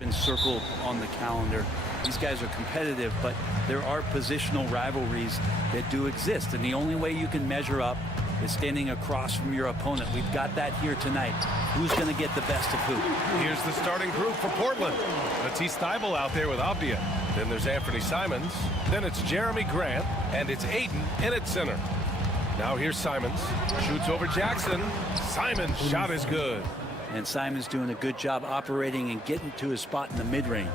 been circled on the calendar. These guys are competitive, but there are positional rivalries that do exist, and the only way you can measure up is standing across from your opponent. We've got that here tonight. Who's going to get the best of who? Here's the starting group for Portland. Matisse Thybulle out there with Avdia. Then there's Anthony Simons. Then it's Jeremy Grant, and it's Aiden in at center. Now here's Simons. Shoots over Jackson. Simons' shot is good. And Simon's doing a good job operating and getting to his spot in the mid-range.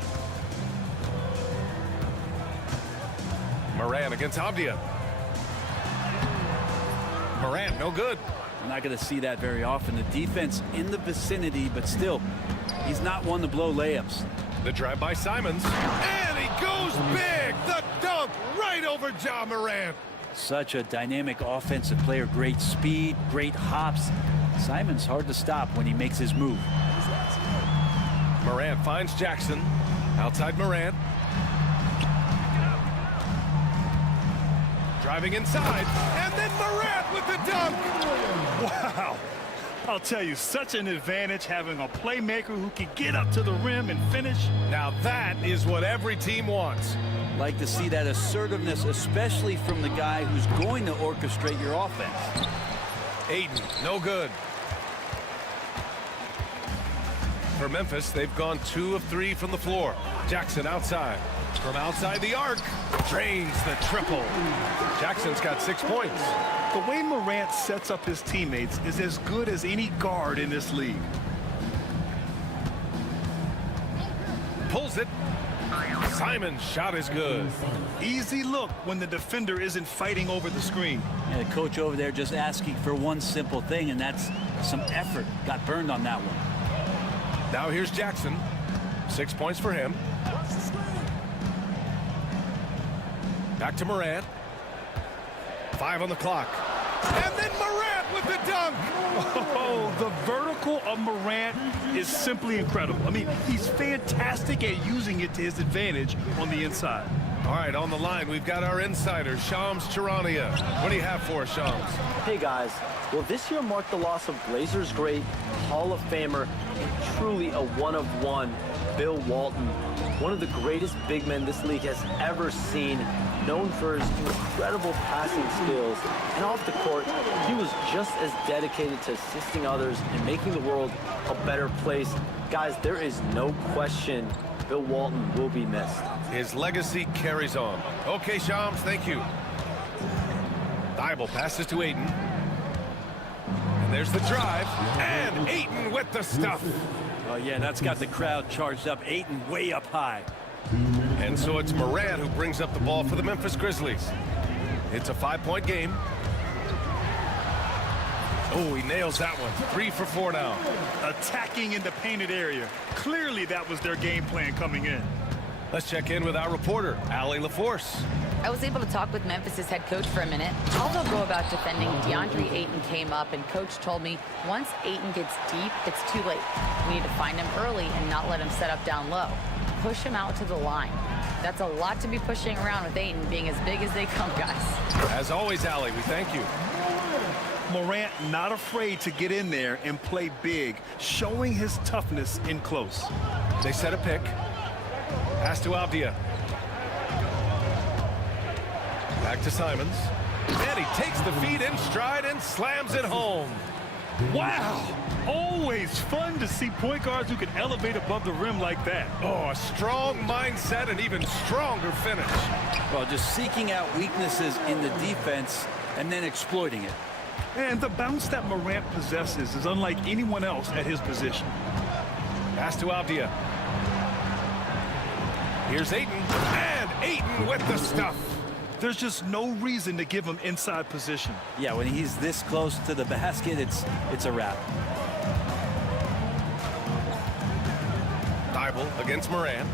Moran against Avdia. Moran, no good. I'm not going to see that very often. The defense in the vicinity, but still, he's not one to blow layups. The drive by Simons. And he goes big! The dunk right over Ja Morant. Such a dynamic offensive player. Great speed, great hops. Simon's hard to stop when he makes his move. Morant finds Jackson. Outside Morant. Driving inside. And then Morant with the dunk. Wow. I'll tell you, such an advantage having a playmaker who can get up to the rim and finish. Now that is what every team wants. Like to see that assertiveness, especially from the guy who's going to orchestrate your offense. Aiden, no good. For Memphis, they've gone 2 of 3 from the floor. Jackson outside. From outside the arc, drains the triple. Jackson's got 6 points. The way Morant sets up his teammates is as good as any guard in this league. Pulls it. Simon's shot is good. Easy look when the defender isn't fighting over the screen. And the coach over there just asking for one simple thing, and that's some effort. Got burned on that one. Now here's Jackson. 6 points for him. Back to Morant. 5 on the clock. And then Morant with the dunk. Oh, the vertical of Morant is simply incredible. I mean, he's fantastic at using it to his advantage on the inside. All right, on the line, we've got our insider, Shams Charania. What do you have for us, Shams? Hey, guys. Well, this year marked the loss of Blazers great, Hall of Famer, and truly a one-of-one, Bill Walton. One of the greatest big men this league has ever seen, known for his incredible passing skills. And off the court, he was just as dedicated to assisting others and making the world a better place. Guys, there is no question Bill Walton will be missed. His legacy carries on. Okay, Shams, thank you. Thybulle passes to Aiden. And there's the drive. And Aiden with the stuff. Oh, yeah, that's got the crowd charged up. Aiden way up high. And so it's Moran who brings up the ball for the Memphis Grizzlies. It's a 5-point game. Oh, he nails that one. 3 for 4 now. Attacking in the painted area. Clearly that was their game plan coming in. Let's check in with our reporter, Allie LaForce. I was able to talk with Memphis's head coach for a minute. How they'll go about defending DeAndre Ayton came up, and coach told me once Ayton gets deep, it's too late. We need to find him early and not let him set up down low. Push him out to the line. That's a lot to be pushing around with Ayton being as big as they come, guys. As always, Allie, we thank you. Morant not afraid to get in there and play big, showing his toughness in close. They set a pick. Pass to Avdia. Back to Simons. And he takes the feed in stride and slams it home. Wow! Always fun to see point guards who can elevate above the rim like that. Oh, a strong mindset and even stronger finish. Well, just seeking out weaknesses in the defense and then exploiting it. And the bounce that Morant possesses is unlike anyone else at his position. Pass to Avdia. Here's Ayton. And Ayton with the stuff. There's just no reason to give him inside position. Yeah, when he's this close to the basket, it's a wrap. Thybulle against Moran.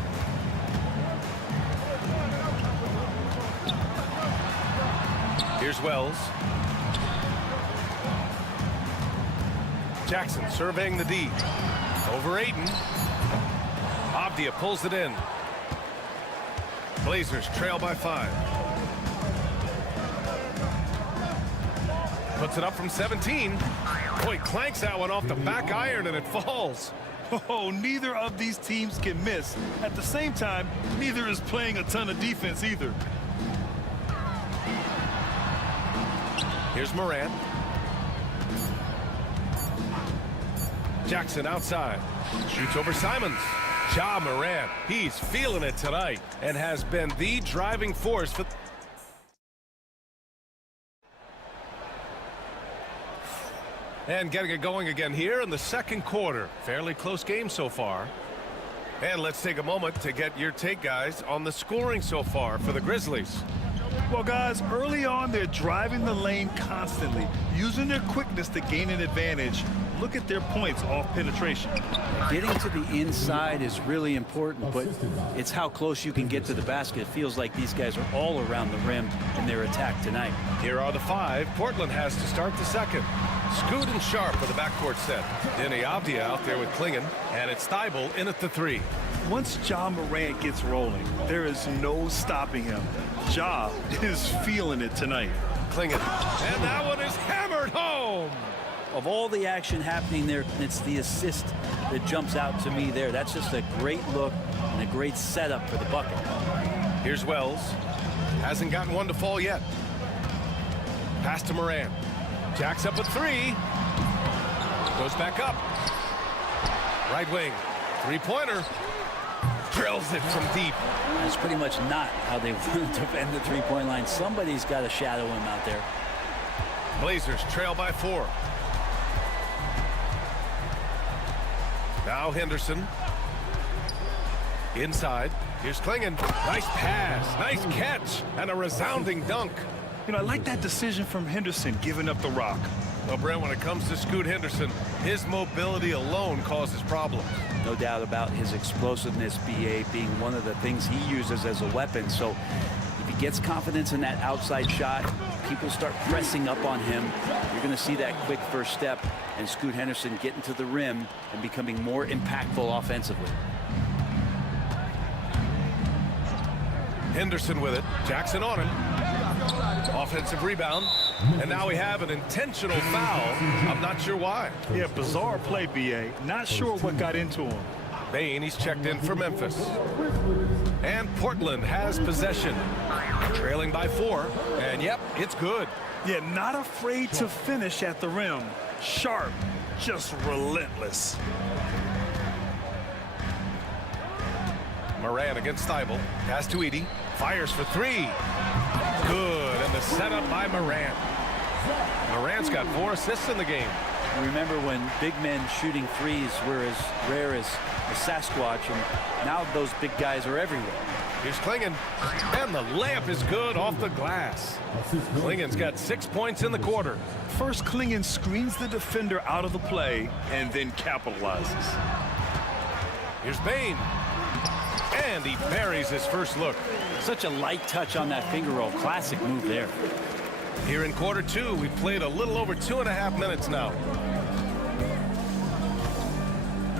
Here's Wells. Jackson surveying the D. Over Ayton. Avdia pulls it in. Blazers trail by 5. Puts it up from 17. Boy, clanks that one off the back iron and it falls. Oh, neither of these teams can miss. At the same time, neither is playing a ton of defense either. Here's Morant. Jackson outside. Shoots over Simons. Ja Morant. He's feeling it tonight and has been the driving force for... And getting it going again here in the second quarter. Fairly close game so far. And let's take a moment to get your take, guys, on the scoring so far for the Grizzlies. Well, guys, early on, they're driving the lane constantly, using their quickness to gain an advantage. Look at their points off penetration. Getting to the inside is really important, but it's how close you can get to the basket. It feels like these guys are all around the rim in their attack tonight. Here are the five. Portland has to start the second. Scoot and Sharp for the backcourt set. Denny Avdia out there with Klingon, and it's Steibel in at the three. Once Ja Morant gets rolling, there is no stopping him. Ja is feeling it tonight. Klingon, and that one is hammered home. Of all the action happening there, it's the assist that jumps out to me there. That's just a great look and a great setup for the bucket. Here's Wells. Hasn't gotten one to fall yet. Pass to Morant. Jacks up a three. Goes back up. Right wing. Three-pointer. Drills it from deep. That's pretty much not how they want to defend the three-point line. Somebody's got to shadow him out there. Blazers trail by 4. Now Henderson. Inside. Here's Klingon. Nice pass. Nice catch. And a resounding dunk. You know, I like that decision from Henderson, giving up the rock. Well, Brent, when it comes to Scoot Henderson, his mobility alone causes problems. No doubt about his explosiveness, BA, being one of the things he uses as a weapon. So if he gets confidence in that outside shot, people start pressing up on him. You're going to see that quick first step and Scoot Henderson getting to the rim and becoming more impactful offensively. Henderson with it. Jackson on him. Offensive rebound. And now we have an intentional foul. I'm not sure why. Yeah, bizarre play, BA. Not sure what got into him. Bain, he's checked in for Memphis. And Portland has possession. Trailing by 4. And yep, it's good. Yeah, not afraid to finish at the rim. Sharp, just relentless. Morant against Steibel. Pass to Edey. Fires for 3. Good. And the setup by Morant. Morant's got 4 assists in the game. Remember when big men shooting threes were as rare as a Sasquatch, and now those big guys are everywhere. Here's Klingon. And the layup is good off the glass. Klingon's got 6 points in the quarter. First, Klingon screens the defender out of the play and then capitalizes. Here's Bain. And he buries his first look. Such a light touch on that finger roll. Classic move there. Here in quarter 2, we've played a little over 2.5 minutes now.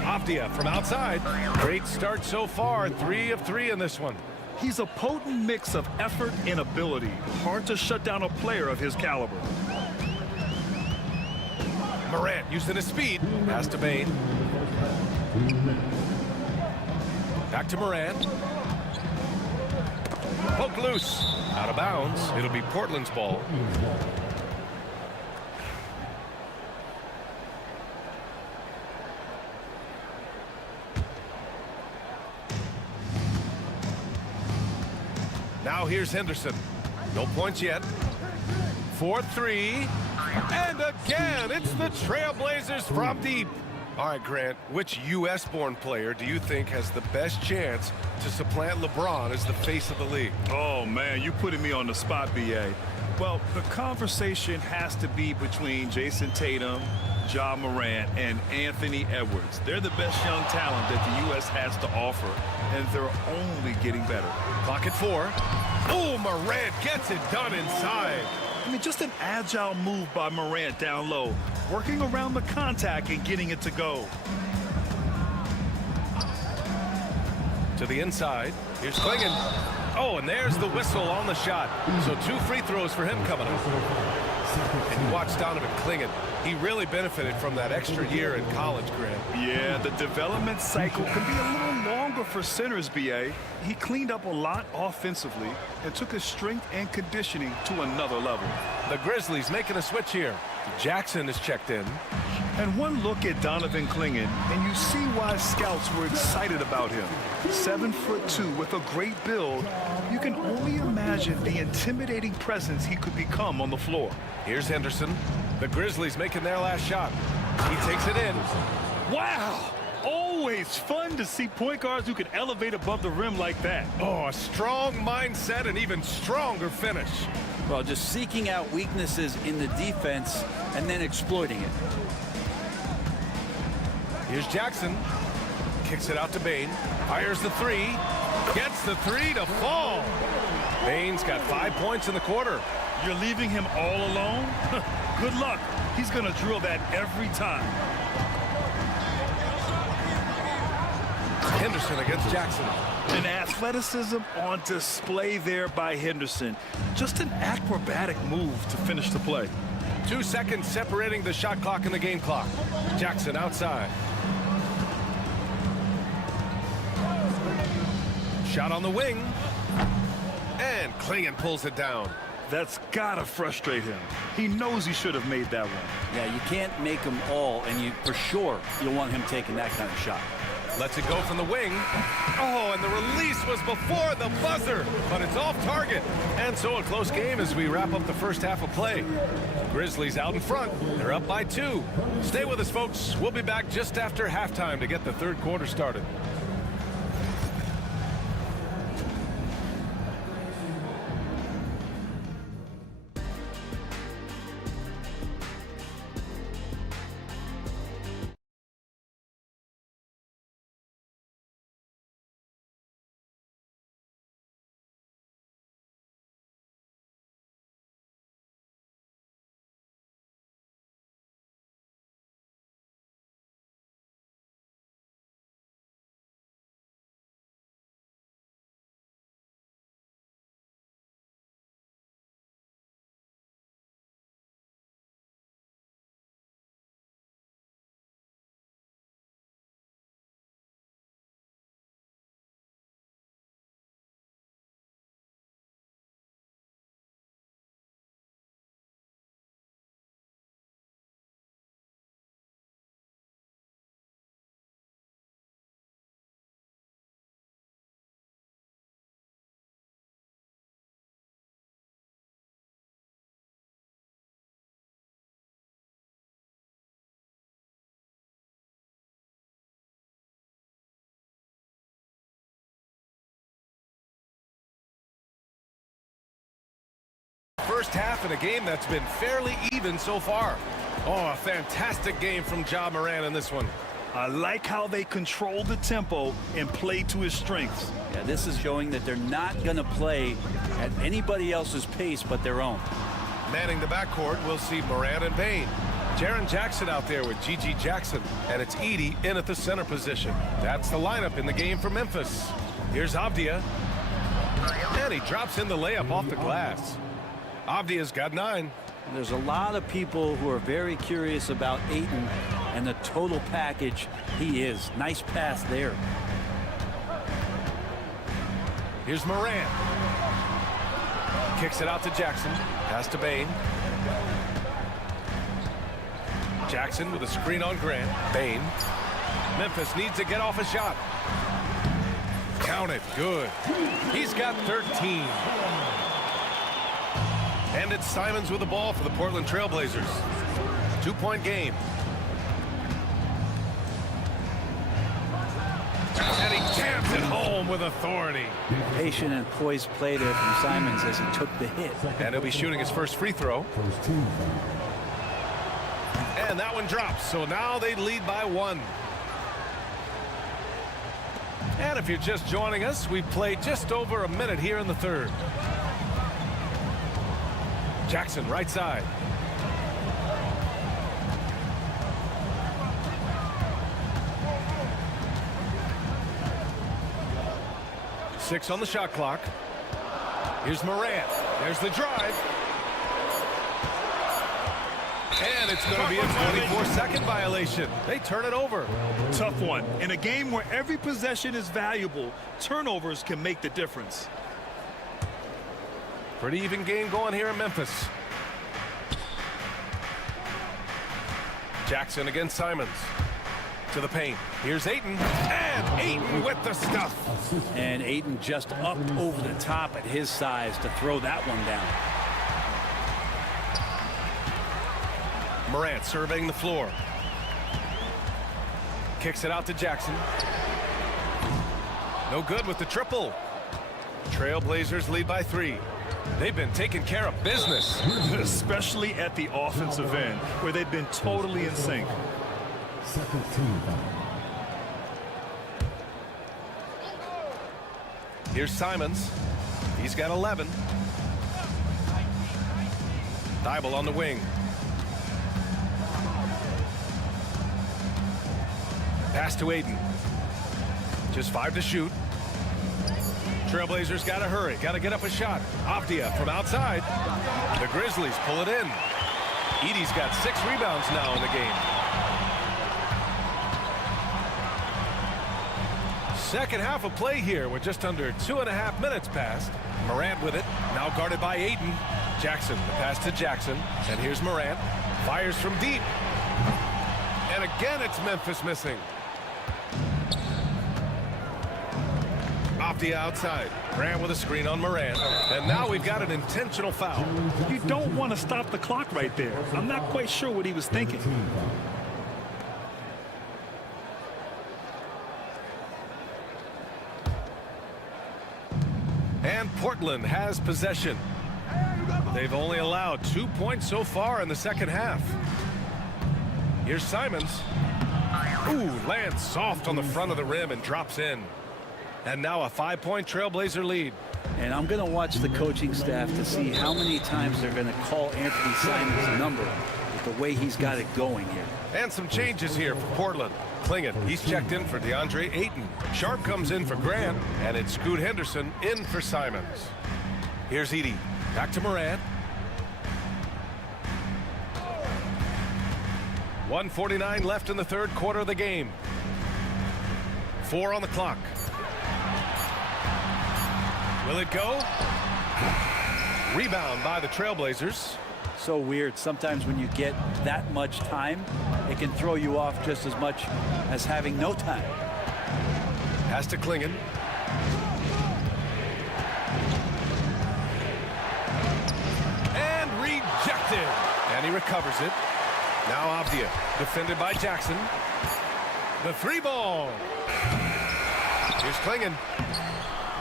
Avdia from outside. Great start so far. 3 of 3 in this one. He's a potent mix of effort and ability. Hard to shut down a player of his caliber. Morant using his speed. Pass to Bain. Back to Morant. Poke loose. Out of bounds. It'll be Portland's ball. Now here's Henderson. No points yet. 4-3. And again, it's the Trailblazers from deep. All right, Grant, which U.S.-born player do you think has the best chance to supplant LeBron as the face of the league? Oh, man, you're putting me on the spot, BA. Well, the conversation has to be between Jason Tatum, Ja Morant, and Anthony Edwards. They're the best young talent that the U.S. has to offer, and they're only getting better. Clock at 4. Oh, Morant gets it done inside. I mean, just an agile move by Morant down low, working around the contact and getting it to go. To the inside. Here's Klingon. Oh, and there's the whistle on the shot. So 2 free throws for him coming up. And you watch Donovan Clingan. He really benefited from that extra year in college, Grant. Yeah, the development cycle can be a little longer for centers, B.A. He cleaned up a lot offensively and took his strength and conditioning to another level. The Grizzlies making a switch here. Jackson is checked in. And one look at Donovan Clingan, and you see why scouts were excited about him. 7'2" with a great build. You can only imagine the intimidating presence he could become on the floor. Here's Henderson. The Grizzlies making their last shot. He takes it in. Wow! Always fun to see point guards who can elevate above the rim like that. Oh, a strong mindset and even stronger finish. Well, just seeking out weaknesses in the defense and then exploiting it. Here's Jackson. Kicks it out to Bain. Fires the three. Gets the three to fall. Bain's got 5 points in the quarter. You're leaving him all alone? Good luck. He's going to drill that every time. Henderson against Jackson. An athleticism on display there by Henderson. Just an acrobatic move to finish the play. 2 seconds separating the shot clock and the game clock. Jackson outside. Shot on the wing. And Clingan pulls it down. That's gotta frustrate him. He knows he should have made that one. Yeah, you can't make them all, and you for sure you'll want him taking that kind of shot. Lets it go from the wing. Oh, and the release was before the buzzer, but it's off target. And so a close game as we wrap up the first half of play. Grizzlies out in front. They're up by 2. Stay with us, folks. We'll be back just after halftime to get the third quarter started. First half in a game that's been fairly even so far. Oh, a fantastic game from Ja Morant in this one. I like how they control the tempo and play to his strengths. Yeah, this is showing that they're not going to play at anybody else's pace but their own. Manning the backcourt, we'll see Morant and Bain. Jaren Jackson out there with Gigi Jackson, and it's Edey in at the center position. That's the lineup in the game for Memphis. Here's Avdia, and he drops in the layup off the glass. Avdia's got 9. There's a lot of people who are very curious about Ayton and the total package he is. Nice pass there. Here's Morant. Kicks it out to Jackson. Pass to Bain. Jackson with a screen on Grant. Bain. Memphis needs to get off a shot. Count it. Good. He's got 13. And it's Simons with the ball for the Portland Trailblazers. 2-point game. And he jams it home with authority. Patient and poised play there from Simons as he took the hit. And he'll be shooting his first free throw. And that one drops. So now they lead by 1. And if you're just joining us, we've played just over a minute here in the third. Jackson, right side. Six on the shot clock. Here's Morant. There's the drive. it's going to be a 24-second violation. They turn it over. Tough one. In a game where every possession is valuable, turnovers can make the difference. Pretty even game going here in Memphis. Jackson against Simons. To the paint. Here's Ayton. And Ayton with the stuff. And Ayton just up over the top at his size to throw that one down. Morant surveying the floor. Kicks it out to Jackson. No good with the triple. Trailblazers lead by 3. They've been taking care of business. Especially at the offensive end, where they've been totally in sync. Here's Simons. He's got 11. Thibault on the wing. Pass to Ayton. Just 5 to shoot. Trailblazers got to hurry. Got to get up a shot. Avdia from outside. The Grizzlies pull it in. Edey's got 6 rebounds now in the game. Second half of play here with just under 2.5 minutes passed. Morant with it. Now guarded by Ayton. Jackson. The pass to Jackson. And here's Morant. Fires from deep. And again, it's Memphis missing. Avdia outside. Grant with a screen on Morant. And now we've got an intentional foul. You don't want to stop the clock right there. I'm not quite sure what he was thinking. And Portland has possession. They've only allowed 2 points so far in the second half. Here's Simons. Ooh, lands soft on the front of the rim and drops in. And now a 5-point Trailblazer lead. And I'm going to watch the coaching staff to see how many times they're going to call Anthony Simons' number with the way he's got it going here. And some changes here for Portland. Klingon, he's checked in for DeAndre Ayton. Sharp comes in for Grant, and it's Scoot Henderson in for Simons. Here's Edey. Back to Morant. 1:49 left in the third quarter of the game. 4 on the clock. Will it go? Rebound by the Trailblazers. So weird. Sometimes when you get that much time, it can throw you off just as much as having no time. Pass to Klingon. And rejected. And he recovers it. Now Avdia, defended by Jackson. The 3 ball. Here's Klingon.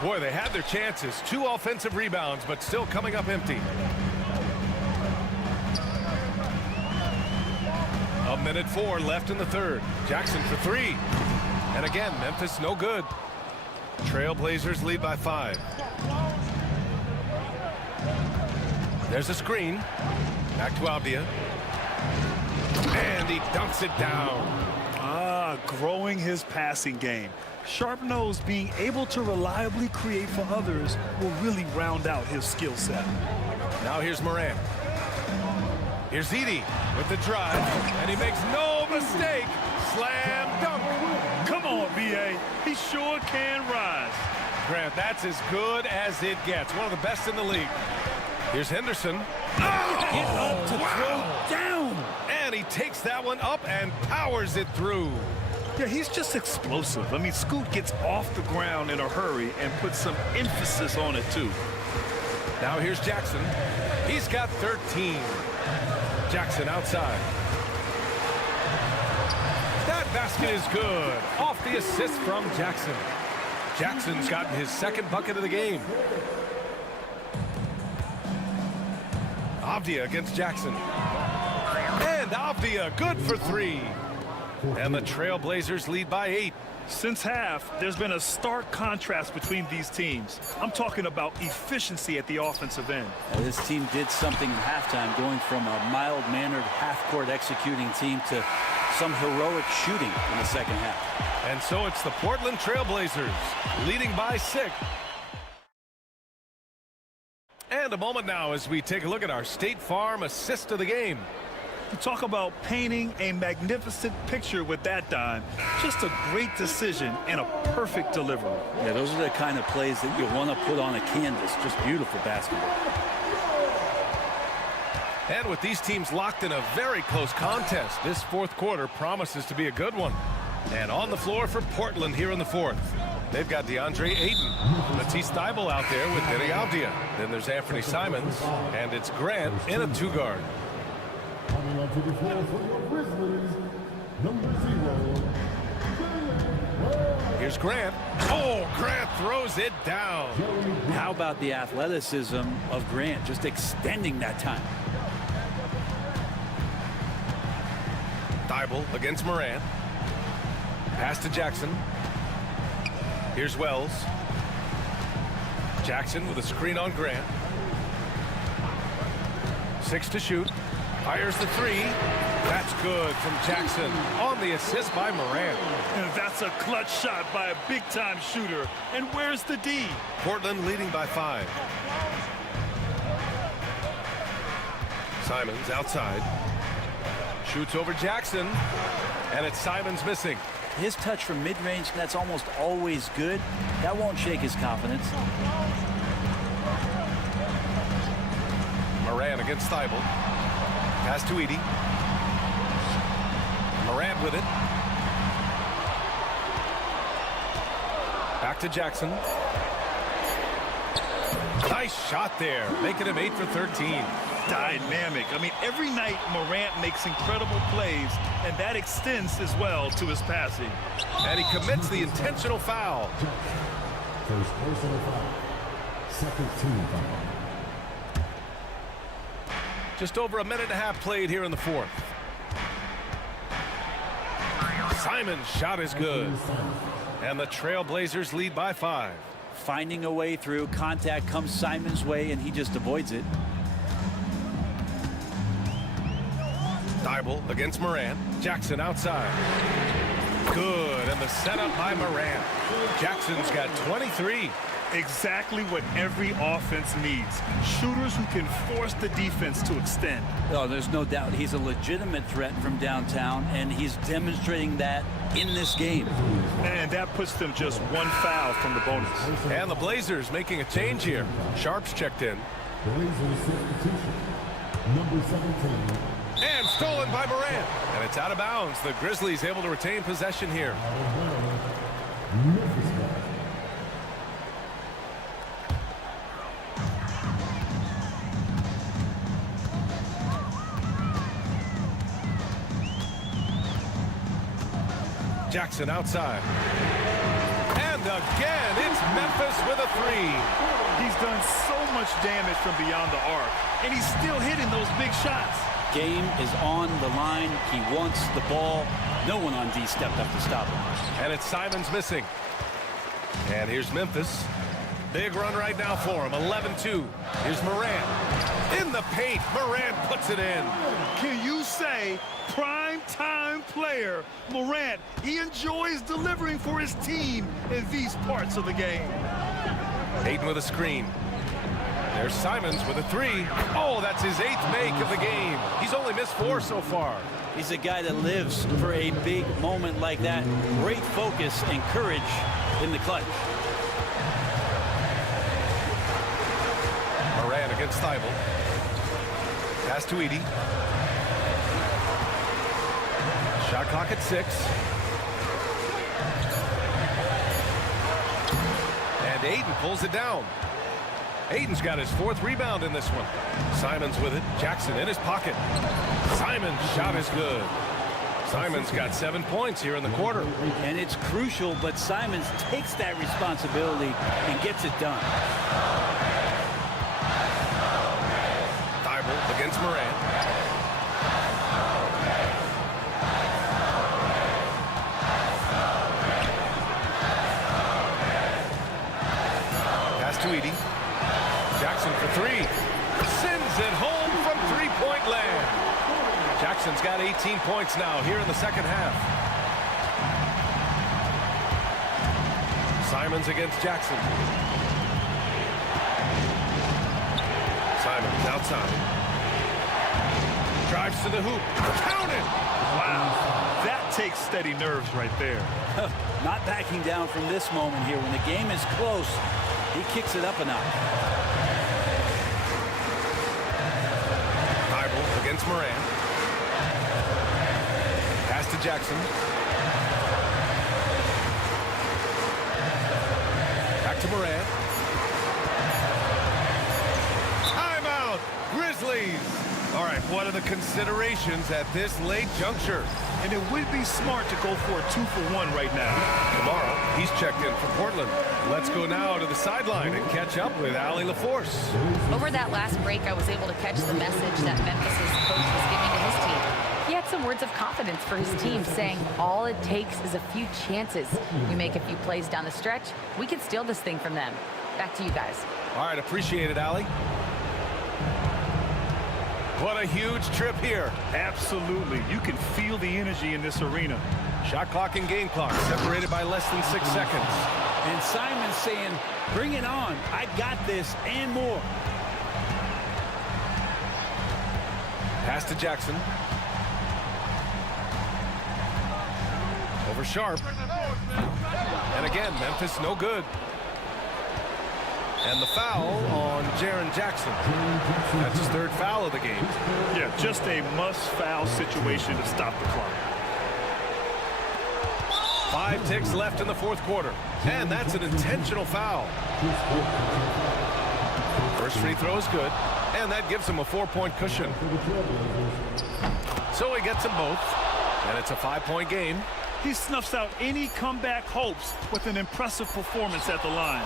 Boy, they had their chances. 2 offensive rebounds, but still coming up empty. 1:04 left in the third. Jackson for 3. And again, Memphis no good. Trailblazers lead by 5. There's a screen. Back to Avdia. And he dunks it down. Growing his passing game. Sharp knows being able to reliably create for others will really round out his skill set. Now here's Morant. Here's Edey with the drive, and he makes no mistake. Slam dunk. Come on, BA. He sure can rise. Grant, that's as good as it gets. One of the best in the league. Here's Henderson. Get up to throw down. And he takes that one up and powers it through. Yeah, he's just explosive. I mean, Scoot gets off the ground in a hurry and puts some emphasis on it, too. Now here's Jackson. He's got 13. Jackson outside. That basket is good. Off the assist from Jackson. Jackson's gotten his second bucket of the game. Avdia against Jackson. And Avdia good for 3. And the Trailblazers lead by 8. Since half, there's been a stark contrast between these teams. I'm talking about efficiency at the offensive end. This team did something in halftime, going from a mild-mannered half-court executing team to some heroic shooting in the second half. And so it's the Portland Trailblazers leading by 6. And a moment now as we take a look at our State Farm assist of the game. Talk about painting a magnificent picture with that dime. Just a great decision and a perfect delivery. Yeah, those are the kind of plays that you want to put on a canvas. Just beautiful basketball. And with these teams locked in a very close contest, this fourth quarter promises to be a good one. And on the floor for Portland here in the fourth, they've got DeAndre Ayton. Matisse Thybulle out there with Denny Avdia. Then there's Anthony Simons, and it's Grant in a two-guard. Coming onto the floor for your Grizzlies, number 0. Here's Grant. Oh, Grant throws it down. How about the athleticism of Grant, just extending that time? Thybulle against Morant. Pass to Jackson. Here's Wells. Jackson with a screen on Grant. 6 to shoot. Fires the three. That's good from Jackson on the assist by Morant. And that's a clutch shot by a big-time shooter. And where's the D? Portland leading by 5. Simons outside. Shoots over Jackson. And it's Simons missing. His touch from mid-range, that's almost always good. That won't shake his confidence. Morant against Thybulle. Pass to Edey. Morant with it. Back to Jackson. Nice shot there, making him 8 for 13. Dynamic. I mean, every night Morant makes incredible plays, and that extends as well to his passing. And he commits the intentional foul. First personal foul. Second team foul. Just over a minute and a half played here in the fourth. Simon's shot is good. And the Trailblazers lead by 5. Finding a way through. Contact comes Simon's way, and he just avoids it. Thybulle against Morant. Jackson outside. Good, and the setup by Morant. Jackson's got 23. Exactly what every offense needs. Shooters who can force the defense to extend. Oh, there's no doubt he's a legitimate threat from downtown, and he's demonstrating that in this game. And that puts them just one foul from the bonus. And the Blazers making a change here. Sharp's checked in. Blazers substitution. Number 17. And stolen by Morant. And it's out of bounds. The Grizzlies able to retain possession here. Memphis ball. Jackson outside. And again, it's Memphis with a three. He's done so much damage from beyond the arc, and he's still hitting those big shots. Game is on the line. He wants the ball. No one on D stepped up to stop him. And it's Simons missing. And here's Memphis. Big run right now for him. 11-2. Here's Morant. In the paint. Morant puts it in. Can you say prime time player Morant? He enjoys delivering for his team in these parts of the game. Ayton with a screen. There's Simons with a three. Oh, that's his 8th make of the game. He's only missed 4 so far. He's a guy that lives for a big moment like that. Great focus and courage in the clutch. Morant against Thybulle. Pass to Edey. Shot clock at 6. And Ayton pulls it down. Ayton's got his 4th rebound in this one. Simons with it. Jackson in his pocket. Simons' shot is good. Simons got 7 points here in the quarter. And it's crucial, but Simons takes that responsibility and gets it done. Thybulle against Morant. Pass to Edey. Jackson for 3. Sends it home from three-point land. Jackson's got 18 points now here in the second half. Simons against Jackson. Simons outside. Drives to the hoop. Counted! Wow, that takes steady nerves right there. Not backing down from this moment here. When the game is close, he kicks it up a notch. Thibault against Moran. Pass to Jackson. Back to Moran. Timeout! Grizzlies! All right, what are the considerations at this late juncture? And it would be smart to go for a 2-for-1 right now. Tomorrow, he's checked in for Portland. Let's go now to the sideline and catch up with Allie LaForce. Over that last break, I was able to catch the message that Memphis's coach was giving to his team. He had some words of confidence for his team, saying all it takes is a few chances. We make a few plays down the stretch, we can steal this thing from them. Back to you guys. All right, appreciate it, Allie. What a huge trip here. Absolutely. You can feel the energy in this arena. Shot clock and game clock separated by less than 6 seconds. And Simon's saying, bring it on. I got this and more. Pass to Jackson. Over Sharp. And again, Memphis no good. And the foul on Jaren Jackson. That's his third foul of the game. Yeah, just a must-foul situation to stop the clock. 5 ticks left in the fourth quarter. And that's an intentional foul. First free throw is good. And that gives him a 4-point cushion. So he gets them both. And it's a 5-point game. He snuffs out any comeback hopes with an impressive performance at the line.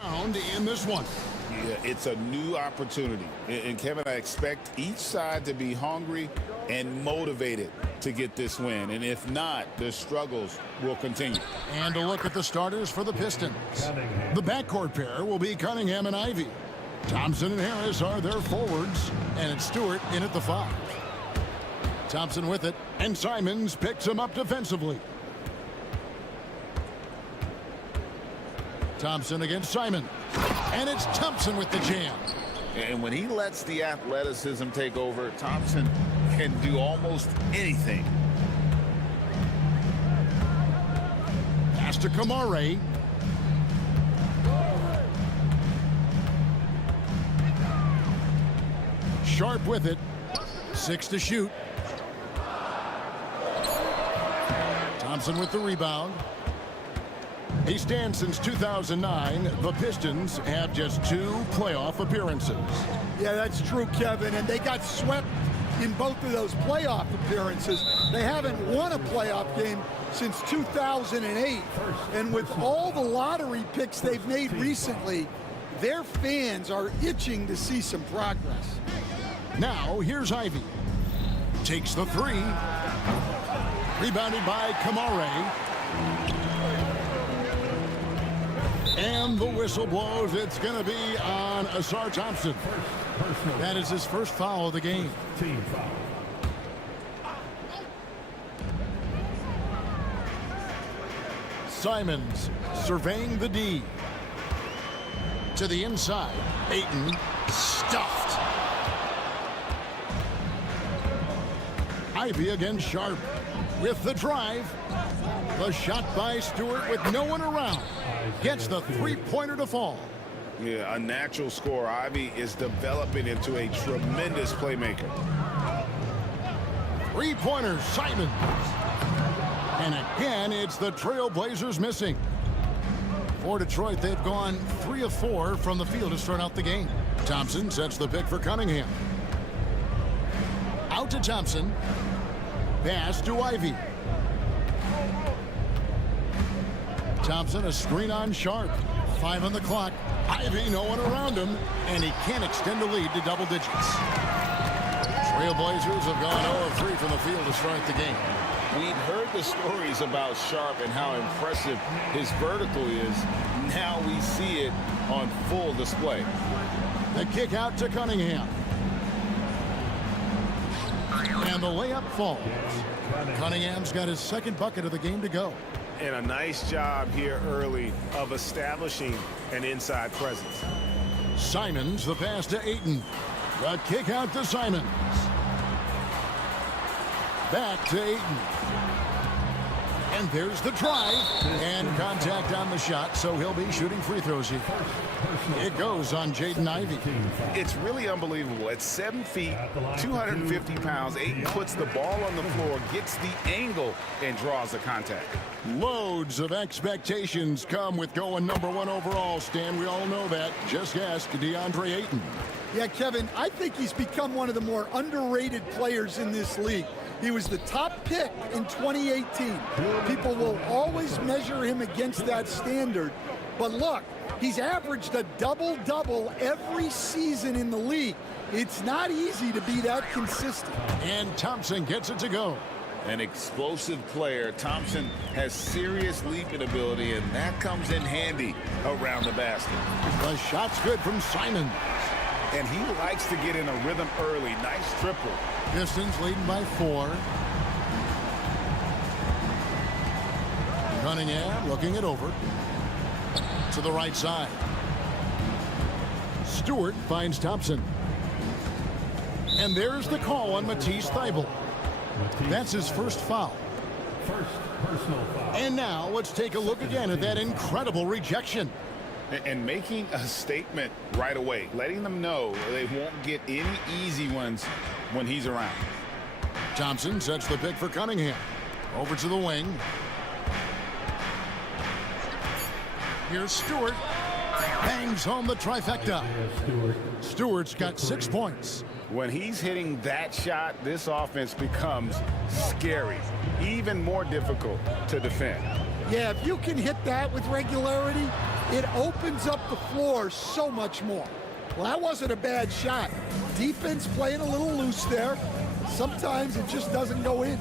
Round in this one. Yeah, it's a new opportunity. And Kevin, I expect each side to be hungry and motivated to get this win. And if not, the struggles will continue. And a look at the starters for the Pistons. The backcourt pair will be Cunningham and Ivy. Thompson and Harris are their forwards, and it's Stewart in at the 5. Thompson with it, and Simons picks him up defensively. Thompson against Simon, and it's Thompson with the jam. And when he lets the athleticism take over, Thompson can do almost anything. Pass to Kamare. Sharp with it. 6 to shoot. Thompson with the rebound. He stands since 2009. The Pistons have just 2 playoff appearances. Yeah, that's true, Kevin. And they got swept in both of those playoff appearances. They haven't won a playoff game since 2008. And with all the lottery picks they've made recently, their fans are itching to see some progress. Now, here's Ivy. Takes the 3. Rebounded by Kamare. And the whistle blows. It's going to be on Asar Thompson. That is his first foul of the game. Team foul. Simons surveying the D. To the inside. Ayton stuffed. Ivy against Sharp with the drive. The shot by Stewart with no one around. Gets the three-pointer to fall. Yeah, a natural scorer. Ivy is developing into a tremendous playmaker. Three-pointer, Simon. And again, it's the Trailblazers missing. For Detroit, they've gone 3 of 4 from the field to start out the game. Thompson sets the pick for Cunningham. Out to Thompson. Pass to Ivy. Thompson, a screen on Sharp. 5 on the clock. Ivy, no one around him, and he can't extend the lead to double digits. Trailblazers have gone 0 of 3 from the field to start the game. We've heard the stories about Sharp and how impressive his vertical is. Now we see it on full display. The kick out to Cunningham. And the layup falls. Cunningham's got his second bucket of the game to go. And a nice job here early of establishing an inside presence. Simons, the pass to Ayton. The kick out to Simons. Back to Ayton. And there's the drive. And contact on the shot, so he'll be shooting free throws here. It goes on Jaden Ivey. It's really unbelievable. At 7 feet, 250 pounds, Ayton puts the ball on the floor, gets the angle, and draws the contact. Loads of expectations come with going #1 overall, Stan. We all know that. Just ask DeAndre Ayton. Yeah, Kevin, I think he's become one of the more underrated players in this league. He was the top pick in 2018. People will always measure him against that standard. But look, he's averaged a double-double every season in the league. It's not easy to be that consistent. And Thompson gets it to go. An explosive player. Thompson has serious leaping ability, and that comes in handy around the basket. The shot's good from Simon. And he likes to get in a rhythm early. Nice triple. Pistons leading by 4. Cunningham looking it over. To the right side. Stewart finds Thompson. And there's the call on Matisse Thybulle. That's his first foul. First personal foul. And now let's take a look again at that incredible rejection. And making a statement right away, letting them know they won't get any easy ones when he's around. Thompson sets the pick for Cunningham. Over to the wing. Here's Stewart. Bangs home the trifecta. Stewart's got 6 points. When he's hitting that shot, this offense becomes scary, even more difficult to defend. Yeah, if you can hit that with regularity, it opens up the floor so much more. Well, that wasn't a bad shot. Defense playing a little loose there. Sometimes it just doesn't go in.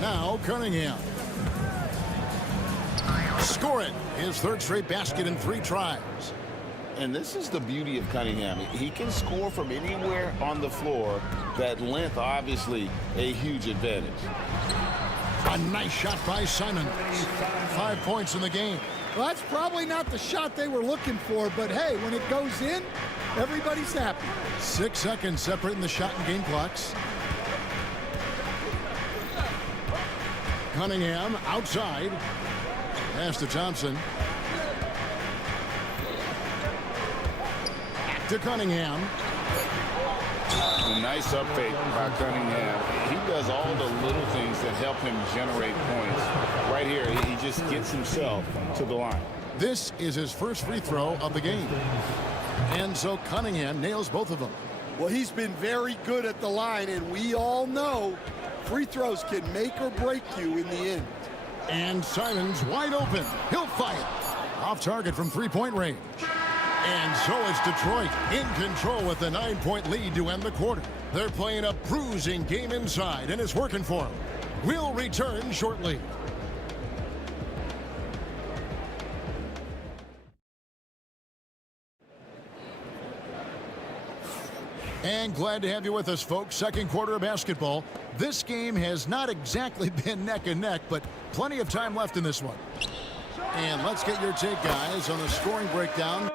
Now Cunningham. Score it. His third straight basket in 3 tries. And this is the beauty of Cunningham. He can score from anywhere on the floor. That length, obviously, a huge advantage. A nice shot by Simons. 5 points in the game. Well, that's probably not the shot they were looking for, but hey, when it goes in, everybody's happy. 6 seconds separating the shot and game clocks. Cunningham outside. Pass to Thompson. To Cunningham. A nice up fake by Cunningham. He does all the little things that help him generate points. Right here, he just gets himself to the line. This is his first free throw of the game. And so Cunningham nails both of them. Well, he's been very good at the line, and we all know free throws can make or break you in the end. And Simons wide open. He'll fire. Off target from 3-point range. And so it's Detroit in control with a 9-point lead to end the quarter. They're playing a bruising game inside, and it's working for them. We'll return shortly. And glad to have you with us, folks. Second quarter of basketball. This game has not exactly been neck and neck, but plenty of time left in this one. And let's get your take, guys, on the scoring breakdown.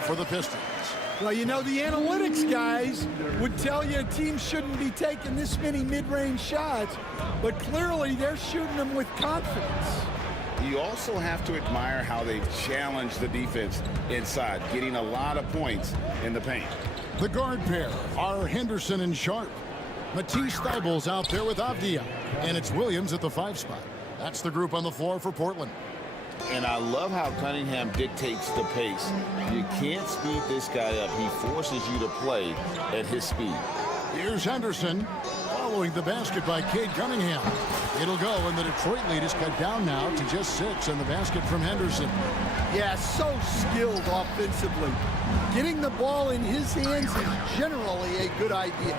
For the Pistons. Well, you know, the analytics guys would tell you a team shouldn't be taking this many mid-range shots, but clearly they're shooting them with confidence. You also have to admire how they've challenged the defense inside, getting a lot of points in the paint. The guard pair are Henderson and Sharp. Matisse Thybulle's out there with Avdia, and it's Williams at the 5 spot. That's the group on the floor for Portland. And I love how Cunningham dictates the pace. You can't speed this guy up. He forces you to play at his speed. Here's Henderson following the basket by Cade Cunningham. It'll go, and the Detroit lead is cut down now to just 6, and the basket from Henderson. Yeah, so skilled offensively. Getting the ball in his hands is generally a good idea.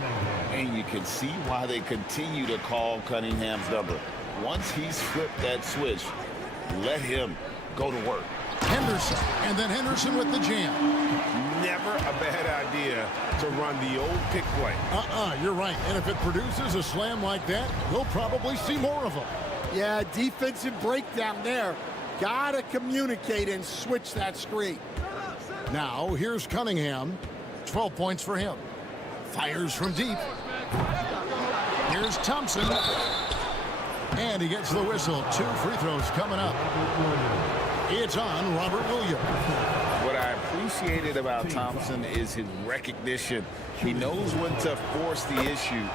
And you can see why they continue to call Cunningham's number. Once he's flipped that switch, let him go to work. Henderson, and then Henderson with the jam. Never a bad idea to run the old pick play. You're right. And if it produces a slam like that, we'll probably see more of them. Yeah, defensive breakdown there. Gotta communicate and switch that screen. Now, here's Cunningham. 12 points for him. Fires from deep. Here's Thompson. And he gets the whistle. 2 free throws coming up. It's on Robert Williams. What I appreciated about Thompson is his recognition. He knows when to force the issue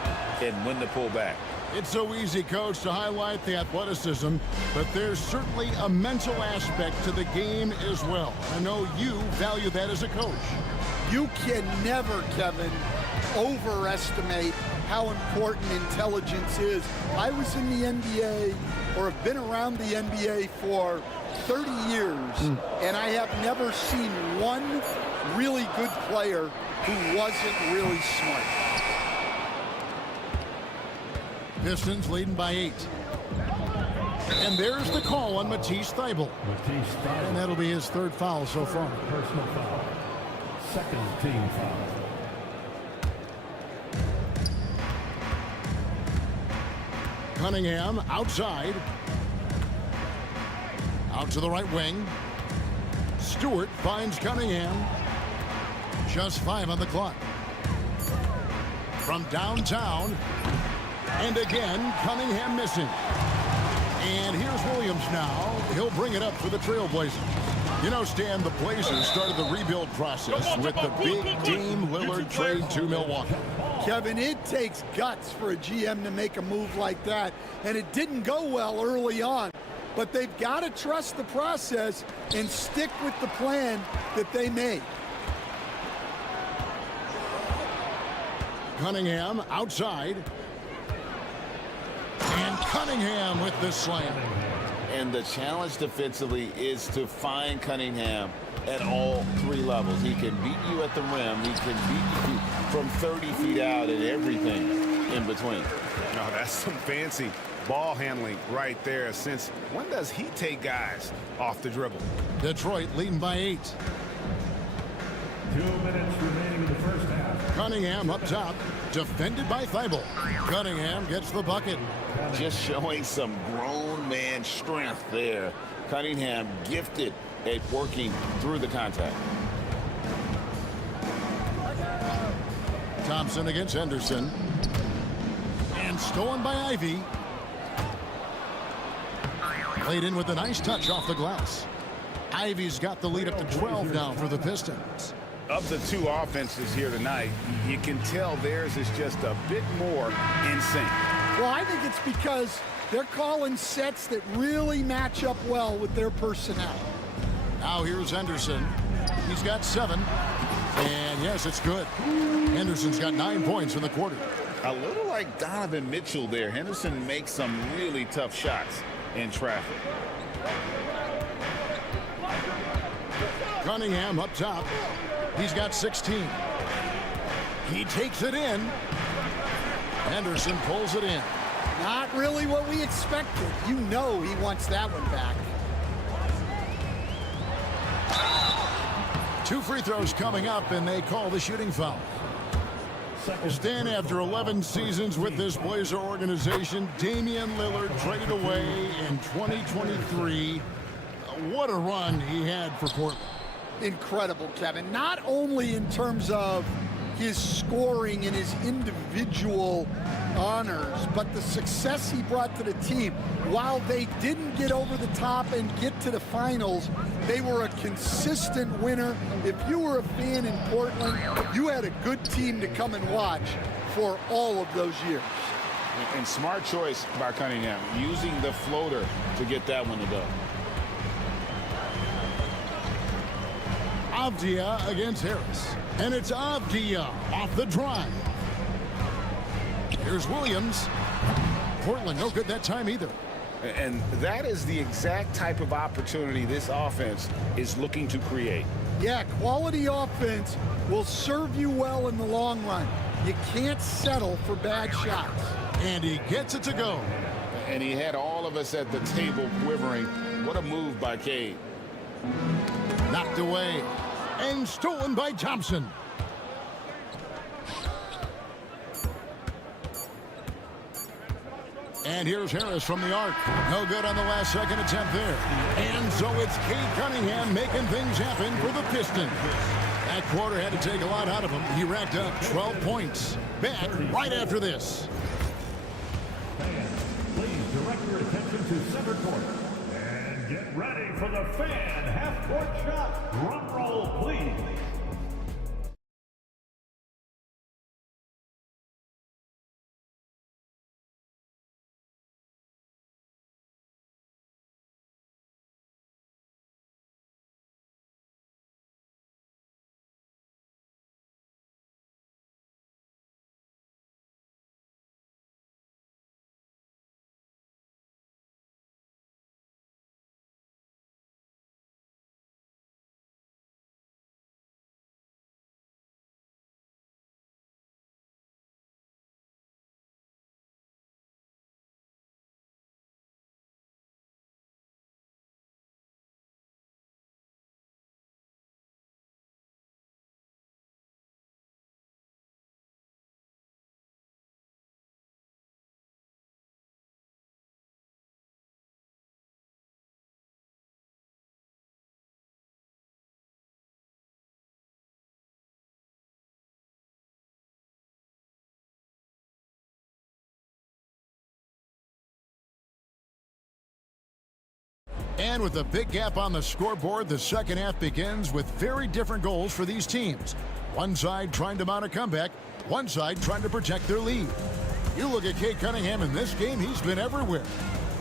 and when to pull back. It's so easy, Coach, to highlight the athleticism, but there's certainly a mental aspect to the game as well. I know you value that as a coach. You can never, Kevin, overestimate how important intelligence is. I was in the NBA, or have been around the NBA for 30 years, and I have never seen one really good player who wasn't really smart. Pistons leading by 8. And there's the call on Matisse Thybulle. And that'll be his 3rd foul so far. Personal foul. 2nd team foul. Cunningham outside. Out to the right wing. Stewart finds Cunningham. Just 5 on the clock. From downtown. And again, Cunningham missing. And here's Williams now. He'll bring it up for the Trailblazers. You know, Stan, the Blazers started the rebuild process with the big Dame Lillard trade to Milwaukee. Kevin, it takes guts for a GM to make a move like that, and it didn't go well early on. But they've got to trust the process and stick with the plan that they made. Cunningham outside. And Cunningham with the slam. And the challenge defensively is to find Cunningham at all three levels. He can beat you at the rim. He can beat you from 30 feet out and everything in between. No, that's some fancy ball handling right there. Since when does he take guys off the dribble? Detroit leading by 8. 2 minutes remaining in the first half. Cunningham up top, defended by Thibault. Cunningham gets the bucket. Just showing some grown man strength there. Cunningham gifted at working through the contact. Thompson against Henderson. And stolen by Ivy. Played in with a nice touch off the glass. Ivy's got the lead up to 12 now for the Pistons. Of the two offenses here tonight, you can tell theirs is just a bit more in sync. Well, I think it's because they're calling sets that really match up well with their personnel. Now here's Henderson. He's got 7. And yes, it's good. Henderson's got 9 points in the quarter. A little like Donovan Mitchell there. Henderson makes some really tough shots in traffic. Cunningham up top. He's got 16. He takes it in. Henderson pulls it in. Not really what we expected. You know he wants that one back. 2 free throws coming up, and they call the shooting foul. Stan, after 11 seasons with this Blazer organization, Damian Lillard traded away in 2023. What a run he had for Portland. Incredible, Kevin. Not only in terms of his scoring and his individual honors, but the success he brought to the team. While they didn't get over the top and get to the finals, they were a consistent winner. If you were a fan in Portland, you had a good team to come and watch for all of those years. And smart choice by Cunningham, using the floater to get that one to go. Avdia against Harris. And it's Avdia off the drive. Here's Williams. Portland no good that time either. And that is the exact type of opportunity this offense is looking to create. Yeah, quality offense will serve you well in the long run. You can't settle for bad shots. And he gets it to go. And he had all of us at the table quivering. What a move by Cade. Knocked away. And stolen by Thompson. And here's Harris from the arc. No good on the last second attempt there. And so it's Cade Cunningham making things happen for the Pistons. That quarter had to take a lot out of him. He racked up 12 points. Back right after this. Fans, please direct your attention to center court. And get ready for the fan half-court shot. Drum roll, please. And with a big gap on the scoreboard, the second half begins with very different goals for these teams. One side trying to mount a comeback, one side trying to protect their lead. You look at Cade Cunningham in this game, he's been everywhere.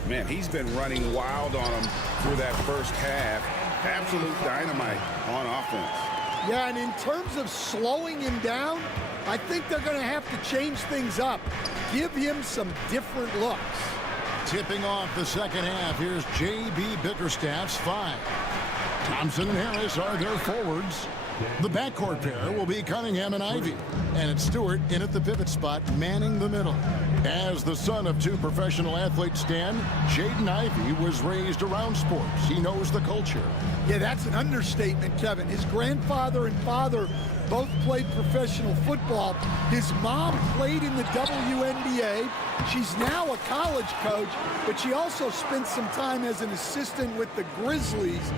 Man, he's been running wild on him through that first half. Absolute dynamite on offense. Yeah, and in terms of slowing him down, I think they're going to have to change things up. Give him some different looks. Tipping off the second half, here's J.B. Bickerstaff's 5. Thompson and Harris are their forwards. The backcourt pair will be Cunningham and Ivy. And it's Stewart in at the pivot spot, manning the middle. As the son of 2 professional athletes, Stan, Jaden Ivey was raised around sports. He knows the culture. Yeah, that's an understatement, Kevin. His grandfather and father both played professional football. His mom played in the WNBA. She's now a college coach, but she also spent some time as an assistant with the Grizzlies.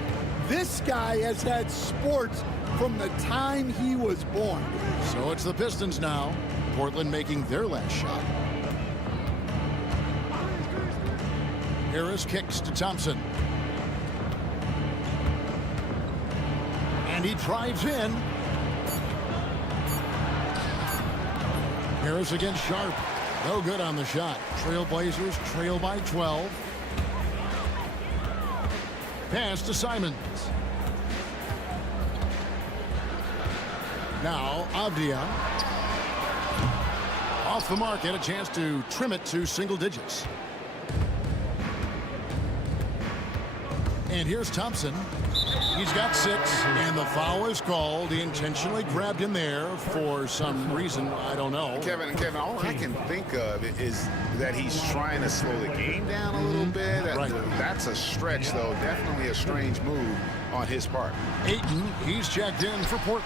This guy has had sports from the time he was born. So it's the Pistons now. Portland making their last shot. Harris kicks to Thompson. And he drives in. Harris against Sharp. No good on the shot. Trailblazers trail by 12. Pass to Simons. Now Avdia. Off the mark, had a chance to trim it to single digits. And here's Thompson. He's got 6, and the foul is called. He intentionally grabbed him there for some reason, I don't know. Kevin, all I can think of is that he's trying to slow the game down a little bit. Right. That's a stretch, though. Definitely a strange move on his part. Ayton, he's checked in for Portland.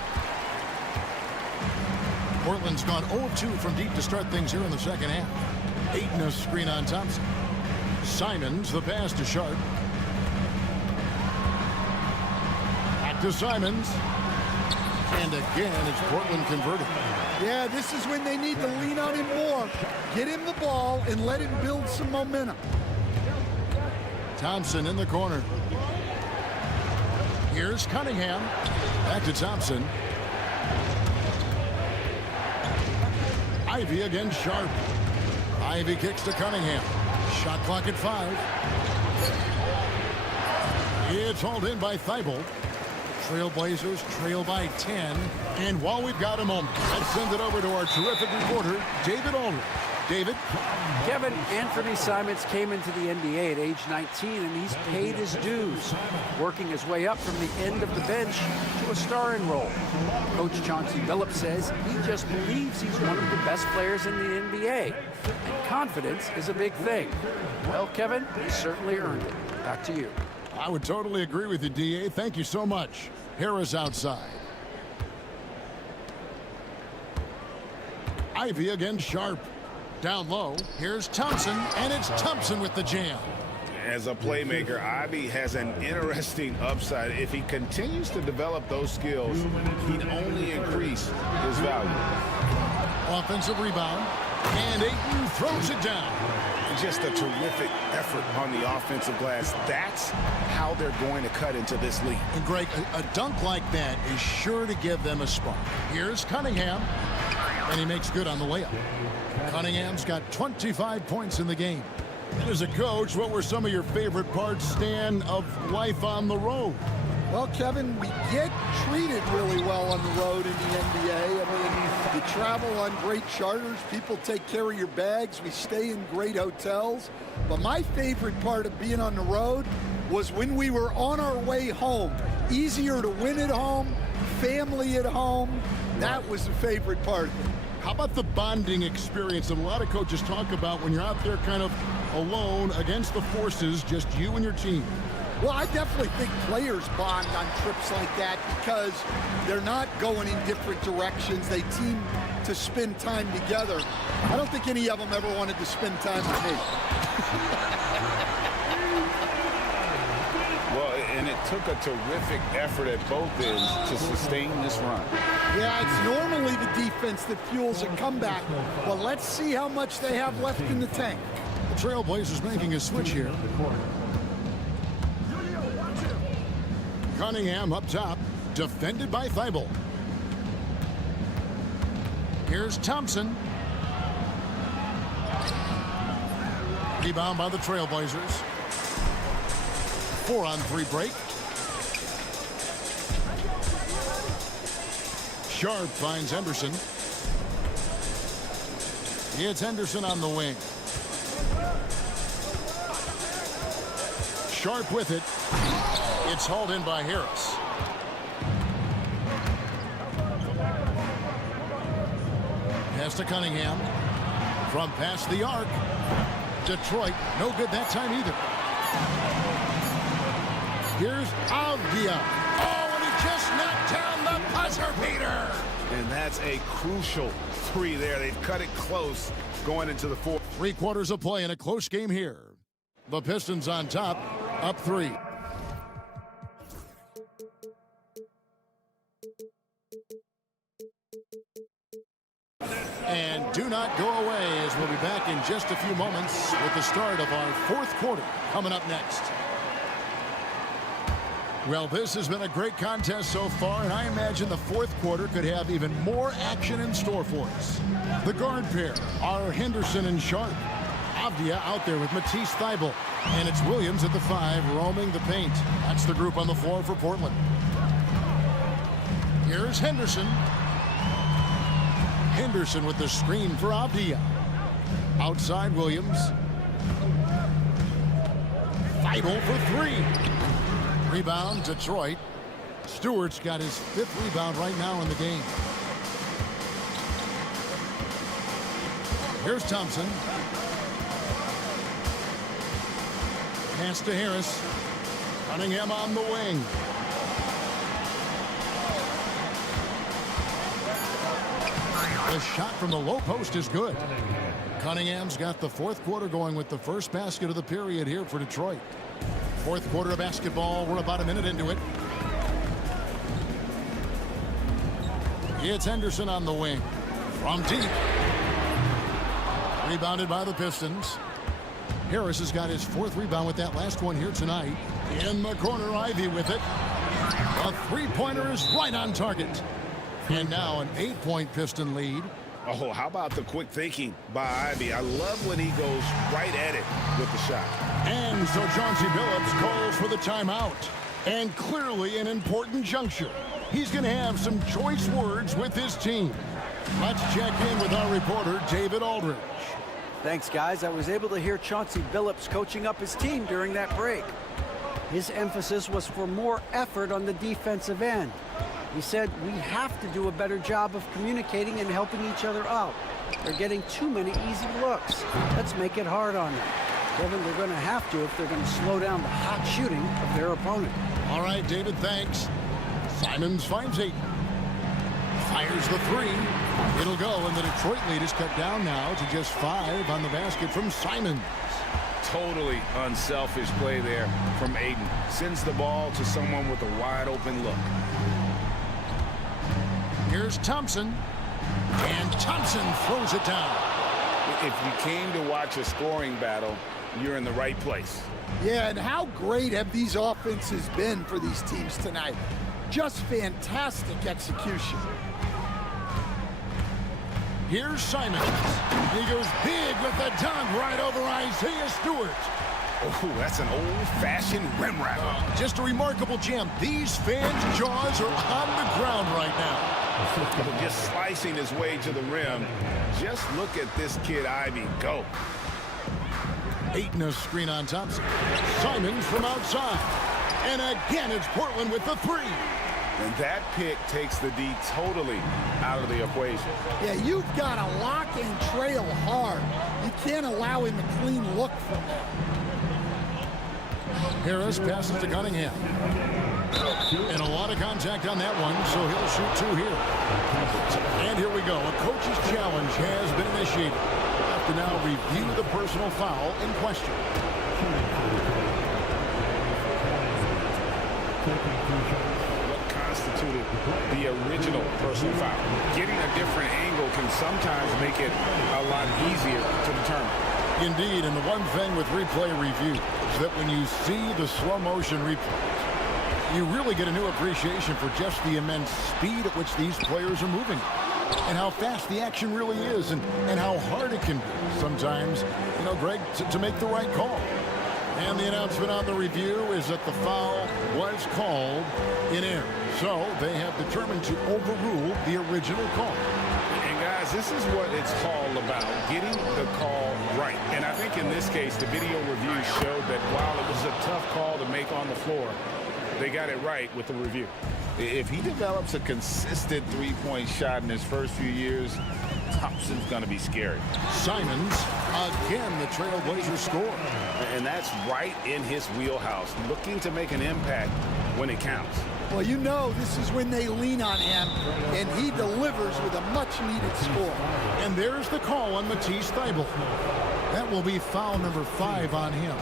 Portland's gone 0-2 from deep to start things here in the second half. Ayton a screen on Thompson. Simons, the pass to Sharp. Back to Simons. And again, it's Portland converted. Yeah, this is when they need to lean on him more. Get him the ball and let him build some momentum. Thompson in the corner. Here's Cunningham. Back to Thompson. Ivy against Sharp. Ivy kicks to Cunningham. Shot clock at 5. It's hauled in by Thibault. Trailblazers trail by 10. And while we've got a moment, let's send it over to our terrific reporter, David Ulrich. David? Kevin, Anthony Simons came into the NBA at age 19, and he's paid his dues, working his way up from the end of the bench to a starring role. Coach Chauncey Billups says he just believes he's one of the best players in the NBA, and confidence is a big thing. Well, Kevin, he certainly earned it. Back to you. I would totally agree with you, D.A. Thank you so much. Harris outside. Ivy against Sharp. Down low, here's Thompson, and it's Thompson with the jam. As a playmaker, Ivy has an interesting upside. If he continues to develop those skills, he'd only increase his value. Offensive rebound, and Ayton throws it down. Just a terrific effort on the offensive glass. That's how they're going to cut into this league. And Greg, a dunk like that is sure to give them a spark. Here's Cunningham, and he makes good on the layup. Cunningham's got 25 points in the game. And as a coach, what were some of your favorite parts, Stan, of life on the road? Well, Kevin, we get treated really well on the road in the NBA. I mean, you travel on great charters. People take care of your bags. We stay in great hotels. But my favorite part of being on the road was when we were on our way home. Easier to win at home, family at home. That was the favorite part of it. How about the bonding experience that a lot of coaches talk about when you're out there kind of alone against the forces, just you and your team? Well, I definitely think players bond on trips like that because they're not going in different directions. They team to spend time together. I don't think any of them ever wanted to spend time with me. Well, and it took a terrific effort at both ends to sustain this run. Yeah, it's normally the defense that fuels a comeback. Well, let's see how much they have left in the tank. The Trailblazers making a switch here. Cunningham up top, defended by Thibault. Here's Thompson. Rebound by the Trailblazers. 4-on-3 break. Sharp finds Henderson. It's Henderson on the wing. Sharp with it. It's hauled in by Harris. Pass to Cunningham. From past the arc. Detroit, no good that time either. Here's Avdia. Oh, and he just knocked down the buzzer beater. And that's a crucial three there. They've cut it close going into the fourth. 3 quarters of play in a close game here. The Pistons on top, up 3. And do not go away, as we'll be back in just a few moments with the start of our 4th quarter coming up next. Well, this has been a great contest so far, and I imagine the 4th quarter could have even more action in store for us. The guard pair are Henderson and Sharp. Avdia out there with Matisse Thybulle. And it's Williams at the 5 roaming the paint. That's the group on the floor for Portland. Here's Henderson. Henderson with the screen for Avdia. Outside Williams. Thybulle for 3. Rebound, Detroit. Stewart's got his 5th rebound right now in the game. Here's Thompson. Pass to Harris. Cunningham on the wing. The shot from the low post is good. Cunningham's got the 4th quarter going with the first basket of the period here for Detroit. 4th quarter of basketball. We're about a minute into it. It's Henderson on the wing. From deep. Rebounded by the Pistons. Harris has got his 4th rebound with that last one here tonight. In the corner, Ivy with it. A 3-pointer is right on target. And now an 8-point Piston lead. Oh, how about the quick thinking by Ivy? I love when he goes right at it with the shot. And so Chauncey Billups calls for the timeout. And clearly an important juncture. He's going to have some choice words with his team. Let's check in with our reporter, David Aldridge. Thanks, guys. I was able to hear Chauncey Billups coaching up his team during that break. His emphasis was for more effort on the defensive end. He said, we have to do a better job of communicating and helping each other out. They're getting too many easy looks. Let's make it hard on them. Kevin, they're going to have to if they're going to slow down the hot shooting of their opponent. All right, David, thanks. Simons finds 8. Fires the 3. It'll go, and the Detroit lead is cut down now to just 5 on the basket from Simons. Totally unselfish play there from Aiden. Sends the ball to someone with a wide open look. Here's Thompson. And Thompson throws it down. If you came to watch a scoring battle, you're in the right place. Yeah, and how great have these offenses been for these teams tonight? Just fantastic execution. Here's Simons. He goes big with the dunk right over Isaiah Stewart. Oh, that's an old-fashioned rim wrap. Just a remarkable jam. These fans' jaws are on the ground right now. Just slicing his way to the rim. Just look at this kid, Ivy, go. Aiton a screen on Thompson. Simons from outside. And again, it's Portland with the 3. And that pick takes the D totally out of the equation. Yeah, you've got to lock and trail hard. You can't allow him a clean look from that. Harris passes to Cunningham. And a lot of contact on that one, so he'll shoot 2 here. And here we go. A coach's challenge has been initiated. We'll have to now review the personal foul in question. What constituted the original personal foul? Getting a different angle can sometimes make it a lot easier to determine. Indeed, and the one thing with replay review is that when you see the slow motion replays, you really get a new appreciation for just the immense speed at which these players are moving and how fast the action really is and how hard it can be sometimes, you know, Greg, to make the right call. And the announcement on the review is that the foul was called in error. So they have determined to overrule the original call. And guys, Guys, this is what it's all about, getting the call right. And I think in this case, the video review showed that while it was a tough call to make on the floor, they got it right with the review. If he develops a consistent three-point shot in his first few years, Thompson's going to be scary. Simons, again, the Trailblazers score. And that's right in his wheelhouse, looking to make an impact when it counts. Well, you know this is when they lean on him, and he delivers with a much-needed score. And there's the call on Matisse Thybulle. That will be foul number 5 on him.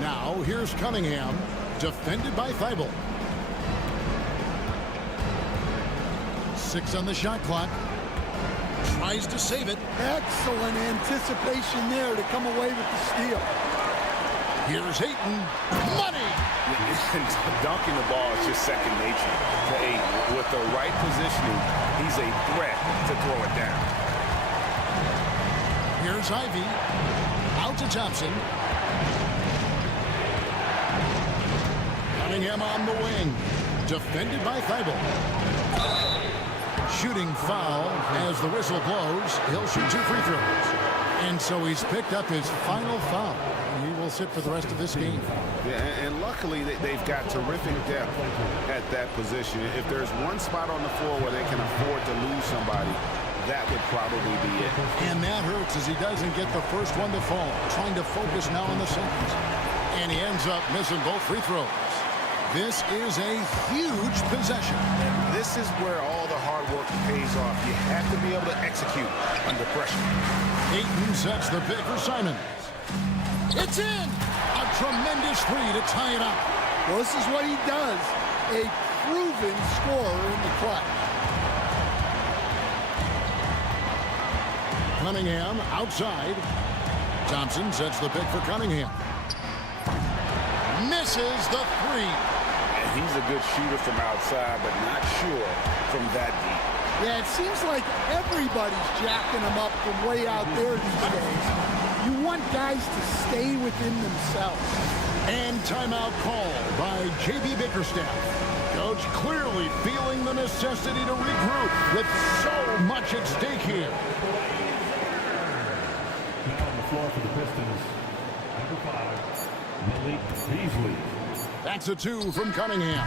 Now, here's Cunningham, defended by Thybulle. 6 on the shot clock. Tries to save it. Excellent anticipation there to come away with the steal. Here's Ayton. Money! Dunking the ball is just second nature to Ayton. With the right positioning, he's a threat to throw it down. Here's Ivy. Out to Thompson. Cunningham on the wing. Defended by Thybulle. Shooting foul as the whistle blows. He'll shoot 2 free throws. And so he's picked up his final foul. He will sit for the rest of this game. Yeah, and luckily they've got terrific depth at that position. If there's one spot on the floor where they can afford to lose somebody, that would probably be it. And that hurts as he doesn't get the first one to fall. Trying to focus now on the seconds. And he ends up missing both free throws. This is a huge possession. And this is where all the hard work pays off. You have to be able to execute under pressure. Ayton sets the pick for Simons. It's in! A tremendous 3 to tie it up. Well, this is what he does. A proven scorer in the clutch. Cunningham outside. Thompson sets the pick for Cunningham. Misses the 3. And he's a good shooter from outside, but not sure from that deep. Yeah, it seems like everybody's jacking him up from way out there these days. You want guys to stay within themselves. And timeout call by J.B. Bickerstaff. Coach clearly feeling the necessity to regroup with so much at stake here. Now on the floor for the Pistons, number 5, Malik Beasley. That's a 2 from Cunningham.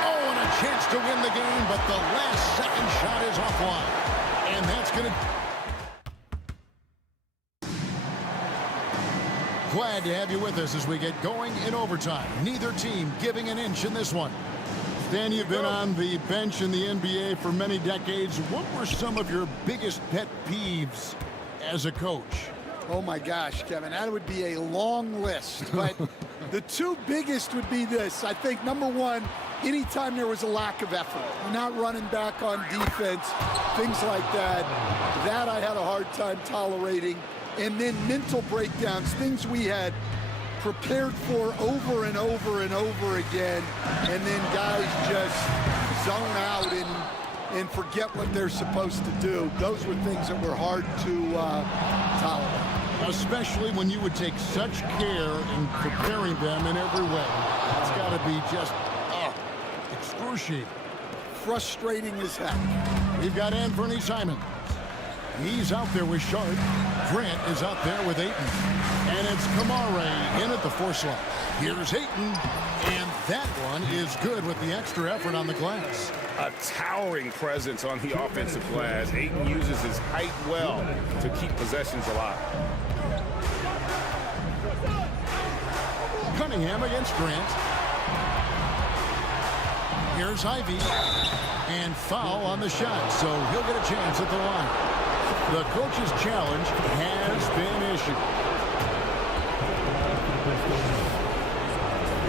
Oh, and a chance to win the game, but the last second shot is offline. And that's going to... Glad to have you with us as we get going in overtime. Neither team giving an inch in this one. Stan, you've been on the bench in the NBA for many decades. What were some of your biggest pet peeves as a coach? Oh my gosh, Kevin, that would be a long list. But the 2 biggest would be this. I think number 1, anytime there was a lack of effort, you're not running back on defense, things like that. That I had a hard time tolerating. And then mental breakdowns, things we had prepared for over and over and over again, and then guys just zone out and forget what they're supposed to do. Those were things that were hard to tolerate. Especially when you would take such care in preparing them in every way. It's got to be just excruciating. Frustrating as heck. We've got Anthony Simons. He's out there with Sharp. Grant is out there with Ayton. And it's Kamare in at the 4 slot. Here's Ayton. And that one is good with the extra effort on the glass. A towering presence on the offensive glass. Ayton uses his height well to keep possessions alive. Cunningham against Grant. Here's Ivy. And foul on the shot, so he'll get a chance at the line. The coach's challenge has been issued.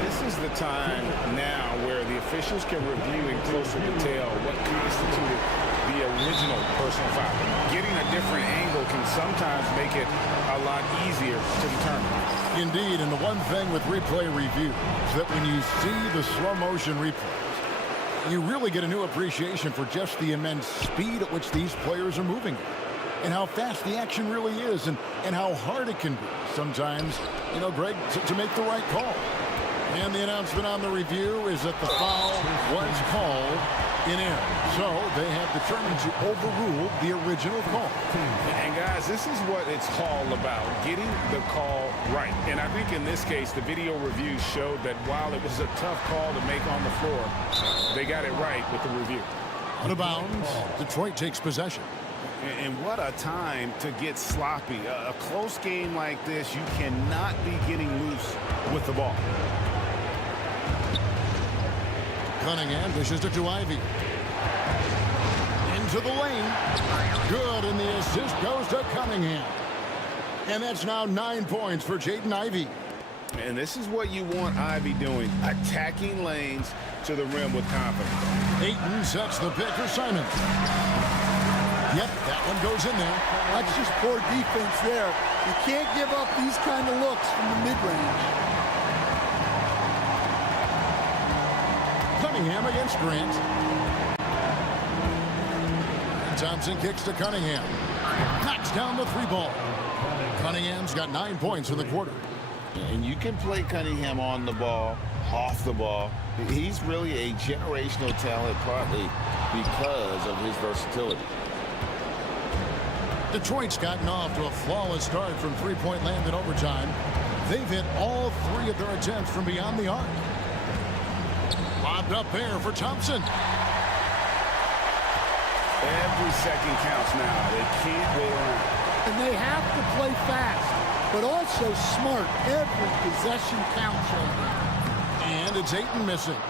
This is the time now where the officials can review in closer detail what constituted the original personal foul. Getting a different angle can sometimes make it a lot easier to determine. Indeed, and the one thing with replay review is that when you see the slow motion replays, you really get a new appreciation for just the immense speed at which these players are moving and how fast the action really is and how hard it can be sometimes, you know, Greg, to make the right call. And the announcement on the review is that the foul was called in air. So they have determined to overrule the original call. And guys, this is what it's all about, getting the call right. And I think in this case, the video review showed that while it was a tough call to make on the floor, they got it right with the review. Out of bounds, Detroit takes possession. And what a time to get sloppy. A close game like this, you cannot be getting loose with the ball. Cunningham dishes it to Ivy. Into the lane. Good, and the assist goes to Cunningham. And that's now 9 points for Jaden Ivey. And this is what you want Ivy doing, attacking lanes to the rim with confidence. Ayton sets the pick for Simon. Yep, that one goes in there. That's just poor defense there. You can't give up these kind of looks from the mid-range. Cunningham against Grant. And Thompson kicks to Cunningham. Knocks down the three ball. Cunningham's got 9 points in the quarter. And you can play Cunningham on the ball, off the ball. He's really a generational talent, partly because of his versatility. Detroit's gotten off to a flawless start from three-point land in overtime. They've hit all 3 of their attempts from beyond the arc. Lobbed up there for Thompson. Every second counts now. They can't wait around. And they have to play fast, but also smart. Every possession counts right now. And it's Ayton missing.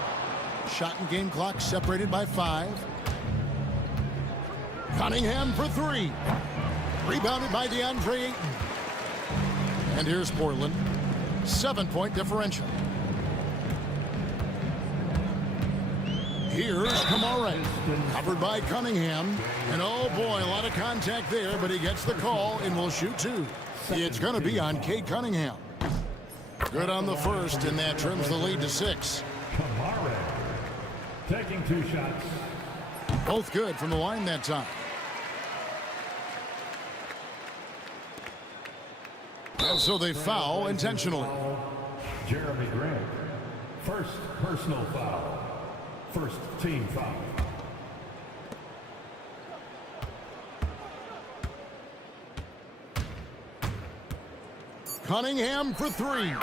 Shot and game clock separated by 5. Cunningham for 3. Rebounded by DeAndre Ayton. And here's Portland. 7-point differential. Here's Kamara. Covered by Cunningham. And oh boy, a lot of contact there, but he gets the call and will shoot 2. It's going to be on Cade Cunningham. Good on the first, and that trims the lead to 6. Kamara taking 2 shots. Both good from the line that time. And so they foul intentionally. Jeremy Grant. First personal foul. First team foul. Cunningham for 3.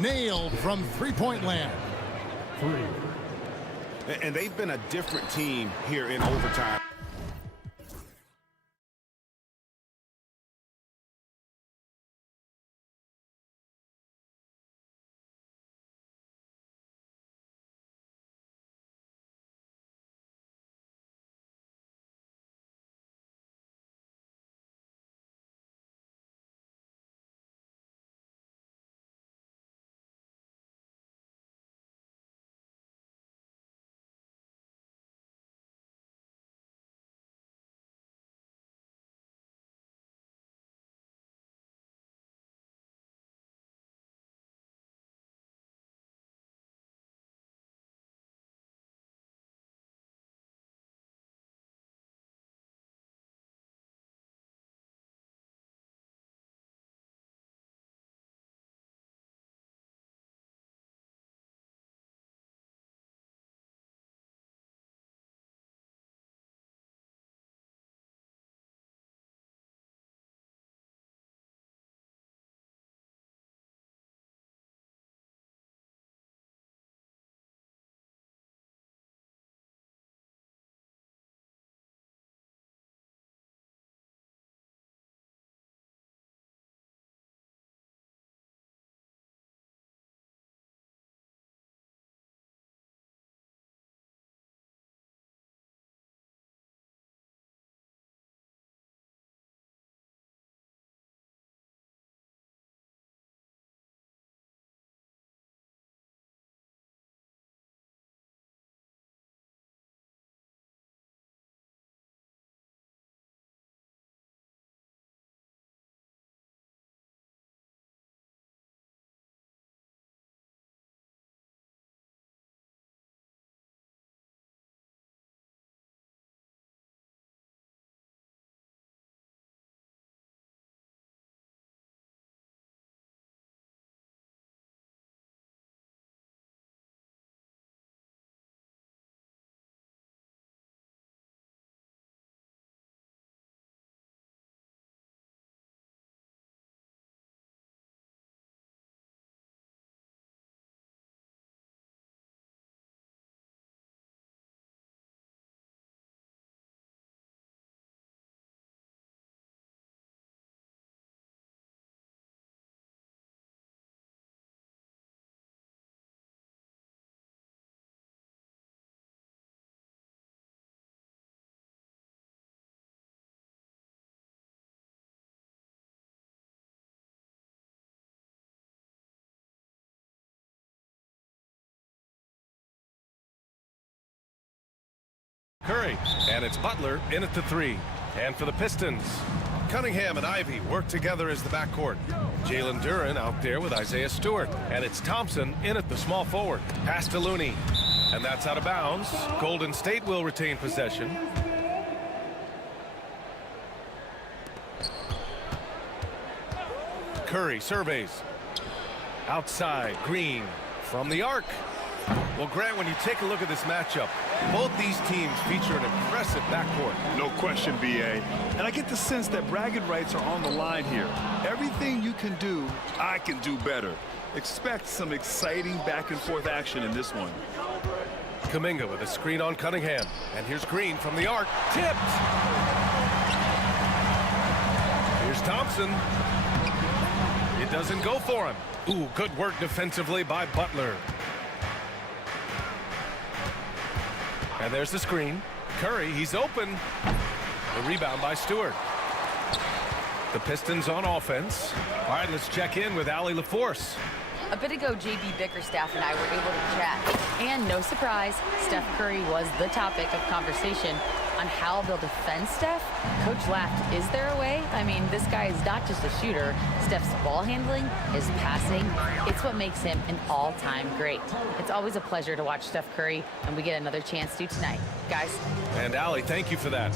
Nailed from three-point land. 3. And they've been a different team here in overtime. Curry, and it's Butler in at the three. And for the Pistons, Cunningham and Ivy work together as the backcourt. Jalen Duren out there with Isaiah Stewart. And it's Thompson in at the small forward. Pass to Looney. And that's out of bounds. Golden State will retain possession. Curry surveys. Outside, Green from the arc. Well, Grant, when you take a look at this matchup, both these teams feature an impressive backcourt. No question, BA. And I get the sense that bragging rights are on the line here. Everything you can do, I can do better. Expect some exciting back-and-forth action in this one. Kuminga with a screen on Cunningham. And here's Green from the arc. Tipped! Here's Thompson. It doesn't go for him. Ooh, good work defensively by Butler. And there's the screen. Curry, he's open. The rebound by Stewart. The Pistons on offense. All right, let's check in with Allie LaForce. A bit ago, JB Bickerstaff and I were able to chat. And no surprise, Steph Curry was the topic of conversation on how they'll defend Steph. Coach laughed, is there a way? I mean, this guy is not just a shooter. Steph's ball handling, his passing, it's what makes him an all-time great. It's always a pleasure to watch Steph Curry, and we get another chance to tonight. Guys. And Allie, thank you for that.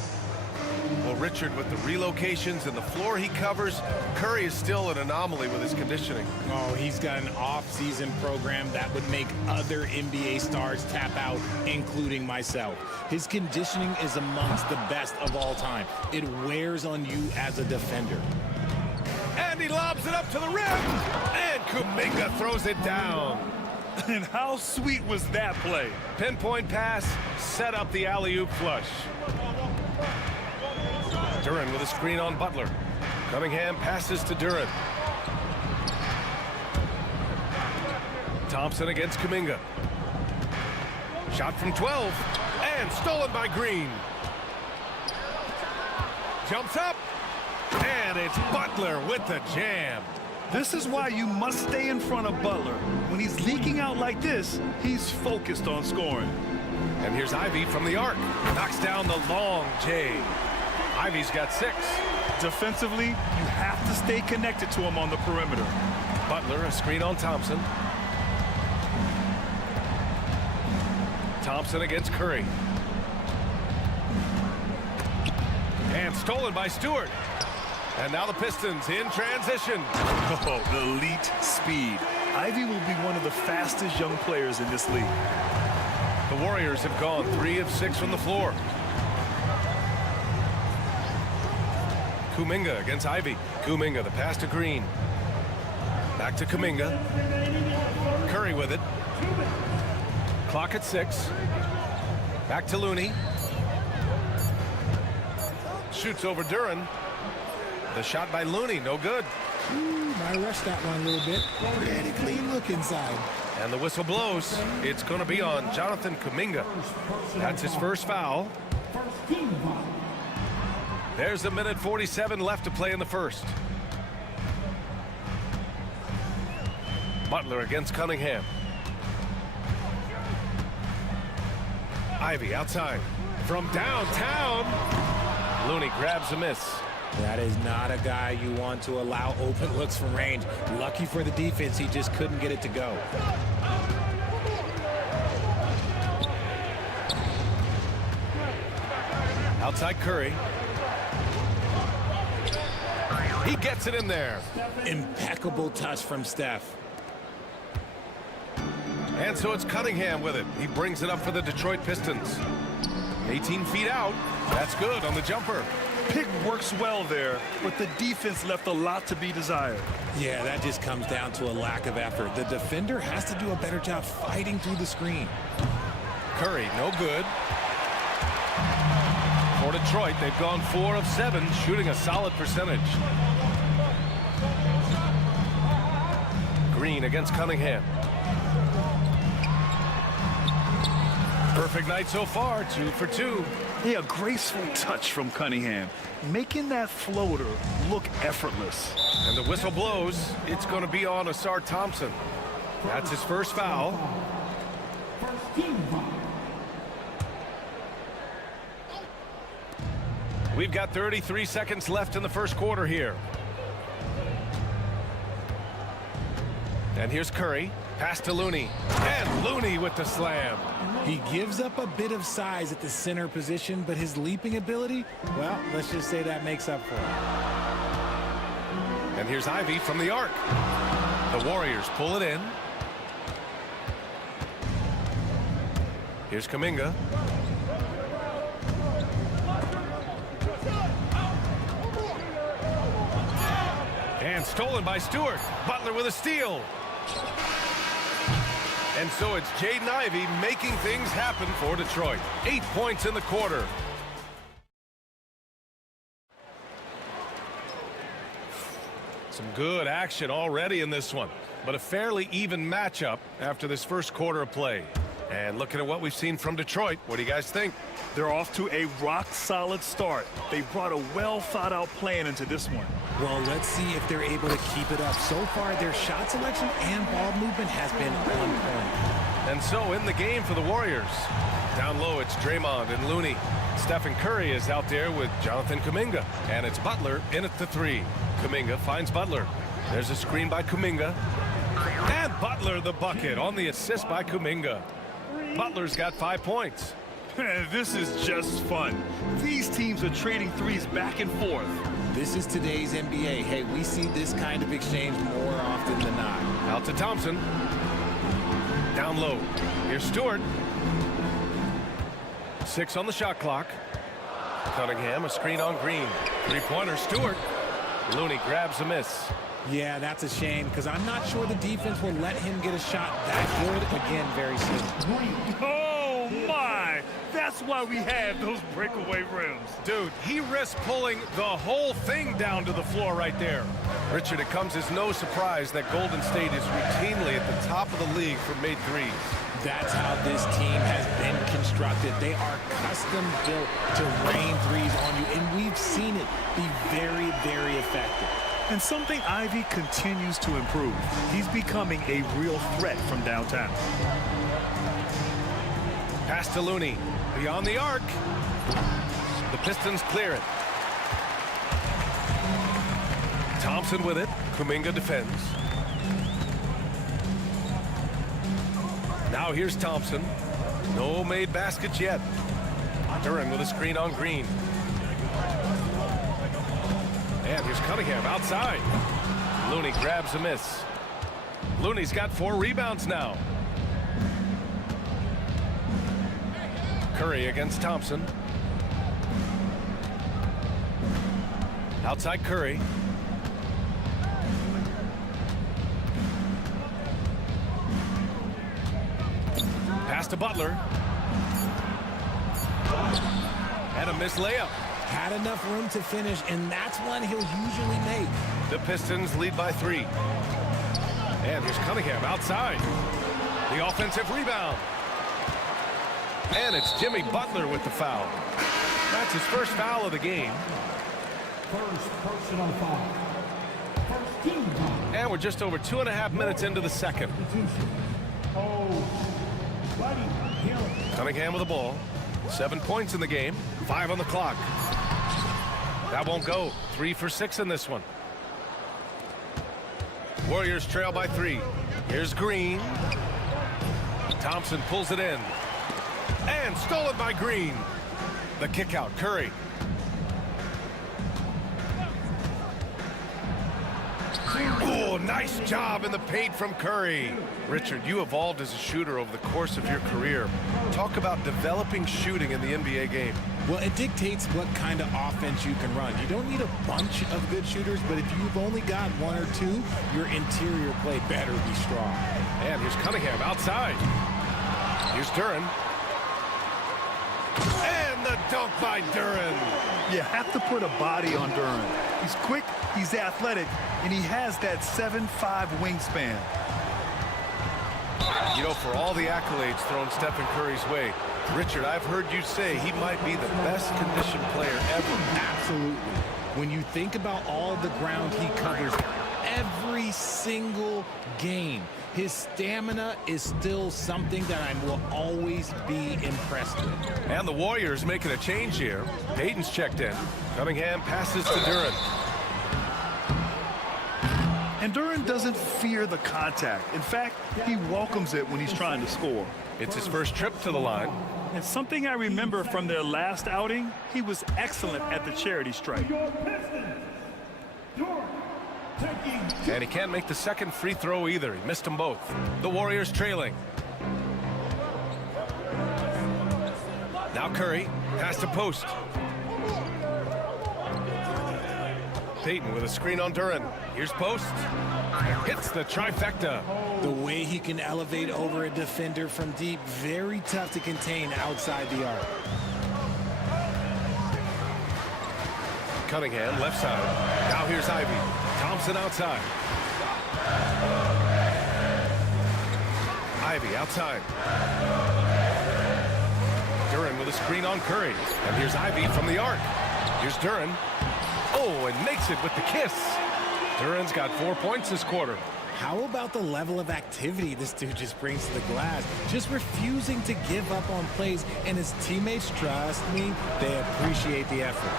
Well, Richard, with the relocations and the floor he covers, Curry is still an anomaly with his conditioning. Oh, he's got an off-season program that would make other NBA stars tap out, including myself. His conditioning is amongst the best of all time. It wears on you as a defender. And he lobs it up to the rim. And Kuminga throws it down. And how sweet was that play? Pinpoint pass, set up the alley-oop flush. Duren with a screen on Butler. Cunningham passes to Duren. Thompson against Kuminga. Shot from 12 and stolen by Green. Jumps up and it's Butler with the jam. This is why you must stay in front of Butler. When he's leaking out like this, he's focused on scoring. And here's Ivy from the arc. Knocks down the long J. Ivy's got 6. Defensively, you have to stay connected to him on the perimeter. Butler, a screen on Thompson. Thompson against Curry. And stolen by Stewart. And now the Pistons in transition. Oh, elite speed. Ivy will be one of the fastest young players in this league. The Warriors have gone 3 of 6 from the floor. Kuminga against Ivy. Kuminga, the pass to Green. Back to Kuminga. Curry with it. Clock at 6. Back to Looney. Shoots over Duren. The shot by Looney, no good. Might rush that one a little bit. Pretty clean look inside. And the whistle blows. It's going to be on Jonathan Kuminga. That's his first foul. There's a minute 47 left to play in the first. Butler against Cunningham. Ivy outside. From downtown. Looney grabs a miss. That is not a guy you want to allow open looks from range. Lucky for the defense, he just couldn't get it to go. Outside Curry. He gets it in there. Impeccable touch from Steph. And so it's Cunningham with it. He brings it up for the Detroit Pistons. 18 feet out. That's good on the jumper. Pick works well there, but the defense left a lot to be desired. Yeah, that just comes down to a lack of effort. The defender has to do a better job fighting through the screen. Curry, no good. For Detroit, they've gone 4 of 7, shooting a solid percentage. Green against Cunningham. Perfect night so far, 2 for 2. Yeah, a graceful touch from Cunningham, making that floater look effortless. And the whistle blows. It's going to be on Asar Thompson. That's his first foul. We've got 33 seconds left in the first quarter here. And here's Curry. Pass to Looney. And Looney with the slam. He gives up a bit of size at the center position, but his leaping ability, well, let's just say that makes up for it. And here's Ivy from the arc. The Warriors pull it in. Here's Kuminga. And stolen by Stewart. Butler with a steal. And so it's Jaden Ivey making things happen for Detroit. 8 points in the quarter. Some good action already in this one, but a fairly even matchup after this first quarter of play. And looking at what we've seen from Detroit, what do you guys think? They're off to a rock-solid start. They brought a well-thought-out plan into this one. Well, let's see if they're able to keep it up. So far, their shot selection and ball movement has been on point. And so in the game for the Warriors. Down low, it's Draymond and Looney. Stephen Curry is out there with Jonathan Kuminga. And it's Butler in at the three. Kuminga finds Butler. There's a screen by Kuminga. And Butler the bucket on the assist by Kuminga. Butler's got 5 points. This is just fun. These teams are trading threes back and forth. This is today's NBA. Hey, we see this kind of exchange more often than not. Out to Thompson. Down low. Here's Stewart. 6 on the shot clock. Cunningham, a screen on Green. Three-pointer, Stewart. Looney grabs a miss. Yeah, that's a shame because I'm not sure the defense will let him get a shot that good again very soon. Oh, my! That's why we have those breakaway rims. Dude, he risked pulling the whole thing down to the floor right there. Richard, it comes as no surprise that Golden State is routinely at the top of the league for made threes. That's how this team has been constructed. They are custom built to rain threes on you, and we've seen it be very, very effective. And something Ivy continues to improve. He's becoming a real threat from downtown. Pass to Looney. Beyond the arc. The Pistons clear it. Thompson with it. Kuminga defends. Now here's Thompson. No made baskets yet. Duran with a screen on Green. And here's Cunningham outside. Looney grabs a miss. Looney's got 4 rebounds now. Curry against Thompson. Outside Curry. Pass to Butler. And a missed layup. Had enough room to finish, and that's one he'll usually make. The Pistons lead by 3. And here's Cunningham outside. The offensive rebound. And it's Jimmy Butler with the foul. That's his first foul of the game. First personal foul. First team foul. And we're just over 2.5 minutes into the second. Cunningham with the ball. 7 points in the game. 5 on the clock. That won't go. 3 for 6 in this one. Warriors trail by 3. Here's Green. Thompson pulls it in. And stolen by Green. The kick out, Curry. Oh, nice job in the paint from Curry. Richard, you evolved as a shooter over the course of your career. Talk about developing shooting in the NBA game. Well, it dictates what kind of offense you can run. You don't need a bunch of good shooters, but if you've only got 1 or 2, your interior play better be strong. And here's Cunningham outside. Here's Duran. And the dunk by Duran. You have to put a body on Duran. He's quick, he's athletic, and he has that 7'5" wingspan. You know, for all the accolades thrown Stephen Curry's way, Richard, I've heard you say he might be the best conditioned player ever. Absolutely. When you think about all the ground he covers every single game. His stamina is still something that I will always be impressed with. And the Warriors making a change here. Payton's checked in. Cunningham passes to Duren. And Duren doesn't fear the contact. In fact, he welcomes it when he's trying to score. It's his first trip to the line. And something I remember from their last outing, he was excellent at the charity stripe. And he can't make the second free throw either. He missed them both. The Warriors trailing. Now Curry, pass to post. Payton with a screen on Duren. Here's post. Hits the trifecta. The way he can elevate over a defender from deep, very tough to contain outside the arc. Cunningham, left side. Now here's Ivy. Thompson outside. Ivy outside. Duren with a screen on Curry. And here's Ivy from the arc. Here's Duren. Oh, and makes it with the kiss. Duren's got 4 points this quarter. How about the level of activity this dude just brings to the glass? Just refusing to give up on plays, and his teammates, trust me, they appreciate the effort.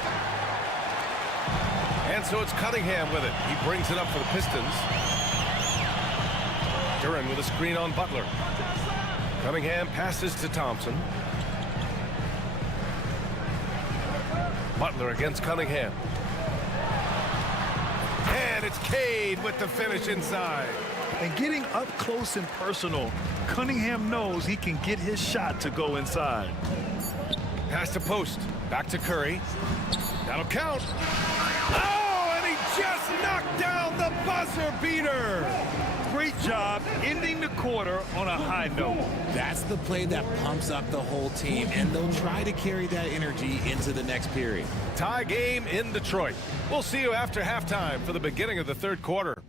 And so it's Cunningham with it. He brings it up for the Pistons. Duren with a screen on Butler. Cunningham passes to Thompson. Butler against Cunningham. And it's Cade with the finish inside. And getting up close and personal, Cunningham knows he can get his shot to go inside. Pass to post. Back to Curry. That'll count. Oh, and he just knocked down the buzzer beater. Great job ending the quarter on a high note. That's the play that pumps up the whole team, and they'll try to carry that energy into the next period. Tie game in Detroit. We'll see you after halftime for the beginning of the third quarter.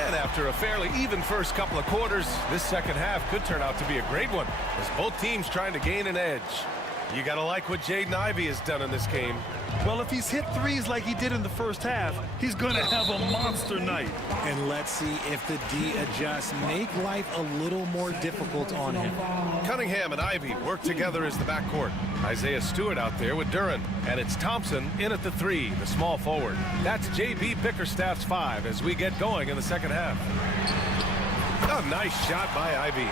And after a fairly even first couple of quarters, this second half could turn out to be a great one, as both teams trying to gain an edge. You gotta like what Jaden Ivey has done in this game. Well, if he's hit threes like he did in the first half, he's gonna have a monster night. And let's see if the D adjusts, make life a little more difficult on him. Cunningham and Ivey work together as the backcourt. Isaiah Stewart out there with Duren. And it's Thompson in at the three, the small forward. That's J.B. Bickerstaff's 5 as we get going in the second half. A nice shot by Ivey.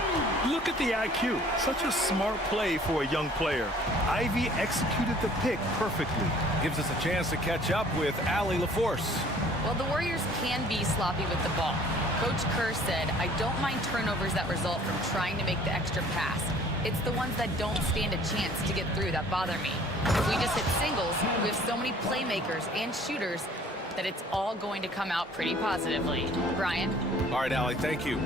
Look at the IQ. Such a smart play for a young player. Ivey executed the pick perfectly. Gives us a chance to catch up with Allie LaForce. Well, the Warriors can be sloppy with the ball. Coach Kerr said, I don't mind turnovers that result from trying to make the extra pass. It's the ones that don't stand a chance to get through that bother me. If we just hit singles, we have so many playmakers and shooters that it's all going to come out pretty positively. Brian? All right, Allie, thank you.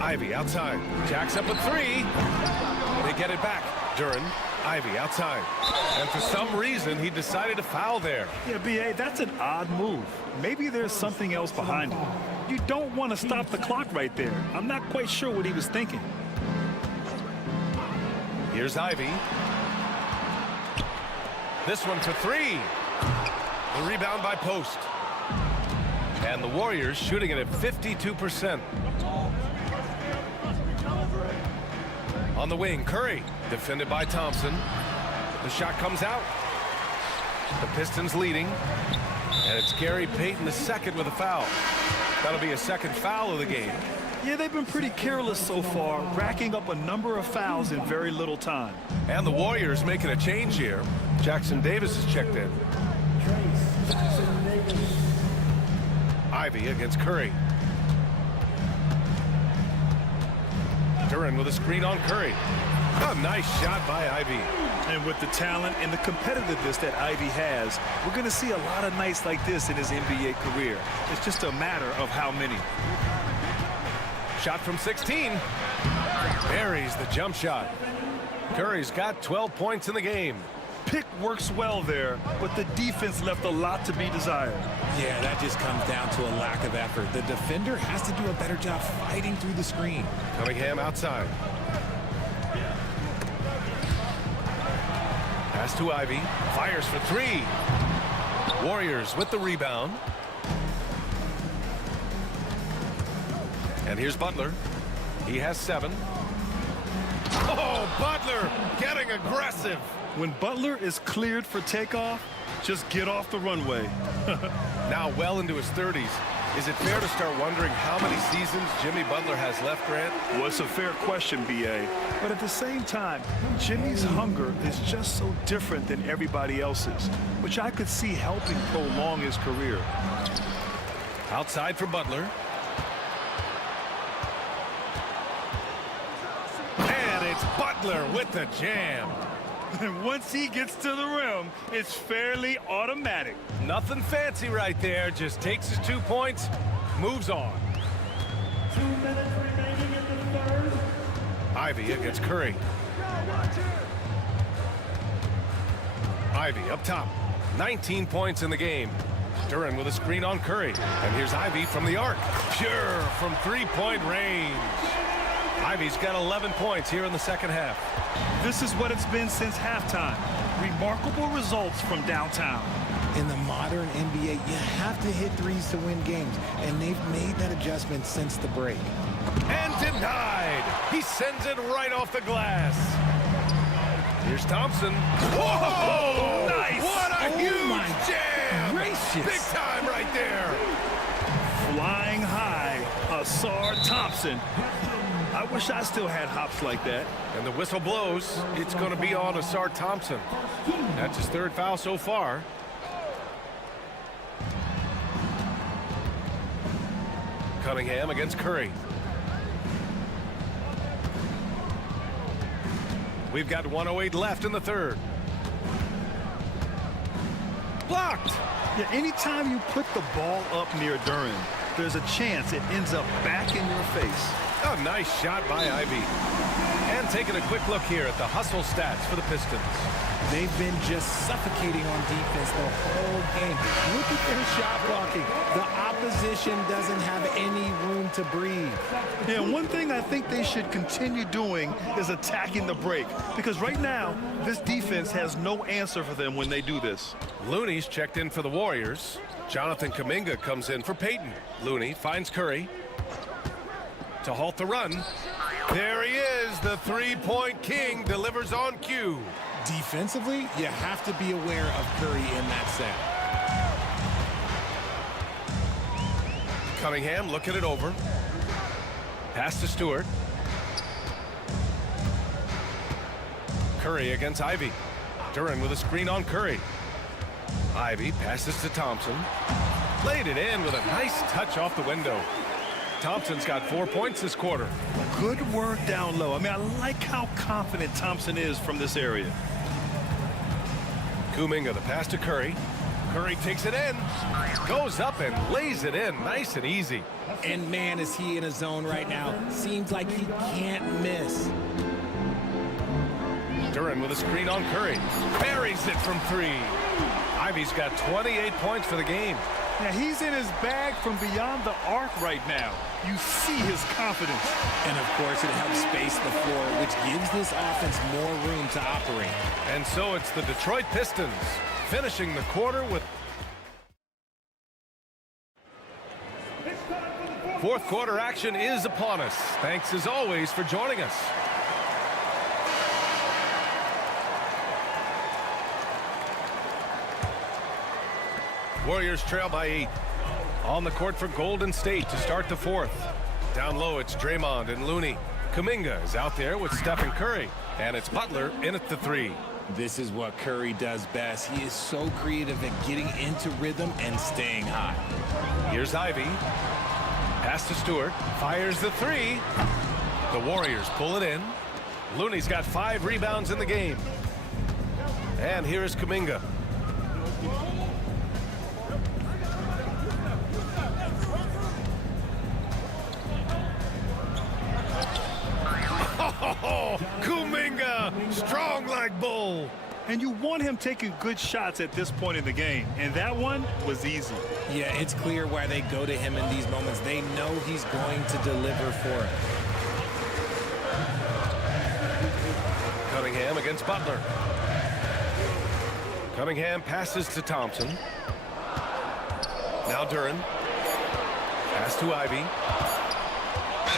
Ivey outside. Jacks up a 3. They get it back. Duren, Ivey outside. And for some reason, he decided to foul there. Yeah, B.A., that's an odd move. Maybe there's something else behind it. You don't want to stop the clock right there. I'm not quite sure what he was thinking. Here's Ivey. This one for 3. The rebound by Post. And And the Warriors shooting it at 52%. On the wing, Curry, defended by Thompson. The shot comes out. The Pistons leading. And it's Gary Payton II with a foul. That'll be a second foul of the game. Yeah, they've been pretty careless so far, racking up a number of fouls in very little time. And the Warriors making a change here. Jackson Davis is checked in. Ivy against Curry. Duran with a screen on Curry. A nice shot by Ivy. And with the talent and the competitiveness that Ivy has, we're going to see a lot of nights like this in his NBA career. It's just a matter of how many. Shot from 16. Buries the jump shot. Curry's got 12 points in the game. Pick works well there, but the defense left a lot to be desired. Yeah, that just comes down to a lack of effort. The defender has to do a better job fighting through the screen. Cunningham outside. Pass to Ivy. Fires for three. Warriors with the rebound. And here's Butler. He has 7. Oh, Butler getting aggressive. When Butler is cleared for takeoff, just get off the runway. Now well into his 30s. Is it fair to start wondering how many seasons Jimmy Butler has left, Grant? Well, it's a fair question, B.A. But at the same time, Jimmy's hunger is just so different than everybody else's, which I could see helping prolong his career. Outside for Butler. And it's Butler with the jam. And once he gets to the rim, it's fairly automatic. Nothing fancy right there. Just takes his 2 points, moves on. 2 minutes remaining in the third. Ivy against Curry. Ivy up top. 19 points in the game. Duran with a screen on Curry. And here's Ivy from the arc. Pure from three-point range. Ivy's got 11 points here in the second half. This is what it's been since halftime. Remarkable results from downtown. In the modern NBA, you have to hit threes to win games, and they've made that adjustment since the break. And denied. He sends it right off the glass. Here's Thompson. Whoa! Nice! What a huge jam! Gracious. Big time right there. Flying high, Asar Thompson. I wish I still had hops like that. And the whistle blows. It's going to be on Asar Thompson. That's his third foul so far. Cunningham against Curry. We've got 1:08 left in the third. Blocked. Yeah, anytime you put the ball up near Duran, there's a chance it ends up back in your face. A nice shot by Ivy. And taking a quick look here at the hustle stats for the Pistons. They've been just suffocating on defense the whole game. Look at their shot blocking. The opposition doesn't have any room to breathe. Yeah, one thing I think they should continue doing is attacking the break. Because right now, this defense has no answer for them when they do this. Looney's checked in for the Warriors. Jonathan Kuminga comes in for Payton. Looney finds Curry. To halt the run. There he is, the three-point king, delivers on cue. Defensively, you have to be aware of Curry in that set. Cunningham looking it over. Pass to Stewart. Curry against Ivy. Duran with a screen on Curry. Ivy passes to Thompson. Laid it in with a nice touch off the window. Thompson's got 4 points this quarter. Good work down low. I mean, I like how confident Thompson is from this area. Kuminga, the pass to Curry. Curry takes it in. Goes up and lays it in. Nice and easy. And man, is he in a zone right now. Seems like he can't miss. Duran with a screen on Curry. Buries it from three. Ivy's got 28 points for the game. Yeah, he's in his bag from beyond the arc right now. You see his confidence. And of course, it helps space the floor, which gives this offense more room to operate. And so it's the Detroit Pistons finishing the quarter with... Fourth quarter action is upon us. Thanks as always for joining us. Warriors trail by 8. On the court for Golden State to start the fourth. Down low, it's Draymond and Looney. Kuminga is out there with Stephen Curry. And it's Butler in at the 3. This is what Curry does best. He is so creative at getting into rhythm and staying hot. Here's Ivy. Pass to Stewart. Fires the 3. The Warriors pull it in. Looney's got 5 rebounds in the game. And here is Kuminga. Oh, Kuminga, strong like bull. And you want him taking good shots at this point in the game. And that one was easy. Yeah, it's clear why they go to him in these moments. They know he's going to deliver for it. Cunningham against Butler. Cunningham passes to Thompson. Now Duren. Pass to Ivy.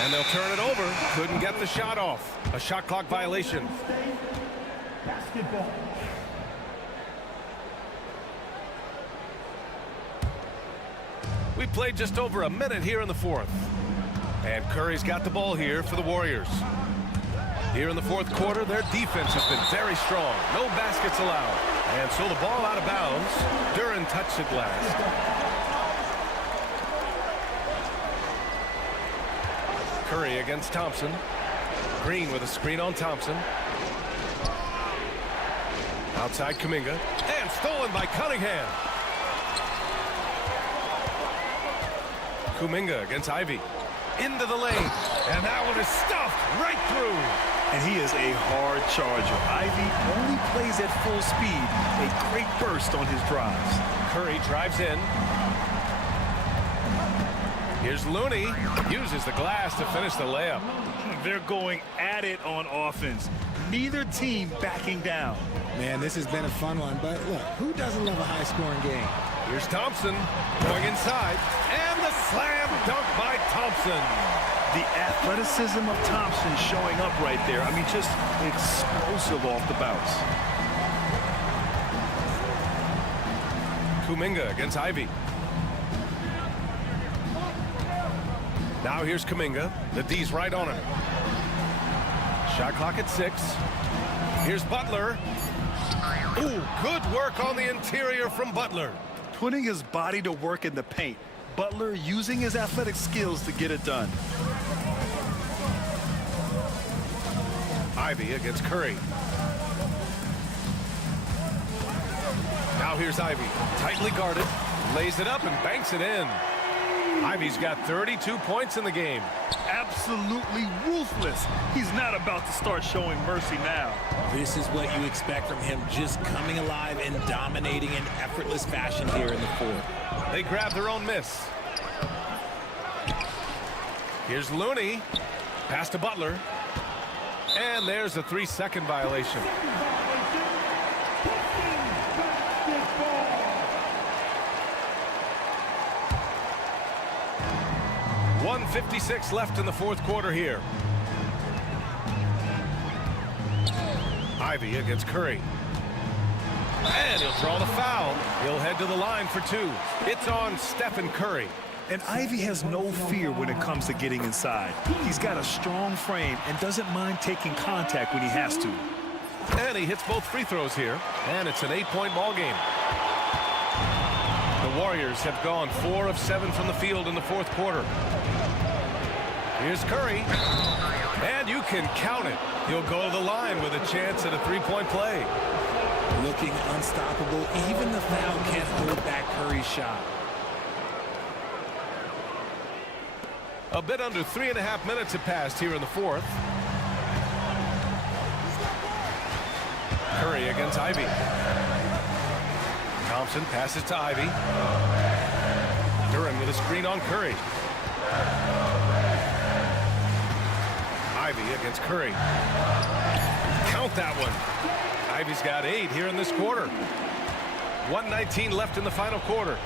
And they'll turn it over. Couldn't get the shot off. A shot clock violation. Basketball. We played just over a minute here in the fourth. And Curry's got the ball here for the Warriors. Here in the fourth quarter, their defense has been very strong. No baskets allowed. And so the ball out of bounds. Duren touched it last. Curry against Thompson. Green with a screen on Thompson. Outside Kuminga. And stolen by Cunningham. Kuminga against Ivy. Into the lane. And that one is stuffed right through. And he is a hard charger. Ivy only plays at full speed. A great burst on his drives. Curry drives in. Here's Looney. Uses the glass to finish the layup. They're going at it on offense. Neither team backing down. Man, this has been a fun one, but look, who doesn't love a high-scoring game? Here's Thompson going inside. And the slam dunk by Thompson. The athleticism of Thompson showing up right there. I mean, just explosive off the bounce. Kuminga against Ivy. Now here's Kuminga. The D's right on him. Shot clock at 6. Here's Butler. Ooh, good work on the interior from Butler. Putting his body to work in the paint. Butler using his athletic skills to get it done. Ivy against Curry. Now here's Ivy. Tightly guarded. Lays it up and banks it in. Ivy's got 32 points in the game. Absolutely ruthless. He's not about to start showing mercy now. This is what you expect from him, just coming alive and dominating in effortless fashion here in the fourth. They grab their own miss. Here's Looney. Pass to Butler. And there's a 3-second violation. .156 left in the fourth quarter here. Ivy against Curry. And he'll draw the foul. He'll head to the line for 2. It's on Stephen Curry. And Ivy has no fear when it comes to getting inside. He's got a strong frame and doesn't mind taking contact when he has to. And he hits both free throws here. And it's an 8-point ball game. The Warriors have gone 4 of 7 from the field in the fourth quarter. Here's Curry. And you can count it. He'll go to the line with a chance at a 3-point play. Looking unstoppable. Even the foul can't hold back Curry's shot. A bit under 3.5 minutes have passed here in the fourth. Curry against Ivy. Thompson passes to Ivy. Duren with a screen on Curry. Ivy against Curry. Count that one. Ivy's got 8 here in this quarter. 1:19 left in the final quarter.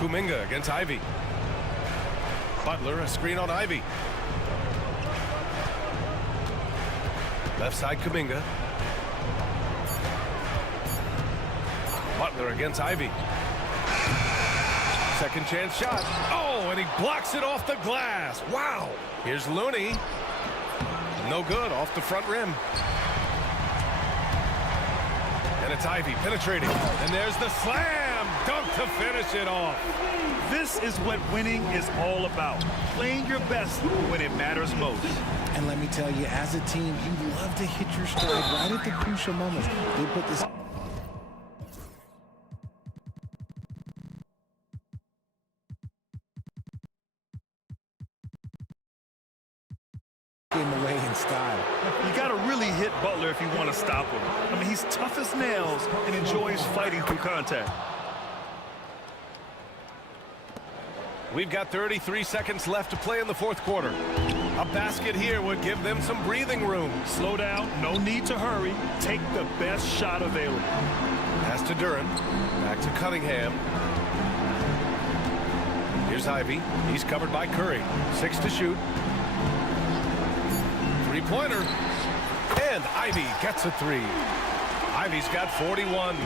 Kuminga against Ivy. Butler, a screen on Ivy. Left side, Kuminga. Butler against Ivy. Second chance shot. Oh, and he blocks it off the glass. Wow. Here's Looney. No good, off the front rim. And it's Ivy penetrating. And there's the slam dunk to finish it off. This is what winning is all about. Playing your best when it matters most. And let me tell you, as a team, you love to hit your stride right at the crucial moments. They put this game away in style. You got to really hit Butler if you want to stop him. I mean, he's tough as nails and enjoys fighting through contact. We've got 33 seconds left to play in the fourth quarter. A basket here would give them some breathing room. Slow down, no need to hurry. Take the best shot available. Pass to Duran. Back to Cunningham. Here's Ivy. He's covered by Curry. 6 to shoot. Three-pointer. And Ivy gets a 3. Ivy's got 41.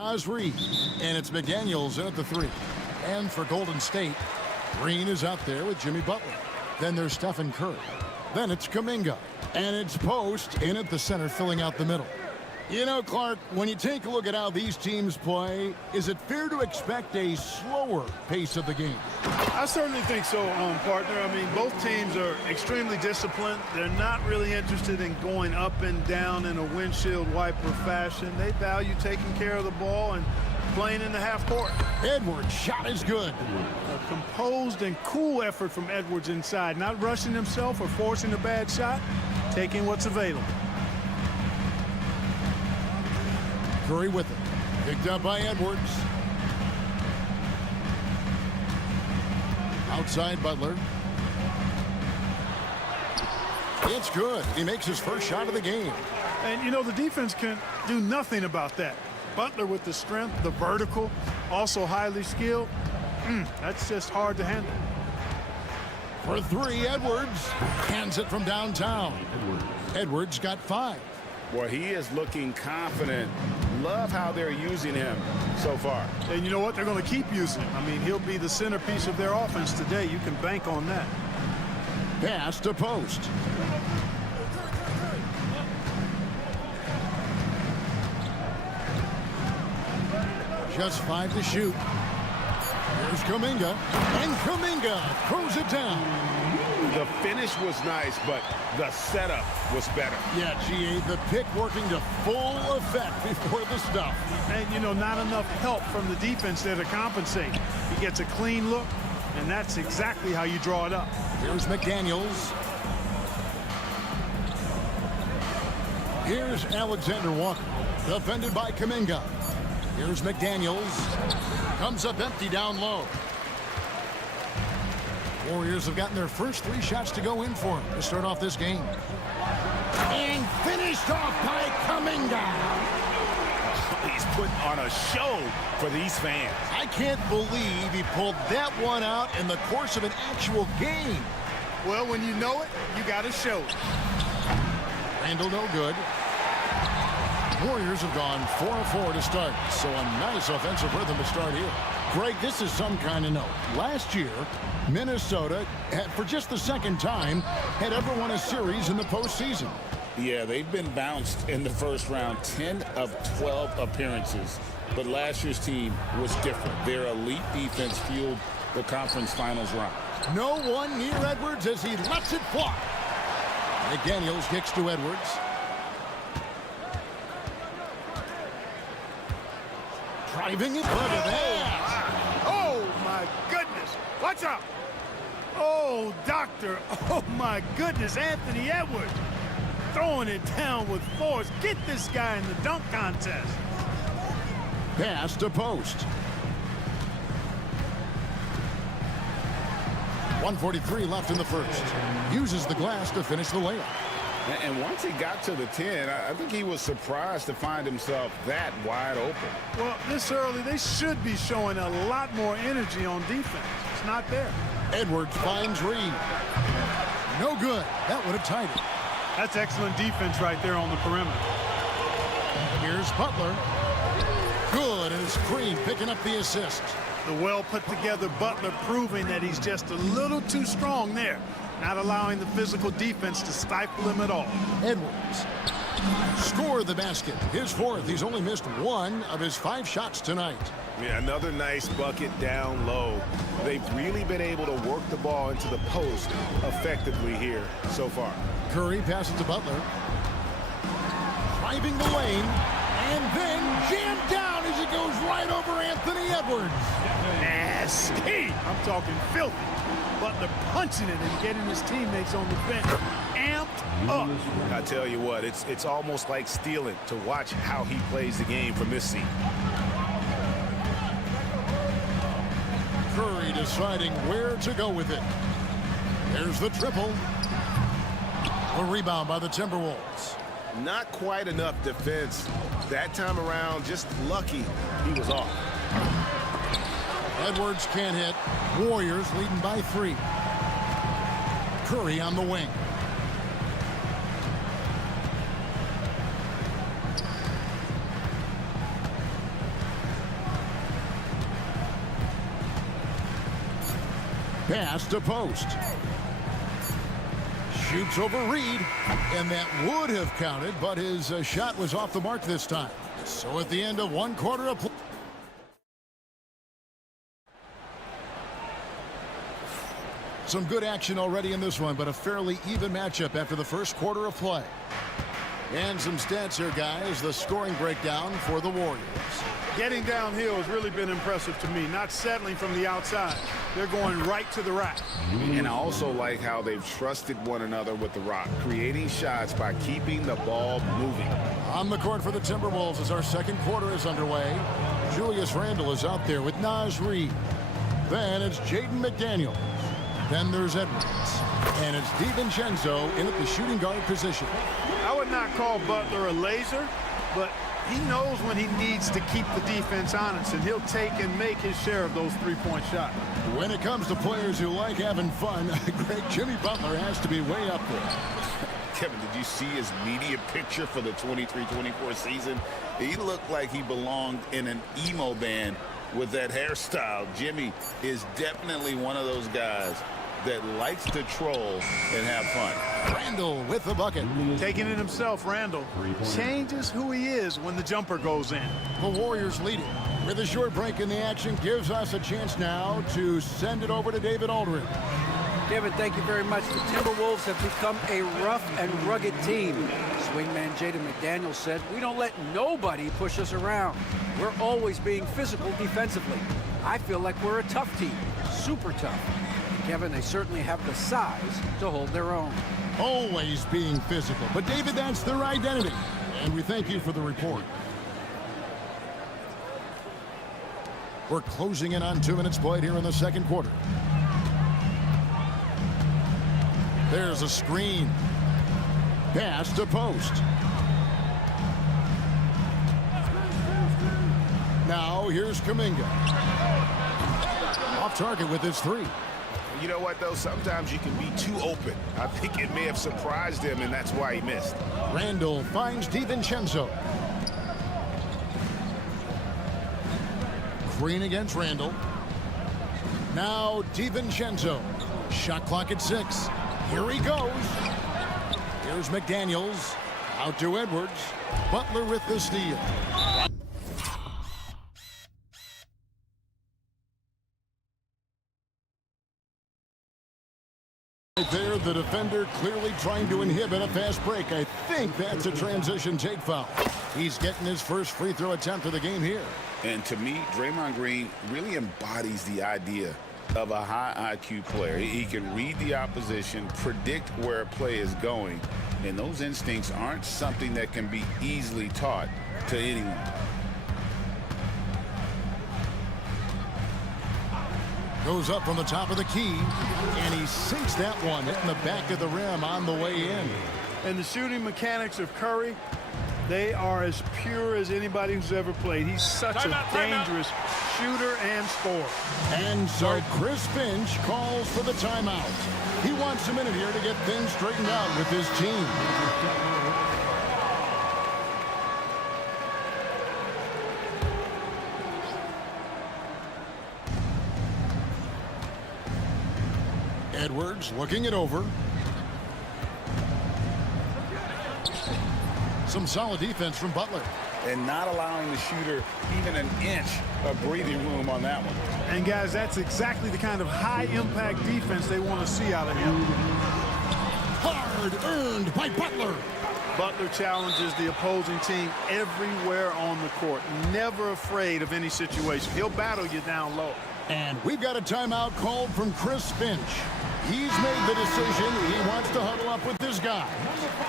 Reed, and it's McDaniels in at the 3. And for Golden State, Green is out there with Jimmy Butler. Then there's Stephen Curry. Then it's Kuminga. And it's Post in at the center, filling out the middle. You know, Clark, when you take a look at how these teams play, is it fair to expect a slower pace of the game? I certainly think so, partner. I mean, both teams are extremely disciplined. They're not really interested in going up and down in a windshield wiper fashion. They value taking care of the ball and playing in the half court. Edwards' shot is good. A composed and cool effort from Edwards inside, not rushing himself or forcing a bad shot, taking what's available. Curry with it. Picked up by Edwards. Outside Butler. It's good. He makes his first shot of the game. And, you know, the defense can do nothing about that. Butler with the strength, the vertical, also highly skilled. That's just hard to handle. For 3, Edwards hands it from downtown. Edwards got 5. Boy, he is looking confident. Love how they're using him so far. And you know what? They're going to keep using him. I mean, he'll be the centerpiece of their offense today. You can bank on that. Pass to Post. Just 5 to shoot. Here's Kuminga. And Kuminga throws it down. The finish was nice, but the setup was better. Yeah, GA, the pick working to full effect before the stuff. And, you know, not enough help from the defense there to compensate. He gets a clean look, and that's exactly how you draw it up. Here's McDaniels. Here's Alexander Walker, defended by Kuminga. Here's McDaniels. Comes up empty down low. Warriors have gotten their first 3 shots to go in for him to start off this game. And finished off by Kuminga. He's putting on a show for these fans. I can't believe he pulled that one out in the course of an actual game. Well, when you know it, you got to show it. Randall no good. Warriors have gone 4 of 4 to start, so a nice offensive rhythm to start here. Greg, this is some kind of note. Last year, Minnesota, for just the second time, had ever won a series in the postseason. Yeah, they've been bounced in the first round, 10 of 12 appearances. But last year's team was different. Their elite defense fueled the conference finals run. No one near Edwards as he lets it fly. McDaniels kicks to Edwards. Driving it, look at that. Oh, my goodness. Watch out. Oh, doctor. Oh, my goodness. Anthony Edwards throwing it down with force. Get this guy in the dunk contest. Pass to Post. 1:43 left in the first. Uses the glass to finish the layup. And once he got to the 10, I think he was surprised to find himself that wide open. Well, this early, they should be showing a lot more energy on defense. It's not there. Edwards finds Reed. No good. That would have tied it. That's excellent defense right there on the perimeter. Here's Butler. Good, and it's Green picking up the assist. The well-put-together Butler proving that he's just a little too strong there, not allowing the physical defense to stifle him at all. Edwards scored the basket. His 4th. He's only missed 1 of his 5 shots tonight. Yeah, another nice bucket down low. They've really been able to work the ball into the post effectively here so far. Curry passes to Butler. Driving the lane, and then jammed down as it goes right over Anthony Edwards. Nasty. I'm talking filthy. Butler punching it and getting his teammates on the bench amped up. I tell you what, it's almost like stealing to watch how he plays the game from this seat. Curry deciding where to go with it. There's the triple. A rebound by the Timberwolves. Not quite enough defense. That time around, just lucky he was off. Edwards can't hit. Warriors leading by 3. Curry on the wing. Pass to post. Shoots over Reed, and that would have counted, but his shot was off the mark this time. So at the end of one quarter of play. Some good action already in this one, but a fairly even matchup after the first quarter of play. And some stats here, guys. The scoring breakdown for the Warriors. Getting downhill has really been impressive to me. Not settling from the outside. They're going right to the rack. And I also like how they've trusted one another with the rock, creating shots by keeping the ball moving. On the court for the Timberwolves as our second quarter is underway. Julius Randle is out there with Naz Reid. Then it's Jaden McDaniels. Then there's Edwards. And it's DiVincenzo in at the shooting guard position. I would not call Butler a laser, but he knows when he needs to keep the defense honest, and he'll take and make his share of those three-point shots. When it comes to players who like having fun, Greg, Jimmy Butler has to be way up there. Kevin, did you see his media picture for the 23-24 season? He looked like he belonged in an emo band with that hairstyle. Jimmy is definitely one of those guys that likes to troll and have fun. Randle with the bucket. Taking it himself, Randle changes who he is when the jumper goes in. The Warriors leading. With a short break in the action, gives us a chance now to send it over to David Aldridge. David, thank you very much. The Timberwolves have become a rough and rugged team. Swingman Jaden McDaniels said, "We don't let nobody push us around. We're always being physical defensively. I feel like we're a tough team, super tough." Kevin, they certainly have the size to hold their own. Always being physical. But, David, that's their identity. And we thank you for the report. We're closing in on 2 minutes played here in the second quarter. There's a screen. Pass to post. Now, here's Kuminga. Off target with his three. You know what, though? Sometimes you can be too open. I think it may have surprised him, and that's why he missed. Randle finds DiVincenzo. Green against Randle. Now DiVincenzo. Shot clock at 6. Here he goes. Here's McDaniels. Out to Edwards. Butler with the steal. There, the defender clearly trying to inhibit a fast break. I think that's a transition take foul. He's getting his first free throw attempt of the game here. And to me, Draymond Green really embodies the idea of a high IQ player. He can read the opposition, predict where a play is going, and those instincts aren't something that can be easily taught to anyone. Goes up from the top of the key, and he sinks that one, hitting the back of the rim on the way in. And the shooting mechanics of Curry, they are as pure as anybody who's ever played. He's such a dangerous shooter and scorer. And so Chris Finch calls for the timeout. He wants a minute here to get things straightened out with his team. Edwards looking it over. Some solid defense from Butler. And not allowing the shooter even an inch of breathing room on that one. And guys, that's exactly the kind of high-impact defense they want to see out of him. Hard earned by Butler. Butler challenges the opposing team everywhere on the court. Never afraid of any situation. He'll battle you down low. And we've got a timeout called from Chris Finch. He's made the decision. He wants to huddle up with this guy.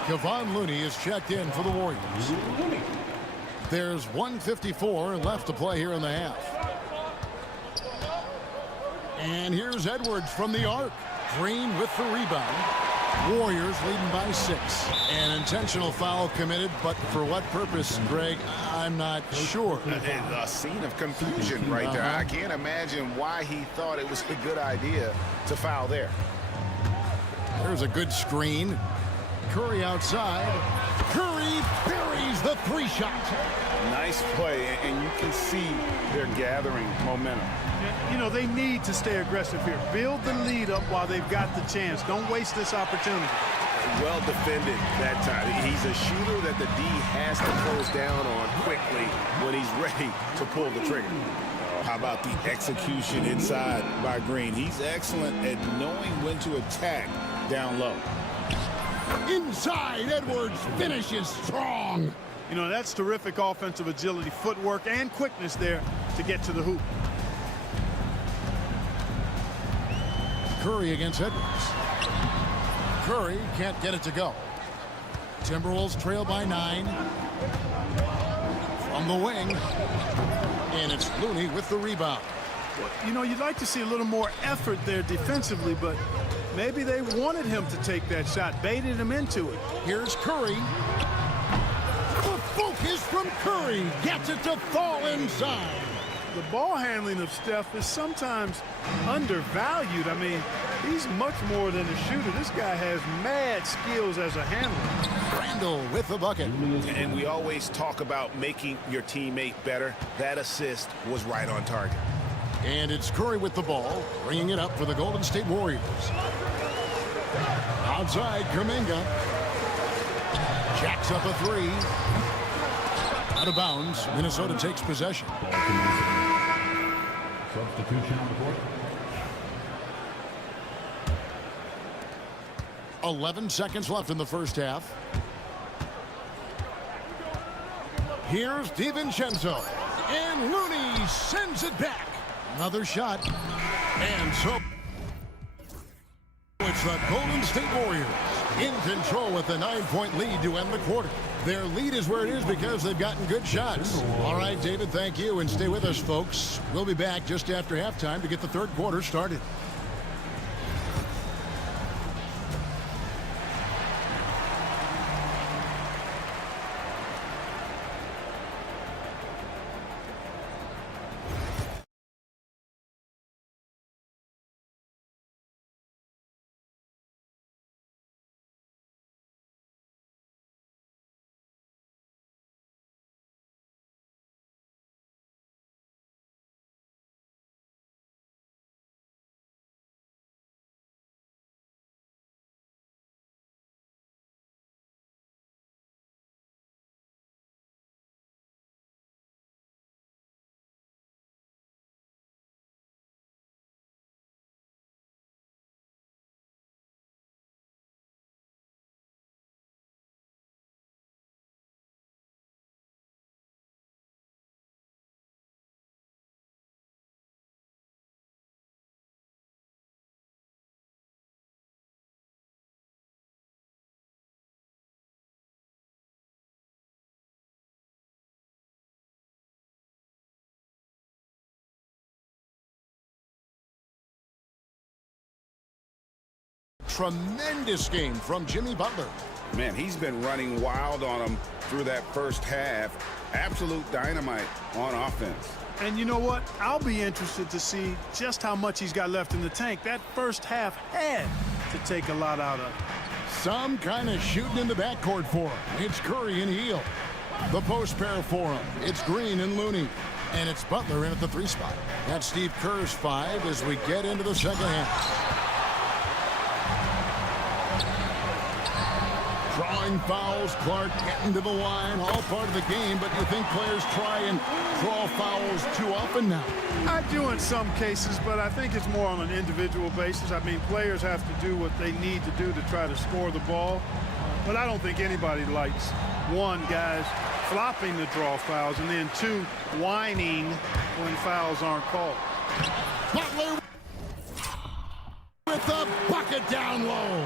Kevon Looney is checked in for the Warriors. There's 1:54 left to play here in the half. And here's Edwards from the arc. Green with the rebound. Warriors leading by 6. An intentional foul committed, but for what purpose, Greg, I'm not sure. A scene of confusion right there. I can't imagine why he thought it was a good idea to foul there. There's a good screen. Curry outside. Curry buries the three shot. Nice play, and you can see they're gathering momentum. You know, they need to stay aggressive here. Build the lead up while they've got the chance. Don't waste this opportunity. Well defended that time. He's a shooter that the D has to close down on quickly when he's ready to pull the trigger. How about the execution inside by Green? He's excellent at knowing when to attack down low. Inside, Edwards finishes strong. You know, that's terrific offensive agility, footwork, and quickness there to get to the hoop. Curry against Edwards. Curry can't get it to go. Timberwolves trail by 9. From the wing. And it's Looney with the rebound. You know, you'd like to see a little more effort there defensively, but maybe they wanted him to take that shot, baited him into it. Here's Curry. The focus from Curry gets it to fall inside. The ball handling of Steph is sometimes undervalued. I mean, he's much more than a shooter. This guy has mad skills as a handler. Randall with the bucket. And we always talk about making your teammate better. That assist was right on target. And it's Curry with the ball, bringing it up for the Golden State Warriors. Outside, Kuminga. Jacks up a three. Out of bounds, Minnesota takes possession. Substitution on the court. 11 seconds left in the first half. Here's DiVincenzo. And Looney sends it back. Another shot. And so it's the Golden State Warriors in control with a 9-point lead to end the quarter. Their lead is where it is because they've gotten good shots. All right, David, thank you. And stay with us, folks. We'll be back just after halftime to get the third quarter started. Tremendous game from Jimmy Butler. Man, he's been running wild on them through that first half. Absolute dynamite on offense. And you know what? I'll be interested to see just how much he's got left in the tank. That first half had to take a lot out of it. Some kind of shooting in the backcourt for him. It's Curry and Heel. The post pair for him. It's Green and Looney. And it's Butler in at the 3 spot. That's Steve Kerr's 5 as we get into the second half. Drawing fouls, Clark getting to the line, all part of the game, but you think players try and draw fouls too often now? I do in some cases, but I think it's more on an individual basis. I mean, players have to do what they need to do to try to score the ball, but I don't think anybody likes, 1, guys flopping to draw fouls, and then 2, whining when fouls aren't called. Butler with the bucket down low.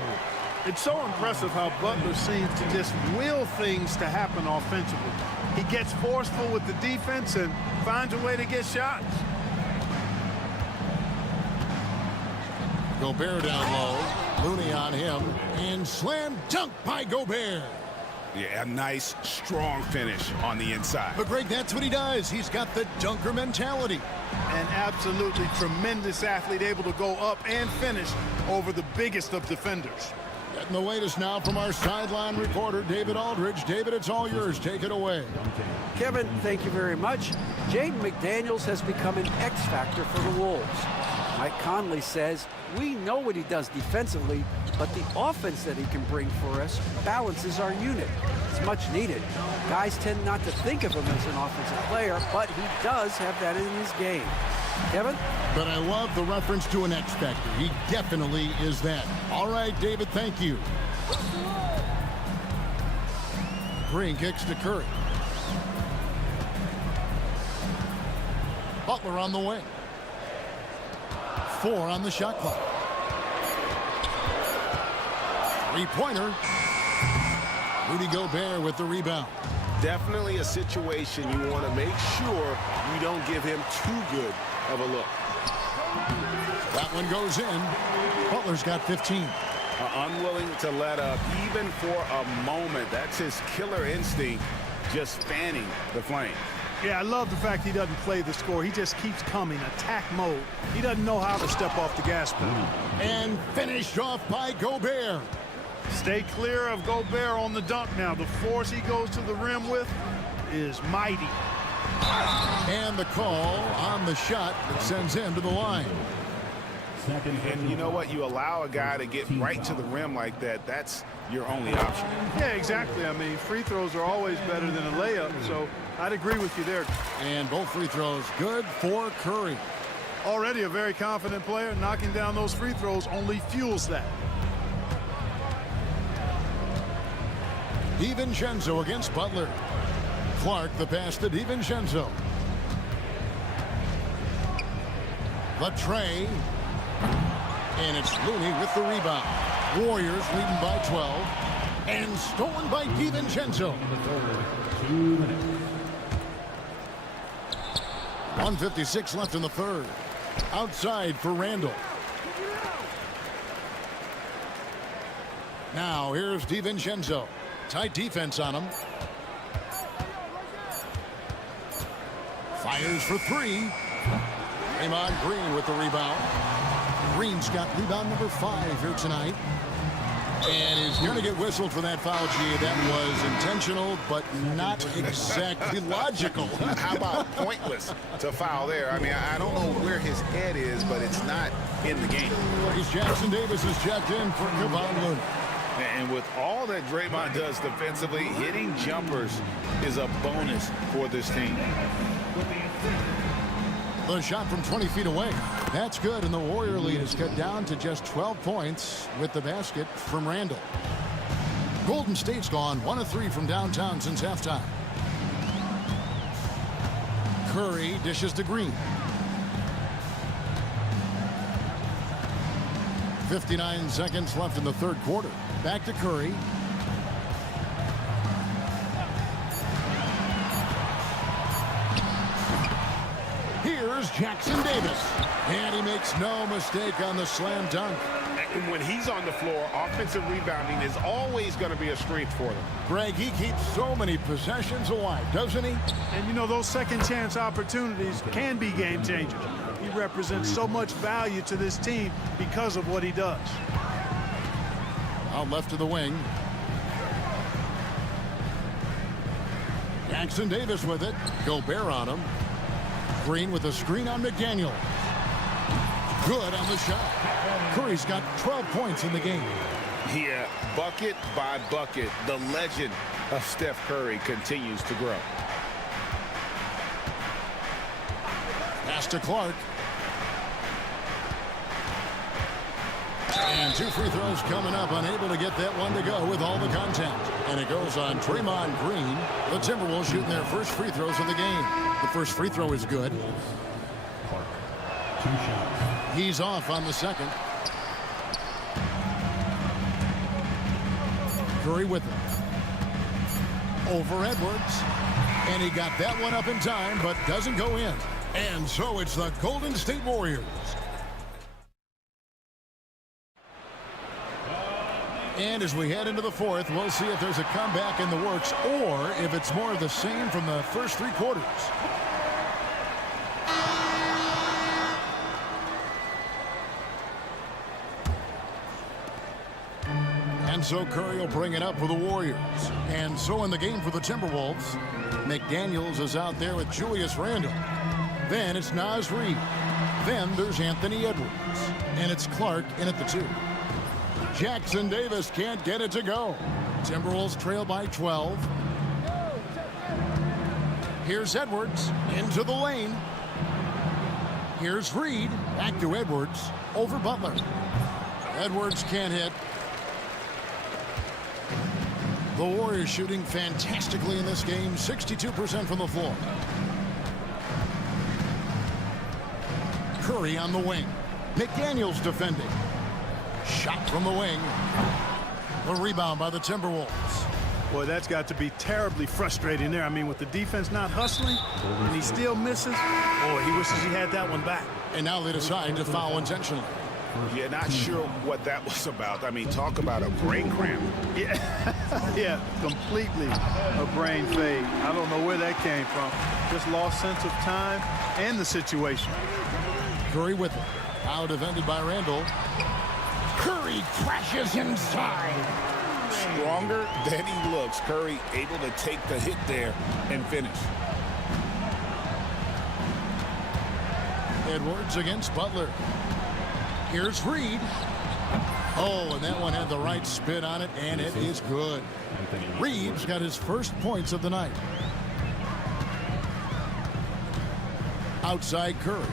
It's so impressive how Butler seems to just will things to happen offensively. He gets forceful with the defense and finds a way to get shots. Gobert down low. Looney on him. And slam dunk by Gobert. Yeah, a nice, strong finish on the inside. But Greg, that's what he does. He's got the dunker mentality. An absolutely tremendous athlete, able to go up and finish over the biggest of defenders. Getting the latest now from our sideline reporter, David Aldridge. David, it's all yours. Take it away. Kevin, thank you very much. Jaden McDaniels has become an X factor for the Wolves. Mike Conley says, we know what he does defensively, but the offense that he can bring for us balances our unit. It's much needed. Guys tend not to think of him as an offensive player, but he does have that in his game. Kevin? But I love the reference to an X factor. He definitely is that. All right, David, thank you. Green kicks to Curry. Butler on the wing. 4 on the shot clock. Three-pointer. Rudy Gobert with the rebound. Definitely a situation you want to make sure you don't give him too good of a look. That one goes in. Butler's got 15. Unwilling to let up even for a moment. That's his killer instinct, just fanning the flame. Yeah, I love the fact he doesn't play the score. He just keeps coming, attack mode. He doesn't know how to step off the gas pedal. And finished off by Gobert. Stay clear of Gobert on the dunk now. The force he goes to the rim with is mighty. And the call on the shot that sends him to the line. And you know what? You allow a guy to get right to the rim like that, that's your only option. Yeah, exactly. I mean, free throws are always better than a layup, so I'd agree with you there. And both free throws good for Curry. Already a very confident player. Knocking down those free throws only fuels that. DiVincenzo against Butler. Clark the pass to DiVincenzo. The tray. And it's Looney with the rebound. Warriors leading by 12. And stolen by DiVincenzo. 1:56 left in the third. Outside for Randall. Now here's DiVincenzo. Tight defense on him. Fires for 3. Draymond Green with the rebound. Green's got rebound number 5 here tonight. And he's going to get whistled for that foul, G. That was intentional, but not exactly logical. How about pointless to foul there? I mean, I don't know where his head is, but it's not in the game. He's Jackson Davis is checked in for Kevon Looney. And with all that Draymond does defensively, hitting jumpers is a bonus for this team. The shot from 20 feet away. That's good, and the Warrior lead is cut down to just 12 points with the basket from Randall. Golden State's gone 1 of 3 from downtown since halftime. Curry dishes to Green. 59 seconds left in the third quarter. Back to Curry. Here's Jackson Davis. And he makes no mistake on the slam dunk. And when he's on the floor, offensive rebounding is always going to be a strength for them. Greg, he keeps so many possessions alive, doesn't he? And you know, those second chance opportunities can be game changers. He represents so much value to this team because of what he does. Out left to the wing. Jackson Davis with it. Gobert on him. Green with a screen on McDaniel. Good on the shot. Curry's got 12 points in the game. Yeah, bucket by bucket, the legend of Steph Curry continues to grow. Pass to Clark. And 2 free throws coming up, unable to get that one to go with all the contact. And it goes on Draymond Green. The Timberwolves shooting their first free throws of the game. The first free throw is good. He's off on the second. Curry with it. Over Edwards. And he got that one up in time, but doesn't go in. And so it's the Golden State Warriors. And as we head into the fourth, we'll see if there's a comeback in the works or if it's more of the same from the first 3 quarters. so Curry will bring it up for the Warriors. And so in the game for the Timberwolves, McDaniels is out there with Julius Randle. Then it's Naz Reid. Then there's Anthony Edwards. And it's Clark in at the 2. Jackson Davis can't get it to go. Timberwolves trail by 12. Here's Edwards into the lane. Here's Reid. Back to Edwards. Over Butler. Edwards can't hit. The Warriors shooting fantastically in this game. 62% from the floor. Curry on the wing. McDaniels defending. Shot from the wing. The rebound by the Timberwolves. Boy, that's got to be terribly frustrating there. I mean, with the defense not hustling, and he still misses, boy, he wishes he had that one back. And now they decide to foul intentionally. Yeah, not sure what that was about. I mean, talk about a brain cramp. Yeah, completely a brain fade. I don't know where that came from. Just lost sense of time and the situation. Curry with it. Now defended by Randle. Curry crashes inside. Stronger than he looks. Curry able to take the hit there and finish. Edwards against Butler. Here's Reid. Oh, and that one had the right spin on it, and it is good. Reid's got his first points of the night. Outside Curry.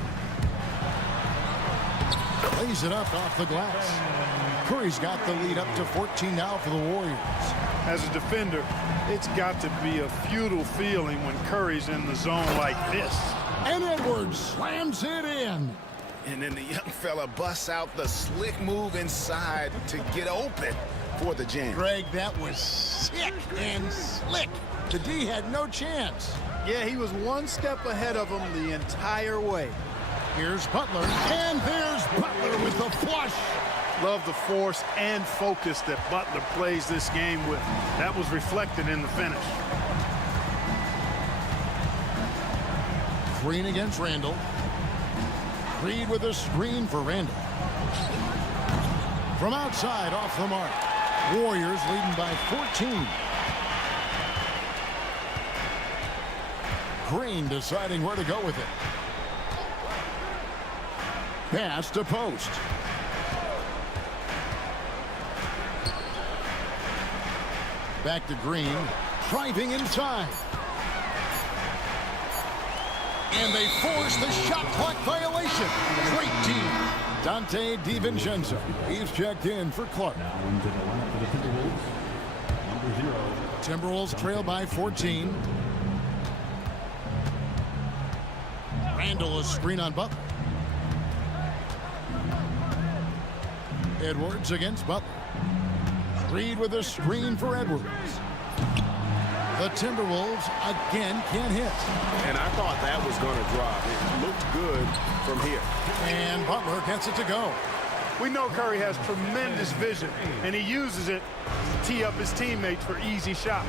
Lays it up off the glass. Curry's got the lead up to 14 now for the Warriors. As a defender, it's got to be a futile feeling when Curry's in the zone like this. And Edwards slams it in. And then the young fella busts out the slick move inside to get open for the jam. Greg, that was sick and slick. The D had no chance. Yeah, he was one step ahead of him the entire way. Here's Butler, and there's Butler with the flush. Love the force and focus that Butler plays this game with. That was reflected in the finish. Green against Randle. Reid with a screen for Randle. From outside, off the mark. Warriors leading by 14. Green deciding where to go with it. Pass to post. Back to Green. Driving inside. And they force the shot clock violation. Great team. Dante DiVincenzo. He's checked in for Clark. Timberwolves trail by 14. Randle a screen on Butler. Edwards against Butler. Reid with a screen for Edwards. The Timberwolves again can't hit. And I thought that was going to drop. It looked good from here. And Butler gets it to go. We know Curry has tremendous vision, and he uses it to tee up his teammates for easy shots.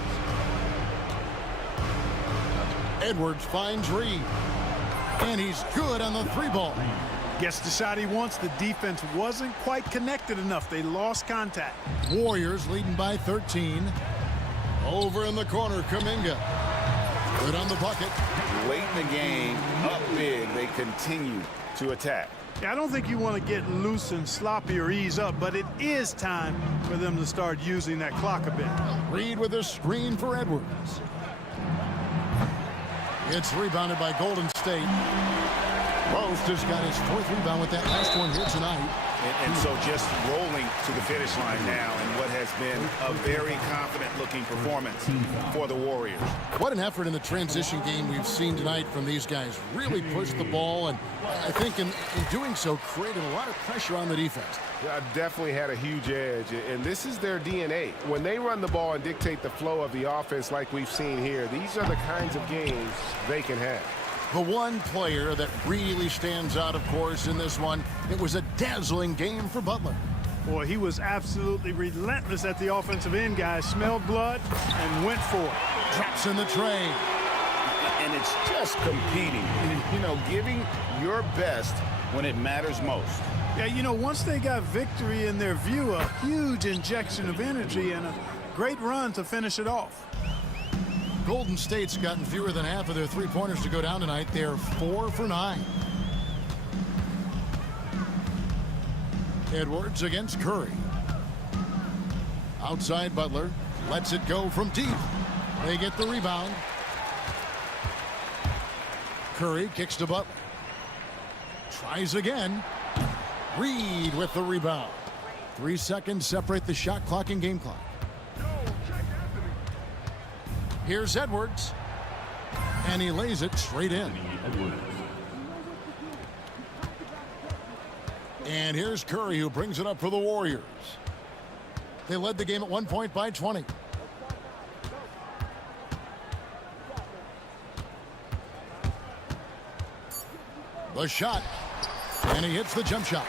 Edwards finds Reid. And he's good on the 3-ball. Gets the shot he wants. The defense wasn't quite connected enough. They lost contact. Warriors leading by 13. Over in the corner, Kuminga. Good on the bucket. Late in the game, up big, they continue to attack. Yeah, I don't think you want to get loose and sloppy or ease up, but it is time for them to start using that clock a bit. Reid with a screen for Edwards. It's rebounded by Golden State. Post has got his 4th rebound with that last one here tonight. And so just rolling to the finish line now in what has been a very confident-looking performance for the Warriors. What an effort in the transition game we've seen tonight from these guys. Really pushed the ball, and I think in doing so created a lot of pressure on the defense. Definitely had a huge edge, and this is their DNA. When they run the ball and dictate the flow of the offense like we've seen here, these are the kinds of games they can have. The one player that really stands out, of course, in this one, it was a dazzling game for Butler. Boy, he was absolutely relentless at the offensive end, guys. Smelled blood and went for it. Traps in the tray. And it's just competing, you know, giving your best when it matters most. Yeah, you know, once they got victory in their view, a huge injection of energy and a great run to finish it off. Golden State's gotten fewer than half of their three-pointers to go down tonight. They're 4 for 9. Edwards against Curry. Outside Butler. Lets it go from deep. They get the rebound. Curry kicks to Butler. Tries again. Reed with the rebound. 3 seconds separate the shot clock and game clock. Here's Edwards. And he lays it straight in. And here's Curry, who brings it up for the Warriors. They led the game at 1 point by 20. The shot. And he hits the jump shot.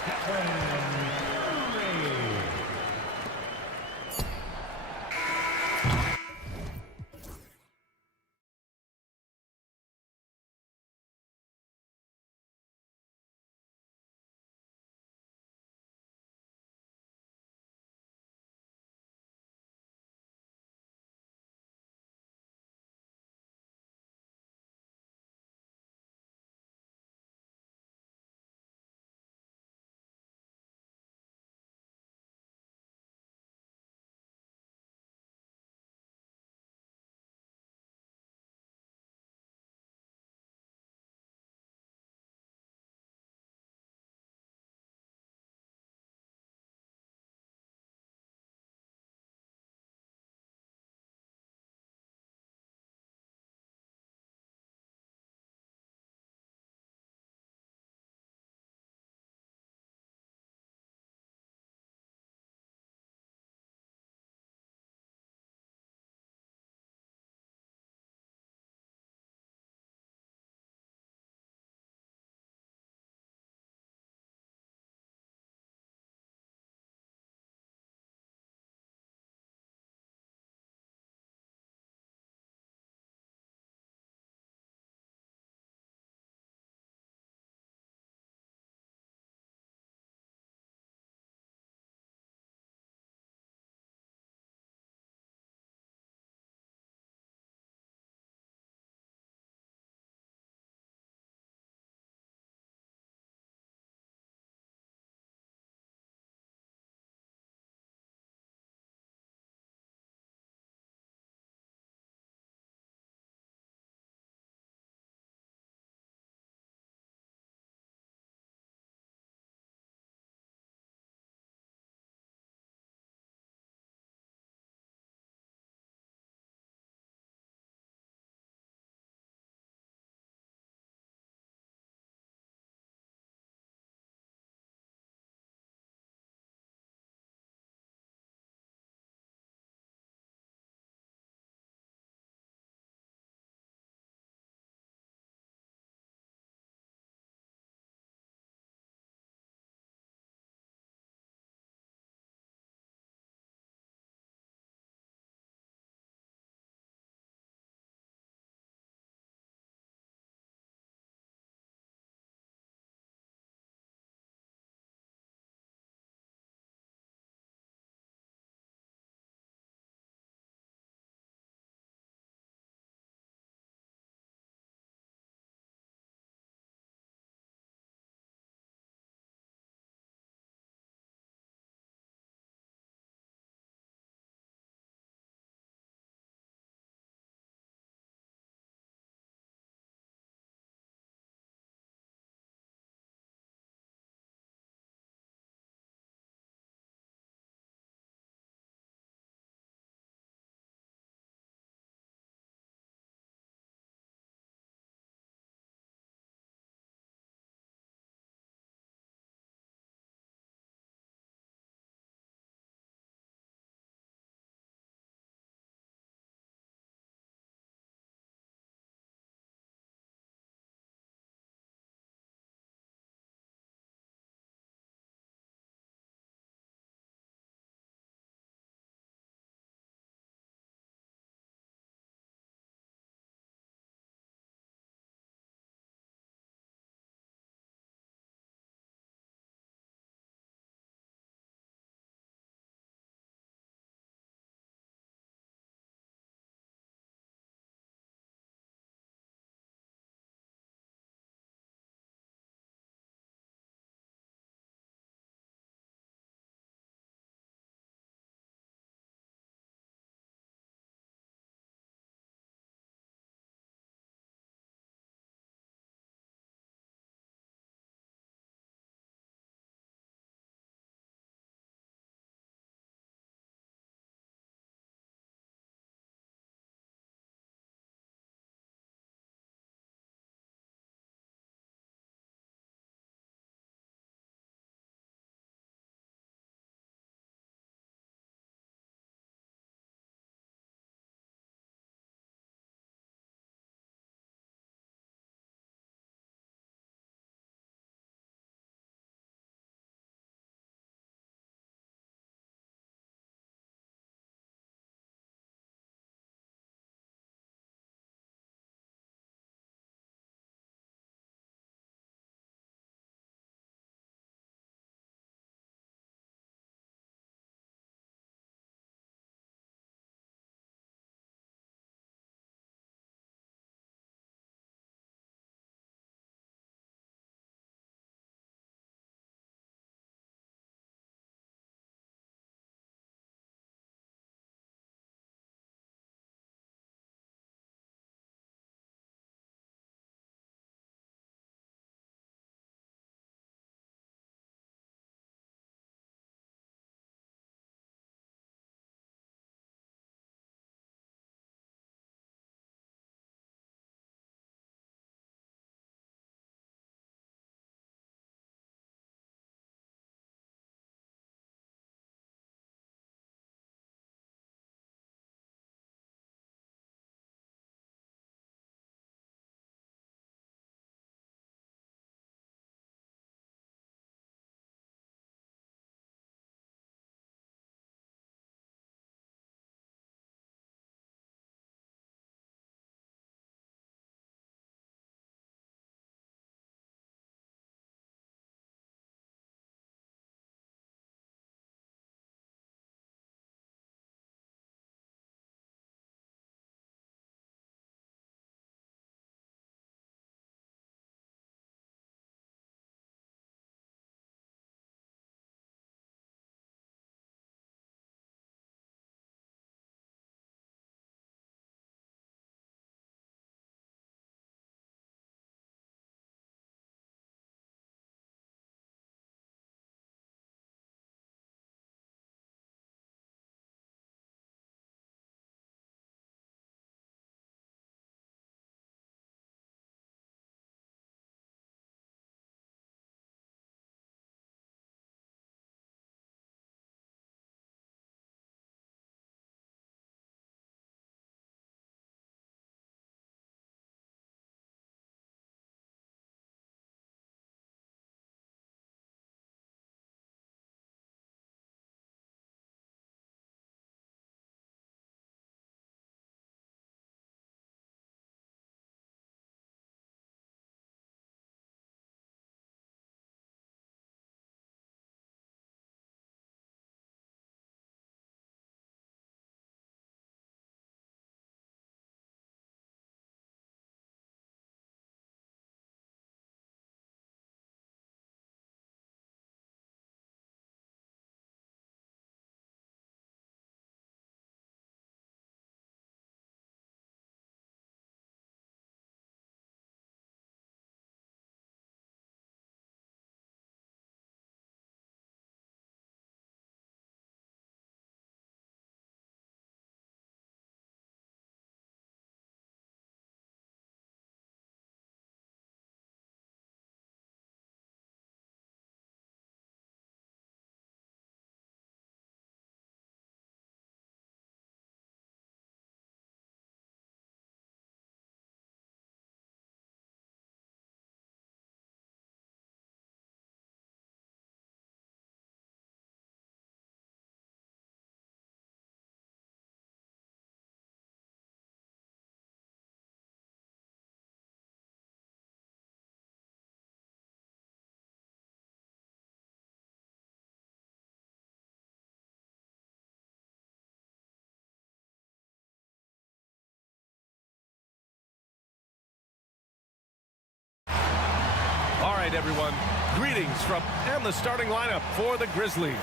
right, everyone. Greetings from and the starting lineup for the Grizzlies.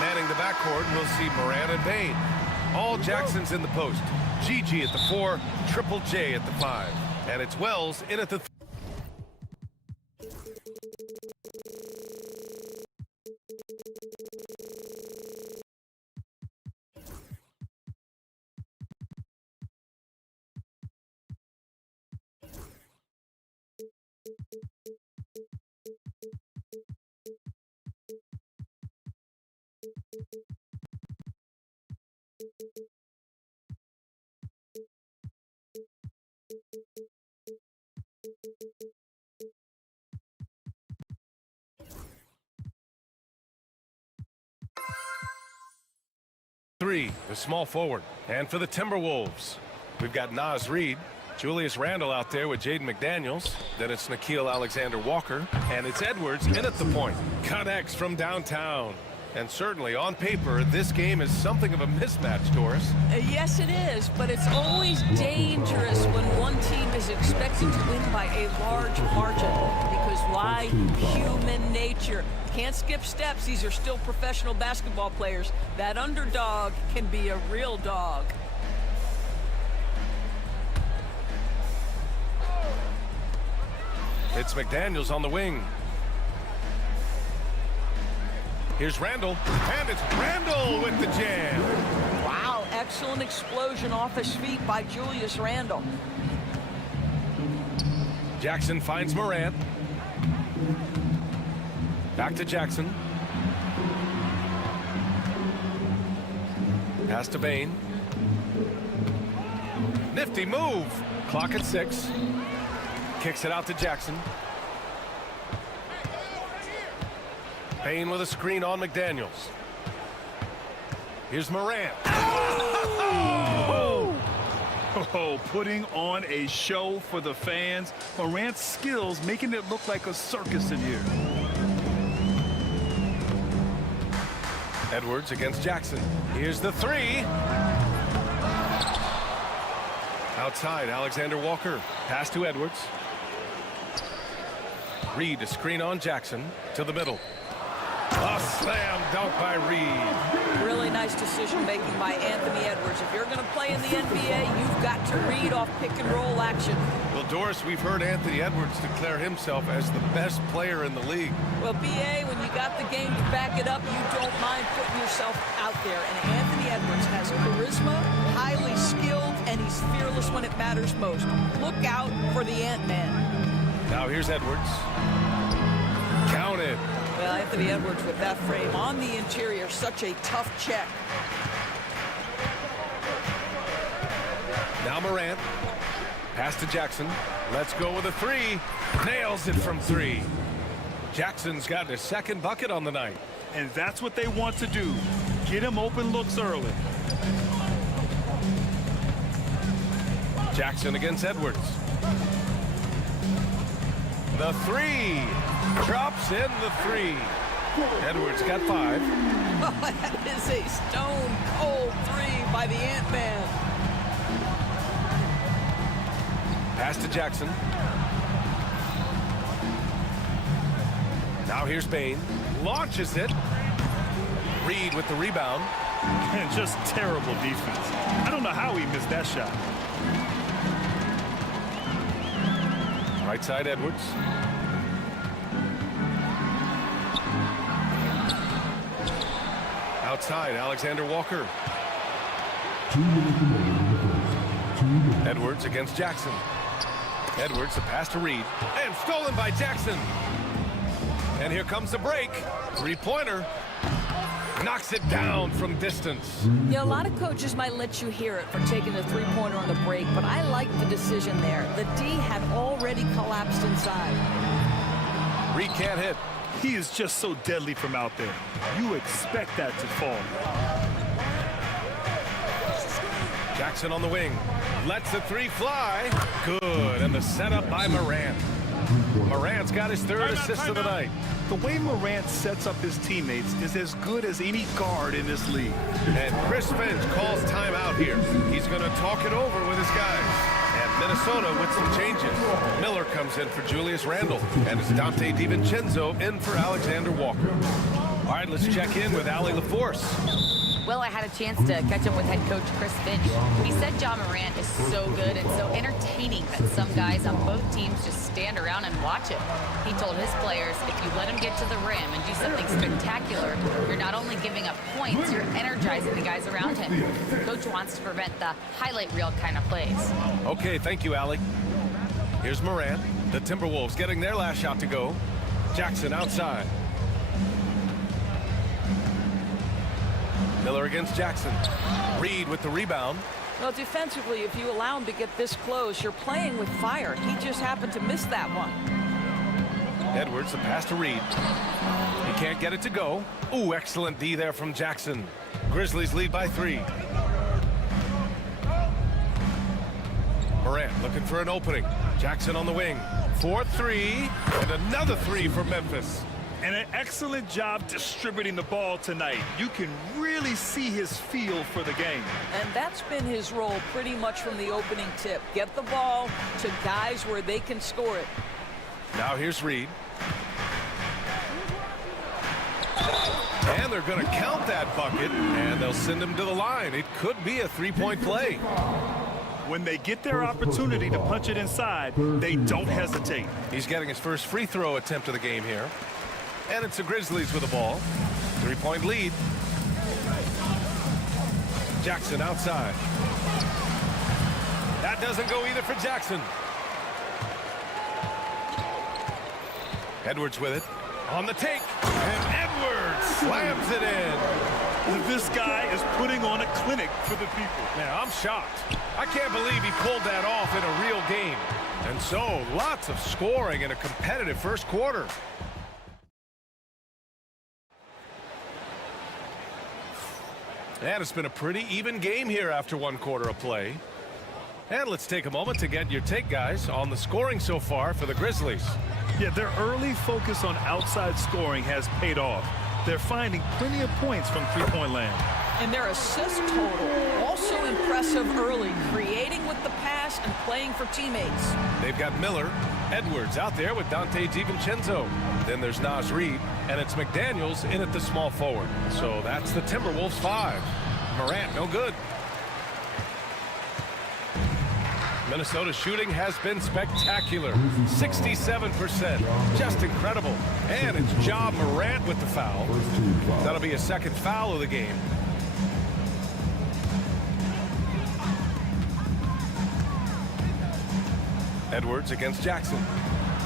Manning the backcourt, we'll see Moran and Bain. All Jacksons in the post. Gigi at the 4, Triple J at the 5. And it's Wells in at the 3. The small forward. And for the Timberwolves, we've got Naz Reid, Julius Randle out there with Jaden McDaniels. Then it's Nickeil Alexander-Walker. And it's Edwards in at the point. Connects from downtown. And certainly, on paper, this game is something of a mismatch, Doris. Yes, it is, but it's always dangerous when one team is expected to win by a large margin. Because why? Human nature. Can't skip steps. These are still professional basketball players. That underdog can be a real dog. It's McDaniels on the wing. Here's Randle, and it's Randle with the jam. Wow, excellent explosion off his feet by Julius Randle. Jackson finds Morant. Back to Jackson. Pass to Bain. Nifty move. Clock at 6. Kicks it out to Jackson. Bain with a screen on McDaniels. Here's Morant. Oh, putting on a show for the fans. Morant's skills making it look like a circus in here. Edwards against Jackson. Here's the 3. Outside, Alexander-Walker. Pass to Edwards. Reid a screen on Jackson to the middle. A slam dunk by Reid. Really nice decision making by Anthony Edwards. If you're going to play in the NBA, you've got to read off pick and roll action. Well, Doris, we've heard Anthony Edwards declare himself as the best player in the league. Well, BA, when you got the game to back it up, you don't mind putting yourself out there. And Anthony Edwards has charisma, highly skilled, and he's fearless when it matters most. Look out for the Ant-Man. Now here's Edwards. Counted. Well, Anthony Edwards with that frame on the interior, such a tough check. Now Morant. Pass to Jackson. Let's go with a 3. Nails it from 3. Jackson's got his second bucket on the night. And that's what they want to do. Get him open looks early. Jackson against Edwards. The 3. Drops in the 3. Edwards got 5. Oh, that is a stone cold 3 by the Ant-Man. Pass to Jackson. Now here's Bain. Launches it. Reid with the rebound. And just terrible defense. I don't know how he missed that shot. Right side, Edwards. Outside, Alexander-Walker. Edwards against Jackson. Edwards, the pass to Reid. And stolen by Jackson. And here comes the break. 3-pointer. Knocks it down from distance. Yeah, a lot of coaches might let you hear it for taking the 3-pointer on the break, but I like the decision there. The D had already collapsed inside. Reid can't hit. He is just so deadly from out there. You expect that to fall. Jackson on the wing. Lets the 3 fly. Good. And the setup by Morant. Morant's got his 3rd assist of the night. The way Morant sets up his teammates is as good as any guard in this league. And Chris Finch calls timeout here. He's going to talk it over with his guys. And Minnesota with some changes. Miller comes in for Julius Randle. And it's Dante DiVincenzo in for Alexander Walker. All right, let's check in with Allie LaForce. Well, I had a chance to catch up with head coach Chris Finch. He said Ja Morant is so good and so entertaining that some guys on both teams just stand around and watch him. He told his players, if you let him get to the rim and do something spectacular, you're not only giving up points, you're energizing the guys around him. Coach wants to prevent the highlight reel kind of plays. Okay, thank you, Allie. Here's Morant. The Timberwolves getting their last shot to go. Jackson outside. Miller against Jackson. Reed with the rebound. Well, defensively, if you allow him to get this close, you're playing with fire. He just happened to miss that one. Edwards, the pass to Reed. He can't get it to go. Ooh, excellent D there from Jackson. Grizzlies lead by 3. Morant looking for an opening. Jackson on the wing. 4-3, and another 3 for Memphis. And an excellent job distributing the ball tonight. You can really see his feel for the game. And that's been his role pretty much from the opening tip. Get the ball to guys where they can score it. Now here's Reed. And they're going to count that bucket, and they'll send him to the line. It could be a 3-point play. When they get their opportunity to punch it inside, they don't hesitate. He's getting his first free throw attempt of the game here. And it's the Grizzlies with the ball. 3-point lead. Jackson outside. That doesn't go either for Jackson. Edwards with it. On the take. And Edwards slams it in. This guy is putting on a clinic for the people. Man, I'm shocked. I can't believe he pulled that off in a real game. And so, lots of scoring in a competitive first quarter. And it's been a pretty even game here after 1 quarter of play. And let's take a moment to get your take, guys, on the scoring so far for the Grizzlies. Yeah, their early focus on outside scoring has paid off. They're finding plenty of points from three-point land. And their assist total also impressive early, creating with the pass and playing for teammates. They've got Miller, Edwards out there with Dante DiVincenzo. Then there's Naz Reid, and it's McDaniels in at the small forward. So that's the Timberwolves 5. Morant, no good. Minnesota's shooting has been spectacular. 67%. Just incredible. And it's Ja Morant with the foul. That'll be a second foul of the game. Edwards against Jackson.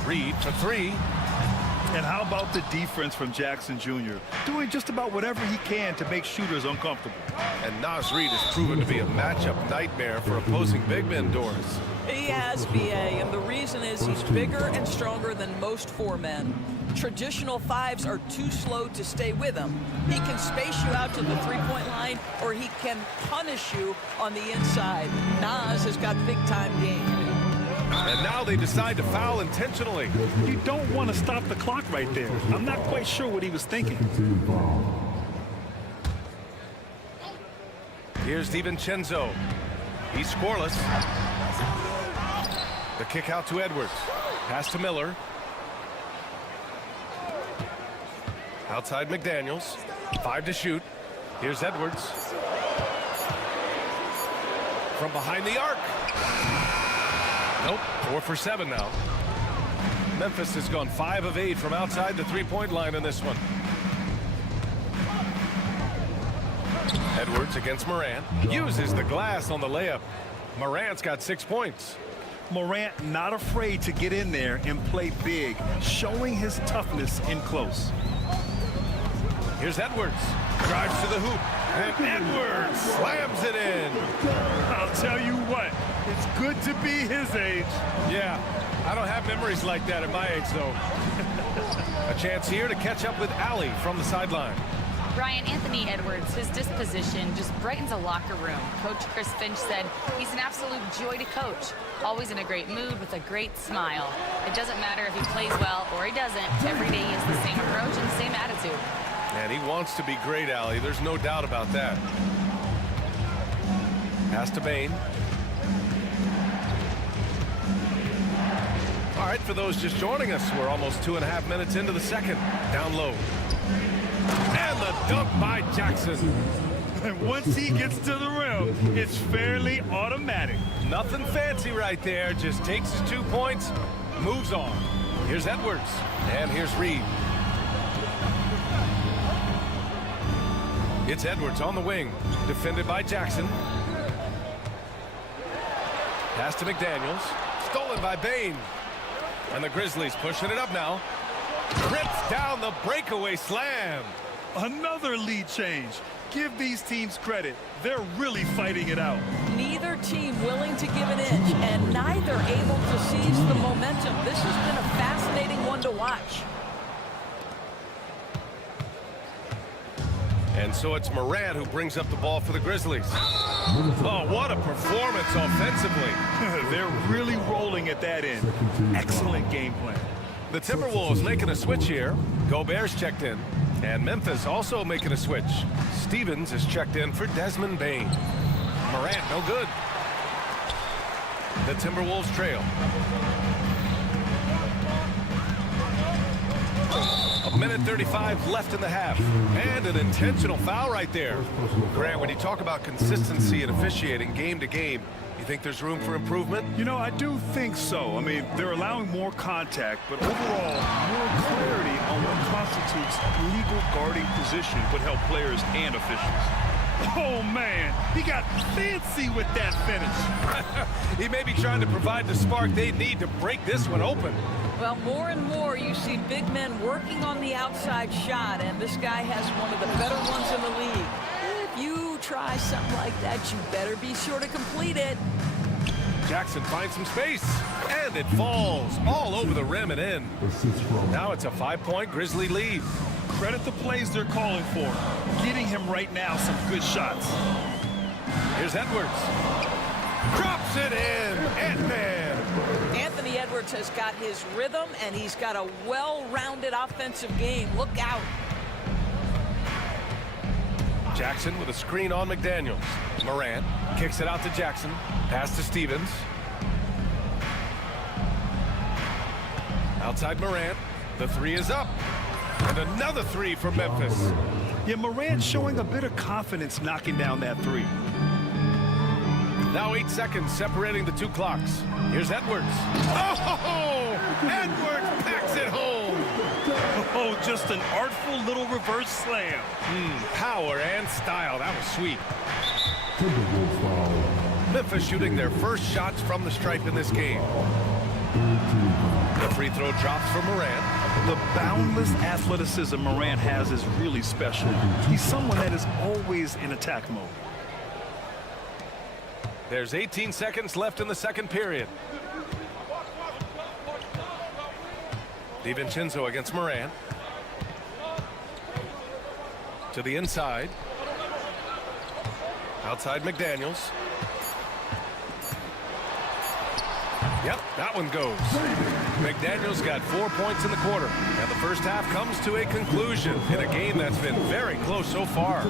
Reed for 3. And how about the defense from Jackson Jr., doing just about whatever he can to make shooters uncomfortable. And Naz Reid has proven to be a matchup nightmare for opposing big men, Doris. He has, BA, and the reason is he's bigger and stronger than most 4 men. Traditional 5s are too slow to stay with him. He can space you out to the three-point line, or he can punish you on the inside. Naz has got big-time game. And now they decide to foul intentionally. You don't want to stop the clock right there. I'm not quite sure what he was thinking. Here's DiVincenzo. He's scoreless. The kick out to Edwards. Pass to Miller. Outside McDaniels. 5 to shoot. Here's Edwards. From behind the arc. Nope, 4 for 7 now. Memphis has gone 5 of 8 from outside the three-point line in this one. Edwards against Morant. Uses the glass on the layup. Morant's got 6 points. Morant not afraid to get in there and play big, showing his toughness in close. Here's Edwards. Drives to the hoop. And Edwards slams it in. I'll tell you what, it's good to be his age. Yeah, I don't have memories like that at my age, though. A chance here to catch up with Allie from the sideline. Ryan, Anthony Edwards, his disposition just brightens a locker room. Coach Chris Finch said he's an absolute joy to coach, always in a great mood with a great smile. It doesn't matter if he plays well or he doesn't. Every day he has the same approach and the same attitude. And he wants to be great, Allie. There's no doubt about that. Pass to Bain. All right, for those just joining us, we're almost 2.5 minutes into the second. Down low. And the dunk by Jackson. And once he gets to the rim, it's fairly automatic. Nothing fancy right there. Just takes his 2 points, moves on. Here's Edwards. And here's Reed. It's Edwards on the wing. Defended by Jackson. Pass to McDaniels. Stolen by Bain. And the Grizzlies pushing it up now. Rips down the breakaway slam. Another lead change. Give these teams credit. They're really fighting it out. Neither team willing to give an inch, and neither able to seize the momentum. This has been a fascinating one to watch. And so it's Morant who brings up the ball for the Grizzlies. Oh, what a performance offensively. They're really rolling at that end. Excellent game plan. The Timberwolves making a switch here. Gobert's checked in. And Memphis also making a switch. Stevens is checked in for Desmond Bain. Morant, no good. The Timberwolves trail. A minute 35 left in the half. And an intentional foul right there. Grant, when you talk about consistency and officiating game to game, you think there's room for improvement? You know, I do think so. I mean, they're allowing more contact, but overall, more clarity on what constitutes legal guarding position would help players and officials. Oh, man, he got fancy with that finish. He may be trying to provide the spark they need to break this one open. Well, more and more you see big men working on the outside shot, and this guy has one of the better ones in the league. If you try something like that, you better be sure to complete it. Jackson finds some space, and it falls all over the rim and in. Now it's a 5-point Grizzly lead. Credit the plays they're calling for. Getting him right now some good shots. Here's Edwards. Drops it in. Ant-Man. Anthony Edwards has got his rhythm, and he's got a well-rounded offensive game. Look out. Jackson with a screen on McDaniels. Morant kicks it out to Jackson. Pass to Stevens. Outside Morant. The three is up. And another three for Memphis. Yeah, Morant showing a bit of confidence knocking down that three. Now 8 seconds separating the two clocks. Here's Edwards. Oh! Edwards packs it home. Oh, just an artful little reverse slam. Power and style. That was sweet. Memphis shooting their first shots from the stripe in this game. The free throw drops for Morant. The boundless athleticism Morant has is really special. He's someone that is always in attack mode. There's 18 seconds left in the second period. DiVincenzo against Morant. To the inside. Outside McDaniels. Yep, that one goes. McDaniels got 4 points in the quarter. And the first half comes to a conclusion in a game that's been very close so far.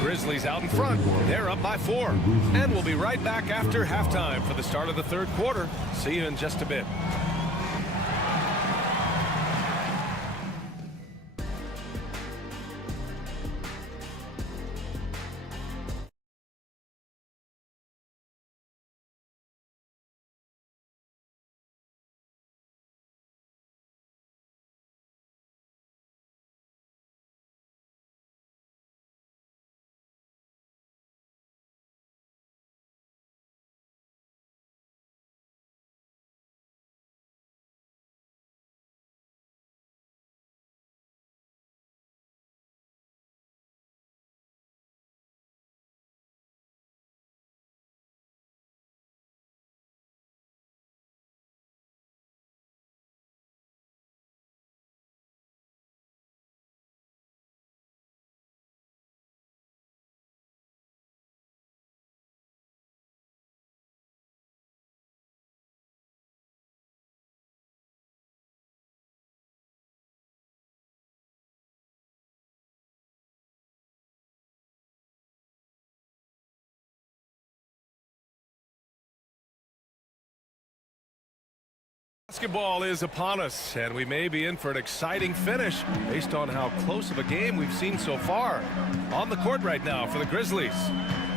Grizzlies out in front. They're up by 4. And we'll be right back after halftime for the start of the third quarter. See you in just a bit. Basketball is upon us, and we may be in for an exciting finish based on how close of a game we've seen so far. On the court right now for the Grizzlies.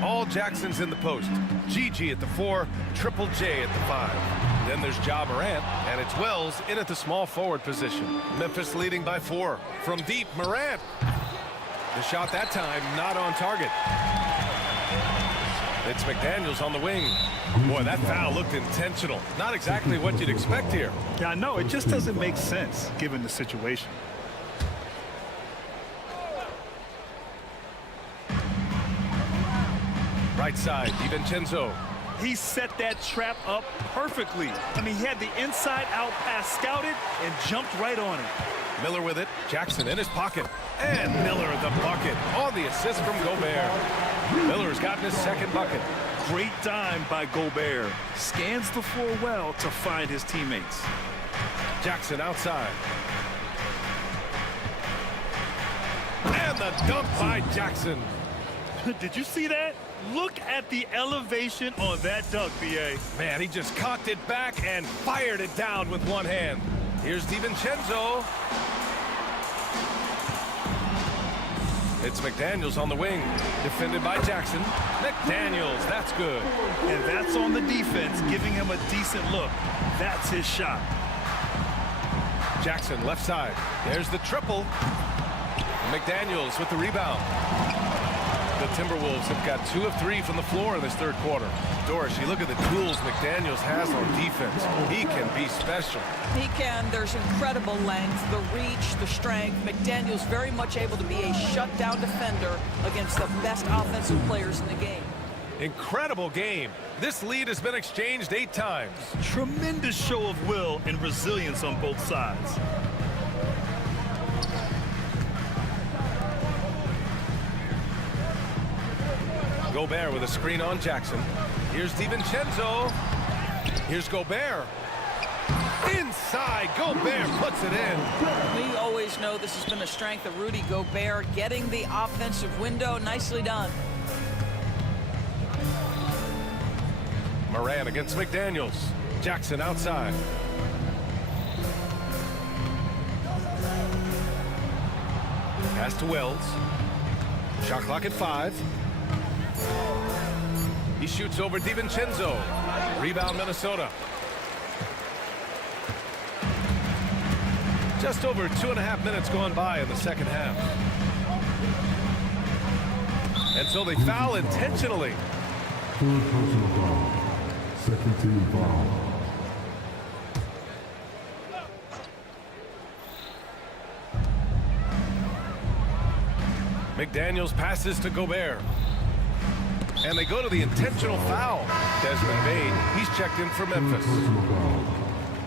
All Jackson's in the post. Gigi at the 4, Triple J at the 5. Then there's Ja Morant, and it's Wells in at the small forward position. Memphis leading by 4. From deep, Morant. The shot that time not on target. It's McDaniels on the wing. Boy, that foul looked intentional. Not exactly what you'd expect here. Yeah, I know. It just doesn't make sense given the situation. Right side, DiVincenzo. He set that trap up perfectly. I mean, he had the inside-out pass scouted and jumped right on it. Miller with it. Jackson in his pocket. And Miller at the bucket on the assist from Gobert. Miller's gotten his second bucket. Great dime by Gobert. Scans the floor well to find his teammates. Jackson outside. And the dunk by Jackson. Did you see that? Look at the elevation on that dunk, B.A. Man, he just cocked it back and fired it down with one hand. Here's DiVincenzo. It's McDaniels on the wing, defended by Jackson. McDaniels, that's good. And that's on the defense, giving him a decent look. That's his shot. Jackson, left side. There's the triple. McDaniels with the rebound. The Timberwolves have got 2 of 3 from the floor in this third quarter. Doris, you look at the tools McDaniels has on defense. He can be special. He can. There's incredible length, the reach, the strength. McDaniels very much able to be a shutdown defender against the best offensive players in the game. Incredible game. This lead has been exchanged 8 times. Tremendous show of will and resilience on both sides. Gobert with a screen on Jackson. Here's DiVincenzo. Here's Gobert. Inside, Gobert puts it in. We always know this has been a strength of Rudy Gobert, getting the offensive window. Nicely done. Moran against McDaniels. Jackson outside. Pass to Wells. Shot clock at 5. He shoots over DiVincenzo. Rebound Minnesota. Just over 2.5 minutes gone by in the second half. And so they foul intentionally. Third personal foul. Second team foul. McDaniels passes to Gobert. And they go to the intentional foul. Desmond Bane, he's checked in for Memphis. Personal foul.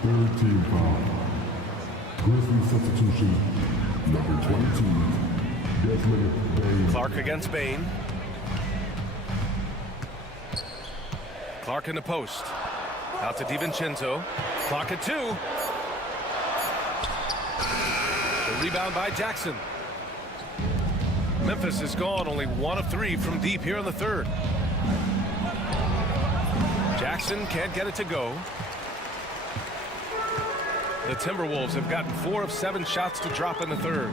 Third team foul. Grizzlies substitution. Number 22. Desmond Bane. Clark against Bane. Clark in the post. Out to DiVincenzo. Clock at 2. The rebound by Jackson. Memphis is gone only 1 of 3 from deep here in the third. Jackson can't get it to go. The Timberwolves have gotten 4 of 7 shots to drop in the third.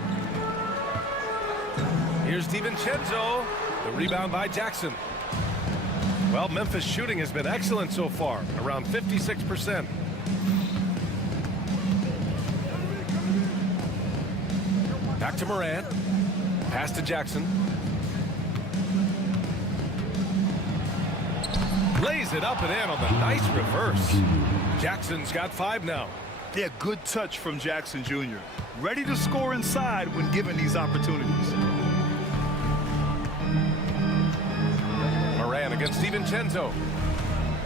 Here's DiVincenzo. The rebound by Jackson. Well, Memphis shooting has been excellent so far, around 56%. Back to Morant. Pass to Jackson. Lays it up and in on the nice reverse. Jackson's got 5 now. Yeah, good touch from Jackson Jr. Ready to score inside when given these opportunities. Moran against DiVincenzo.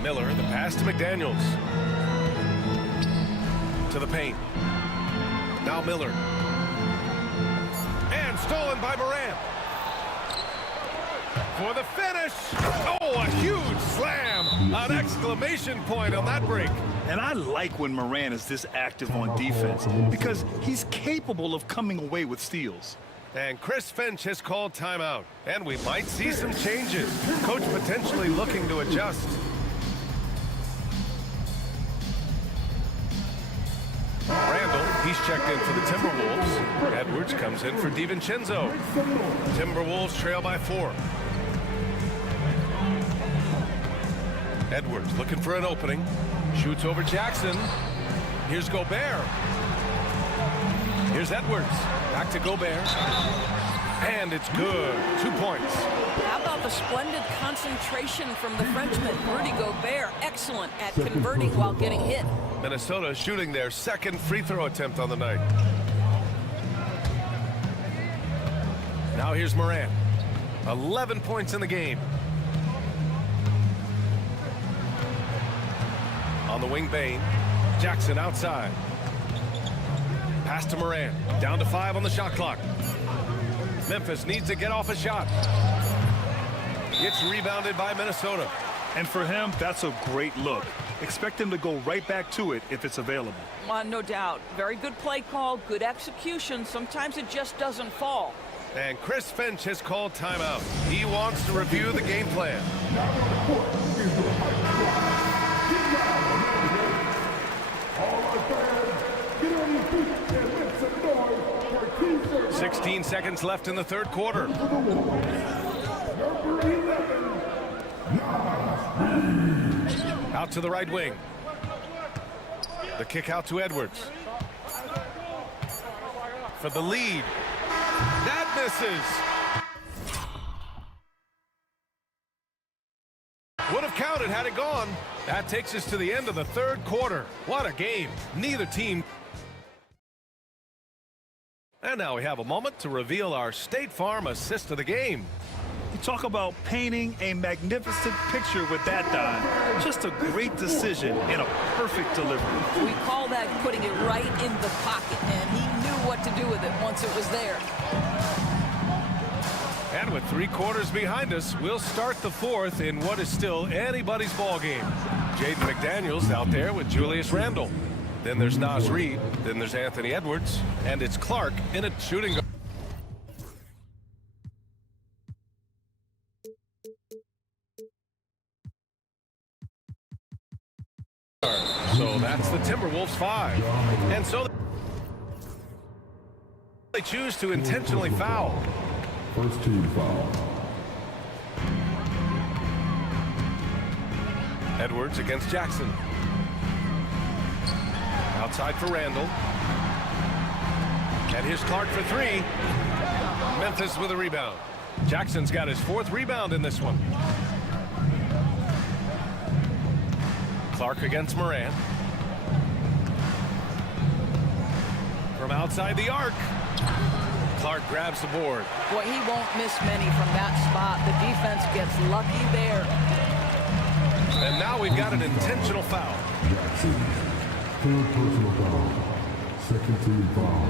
Miller, the pass to McDaniels. To the paint. Now Miller. And stolen by Moran. For the finish. Oh, a huge slam. An exclamation point on that break. And I like when Moran is this active on defense because he's capable of coming away with steals. And Chris Finch has called timeout. And we might see some changes. Coach potentially looking to adjust. He's checked in for the Timberwolves. Edwards comes in for DiVincenzo. Timberwolves trail by 4. Edwards looking for an opening. Shoots over Jackson. Here's Gobert. Here's Edwards. Back to Gobert. And it's good. 2 points. How about the splendid concentration from the Frenchman, Rudy Gobert? Excellent at converting while getting hit. Minnesota shooting their second free throw attempt on the night. Now here's Morant. 11 points in the game. On the wing, Bane. Jackson outside. Pass to Morant. Down to 5 on the shot clock. Memphis needs to get off a shot. It's rebounded by Minnesota. And for him, that's a great look. Expect him to go right back to it if it's available. No doubt. Very good play call, good execution. Sometimes it just doesn't fall. And Chris Finch has called timeout. He wants to review the game plan. 16 seconds left in the third quarter. Out to the right wing. The kick out to Edwards. For the lead. That misses. Would have counted had it gone. That takes us to the end of the third quarter. What a game. Neither team. And now we have a moment to reveal our State Farm assist of the game. You talk about painting a magnificent picture with that dive. Just a great decision and a perfect delivery. We call that putting it right in the pocket, and he knew what to do with it once it was there. And with 3 quarters behind us, we'll start the fourth in what is still anybody's ball game. Jaden McDaniels out there with Julius Randle. Then there's Naz Reid. Then there's Anthony Edwards. And it's Clark in a shooting guard. So that's the Timberwolves 5. And so they choose to intentionally foul. First team foul. Edwards against Jackson. Outside for Randall. And here's Clark for 3. Memphis with a rebound. Jackson's got his 4th rebound in this one. Clark against Morant. From outside the arc. Clark grabs the board. Boy, he won't miss many from that spot. The defense gets lucky there. And now we've got an intentional foul. Jackson. 3rd personal foul. 2nd team foul.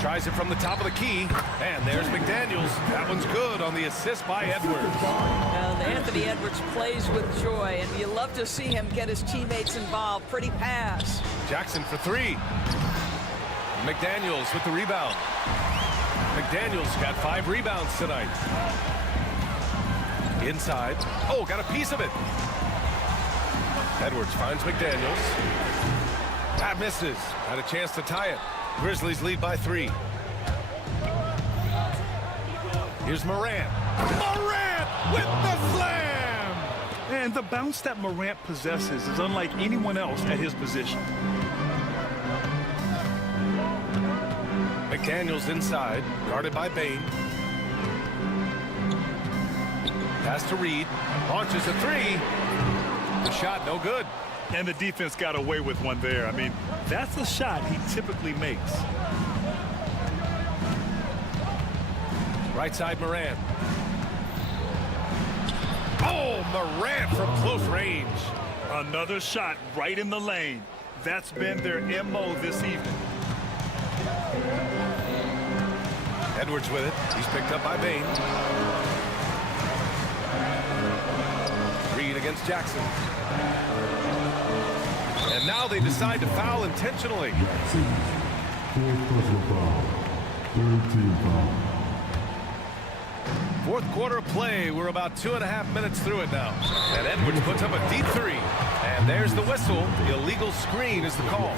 Tries it from the top of the key. And there's McDaniels. That one's good on the assist by Edwards. And Anthony Edwards plays with joy, and you love to see him get his teammates involved. Pretty pass. Jackson for 3. McDaniels with the rebound. McDaniels got 5 rebounds tonight. Inside. Oh, got a piece of it. Edwards finds McDaniels. That misses. Had a chance to tie it. Grizzlies lead by 3. Here's Morant. Morant with the slam! And the bounce that Morant possesses is unlike anyone else at his position. McDaniels inside, guarded by Bane. Pass to Reid. Launches a 3. The shot no good. And the defense got away with one there. I mean, that's a shot he typically makes. Right side Morant. Oh, Morant from close range. Another shot right in the lane. That's been their MO this evening. Edwards with it. He's picked up by Bane. Reid against Jackson. And now they decide to foul intentionally. Jackson. 4th personal foul. 3rd team foul. Fourth quarter play. We're about 2.5 minutes through it now. And Edwards puts up a deep three. And there's the whistle. The illegal screen is the call.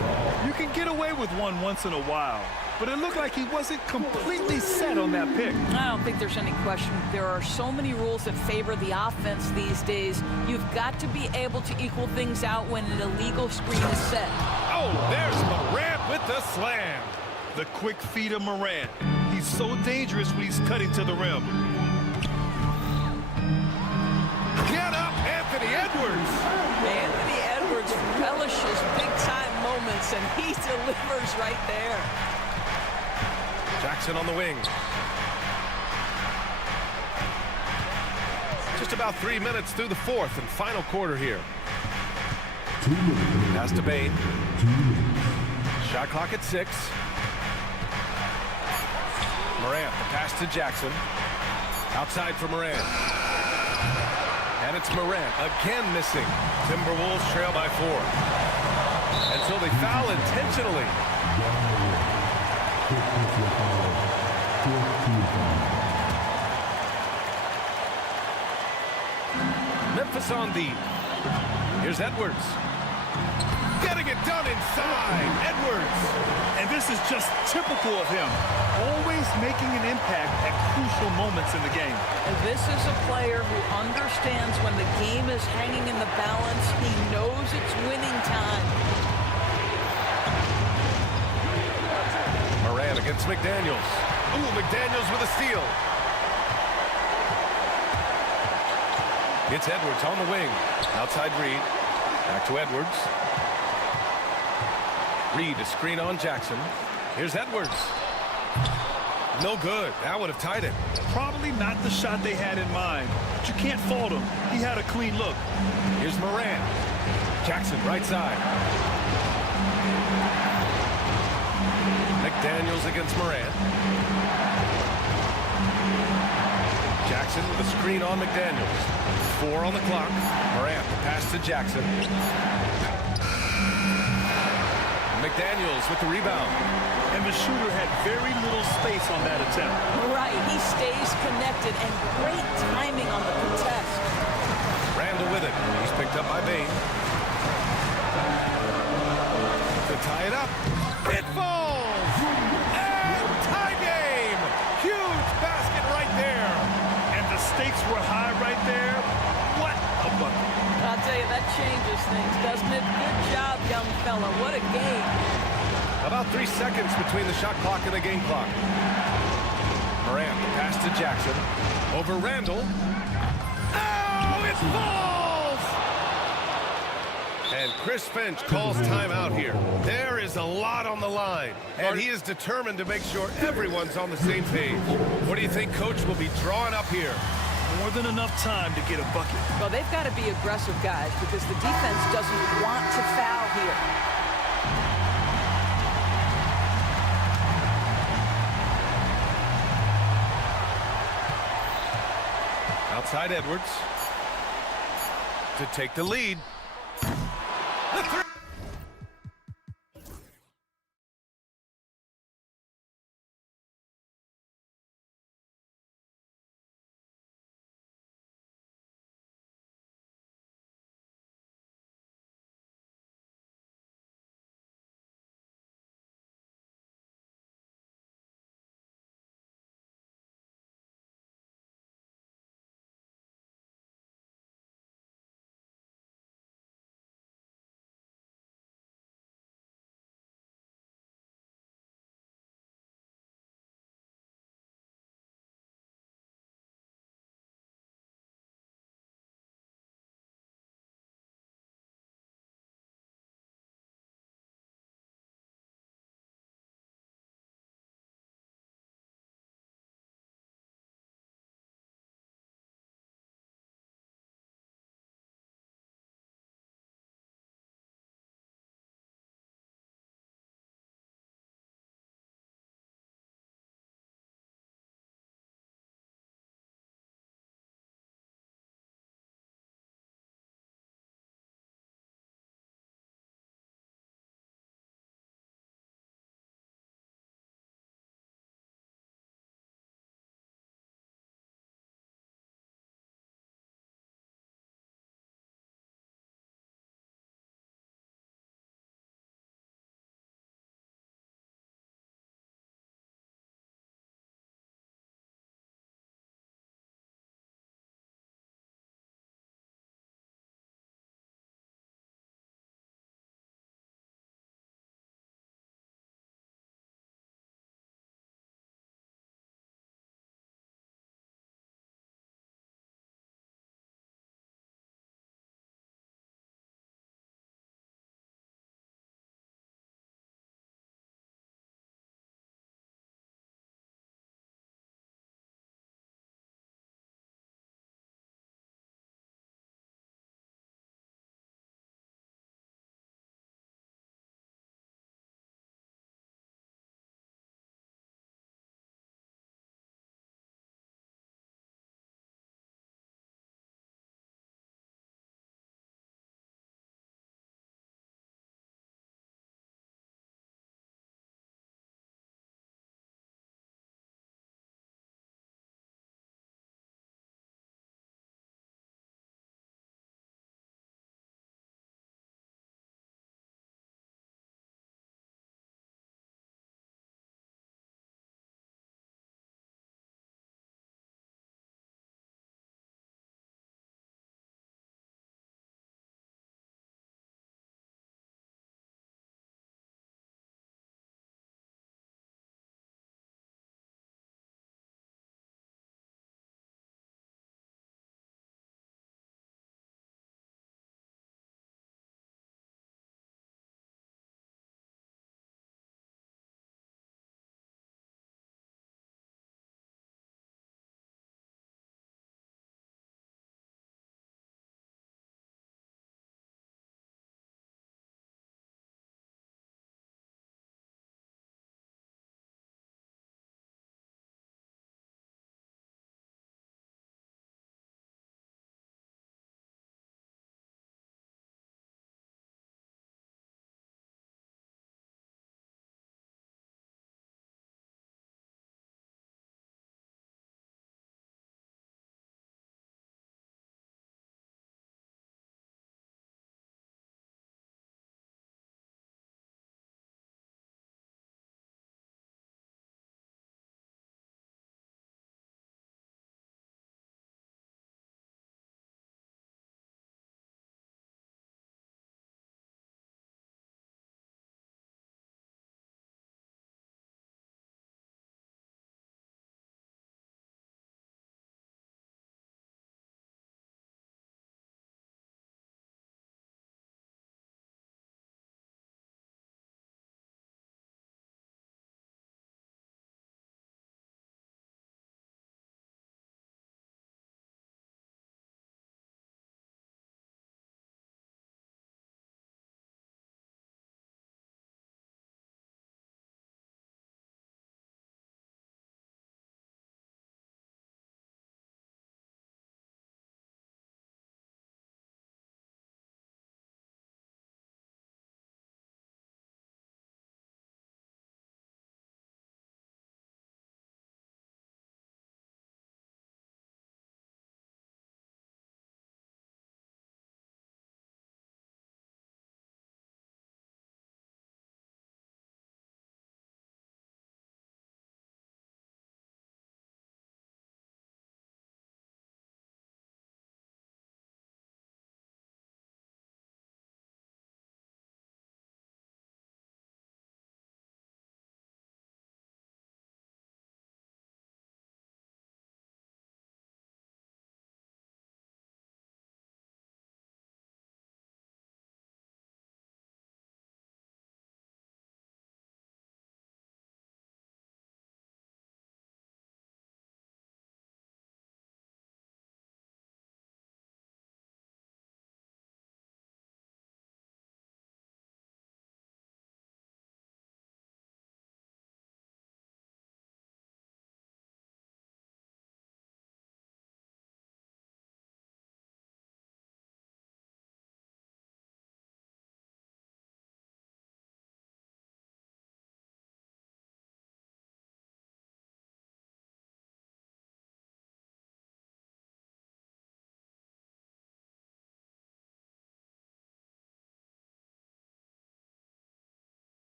You can get away with one once in a while, but it looked like he wasn't completely set on that pick. I don't think there's any question. There are so many rules that favor the offense these days. You've got to be able to equal things out when an illegal screen is set. Oh, there's Morant with the slam. The quick feet of Morant. He's so dangerous when he's cutting to the rim. Get up, Anthony Edwards. Anthony Edwards relishes big-time moments, and he delivers right there. Jackson on the wing. Just about 3 minutes through the fourth and final quarter here. Pass to Bain. Shot clock at 6. Morant, the pass to Jackson. Outside for Morant. And it's Morant again missing. Timberwolves trail by 4. And so they foul intentionally. Memphis on the. Here's Edwards. Getting it done inside. Edwards. And this is just typical of him. Always making an impact at crucial moments in the game. And this is a player who understands when the game is hanging in the balance. He knows it's winning time. Morant against McDaniels. Ooh, McDaniels with a steal. It's Edwards on the wing. Outside Reed. Back to Edwards. Reed, a screen on Jackson. Here's Edwards. No good. That would have tied it. Probably not the shot they had in mind, but you can't fault him. He had a clean look. Here's Morant. Jackson, right side. McDaniels against Morant. Jackson with a screen on McDaniels. 4 on the clock. Morant, the pass to Jackson. McDaniels with the rebound. And the shooter had very little space on that attempt. Right, he stays connected, and great timing on the contest. Randall with it. He's picked up by Bain. To tie it up. It falls! And tie game! Huge basket right there. And the stakes were high right there. What a bucket. I'll tell you, that changes things, doesn't it? Good job, young fella. What a game. About 3 seconds between the shot clock and the game clock. Morant, the pass to Jackson. Over Randall. Oh, it falls! And Chris Finch calls timeout here. There is a lot on the line, and he is determined to make sure everyone's on the same page. What do you think Coach will be drawing up here? More than enough time to get a bucket. Well, they've got to be aggressive, guys, because the defense doesn't want to foul here. Outside Edwards to take the lead. The three.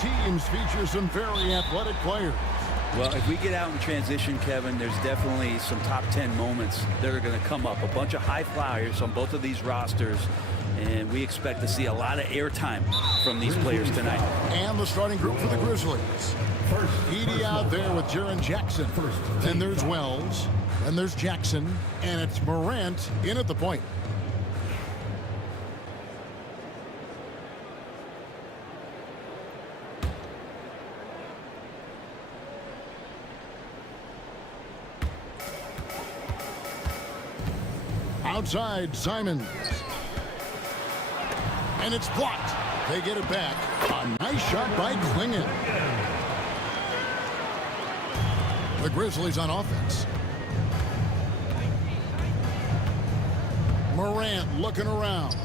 teams feature some very athletic players. Well, if we get out in transition, Kevin, there's definitely some top 10 moments that are going to come up. A bunch of high flyers on both of these rosters, and we expect to see a lot of airtime from these players tonight. And the starting group for the Grizzlies. Edie out there with Jaren Jackson. Then there's Wells. Then there's Jackson. And it's Morant in at the point. Outside, Simons. And it's blocked. They get it back. A nice shot by Klingon. The Grizzlies on offense. Morant looking around.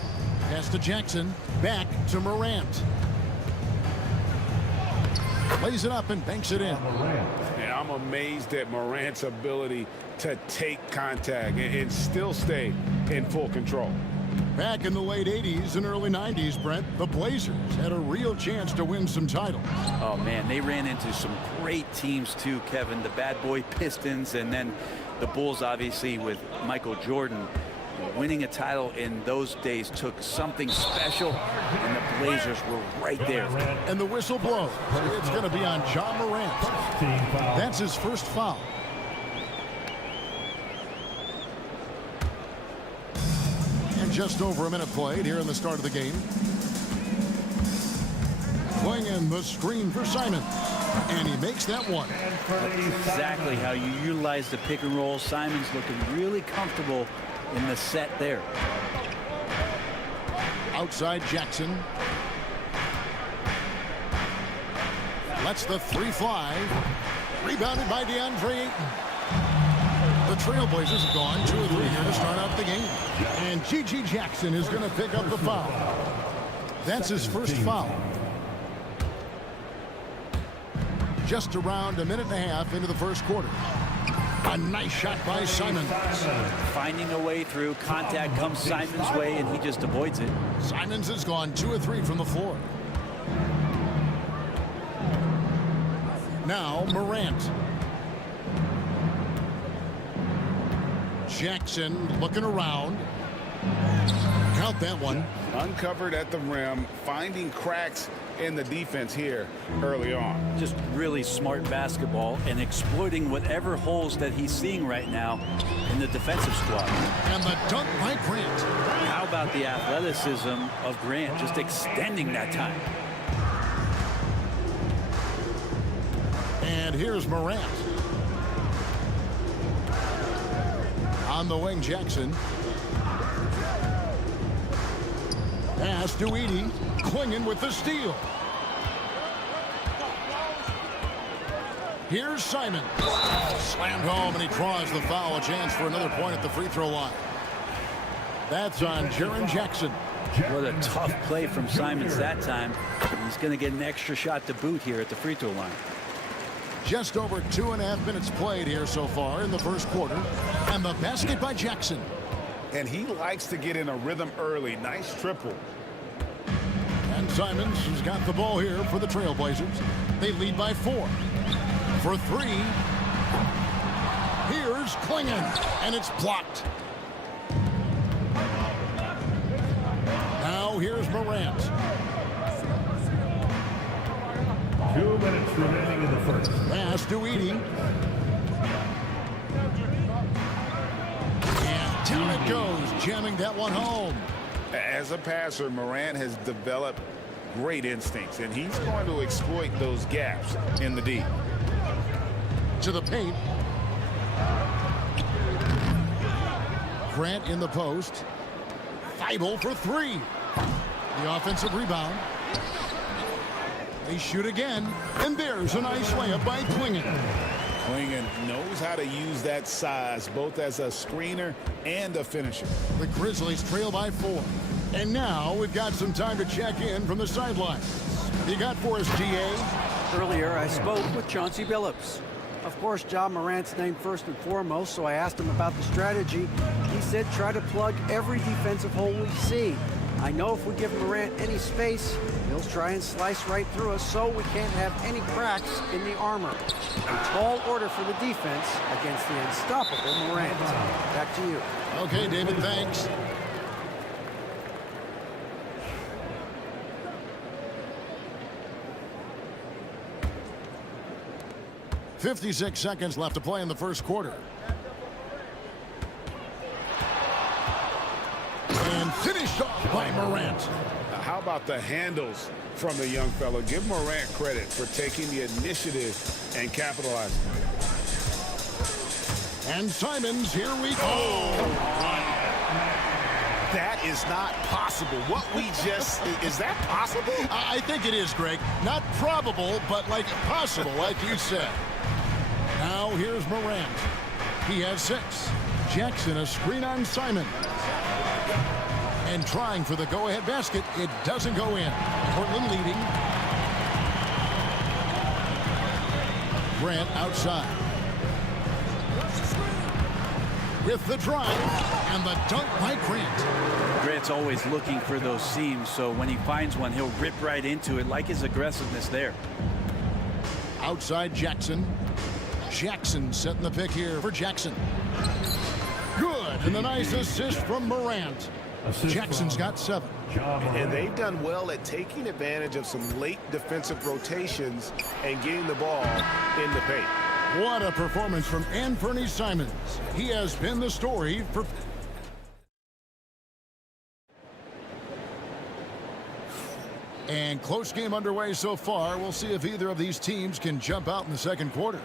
Pass to Jackson. Back to Morant. Lays it up and banks it in. Yeah, I'm amazed at Morant's ability to take contact and still stay in full control. Back in the late 80s and early 90s, Brent, the Blazers had a real chance to win some titles. Oh, man, they ran into some great teams, too, Kevin. The bad boy Pistons, and then the Bulls, obviously, with Michael Jordan. Winning a title in those days took something special, and the Blazers were right there. And the whistle blows. It's going to be on Ja Morant. That's his first foul. And just over a minute played here in the start of the game. Playing in the screen for Simon. And he makes that one. That's exactly how you utilize the pick and roll. Simon's looking really comfortable in the set there. Outside Jackson. Lets the three fly. Rebounded by DeAndre Ayton. The Trailblazers have gone 2 of 3 here to start out the game. And G.G. Jackson is going to pick up the foul. That's his first foul. Just around a minute and a half into the first quarter. A nice shot by Simons. Finding a way through. Contact comes Simons' way, and he just avoids it. Simons has gone 2 of 3 from the floor. Now Morant. Jackson looking around. Count that one. Uncovered at the rim, finding cracks in the defense here early on. Just really smart basketball and exploiting whatever holes that he's seeing right now in the defensive squad. And the dunk by Grant. How about the athleticism of Grant, just extending that time? And here's Morant. On the wing, Jackson. Pass to Edie. Klingon with the steal. Here's Simon. Slammed home, and he draws the foul. A chance for another point at the free throw line. That's on Jaren Jackson. What a tough play from Simons that time. He's going to get an extra shot to boot here at the free throw line. Just over 2.5 minutes played here so far in the first quarter. And the basket by Jackson. And he likes to get in a rhythm early. Nice triple. And Simons has got the ball here for the Trailblazers. They lead by 4. For 3. Here's Klingon. And it's blocked. Now here's Morant. 2 minutes remaining in the first. Pass to Edie. And down it goes, jamming that one home. As a passer, Morant has developed great instincts, and he's going to exploit those gaps in the D. To the paint. Grant in the post. Thibault for 3. The offensive rebound. They shoot again, and there's a nice layup by Klingon. Klingon knows how to use that size, both as a screener and a finisher. The Grizzlies trail by 4. And now we've got some time to check in from the sideline. You got for us, GA? Earlier, I spoke with Chauncey Billups. Of course, Ja Morant's named first and foremost, so I asked him about the strategy. He said try to plug every defensive hole we see. I know if we give Morant any space, he'll try and slice right through us, so we can't have any cracks in the armor. A tall order for the defense against the unstoppable Morant. Back to you. Okay, David, thanks. "56 seconds left to play in the first quarter. And finished off by Morant. How about the handles from the young fella? Give Morant credit for taking the initiative and capitalizing. And Simons, here we go. That is not possible. What we just, is that possible? I think it is, Greg. Not probable, but like possible, like you said. Now here's Morant. He has 6. Jackson, a screen on Simon. And trying for the go-ahead basket. It doesn't go in. Portland leading. Grant outside. With the drive and the dunk by Grant. Grant's always looking for those seams, so when he finds one, he'll rip right into it, like his aggressiveness there. Outside Jackson. Jackson setting the pick here for Jackson. Good, and the nice assist from Morant. Jackson's got 7. And they've done well at taking advantage of some late defensive rotations and getting the ball in the paint. What a performance from Anthony Simons. He has been the story for... And close game underway so far. We'll see if either of these teams can jump out in the second quarter.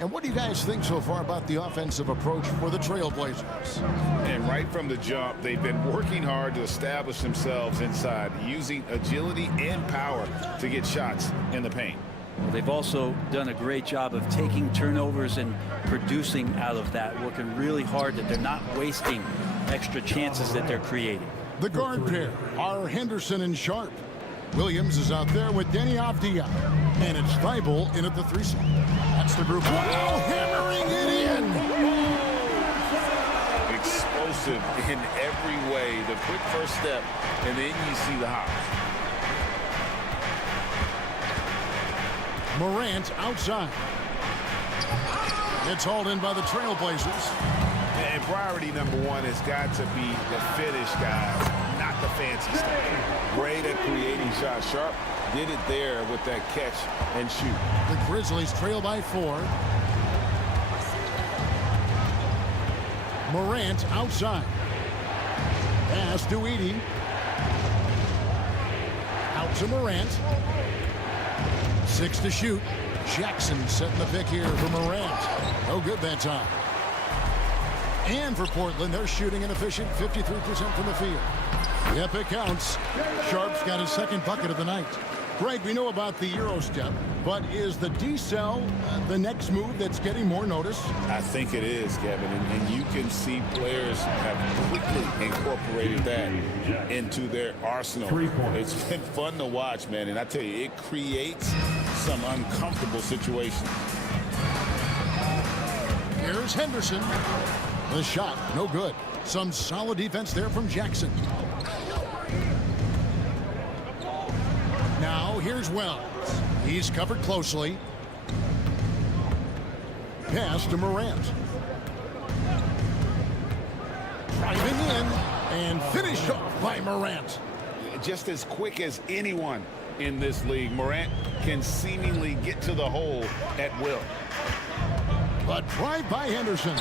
And what do you guys think so far about the offensive approach for the Trailblazers? And right from the jump, they've been working hard to establish themselves inside, using agility and power to get shots in the paint. Well, they've also done a great job of taking turnovers and producing out of that, working really hard that they're not wasting extra chances that they're creating. The guard pair are Henderson and Sharp. Williams is out there with Denny Avdia. And it's Thibault in at the 3 slot. That's the group. Wow, hammering it in! Explosive in every way. The quick first step, and then you see the hop. Morant outside. It's hauled in by the Trailblazers. And priority number 1 has got to be the finish, guys, not the fancy stuff. Great at creating shots. Sharp did it there with that catch and shoot. The Grizzlies trail by 4. Morant outside. Pass to Edey. Out to Morant. 6 to shoot. Jackson setting the pick here for Morant. No good that time. And for Portland, they're shooting an efficient 53% from the field. Yep, it counts. Sharp's got his 2nd bucket of the night. Greg, we know about the Euro step, but is the D-cell the next move that's getting more notice? I think it is, Kevin, and you can see players have quickly incorporated that into their arsenal. It's been fun to watch, man, and I tell you, it creates some uncomfortable situations. Here's Henderson. The shot, no good. Some solid defense there from Jackson. Now here's Wells. He's covered closely. Pass to Morant. Driving in and finished off by Morant. Just as quick as anyone in this league, Morant can seemingly get to the hole at will. But drive by Henderson.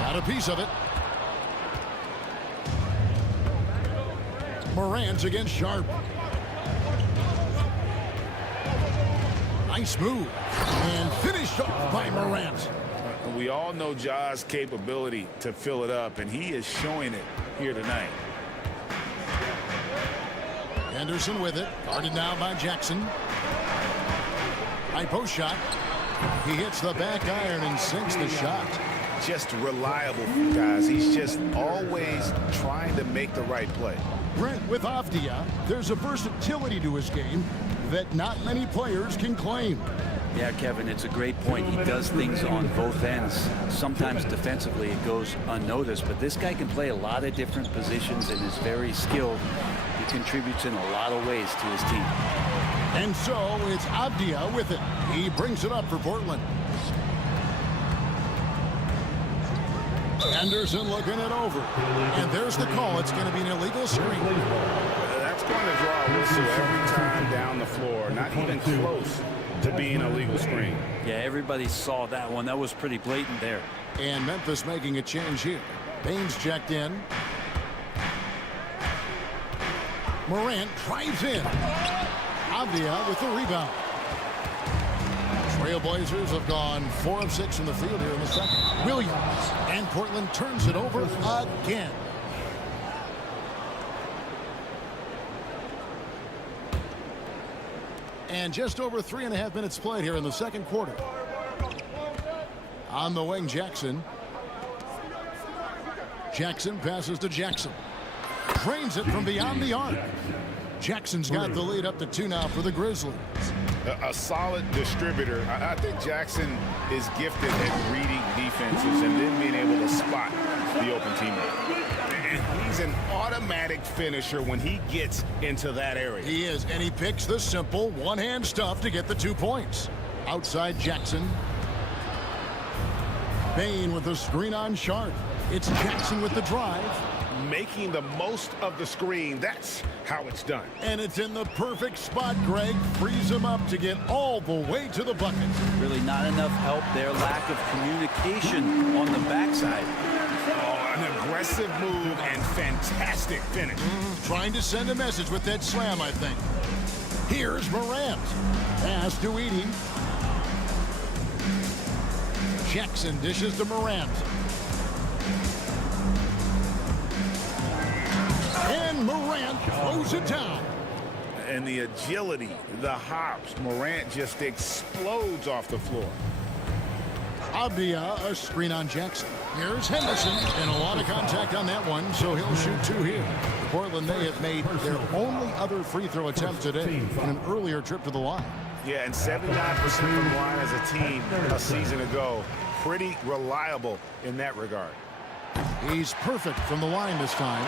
Got a piece of it. Morant against Sharp. Nice move. And finished off by Morant. We all know Ja's capability to fill it up, and he is showing it here tonight. Henderson with it. Guarded now by Jackson. High post shot. He hits the back iron and sinks the shot. Just reliable, guys. He's just always trying to make the right play. Brent, with Avdia, there's a versatility to his game that not many players can claim. Yeah, Kevin, it's a great point. He does things on both ends. Sometimes defensively it goes unnoticed, but this guy can play a lot of different positions and is very skilled contributes in a lot of ways to his team. And so it's Avdia with it. He brings it up for Portland. Anderson looking it over. And there's the call. It's going to be an illegal screen. That's going to draw a whistle every time down the floor. Not even close to being a legal screen. Yeah, everybody saw that one. That was pretty blatant there. And Memphis making a change here. Baines checked in. Morant drives in. Avdia with the rebound. Trailblazers have gone 4 of 6 from the field here in the second. Williams. And Portland turns it over again. And just over 3.5 minutes played here in the second quarter. On the wing, Jackson. Jackson passes to Jackson. Drains it from beyond the arc. Jackson's got the lead up to 2 now for the Grizzlies. A solid distributor. I think Jackson is gifted at reading defenses and then being able to spot the open teammate. And he's an automatic finisher when he gets into that area. He is, and he picks the simple one-hand stuff to get the 2 points. Outside Jackson. Bane with the screen on Sharp. It's Jackson with the drive. Making the most of the screen. That's how it's done. And it's in the perfect spot, Greg. Frees him up to get all the way to the bucket. Really not enough help there. Lack of communication on the backside. Oh, an aggressive move and fantastic finish. Trying to send a message with that slam, I think. Here's Morant. Pass to Edey. Jackson dishes to Morant. And Morant throws it down. And the agility, the hops, Morant just explodes off the floor. Avdia, a screen on Jackson. Here's Henderson, and a lot of contact on that one, so he'll shoot 2 here. Portland, they have made their only other free throw attempt today on an earlier trip to the line. Yeah, and 79% from the line as a team a season ago. Pretty reliable in that regard. He's perfect from the line this time.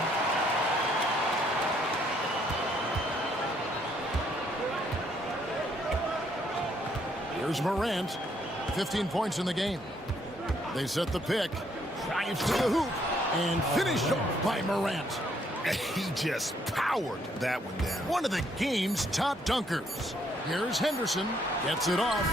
Here's Morant. 15 points in the game. They set the pick. Drives to the hoop. And finished off by Morant. He just powered that one down. One of the game's top dunkers. Here's Henderson. Gets it off.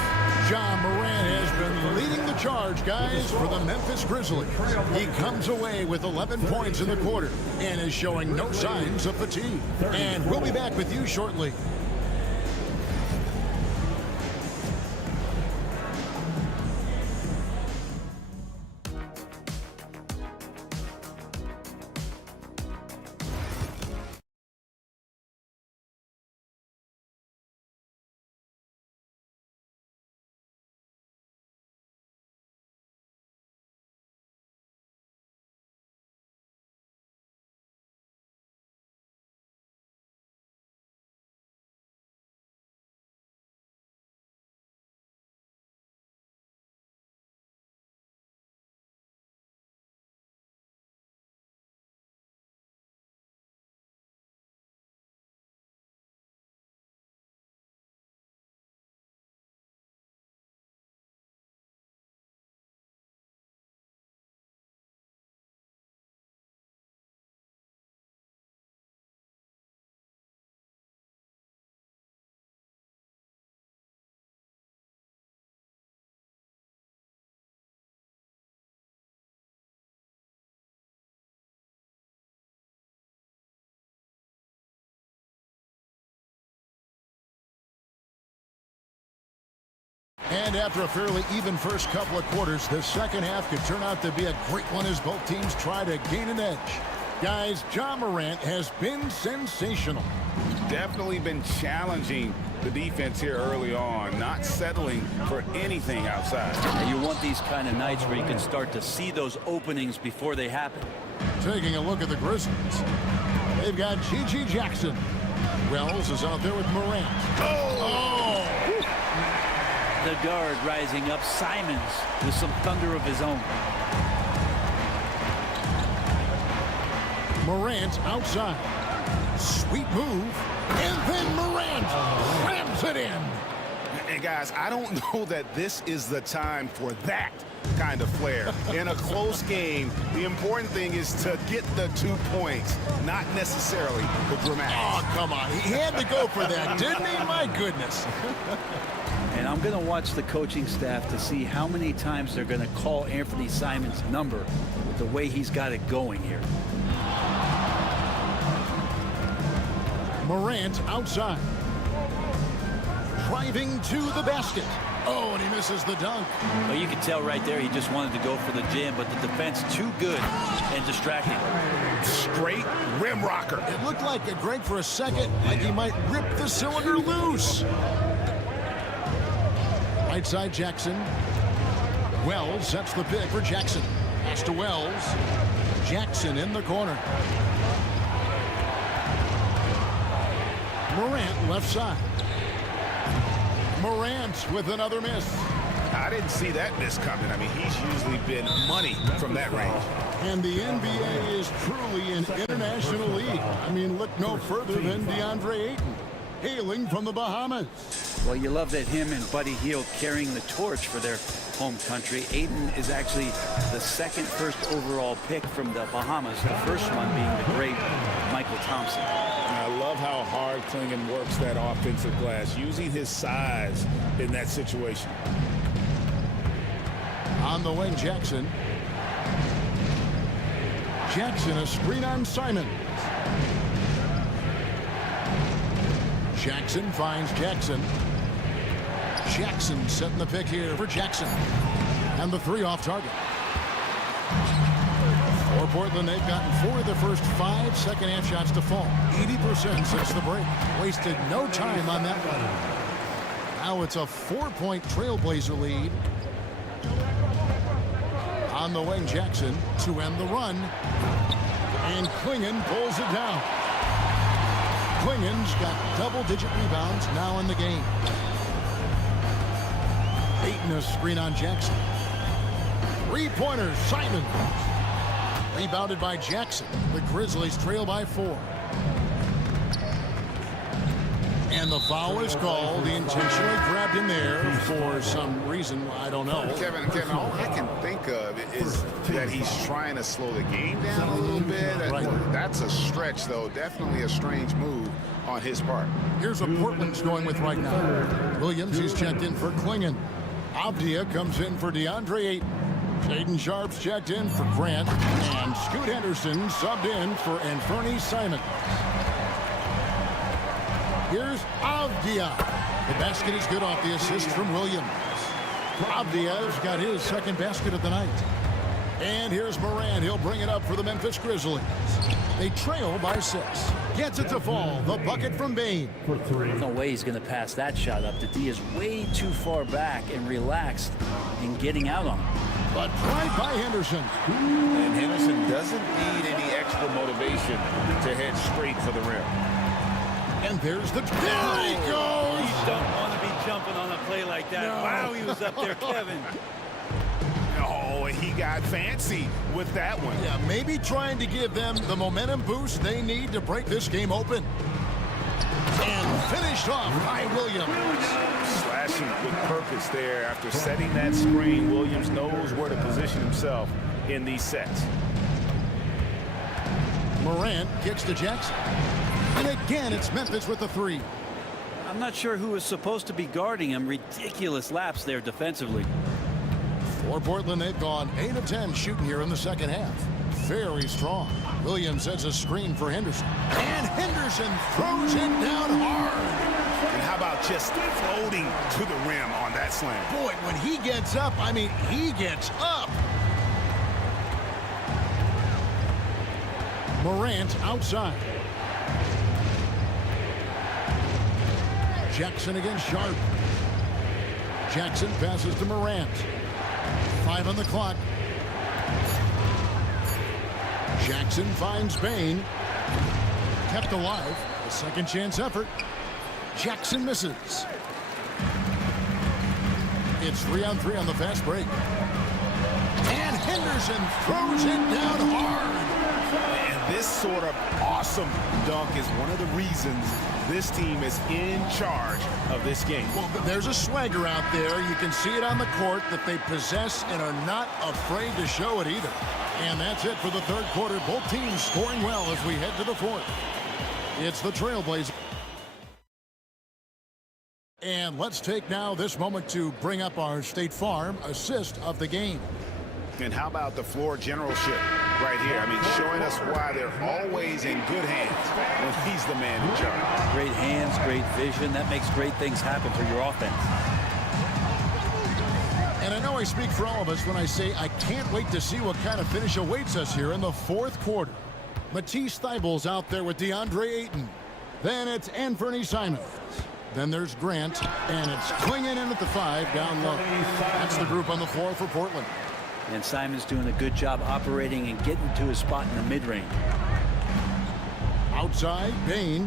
John Morant has been leading the charge, guys, for the Memphis Grizzlies. He comes away with 11 points in the quarter and is showing no signs of fatigue. And we'll be back with you shortly. And after a fairly even first couple of quarters, the second half could turn out to be a great one as both teams try to gain an edge. Guys, John Morant has been sensational. Definitely been challenging the defense here early on, not settling for anything outside. And you want these kind of nights where you can start to see those openings before they happen. Taking a look at the Grizzlies. They've got G.G. Jackson. Wells is out there with Morant. Oh! The guard rising up. Simons with some thunder of his own. Morant outside. Sweet move. And then Morant rams it in. And guys, I don't know that this is the time for that kind of flair. In a close game, the important thing is to get the 2 points, not necessarily the dramatics. Oh, come on. He had to go for that, didn't he? My goodness. And I'm going to watch the coaching staff to see how many times they're going to call Anthony Simons' number with the way he's got it going here. Morant outside. Driving to the basket. Oh, and he misses the dunk. Well, you can tell right there he just wanted to go for the jam, but the defense too good and distracting. Straight rim rocker. It looked like a Greg for a second, like he might rip the cylinder loose. Right side Jackson. Wells sets the pick for Jackson. Pass to Wells. Jackson in the corner. Morant left side. Morant with another miss. I didn't see that miss coming. I mean, he's usually been money from that range. And the NBA is truly an international league. I mean, look no further than DeAndre Ayton, hailing from the Bahamas. Well, you love that him and Buddy Hield carrying the torch for their home country. Ayton is actually the second first overall pick from the Bahamas, the first one being the great Michael Thompson. I love how hard Klingon works that offensive glass, using his size in that situation. On the wing, Jackson. Jackson, a screen on Simon. Jackson finds Jackson. Jackson setting the pick here for Jackson. And the three off target. For Portland, they've gotten 4 of the first 5 second-half shots to fall. 80% since the break. Wasted no time on that one. Now it's a 4-point Trailblazer lead. On the wing, Jackson to end the run. And Klingon pulls it down. Klingon's got double-digit rebounds now in the game. Ayton a screen on Jackson. 3-pointers, Simon. Rebounded by Jackson. The Grizzlies trail by 4. And the foul is called. He intentionally grabbed him there for some reason. I don't know. Kevin, all I can think of is that he's trying to slow the game down a little bit. Right. That's a stretch, though. Definitely a strange move on his part. Here's what Portland's going with right now. Williams, he's checked in for Klingon. Avdia comes in for DeAndre Ayton. Shaden Sharp's checked in for Grant. And Scoot Henderson subbed in for Anthony Simon. Here's Avdia. The basket is good off the assist from Williams. Avdia's got his second basket of the night. And here's Morant. He'll bring it up for the Memphis Grizzlies. They trail by 6. Gets it to fall. The bucket from Bane. No way he's going to pass that shot up. The D is way too far back and relaxed in getting out on him. But right by Henderson. And Henderson doesn't need any extra motivation to head straight for the rim. And there's the... There he goes! You don't want to be jumping on a play like that. No. Wow, he was up there, Kevin. Oh, he got fancy with that one. Yeah, maybe trying to give them the momentum boost they need to break this game open. And finished off by Williams. Slashing with purpose there. After setting that screen, Williams knows where to position himself in these sets. Morant kicks to Jackson. And again, it's Memphis with the 3. I'm not sure who was supposed to be guarding him. Ridiculous lapse there defensively. For Portland, they've gone 8 of 10 shooting here in the second half. Very strong. Williams sets a screen for Henderson. And Henderson throws it down hard. And how about just floating to the rim on that slam? Boy, when he gets up, I mean, he gets up. Morant outside. Jackson against Sharp. Jackson passes to Morant. 5 on the clock. Jackson finds Bane. Kept alive. A second chance effort. Jackson misses. It's 3-on-3 on the fast break. And Henderson throws it down hard. And this sort of awesome dunk is one of the reasons this team is in charge of this game. Well, there's a swagger out there. You can see it on the court that they possess and are not afraid to show it either. And that's it for the third quarter. Both teams scoring well as we head to the fourth. It's the Trailblazers. And let's take now this moment to bring up our State Farm assist of the game. And how about the floor generalship right here? I mean, showing us why they're always in good hands when he's the man in charge. Great hands, great vision. That makes great things happen for your offense. And I know I speak for all of us when I say I can't wait to see what kind of finish awaits us here in the fourth quarter. Matisse Thybulle's out there with DeAndre Ayton. Then it's Anthony Simons. Then there's Grant, and it's Klingon in at the 5 down low. That's the group on the floor for Portland. And Simon's doing a good job operating and getting to his spot in the mid-range. Outside, Bain.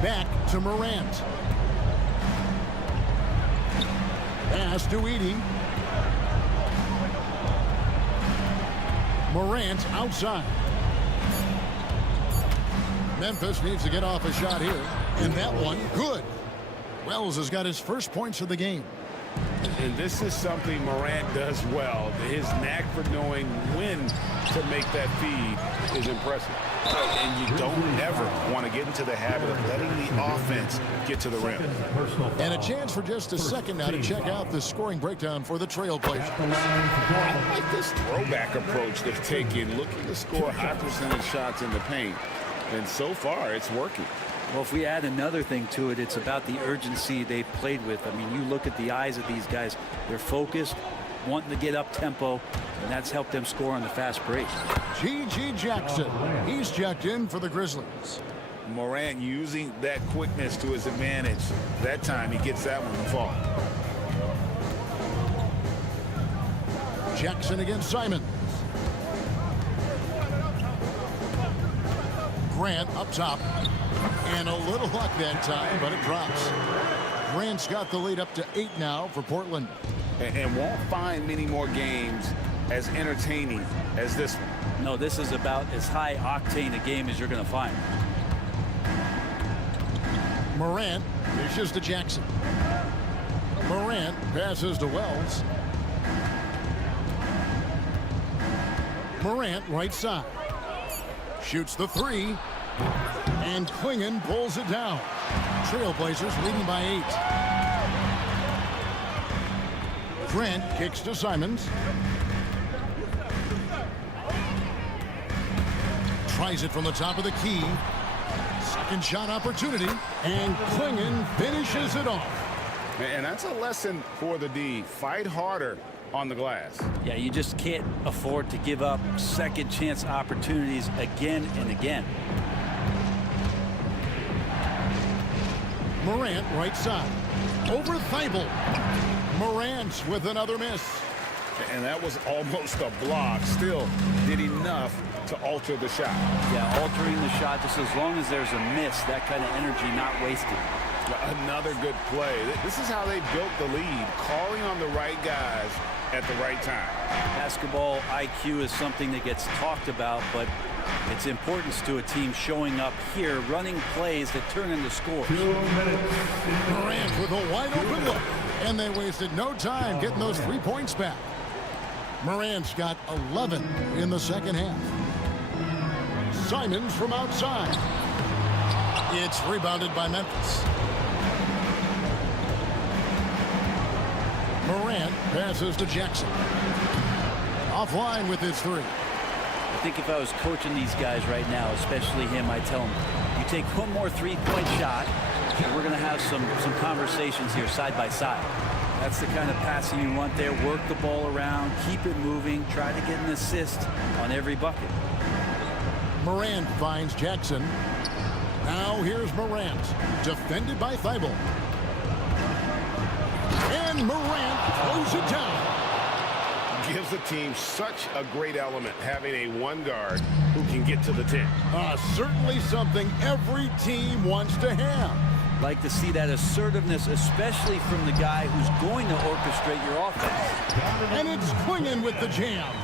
Back to Morant. Pass to Edey. Morant outside. Memphis needs to get off a shot here. And that one, good. Wells has got his first points of the game. And this is something Morant does well. His knack for knowing when to make that feed is impressive. And you don't ever want to get into the habit of letting the offense get to the rim. And a chance for just a second now to check out the scoring breakdown for the Trailblazers. I like this throwback approach they've taken, looking to score high percentage shots in the paint. And so far, it's working. Well, if we add another thing to it, it's about the urgency they've played with. I mean, you look at the eyes of these guys. They're focused, wanting to get up tempo, and that's helped them score on the fast break. G.G. Jackson, he's checked in for the Grizzlies. Morant using that quickness to his advantage. That time, he gets that one to fall. Jackson against Simon. Grant up top. And a little luck that time, but it drops. Grant's got the lead up to 8 now for Portland. And won't find many more games as entertaining as this one. No, this is about as high octane a game as you're going to find. Morant dishes to Jackson. Morant passes to Wells. Morant right side. Shoots the 3. And Klingon pulls it down. Trailblazers leading by 8. Grant kicks to Simons. Tries it from the top of the key. Second shot opportunity. And Klingon finishes it off. And that's a lesson for the D. Fight harder on the glass. Yeah, you just can't afford to give up second chance opportunities again and again. Morant right side. Over Thybulle. Morant with another miss. And that was almost a block. Still did enough to alter the shot. Yeah, altering the shot just as long as there's a miss, that kind of energy not wasted. Another good play. This is how they built the lead, calling on the right guys at the right time. Basketball IQ is something that gets talked about, but its importance to a team showing up here, running plays that turn into scores. 2 minutes. Morant with a wide open look, and they wasted no time getting those 3 points back. Morant's got 11 in the second half. Simons from outside. It's rebounded by Memphis. Morant passes to Jackson. Offline with his 3. I think if I was coaching these guys right now, especially him, I'd tell him, you take one more 3-point shot, and we're going to have some conversations here side by side. That's the kind of passing you want there. Work the ball around, keep it moving, try to get an assist on every bucket. Morant finds Jackson. Now here's Morant, defended by Thybulle. And Morant throws it down. Gives the team such a great element, having a one guard who can get to the 10. Certainly something every team wants to have. Like to see that assertiveness, especially from the guy who's going to orchestrate your offense. And it's Klingon with the jam.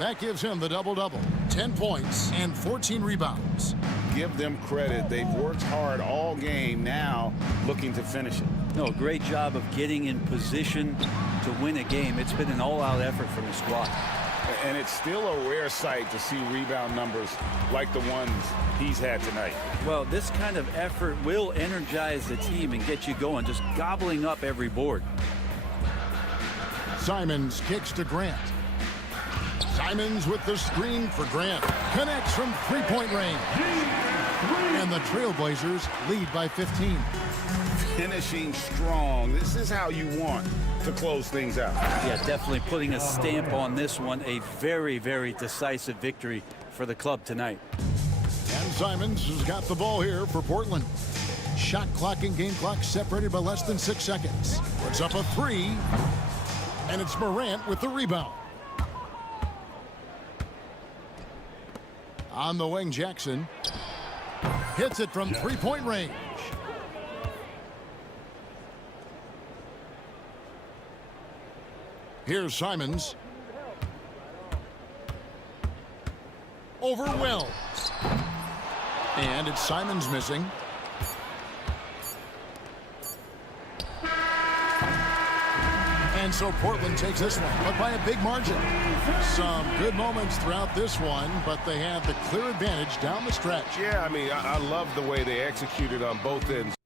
That gives him the double-double. 10 10 points and 14 rebounds. Give them credit. They've worked hard all game, now looking to finish it. No, great job of getting in position to win a game. It's been an all-out effort from the squad. And it's still a rare sight to see rebound numbers like the ones he's had tonight. Well, this kind of effort will energize the team and get you going, just gobbling up every board. Simons kicks to Grant. Simons with the screen for Grant. Connects from three-point range. And the Trailblazers lead by 15. Finishing strong. This is how you want to close things out. Yeah, definitely putting a stamp on this one. A very, very decisive victory for the club tonight. And Simons has got the ball here for Portland. Shot clock and game clock separated by less than 6 seconds. Puts up a three. And it's Morant with the rebound. On the wing, Jackson hits it from three-point range. Here's Simons. Overwhelmed. And it's Simons missing. And so Portland takes this one, but by a big margin. Some good moments throughout this one, but they have the clear advantage down the stretch. Yeah, I mean, I love the way they executed on both ends.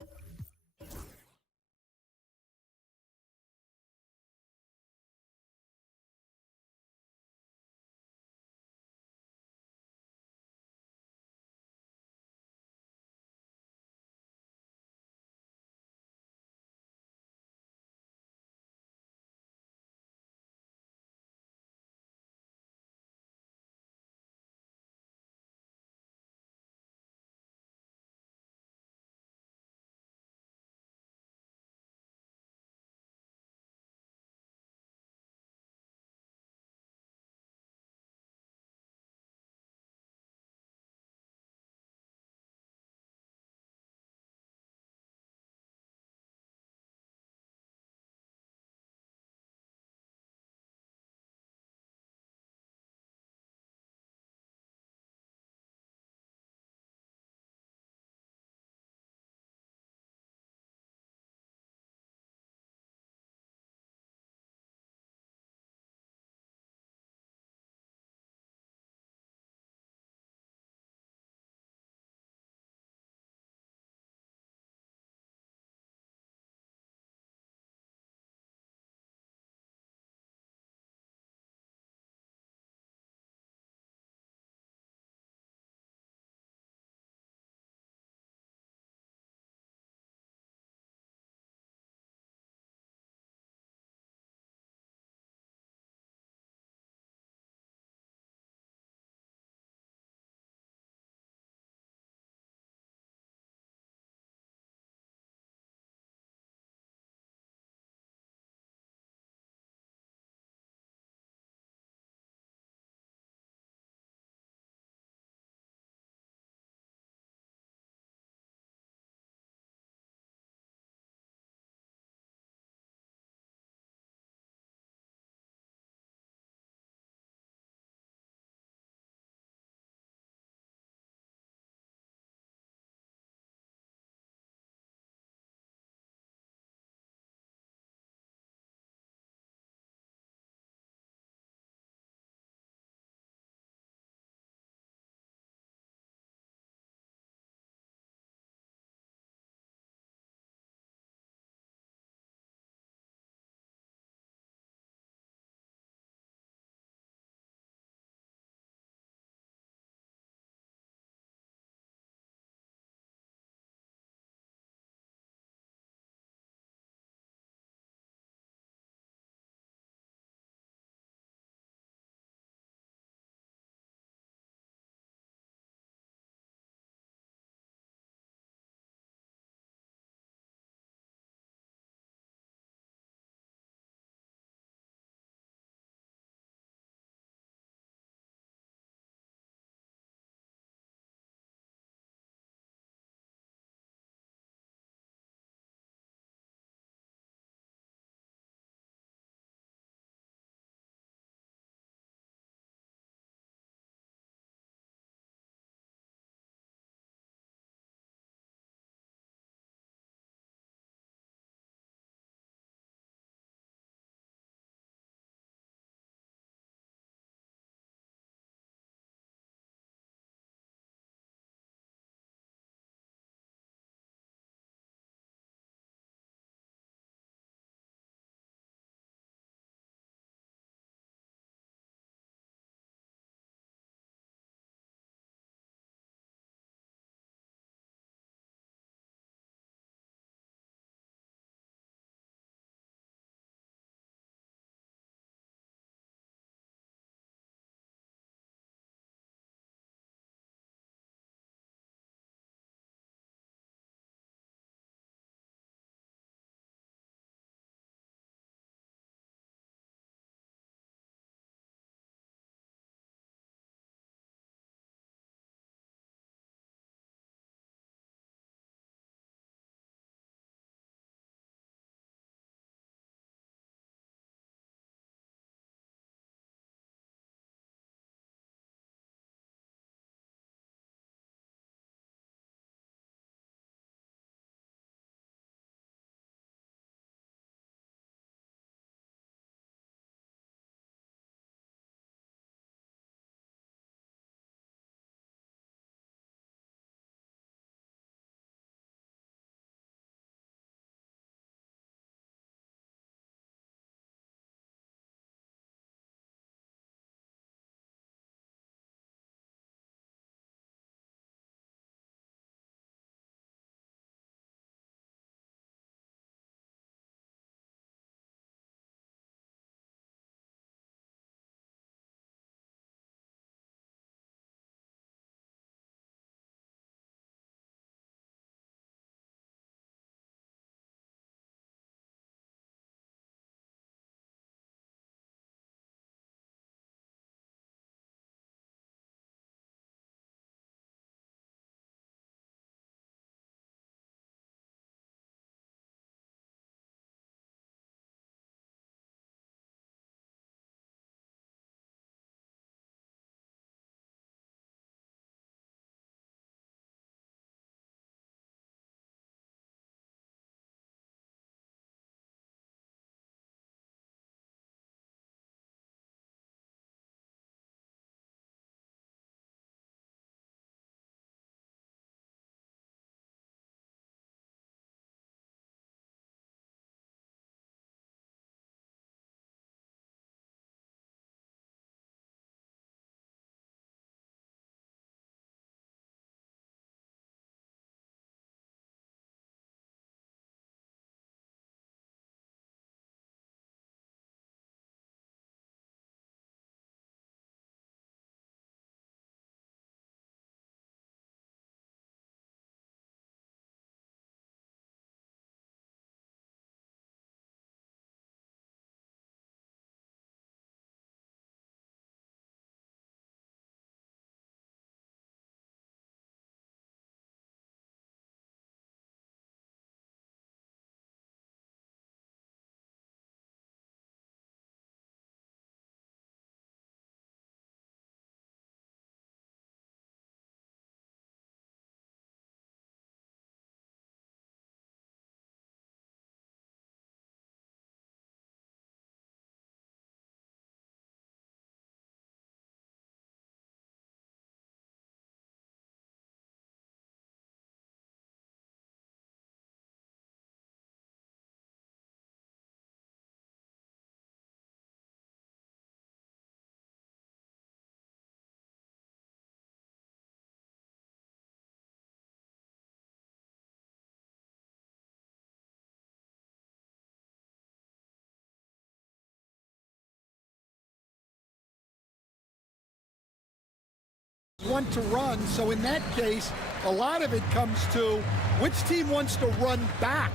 want to run. So in that case, a lot of it comes to which team wants to run back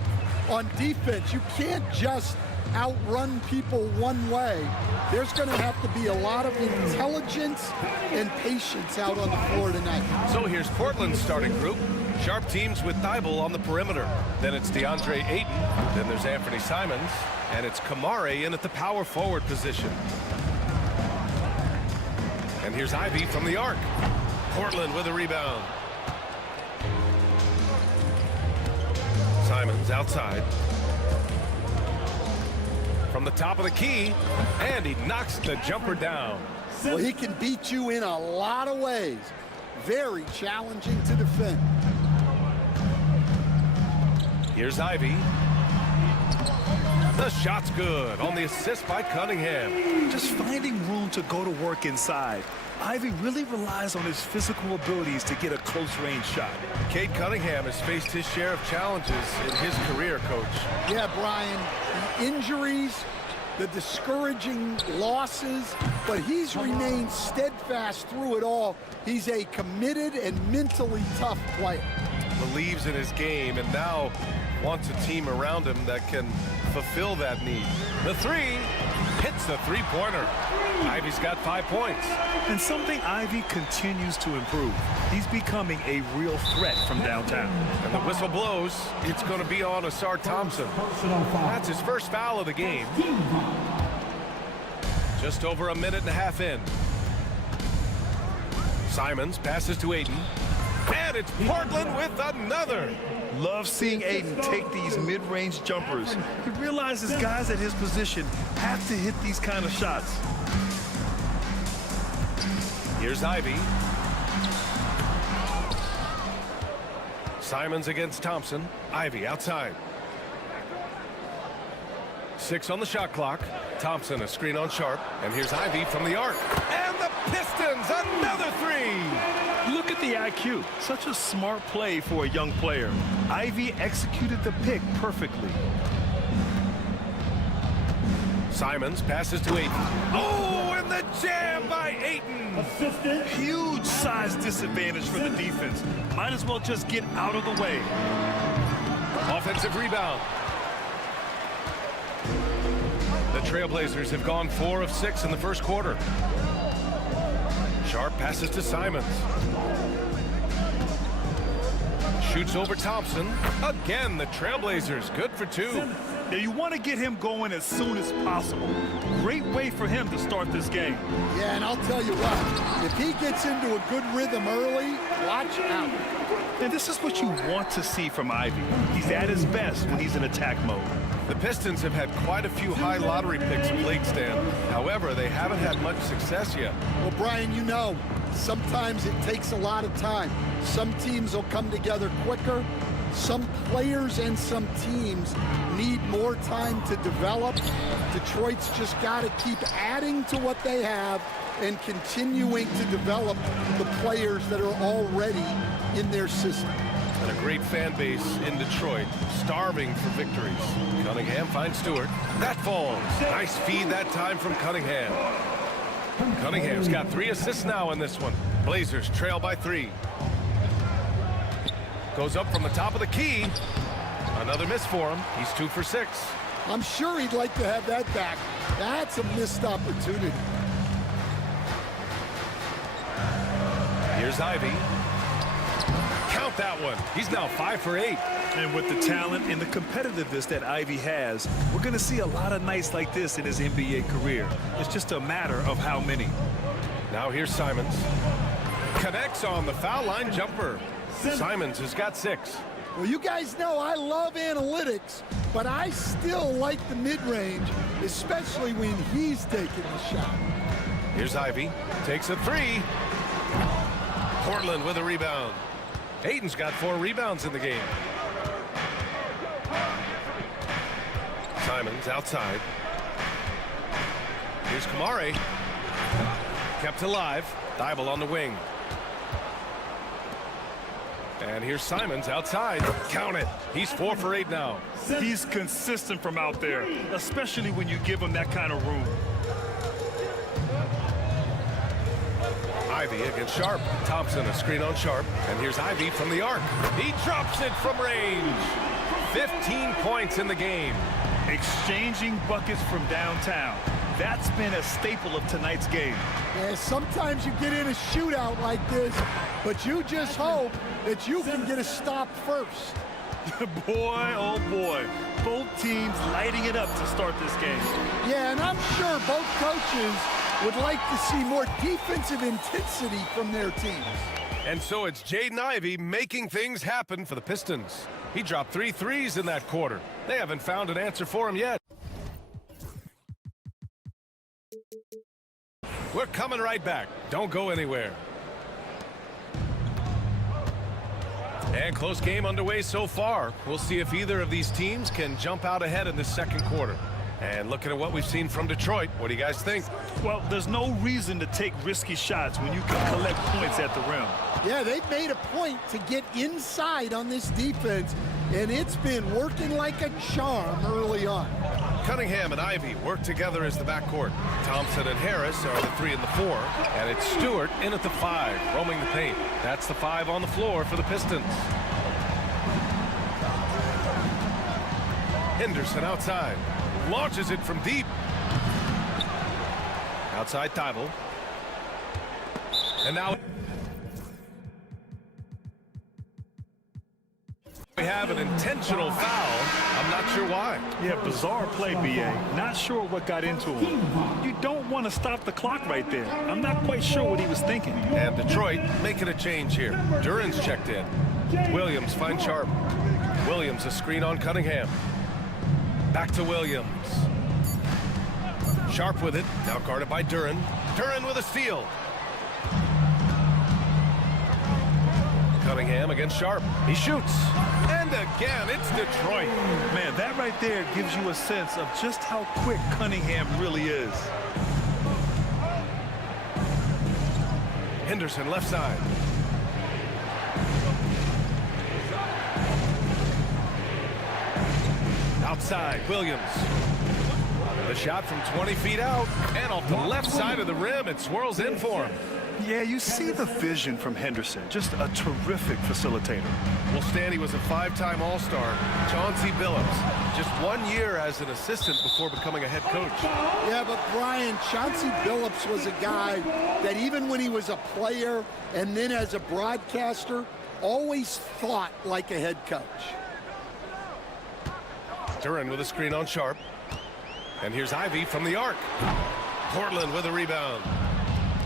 on defense. You can't just outrun people one way. There's going to have to be a lot of intelligence and patience out on the floor tonight. So here's Portland's starting group. Sharp teams with Thibault on the perimeter. Then it's DeAndre Ayton. Then there's Anthony Simons. And it's Kamare in at the power forward position. And here's Ivy from the arc. Portland with a rebound. Simons outside. From the top of the key, and he knocks the jumper down. Well, he can beat you in a lot of ways. Very challenging to defend. Here's Ivy. The shot's good on the assist by Cunningham. Just finding room to go to work inside. Ivy really relies on his physical abilities to get a close-range shot. Cade Cunningham has faced his share of challenges in his career, Coach. Yeah, Brian, the injuries, the discouraging losses, but he's remained steadfast through it all. He's a committed and mentally tough player. Believes in his game and now wants a team around him that can fulfill that need. The three hits the three-pointer. Ivy's got 5 points. And something Ivy continues to improve. He's becoming a real threat from downtown. And the whistle blows. It's going to be on Asar Thompson. That's his first foul of the game. Just over a minute and a half in. Simons passes to Ayton. And it's Portland with another. Love seeing Ayton take these mid-range jumpers. He realizes guys at his position have to hit these kind of shots. Here's Ivy. Simons against Thompson. Ivy outside. 6 on the shot clock. Thompson a screen on Sharp. And here's Ivy from the arc. And the Pistons, another three. Look at the IQ. Such a smart play for a young player. Ivy executed the pick perfectly. Simons passes to Ayton. Oh, and the jam by Ayton. Huge size disadvantage for the defense. Might as well just get out of the way. Offensive rebound. The Trailblazers have gone 4 of 6 in the first quarter. Sharp passes to Simons. Shoots over Thompson. Again, the Trailblazers good for 2. Now you want to get him going as soon as possible. Great way for him to start this game. Yeah, and I'll tell you what, if he gets into a good rhythm early, watch out. And this is what you want to see from Ivy. He's at his best when he's in attack mode. The Pistons have had quite a few high lottery picks of late, Stan. However, they haven't had much success yet. Well, Brian, you know, sometimes it takes a lot of time. Some teams will come together quicker. Some players and some teams need more time to develop. Detroit's just got to keep adding to what they have and continuing to develop the players that are already in their system. And a great fan base in Detroit, starving for victories. Cunningham finds Stewart. That falls. Nice feed that time from Cunningham. Cunningham's got 3 assists now in this one. Blazers trail by 3. Goes up from the top of the key. Another miss for him. He's 2 for 6. I'm sure he'd like to have that back. That's a missed opportunity. Here's Ivy. Count that one. He's now 5 for 8. And with the talent and the competitiveness that Ivy has, we're going to see a lot of nights like this in his NBA career. It's just a matter of how many. Now here's Simons. Connects on the foul line jumper. Simons has got 6. Well, you guys know I love analytics, but I still like the mid-range, especially when he's taking the shot. Here's Ivy. Takes a 3. Portland with a rebound. Ayton's got 4 rebounds in the game. Simons outside. Here's Kamare. Kept alive. Thibault on the wing. And here's Simons outside. Count it. He's 4 for 8 now. He's consistent from out there, especially when you give him that kind of room. Ivy against Sharp. Thompson, a screen on Sharp. And here's Ivy from the arc. He drops it from range. 15 points in the game. Exchanging buckets from downtown. That's been a staple of tonight's game. Yeah, sometimes you get in a shootout like this, but you just hope that you can get a stop first. Boy, oh boy. Both teams lighting it up to start this game. Yeah, and I'm sure both coaches would like to see more defensive intensity from their teams. And so it's Jaden Ivey making things happen for the Pistons. He dropped 3 threes in that quarter. They haven't found an answer for him yet. We're coming right back. Don't go anywhere. And close game underway so far. We'll see if either of these teams can jump out ahead in the second quarter. And looking at what we've seen from Detroit, what do you guys think? Well, there's no reason to take risky shots when you can collect points at the rim. Yeah, they've made a point to get inside on this defense, and it's been working like a charm early on. Cunningham and Ivy work together as the backcourt. Thompson and Harris are the 3 and the 4. And it's Stewart in at the 5, roaming the paint. That's the 5 on the floor for the Pistons. Henderson outside. Launches it from deep. Outside Thibault. And now we have an intentional foul. I'm not sure why. Yeah, bizarre play, B.A. Not sure what got into him. You don't want to stop the clock right there. I'm not quite sure what he was thinking. And Detroit making a change here. Duran's checked in. Williams finds Sharp. Williams a screen on Cunningham. Back to Williams. Sharp with it. Now guarded by Duran. Duran with a steal. Cunningham against Sharp. He shoots. And again, it's Detroit. Man, that right there gives you a sense of just how quick Cunningham really is. Henderson left side. Outside, Williams. The shot from 20 feet out and off the left side of the rim. It swirls in for him. Yeah, you see the vision from Henderson. Just a terrific facilitator. Well, Stanley was a 5-time All-Star. Chauncey Billups, just 1 year as an assistant before becoming a head coach. Yeah, but Brian, Chauncey Billups was a guy that even when he was a player and then as a broadcaster, always thought like a head coach. Duran with a screen on Sharp. And here's Ivy from the arc. Portland with a rebound.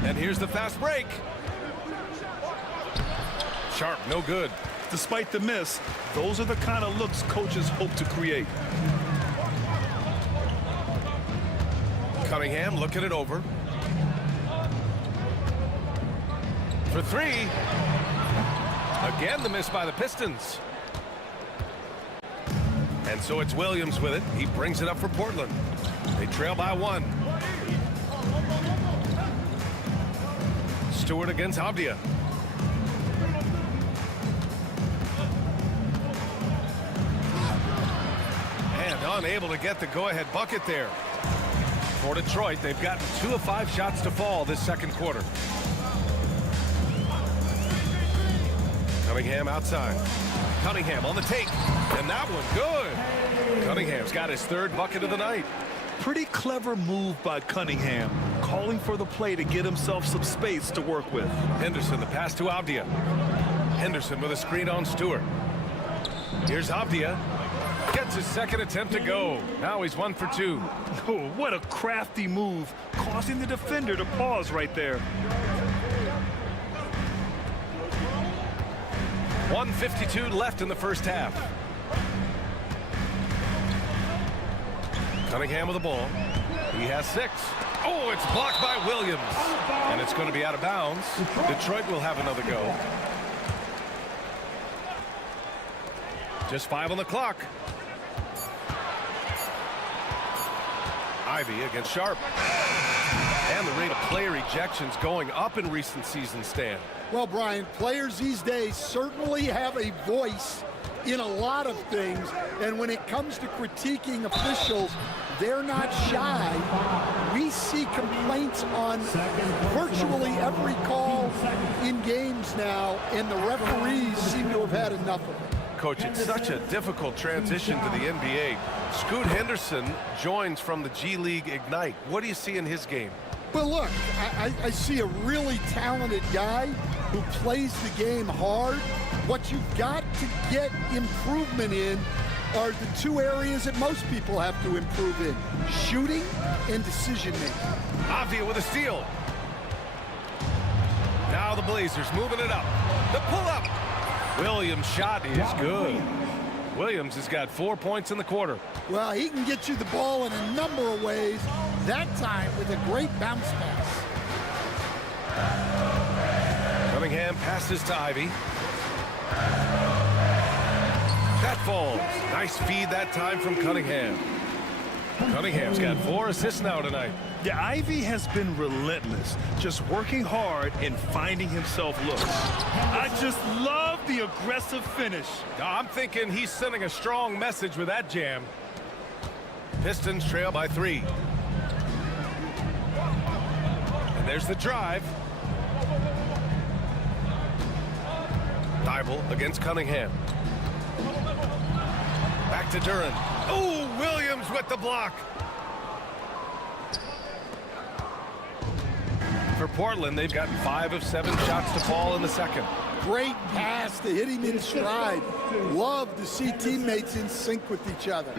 And here's the fast break. Sharp, no good. Despite the miss, those are the kind of looks coaches hope to create. Cunningham looking it over. For 3. Again, the miss by the Pistons. And so it's Williams with it. He brings it up for Portland. They trail by 1. Stewart against Avdia. And unable to get the go-ahead bucket there. For Detroit, they've gotten 2 of 5 shots to fall this second quarter. Cunningham outside. Cunningham on the take. And that one good. Cunningham's got his 3rd bucket of the night. Pretty clever move by Cunningham, calling for the play to get himself some space to work with. Henderson, the pass to Avdia. Henderson with a screen on Stewart. Here's Avdia. Gets his 2nd attempt to go. Now he's 1 for 2. Oh, what a crafty move, causing the defender to pause right there. 1:52 left in the first half. Cunningham with the ball. He has 6. Oh, it's blocked by Williams. And it's going to be out of bounds. Detroit will have another go. Just 5 on the clock. Ivy against Sharp. And the rate of player ejections going up in recent seasons, Stan. Well, Brian, players these days certainly have a voice in a lot of things, and when it comes to critiquing officials, they're not shy. We see complaints on virtually every call in games now, and the referees seem to have had enough of it. Coach, it's such a difficult transition to the NBA. Scoot Henderson joins from the G League Ignite. What do you see in his game? Well, look, I see a really talented guy who plays the game hard. What you've got to get improvement in are the two areas that most people have to improve in: shooting and decision-making. Avdia with a steal. Now the Blazers moving it up. The pull-up. Williams' shot is good. Williams has got 4 points in the quarter. Well, he can get you the ball in a number of ways, that time with a great bounce pass. Cunningham passes to Ivy. That falls. Nice feed that time from Cunningham. Cunningham's got 4 assists now tonight. Yeah, Ivy has been relentless, just working hard and finding himself looks. I just love the aggressive finish. I'm thinking he's sending a strong message with that jam. Pistons trail by 3. And there's the drive. Thibault against Cunningham. Back to Duran. Oh, Williams with the block. For Portland, they've gotten 5 of 7 shots to fall in the second. Great pass to hit him in stride. Love to see teammates in sync with each other.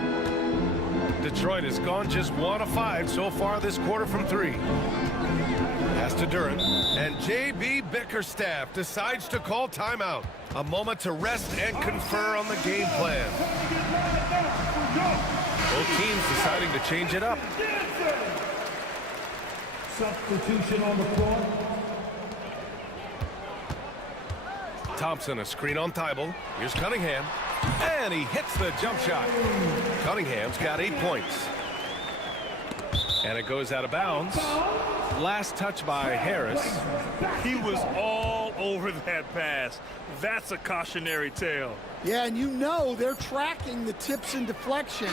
Detroit has gone just 1 of 5 so far this quarter from 3. Pass to Duran. And J.B. Bickerstaff decides to call timeout. A moment to rest and confer on the game plan. Both teams deciding to change it up. Substitution on the floor. Thompson, a screen on Thibault. Here's Cunningham. And he hits the jump shot. Cunningham's got 8 points. And it goes out of bounds. Last touch by Harris. He was all over that pass. That's a cautionary tale. Yeah, and you know they're tracking the tips and deflections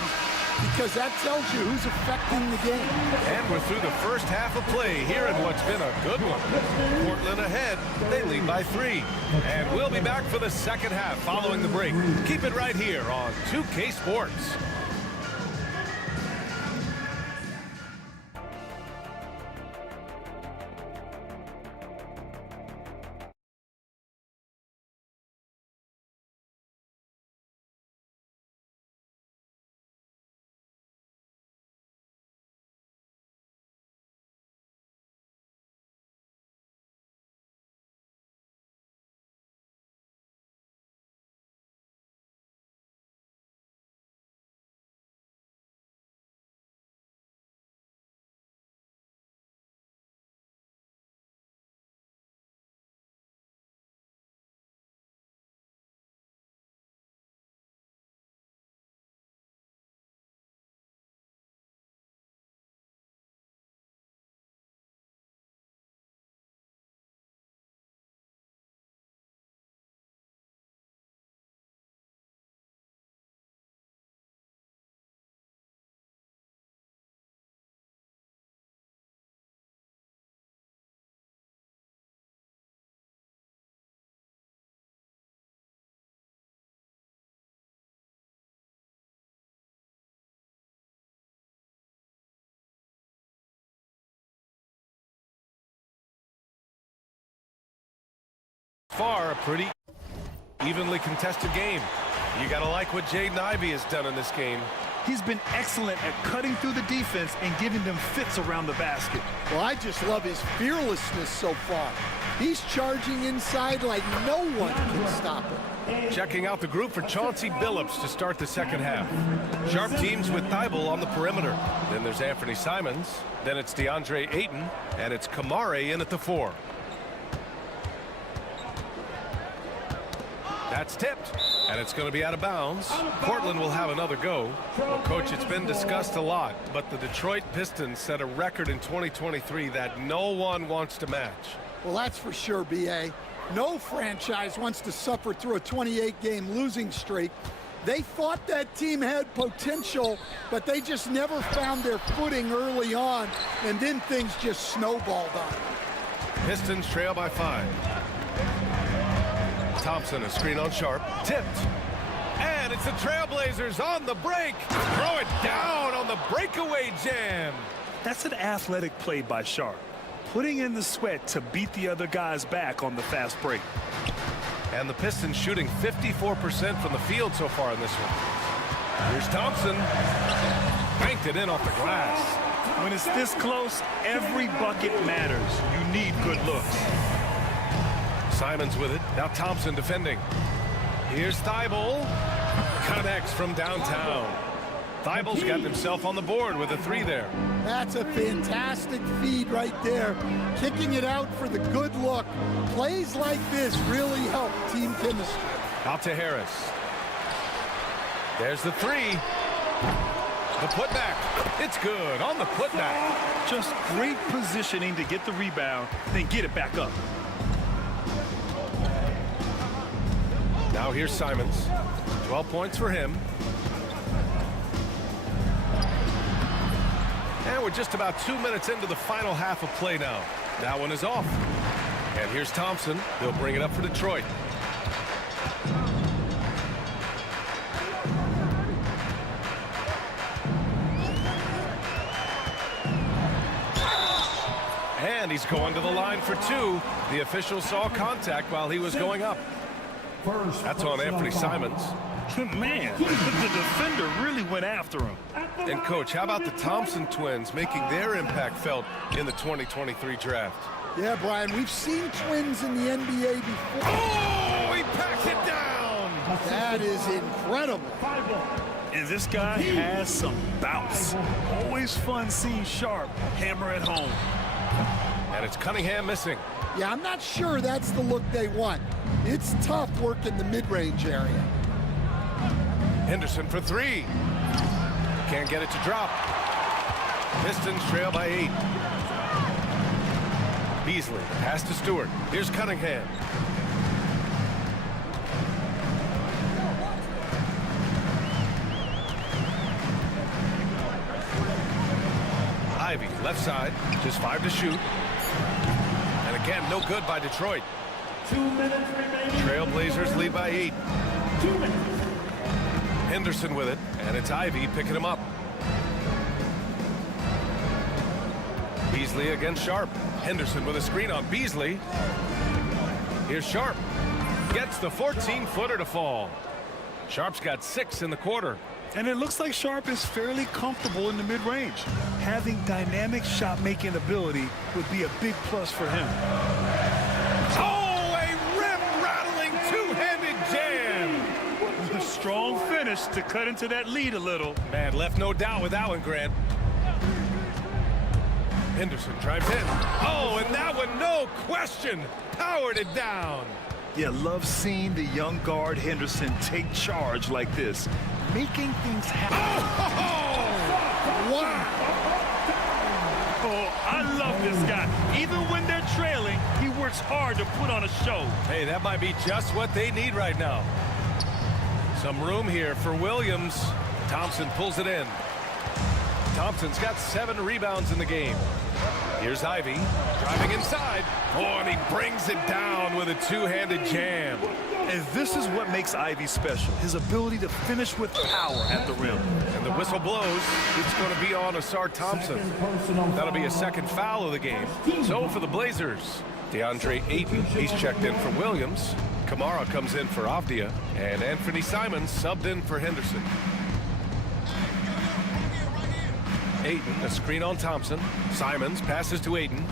because that tells you who's affecting the game. And we're through the first half of play here in what's been a good one. Portland ahead. They lead by 3. And we'll be back for the second half following the break. Keep it right here on 2K Sports. Far a pretty evenly contested game. You gotta like what Jaden Ivey has done in this game. He's been excellent at cutting through the defense and giving them fits around the basket. Well, I just love his fearlessness so far. He's charging inside like no one can stop him. Checking out the group for Chauncey Billups to start the second half. Sharp teams with Thibault on the perimeter. Then there's Anthony Simons. Then it's DeAndre Ayton. And it's Kamare in at the 4. That's tipped, and it's going to be out of bounds. Portland will have another go. Well, Coach, it's been discussed a lot, but the Detroit Pistons set a record in 2023 that no one wants to match. Well, that's for sure, B.A. No franchise wants to suffer through a 28-game losing streak They thought that team had potential, but they just never found their footing early on, and then things just snowballed on them. Pistons trail by 5. Thompson, a screen on Sharp, tipped. And it's the Trailblazers on the break. Throw it down on the breakaway jam. That's an athletic play by Sharp, putting in the sweat to beat the other guys back on the fast break. And the Pistons shooting 54% from the field so far in this one. Here's Thompson. Banked it in off the glass. When it's this close, every bucket matters. You need good looks. Simons with it. Now Thompson defending. Here's Thibault. Connects from downtown. Thibault's got himself on the board with a 3 there. That's a fantastic feed right there. Kicking it out for the good look. Plays like this really help team chemistry. Out to Harris. There's the 3. The putback. It's good on the putback. Just great positioning to get the rebound, then get it back up. Now here's Simons. 12 points for him. And we're just about 2 minutes into the final half of play now. That one is off. And here's Thompson. They'll bring it up for Detroit. And he's going to the line for 2. The official saw contact while he was going up. That's on Anthony Simons. Man, the defender really went after him. And, Coach, how about the Thompson twins making their impact felt in the 2023 draft? Yeah, Brian, we've seen twins in the NBA before. Oh, he packs it down! That is incredible. And this guy has some bounce. Always fun seeing Sharp hammer at home. And it's Cunningham missing. Yeah, I'm not sure that's the look they want. It's tough work in the mid-range area. Henderson for 3. Can't get it to drop. Pistons trail by 8. Beasley, pass to Stewart. Here's Cunningham. Ivy, left side, just 5 to shoot. And again, no good by Detroit. 2 minutes remaining. Trailblazers lead by 8. 2 minutes. Henderson with it, and it's Ivy picking him up. Beasley against Sharp. Henderson with a screen on Beasley. Here's Sharp. Gets the 14-footer to fall. Sharp's got 6 in the quarter. And it looks like Sharp is fairly comfortable in the mid-range. Having dynamic shot-making ability would be a big plus for him. Oh, a rim-rattling two-handed jam. A strong finish to cut into that lead a little. Man, left no doubt with that one, Grant. Henderson drives in. Oh, and that one, no question, powered it down. Yeah, love seeing the young guard Henderson take charge like this, making things happen. Oh! Wow! Oh, I love this guy. Even when they're trailing, he works hard to put on a show. Hey, that might be just what they need right now. Some room here for Williams. Thompson pulls it in. Thompson's got 7 rebounds in the game. Here's Ivy driving inside. Oh, and he brings it down with a two-handed jam. And this is what makes Ivy special, his ability to finish with power at the rim. And the whistle blows. It's going to be on Asar Thompson. That'll be a second foul of the game. So for the Blazers, DeAndre Ayton, he's checked in for Williams. Kamara comes in for Avdia. And Anthony Simons subbed in for Henderson. Ayton, a screen on Thompson. Simons passes to Ayton.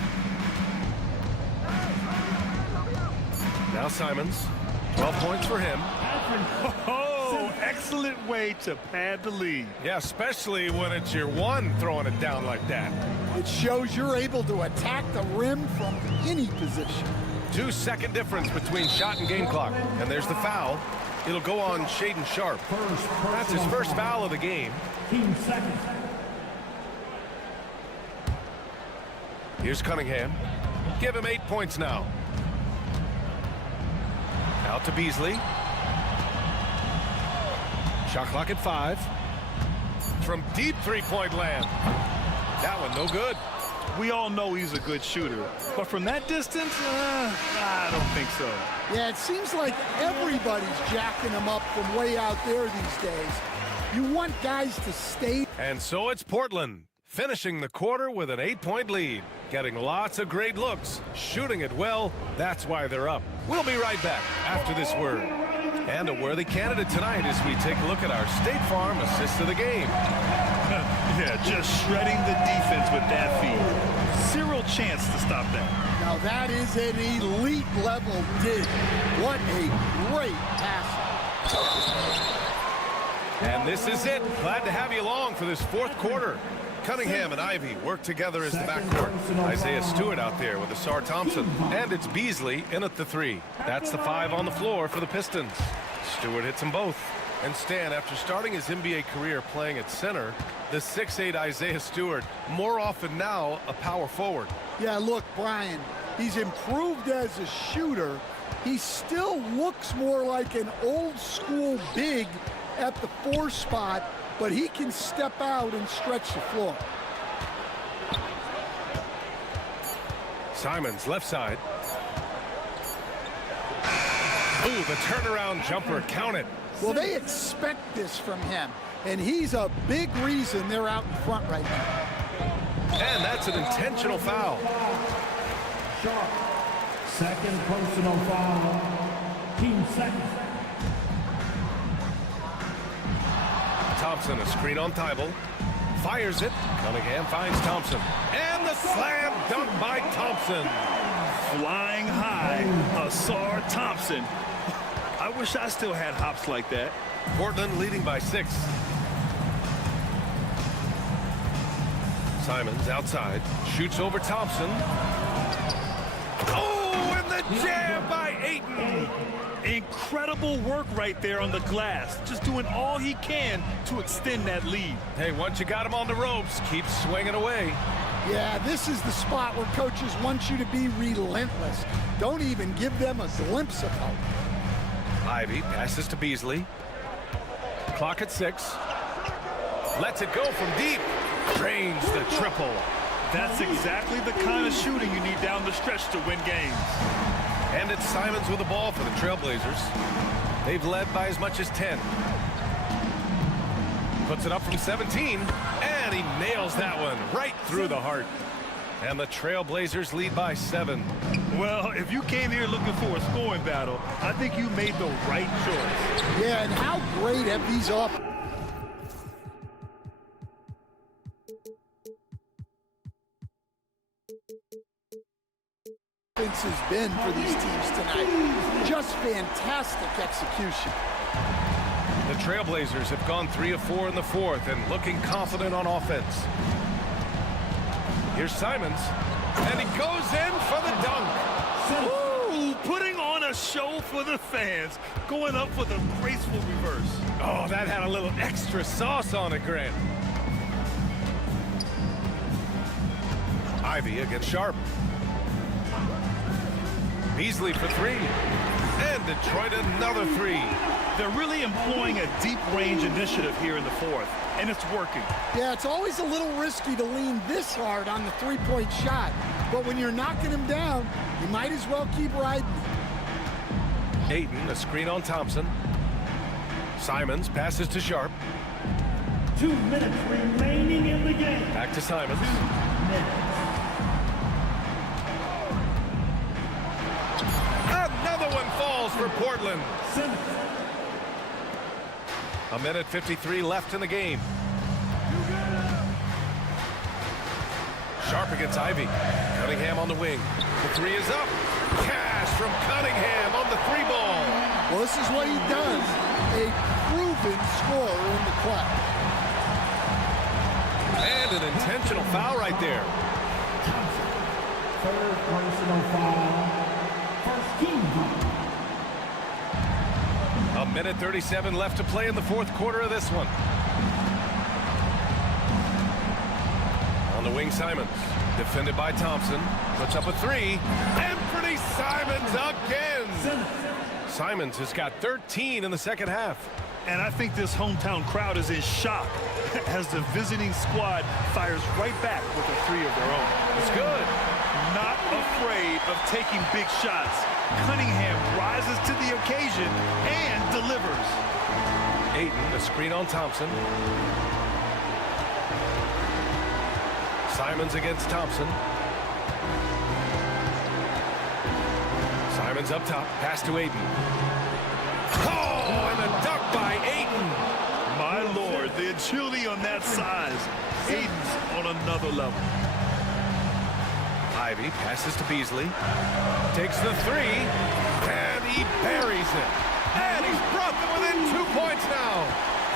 Now Simons, 12 points for him. Oh, excellent way to pad the lead. Yeah, especially when it's your one throwing it down like that. It shows you're able to attack the rim from any position. 2-second difference between shot and game clock. And there's the foul. It'll go on Shaedon Sharp. That's his first foul of the game. 15 seconds. Here's Cunningham. Give him 8 points now. Out to Beasley. Shot clock at 5. From deep three-point land. That one no good. We all know he's a good shooter, but from that distance, I don't think so. Yeah, it seems like everybody's jacking him up from way out there these days. You want guys to stay. And so it's Portland, finishing the quarter with an 8-point lead. Getting lots of great looks, shooting it well. That's why they're up. We'll be right back after this word. And a worthy candidate tonight as we take a look at our State Farm assist of the game. Yeah, just shredding the defense with that feed. Zero chance to stop that. Now that is an elite level dig. What a great pass. And this is it. Glad to have you along for this fourth quarter. Cunningham and Ivy work together as the backcourt. Isaiah Stewart out there with Asar Thompson. And it's Beasley in at the 3. That's the 5 on the floor for the Pistons. Stewart hits them both. And Stan, after starting his NBA career playing at center, the 6'8" Isaiah Stewart, more often now a power forward. Yeah, look, Brian, he's improved as a shooter. He still looks more like an old school big at the 4 spot, but he can step out and stretch the floor. Simons, left side. Ooh, the turnaround jumper, count it. Well, they expect this from him, and he's a big reason they're out in front right now. And that's an intentional foul. Sharp. Second personal foul. Team second. Thompson, a screen on Thibault. Fires it. Cunningham finds Thompson. And the slam dunk by Thompson. Flying high, Asar Thompson. I wish I still had hops like that. Portland leading by 6. Simons outside. Shoots over Thompson. Oh, and the jam by Ayton. Incredible work right there on the glass. Just doing all he can to extend that lead. Hey, once you got him on the ropes, keep swinging away. Yeah, this is the spot where coaches want you to be relentless. Don't even give them a glimpse of hope. Ivy passes to Beasley. Clock at 6. Lets it go from deep. Drains the triple. That's exactly the kind of shooting you need down the stretch to win games. And it's Simons with the ball for the Trailblazers. They've led by as much as 10. Puts it up from 17. And he nails that one right through the heart. And the Trailblazers lead by 7. Well, if you came here looking for a scoring battle, I think you made the right choice. Yeah, and how great have these offenses been for these teams tonight? Just fantastic execution. The Trailblazers have gone 3 of 4 in the fourth and looking confident on offense. Here's Simons, and he goes in for the dunk. Ooh, putting on a show for the fans, going up for the graceful reverse. Oh, that had a little extra sauce on it, Grant. Ivy against Sharp. Beasley for 3. And Detroit another 3. They're really employing a deep range initiative here in the fourth, and it's working. Yeah, it's always a little risky to lean this hard on the three-point shot, but when you're knocking him down, you might as well keep riding. Ayton, a screen on Thompson. Simons passes to Sharp. 2 minutes remaining in the game. Back to Simons. 2 minutes. Another one falls for Portland. A minute 53 left in the game. Sharp against Ivy. Cunningham on the wing. The 3 is up. Cash from Cunningham on the 3 ball. Well, this is what he does. A proven scorer in the clutch. And an intentional foul right there. Third personal foul. First team foul. A minute 37 left to play in the fourth quarter of this one. On the wing, Simons. Defended by Thompson. Puts up a 3. Anthony Simons again. Simons has got 13 in the second half. And I think this hometown crowd is in shock as the visiting squad fires right back with a three of their own. It's good. Not afraid of taking big shots. Cunningham rises to the occasion and delivers. Aiden, the screen on Thompson. Simons against Thompson. Simons up top, pass to Aiden. Oh, and a dunk by Aiden. My Lord, the agility on that size. Aiden's on another level. Ivy passes to Beasley. Takes the three, and he buries it. And he's brought them within 2 points now.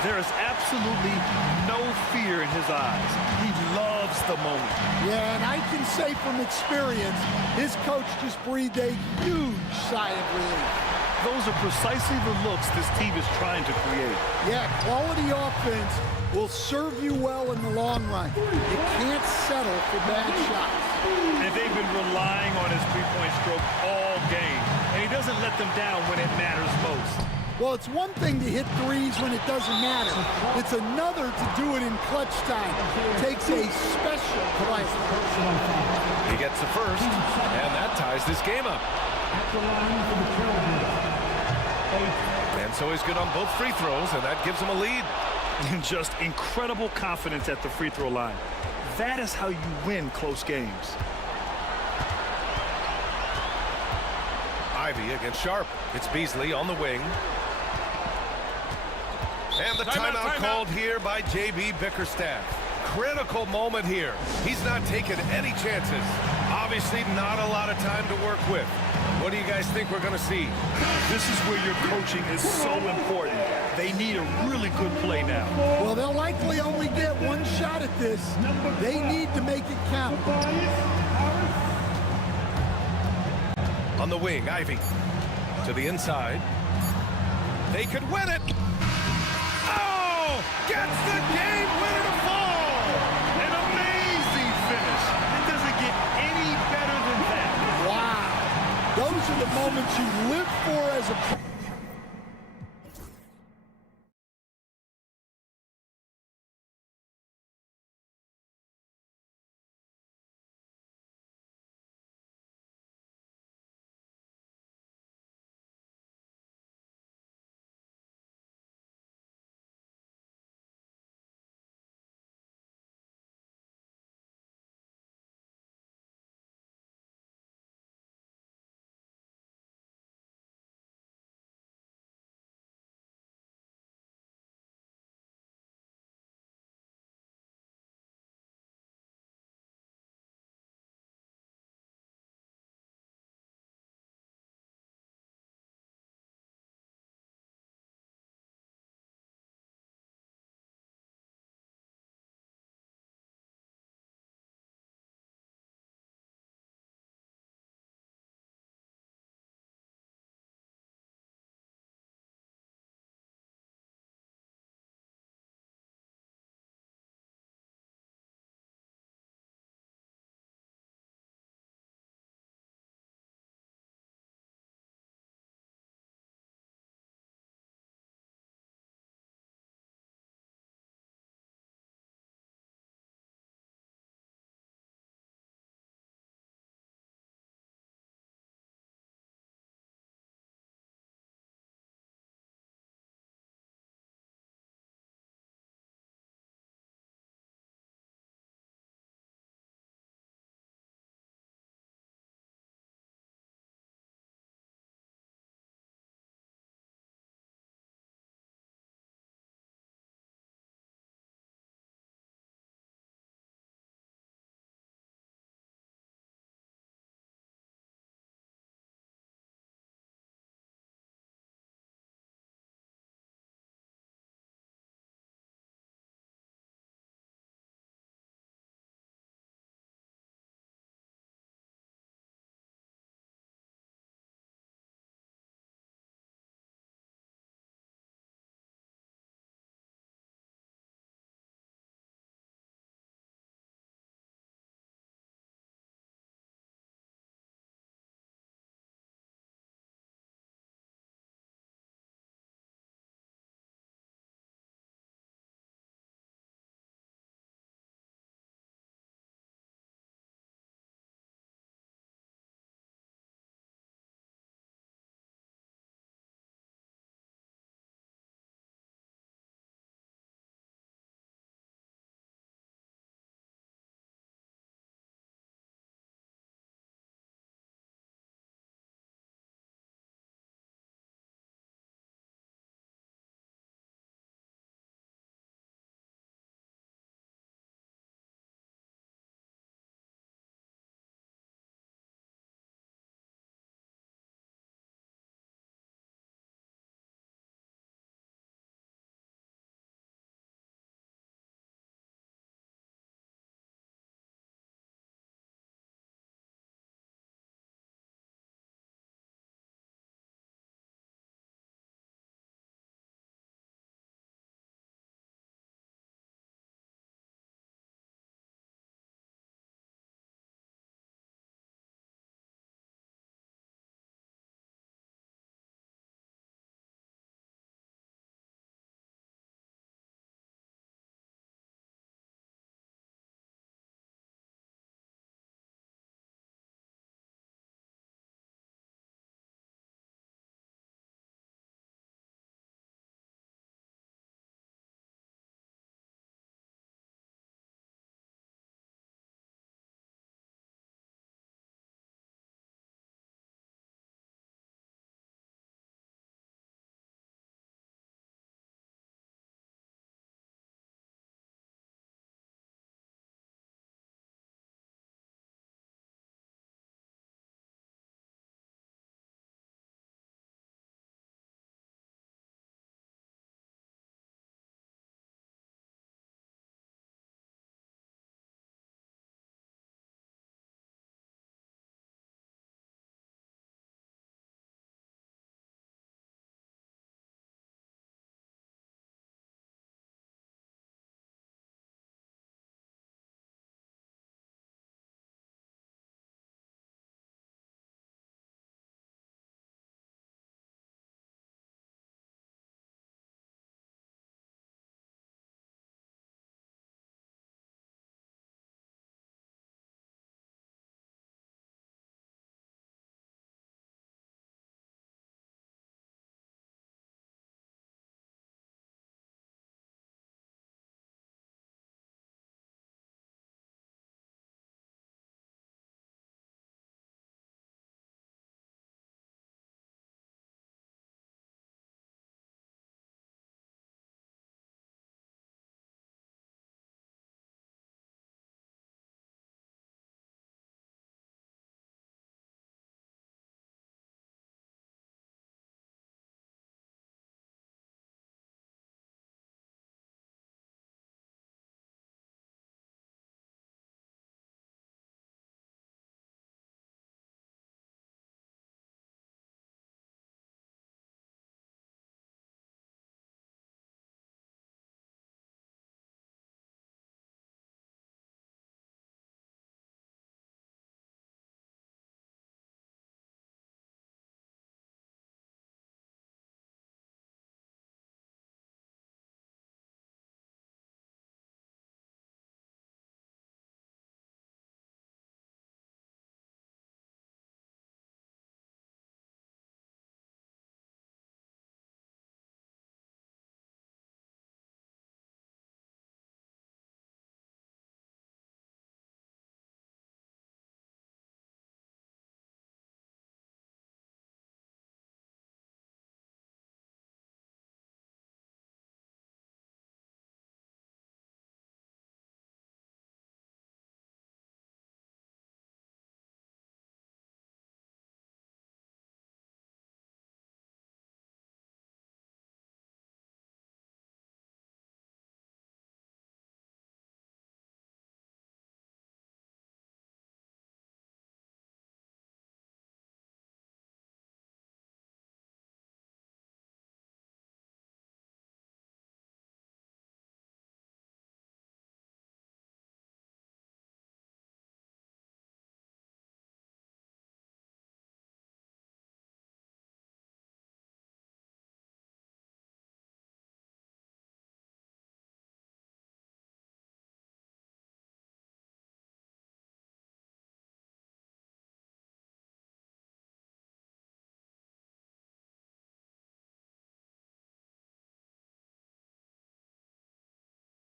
There is absolutely no fear in his eyes. He loves the moment. Yeah, and I can say from experience, his coach just breathed a huge sigh of relief. Those are precisely the looks this team is trying to create. Yeah, quality offense will serve you well in the long run. You can't settle for bad shots. And they've been relying on his three-point stroke all game. And he doesn't let them down when it matters most. Well, it's one thing to hit threes when it doesn't matter. It's another to do it in clutch time. It takes a special player. He gets the first, and that ties this game up. And so he's good on both free throws, and that gives him a lead. And just incredible confidence at the free throw line. That is how you win close games. Ivy against Sharp. It's Beasley on the wing. And the timeout called here by J.B. Bickerstaff. Critical moment here. He's not taking any chances. Obviously not a lot of time to work with. What do you guys think we're going to see? This is where your coaching is so important. They need a really good play now. Well, they'll likely only get one shot at this. They need to make it count. On the wing, Ivy. To the inside. They could win it. Oh! Gets the game winner to fall! An amazing finish. It doesn't get any better than that. Wow. Those are the moments you live for as a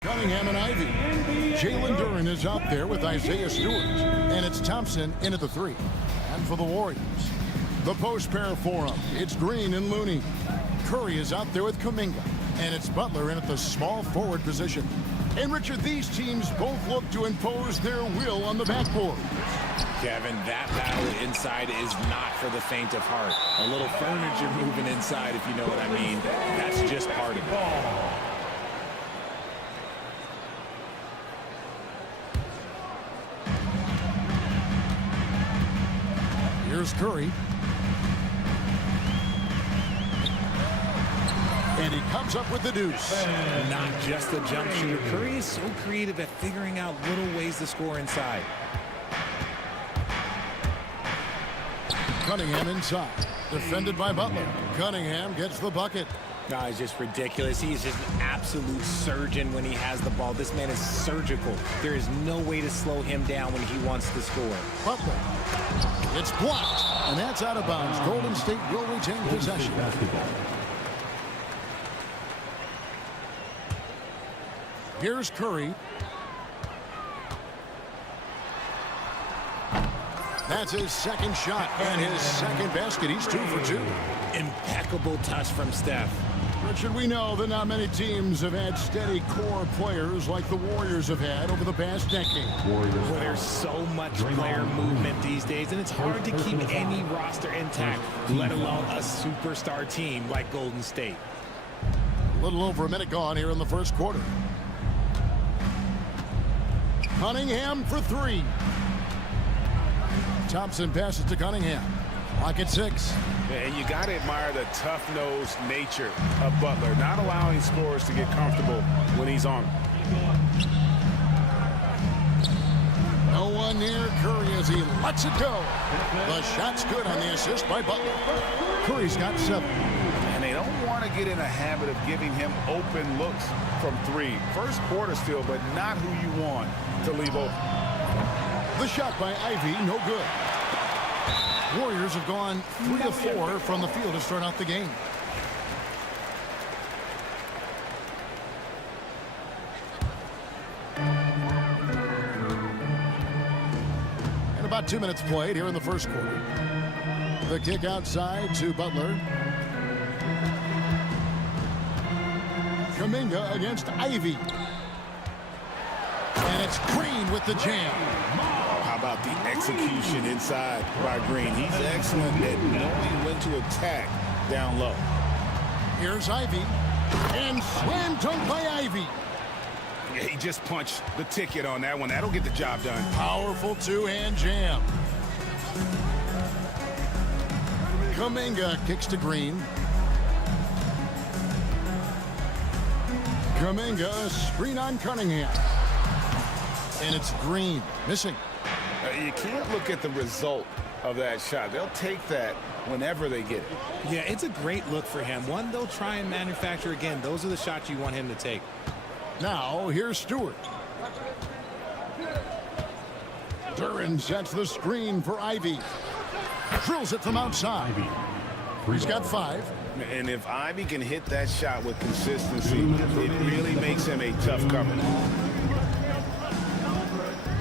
Cunningham and Ivy. Jalen Duren is out there with Isaiah Stewart. And it's Thompson in at the 3. And for the Warriors, the post pair for them, it's Green and Looney. Curry is out there with Kuminga. And it's Butler in at the small forward position. And Richard, these teams both look to impose their will on the backboard. Kevin, that battle inside is not for the faint of heart. A little furniture moving inside, if you know what I mean. That's just part of it. Here's Curry. And he comes up with the deuce. Not just a jump shooter. Curry is so creative at figuring out little ways to score inside. Cunningham inside. Defended by Butler. Cunningham gets the bucket. No, it's just ridiculous. He is just an absolute surgeon when he has the ball. This man is surgical. There is no way to slow him down when he wants to score. Butler. It's blocked. And that's out of bounds. Golden State will retain possession. Here's Curry. That's his second shot and his second basket. He's 2 for 2. Impeccable touch from Steph. Richard, we know that not many teams have had steady core players like the Warriors have had over the past decade. Well, there's so much player movement these days, and it's hard to keep any roster intact, let alone a superstar team like Golden State. A little over a minute gone here in the first quarter. Cunningham for 3. Thompson passes to Cunningham. Lock at 6. And you got to admire the tough-nosed nature of Butler, not allowing scorers to get comfortable when he's on. No one near Curry as he lets it go. The shot's good on the assist by Butler. Curry's got 7. And they don't want to get in a habit of giving him open looks from 3. First quarter still, but not who you want to leave open. The shot by Ivy, no good. Warriors have gone 3 of 4 from the field to start out the game. And about 2 minutes played here in the first quarter. The kick outside to Butler. Kuminga against Ivy. And it's Green with the jam. How about the execution inside by Green? He's excellent at knowing when to attack down low. Here's Ivy. And slam dunk by Ivy. Yeah, he just punched the ticket on that one. That'll get the job done. Powerful two-hand jam. Kuminga kicks to Green. Kuminga, screen on Cunningham. And it's Green, missing. You can't look at the result of that shot. They'll take that whenever they get it. Yeah, it's a great look for him. One they'll try and manufacture again. Those are the shots you want him to take. Now, here's Stewart. Duren sets the screen for Ivy. Drills it from outside. He's got 5. And if Ivy can hit that shot with consistency, it really makes him a tough cover.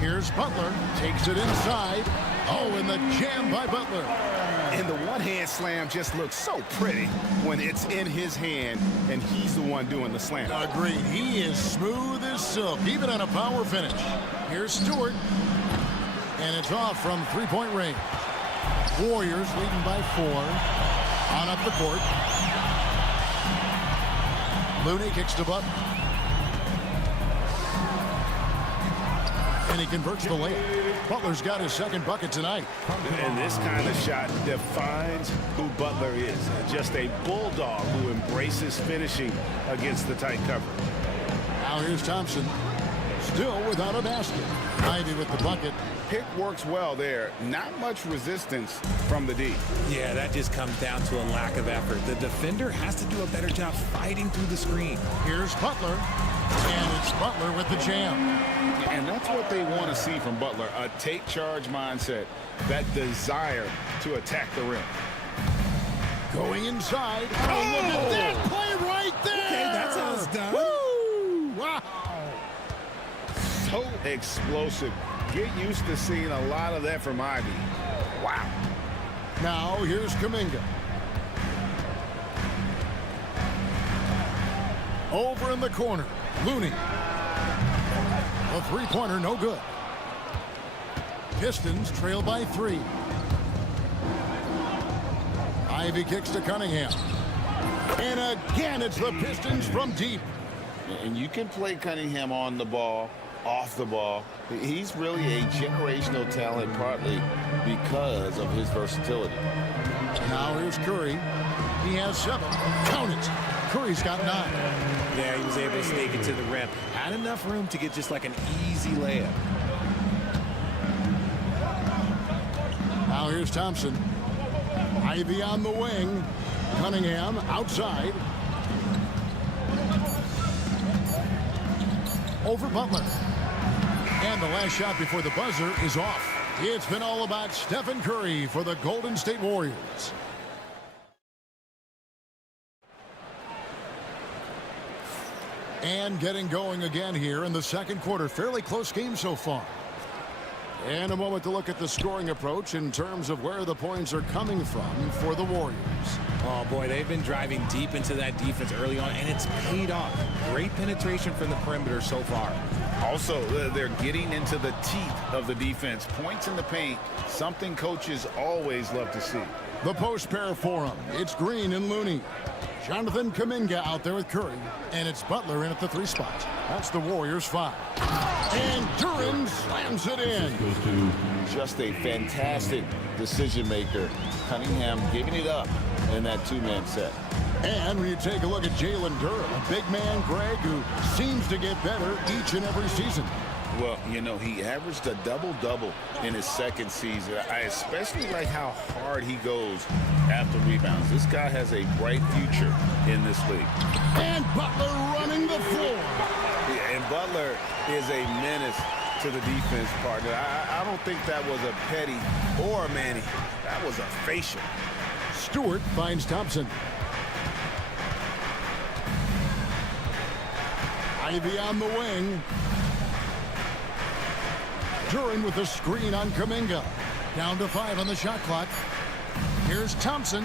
Here's Butler. Takes it inside. Oh, and the jam by Butler. And the one-hand slam just looks so pretty when it's in his hand and he's the one doing the slam. Agreed. He is smooth as silk, even on a power finish. Here's Stewart. And it's off from three-point range. Warriors leading by 4. On up the court. Looney kicks to Butler. And he converts the layup. Butler's got his second bucket tonight. And this kind of shot defines who Butler is. Just a bulldog who embraces finishing against the tight cover. Now here's Thompson. Still without a basket. Ivy with the bucket. Pick works well there. Not much resistance from the D. Yeah, that just comes down to a lack of effort. The defender has to do a better job fighting through the screen. Here's Butler. And it's Butler with the jam. And that's what they want to see from Butler. A take charge mindset. That desire to attack the rim. Going inside. Oh, look at that play right there. Okay, that's how it's done. Woo! Wow. so explosive. Get used to seeing a lot of that from Ivy. Wow. Now here's Kuminga. Over in the corner, Looney. A three-pointer, no good. Pistons trail by 3. Ivy kicks to Cunningham. And again, it's the Pistons from deep. And you can play Cunningham on the ball, off the ball. He's really a generational talent, partly because of his versatility. Now here's Curry. He has 7. Count it. Curry's got 9. Yeah, he was able to sneak it to the rim. Had enough room to get just like an easy layup. Now here's Thompson. Ivy on the wing. Cunningham outside. Over Butler. And the last shot before the buzzer is off. It's been all about Stephen Curry for the Golden State Warriors. And getting going again here in the second quarter. Fairly close game so far. And a moment to look at the scoring approach in terms of where the points are coming from for the Warriors. Oh, boy, they've been driving deep into that defense early on, and it's paid off. Great penetration from the perimeter so far. Also, they're getting into the teeth of the defense. Points in the paint, something coaches always love to see. The post pair for him. It's Green and Looney. Jonathan Kuminga out there with Curry. And it's Butler in at the 3 spot. That's the Warriors 5. And Duran slams it in. Just a fantastic decision maker. Cunningham giving it up in that 2-man set. And when you take a look at Jalen Durham, a big man, Greg, who seems to get better each and every season. Well, you know, he averaged a double-double in his second season. I especially like how hard he goes after rebounds. This guy has a bright future in this league. And Butler running the floor. Yeah, and Butler is a menace to the defense partner. I don't think that was a Petty or a Manny. That was a facial. Stewart finds Thompson. Ivy on the wing. Duran with a screen on Kuminga. Down to 5 on the shot clock. Here's Thompson.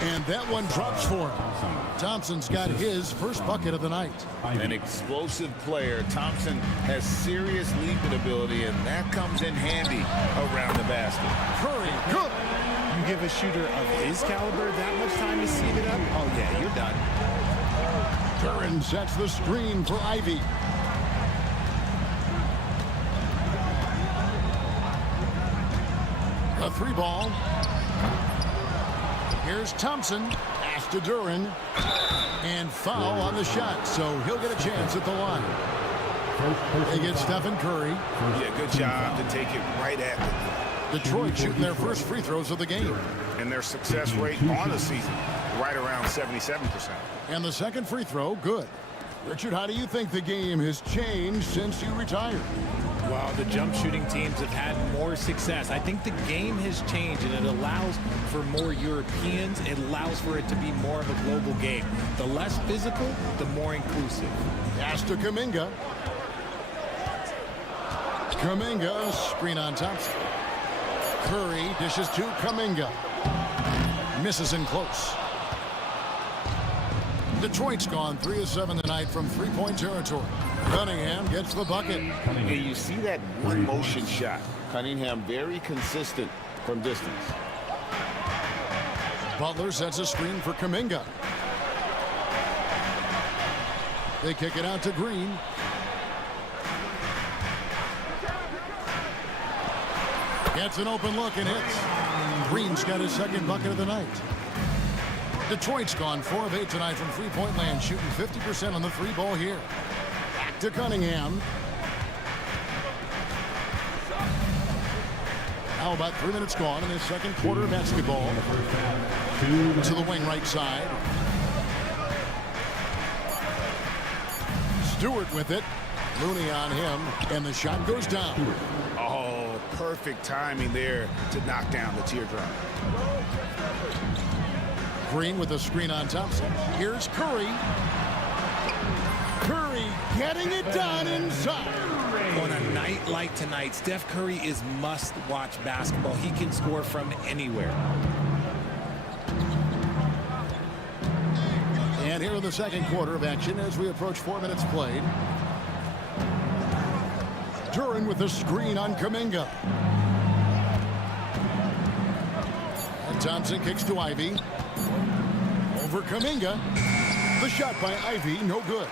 And that one drops for him. Thompson's got his first bucket of the night. An explosive player. Thompson has serious leaping ability, and that comes in handy around the basket. Curry, good. You give a shooter of his caliber that much time to seat it up? Oh, yeah, you're done. Duran sets the screen for Ivy. A 3 ball. Here's Thompson. Pass to Duran. And foul on the shot, so he'll get a chance at the line. They get Stephen Curry. Yeah, good job to take it right at them. Detroit shooting their first free throws of the game. And their success rate on the season, right around 77%. And the second free throw, good. Richard, how do you think the game has changed since you retired? Well, the jump shooting teams have had more success. I think the game has changed, and it allows for more Europeans. It allows for it to be more of a global game. The less physical, the more inclusive. Pass to Kuminga. Kuminga, screen on Thompson. Curry dishes to Kuminga. Misses in close. Detroit's gone 3 of 7 tonight from 3-point territory. Cunningham gets the bucket. And you see that one motion shot. Cunningham very consistent from distance. Butler sets a screen for Kuminga. They kick it out to Green. Gets an open look and hits. Green's got his second bucket of the night. Detroit's gone 4 of 8 tonight from 3-point land, shooting 50% on the 3 ball here. Back to Cunningham. Now about 3 minutes gone in this second quarter of basketball. To the wing right side. Stewart with it. Looney on him, and the shot goes down. Oh, perfect timing there to knock down the teardrop. Green with a screen on Thompson. Here's Curry. Curry getting it done inside. On a night like tonight, Steph Curry is must-watch basketball. He can score from anywhere. And here in the second quarter of action as we approach 4 minutes played. Duran with the screen on Kuminga. And Thompson kicks to Ivy. Over Kuminga. The shot by Ivy, no good.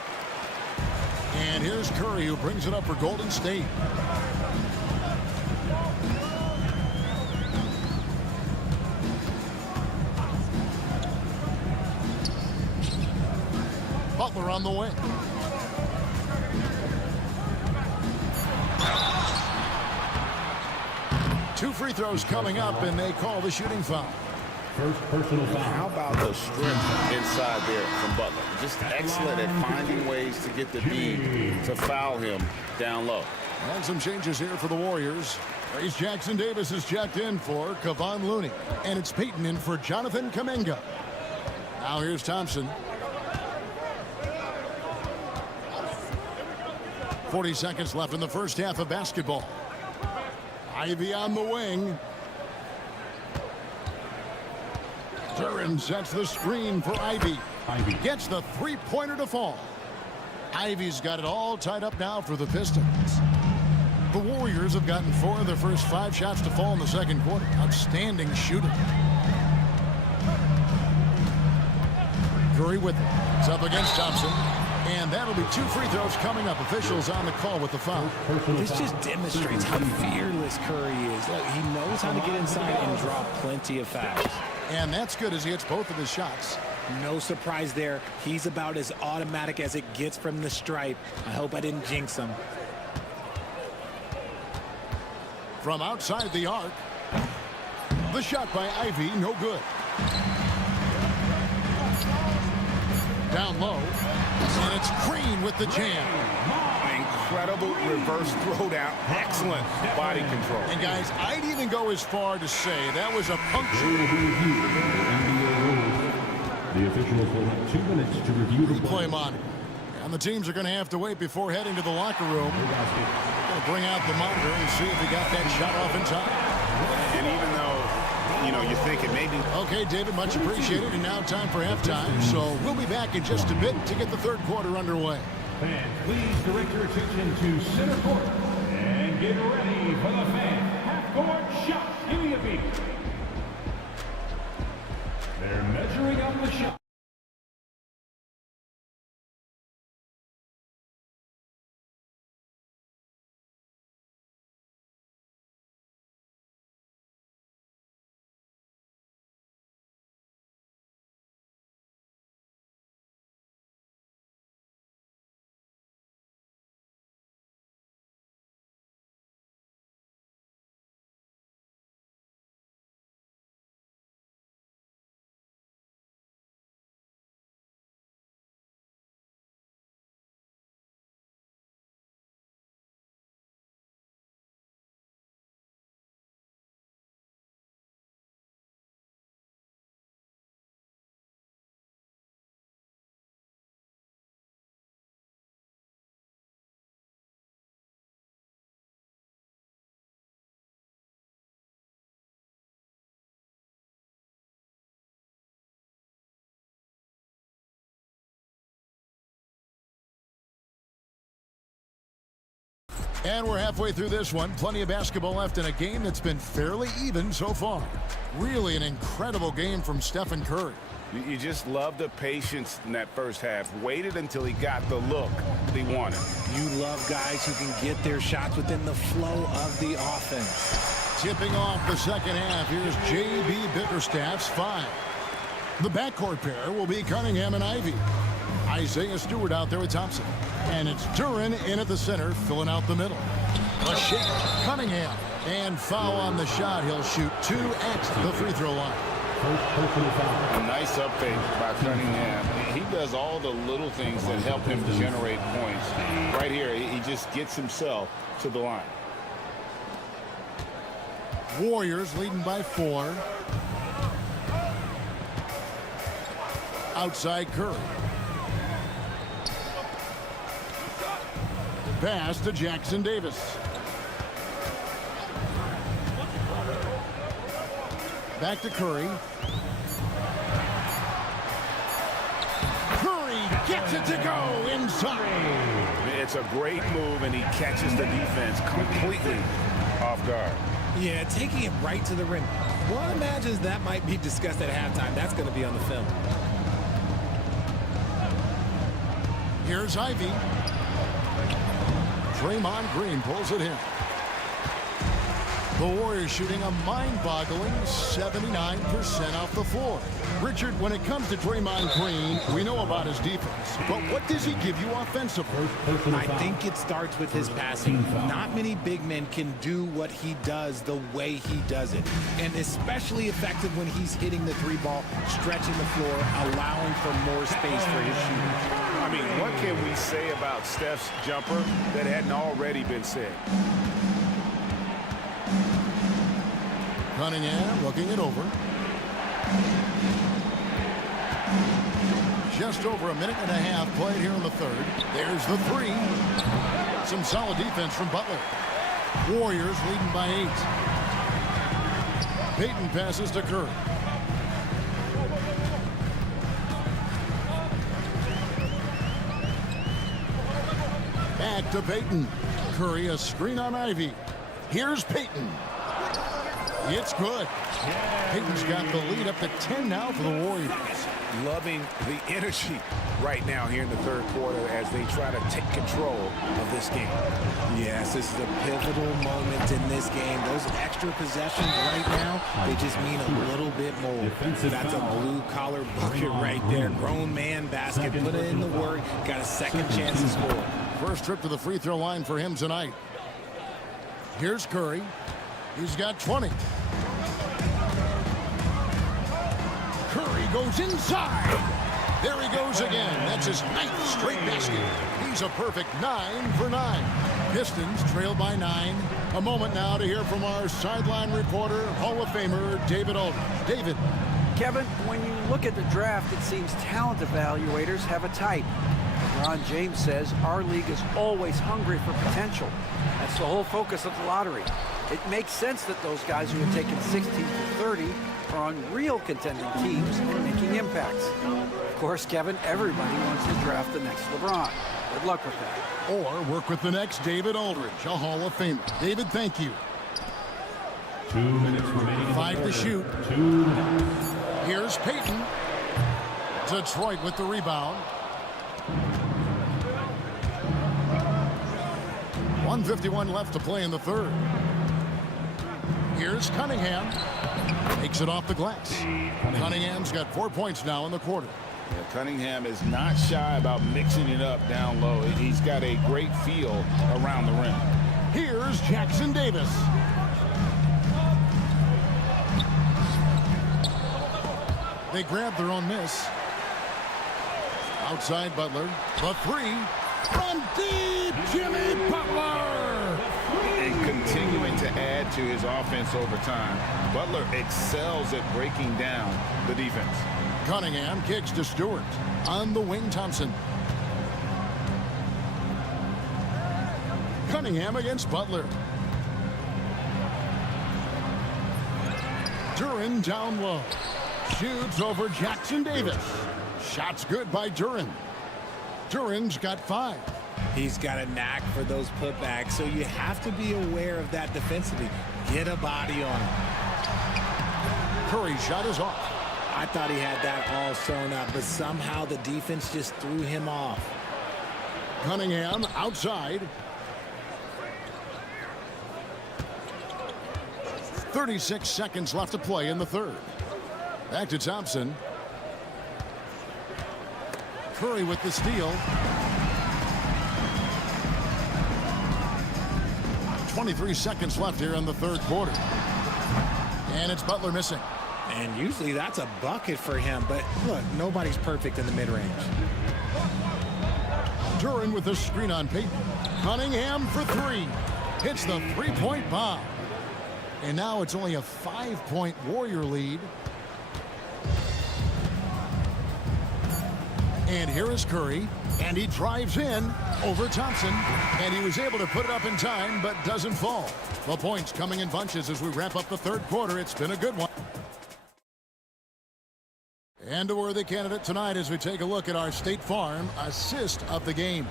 And here's Curry who brings it up for Golden State. Butler on the wing. Two free throws coming up, and they call the shooting foul. First personal foul. How about the strength inside there from Butler? Just excellent at finding ways to get the D to foul him down low. And some changes here for the Warriors. Trace Jackson Davis is checked in for Kevon Looney. And it's Peyton in for Jonathan Kuminga. Now here's Thompson. 40 seconds left in the first half of basketball. Ivy on the wing. Duran sets the screen for Ivy. Ivy gets the three-pointer to fall. Ivy's got it all tied up now for the Pistons. The Warriors have gotten 4 of their first 5 shots to fall in the second quarter. Outstanding shooting. Curry with it. It's up against Thompson. And that'll be 2 free throws coming up. Officials on the call with the foul. This just demonstrates how fearless Curry is. Look, he knows how to get inside and draw plenty of fouls. And that's good as he hits both of his shots. No surprise there. He's about as automatic as it gets from the stripe. I hope I didn't jinx him. From outside the arc. The shot by Ivy, no good. Down low. And it's Green with the jam. Incredible reverse throwdown. Excellent body control. And guys, I'd even go as far to say that was a puncture. The officials will have 2 minutes to review the play monitor. And the teams are going to have to wait before heading to the locker room. Going to bring out the monitor and see if he got that shot off in time. And even though, you know, you think it may be... Okay, David, much appreciated. And now time for halftime. So we'll be back in just a bit to get the third quarter underway. Fans, please direct your attention to center court and get ready for the fan half-court shot. Give me a beat. They're measuring up the shot. And we're halfway through this one. Plenty of basketball left in a game that's been fairly even so far. Really an incredible game from Stephen Curry. You just love the patience in that first half. Waited until he got the look that he wanted. You love guys who can get their shots within the flow of the offense. Tipping off the second half, here's J.B. Bickerstaff's 5. The backcourt pair will be Cunningham and Ivy. Isaiah Stewart out there with Thompson. And it's Duran in at the center, filling out the middle. A shake, Cunningham. And foul on the shot. He'll shoot 2 at the free throw line. A nice upfake by Cunningham. He does all the little things that help him generate points. Right here, he just gets himself to the line. Warriors leading by 4. Outside Curry. pass to Jackson Davis. Back to Curry. Curry gets it to go inside. It's a great move, and he catches the defense completely off guard. Yeah, taking it right to the rim. One imagines that might be discussed at halftime. That's going to be on the film. Here's Ivy. Draymond Green pulls it in. The Warriors shooting a mind-boggling 79% off the floor. Richard, when it comes to Draymond Green, we know about his defense. But what does he give you offensively? I think it starts with his passing. Not many big men can do what he does the way he does it. And especially effective when he's hitting the three ball, stretching the floor, allowing for more space for his shooters. I mean, what can we say about Steph's jumper that hadn't already been said? Cunningham looking it over. Just over a minute and a half played here in the third. There's the three. Some solid defense from Butler. Warriors leading by 8. Payton passes to Curry. Back to Payton. Curry a screen on Ivy. Here's Payton. It's good. Payton's got the lead up to 10 now for the Warriors. Loving the energy right now here in the third quarter as they try to take control of this game. Yes, this is a pivotal moment in this game. Those extra possessions right now, they just mean a little bit more. That's a blue-collar bucket right there. Grown man basket. Put in the work. Got a second chance to score. First trip to the free throw line for him tonight. Here's Curry. He's got 20. Curry goes inside. There he goes again. That's his 9th straight basket. He's a perfect 9 for 9. Pistons trail by 9. A moment now to hear from our sideline reporter, Hall of Famer David Aldridge. David. Kevin, when you look at the draft, it seems talent evaluators have a type. LeBron James says our league is always hungry for potential. That's the whole focus of the lottery. It makes sense that those guys who are taken 16 to 30 are on real contending teams and making impacts. Of course, Kevin, everybody wants to draft the next LeBron. Good luck with that. Or work with the next David Aldridge, a Hall of Famer. David, thank you. 2 minutes remaining. 5 to shoot. 2 minutes. Here's Payton. Detroit with the rebound. 1:51 left to play in the third. Here's Cunningham. Takes it off the glass. Cunningham's got 4 points now in the quarter. Yeah, Cunningham is not shy about mixing it up down low. He's got a great feel around the rim. Here's Jackson Davis. They grab their own miss. Outside Butler. The three from deep. Jimmy Butler. And continuing to add to his offense over time. Butler excels at breaking down the defense. Cunningham kicks to Stewart. On the wing, Thompson. Cunningham against Butler. Duran down low. Shoots over Jackson Davis. Shots good by Duran. Duran's got 5. He's got a knack for those putbacks, so you have to be aware of that defensively. Get a body on him. Curry's shot is off. I thought he had that all sewn up, but somehow the defense just threw him off. Cunningham outside. 36 seconds left to play in the third. Back to Thompson. Curry with the steal. 23 seconds left here in the third quarter. And it's Butler missing. And usually that's a bucket for him, but look, nobody's perfect in the mid-range. Duran with the screen on Payton. Cunningham for 3. Hits the three-point bomb. And now it's only a 5-point Warrior lead. And here is Curry, and he drives in over Thompson, and he was able to put it up in time, but doesn't fall. The points coming in bunches as we wrap up the third quarter. It's been a good one. And a worthy candidate tonight as we take a look at our State Farm assist of the game.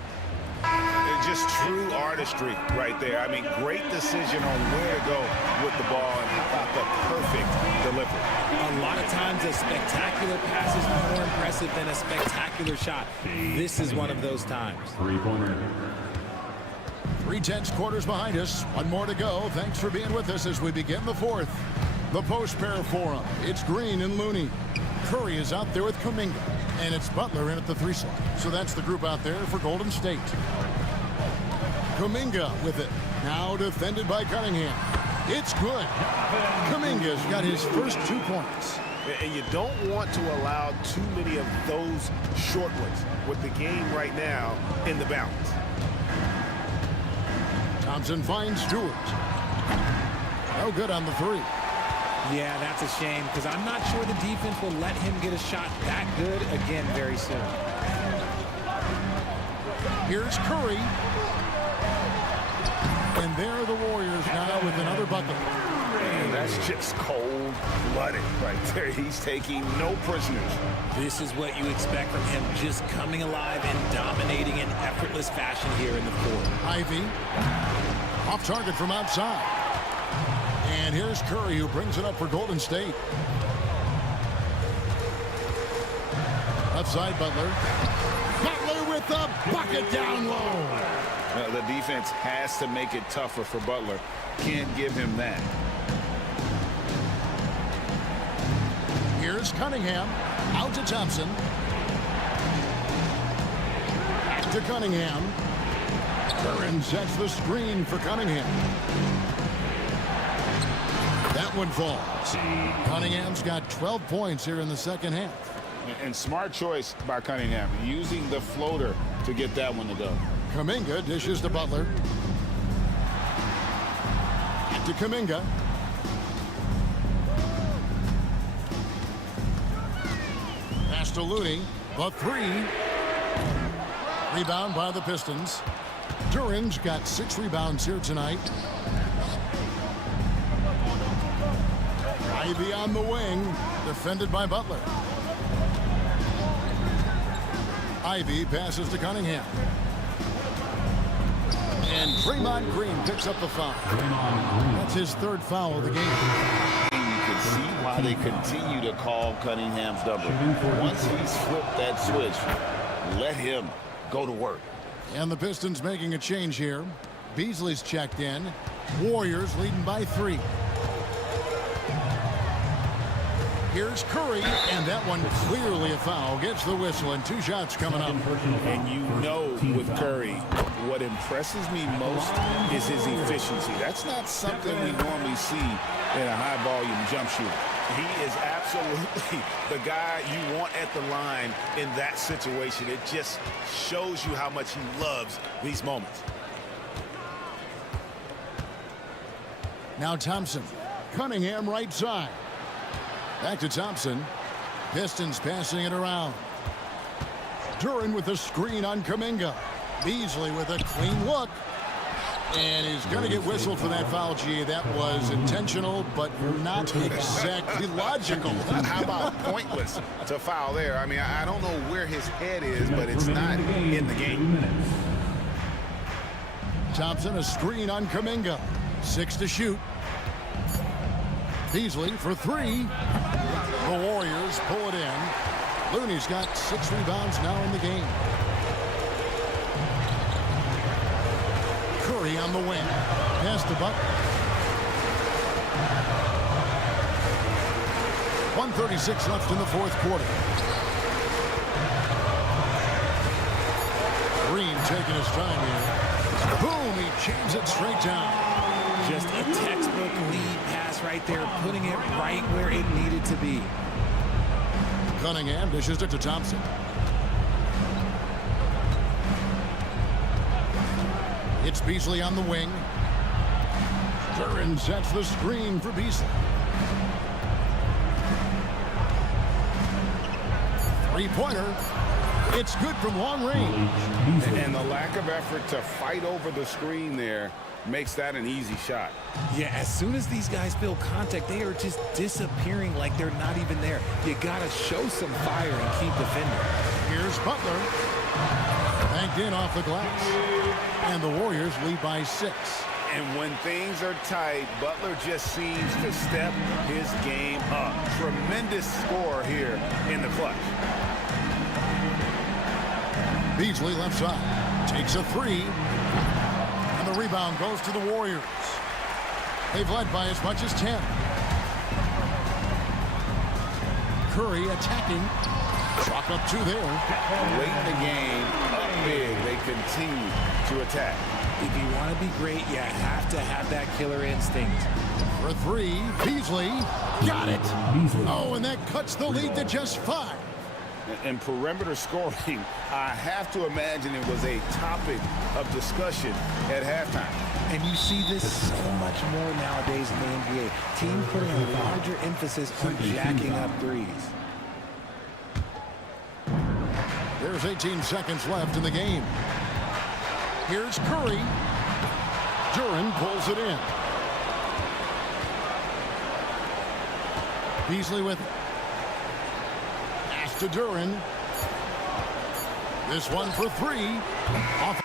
It's just true artistry right there. I mean, great decision on where to go with the ball, and how about the perfect delivery. A lot of times a spectacular pass is more impressive than a spectacular shot. This is one of those times. 3/10 quarters behind us. One more to go. Thanks for being with us as we begin the fourth. The post pair for him. It's Green and Looney. Curry is out there with Kuminga. And it's Butler in at the 3 slot. So that's the group out there for Golden State. Kuminga with it. Now defended by Cunningham. It's good. Kuminga's got his first 2 points. And you don't want to allow too many of those short ones with the game right now in the balance. Thompson finds Stewart. No good on the 3. Yeah, that's a shame because I'm not sure the defense will let him get a shot that good again very soon. Here's Curry. And there are the Warriors now with another bucket. And that's just cold-blooded right there. He's taking no prisoners. This is what you expect from him, just coming alive and dominating in effortless fashion here in the fourth. Ivy off target from outside. And here's Curry who brings it up for Golden State. Left side, Butler. Butler with the bucket down low. The defense has to make it tougher for Butler. Can't give him that. Here's Cunningham. Out to Thompson. Back to Cunningham. Curran sets the screen for Cunningham. That one falls. Cunningham's got 12 points here in the second half. And smart choice by Cunningham, using the floater to get that one to go. Kuminga dishes to Butler. Back to Kuminga. Pass to Looney. The 3. Rebound by the Pistons. Duran's got 6 rebounds here tonight. Ivy on the wing, defended by Butler. Ivy passes to Cunningham. And Draymond Green picks up the foul. That's his 3rd foul of the game. You can see why they continue to call Cunningham's number. Once he's flipped that switch, let him go to work. And the Pistons making a change here. Beasley's checked in. Warriors leading by 3. Here's Curry, and that one clearly a foul. Gets the whistle, and 2 shots coming up. And you know with Curry, what impresses me most is his efficiency. That's not something we normally see in a high-volume jump shooter. He is absolutely the guy you want at the line in that situation. It just shows you how much he loves these moments. Now Thompson. Cunningham right side. Back to Thompson. Pistons passing it around. Duran with a screen on Kuminga. Beasley with a clean look. And he's going to get whistled for that foul, G. That was intentional, but not exactly logical. How about pointless to foul there? I mean, I don't know where his head is, but it's not in the game. Thompson, a screen on Kuminga. 6 to shoot. Beasley for 3. The Warriors pull it in. Looney's got 6 rebounds now in the game. Curry on the wing. Pass to Butler. 1:36 left in the 4th quarter. Green taking his time here. Boom, he jams it straight down. Just a textbook lead pass right there, putting it right where it needed to be. Cunningham dishes it to Thompson. It's Beasley on the wing. Duran sets the screen for Beasley. 3-pointer. It's good from long range. And the lack of effort to fight over the screen there makes that an easy shot. Yeah, as soon as these guys feel contact, they are just disappearing like they're not even there. You gotta show some fire and keep defending. Here's Butler. Banked in off the glass. And the Warriors lead by 6. And when things are tight, Butler just seems to step his game up. Tremendous score here in the clutch. Beasley left side. Takes a 3. And the rebound goes to the Warriors. They've led by as much as 10. Curry attacking. Chalk up 2 there. Late in the game, up big, they continue to attack. If you want to be great, you have to have that killer instinct. For 3, Beasley got it. Oh, and that cuts the lead to just 5. And perimeter scoring, I have to imagine it was a topic of discussion at halftime. And you see this so much more nowadays in the NBA. Teams putting a larger emphasis on jacking up threes. There's 18 seconds left in the game. Here's Curry. Duran pulls it in. Beasley with it. Pass to Duran. This one for 3. Off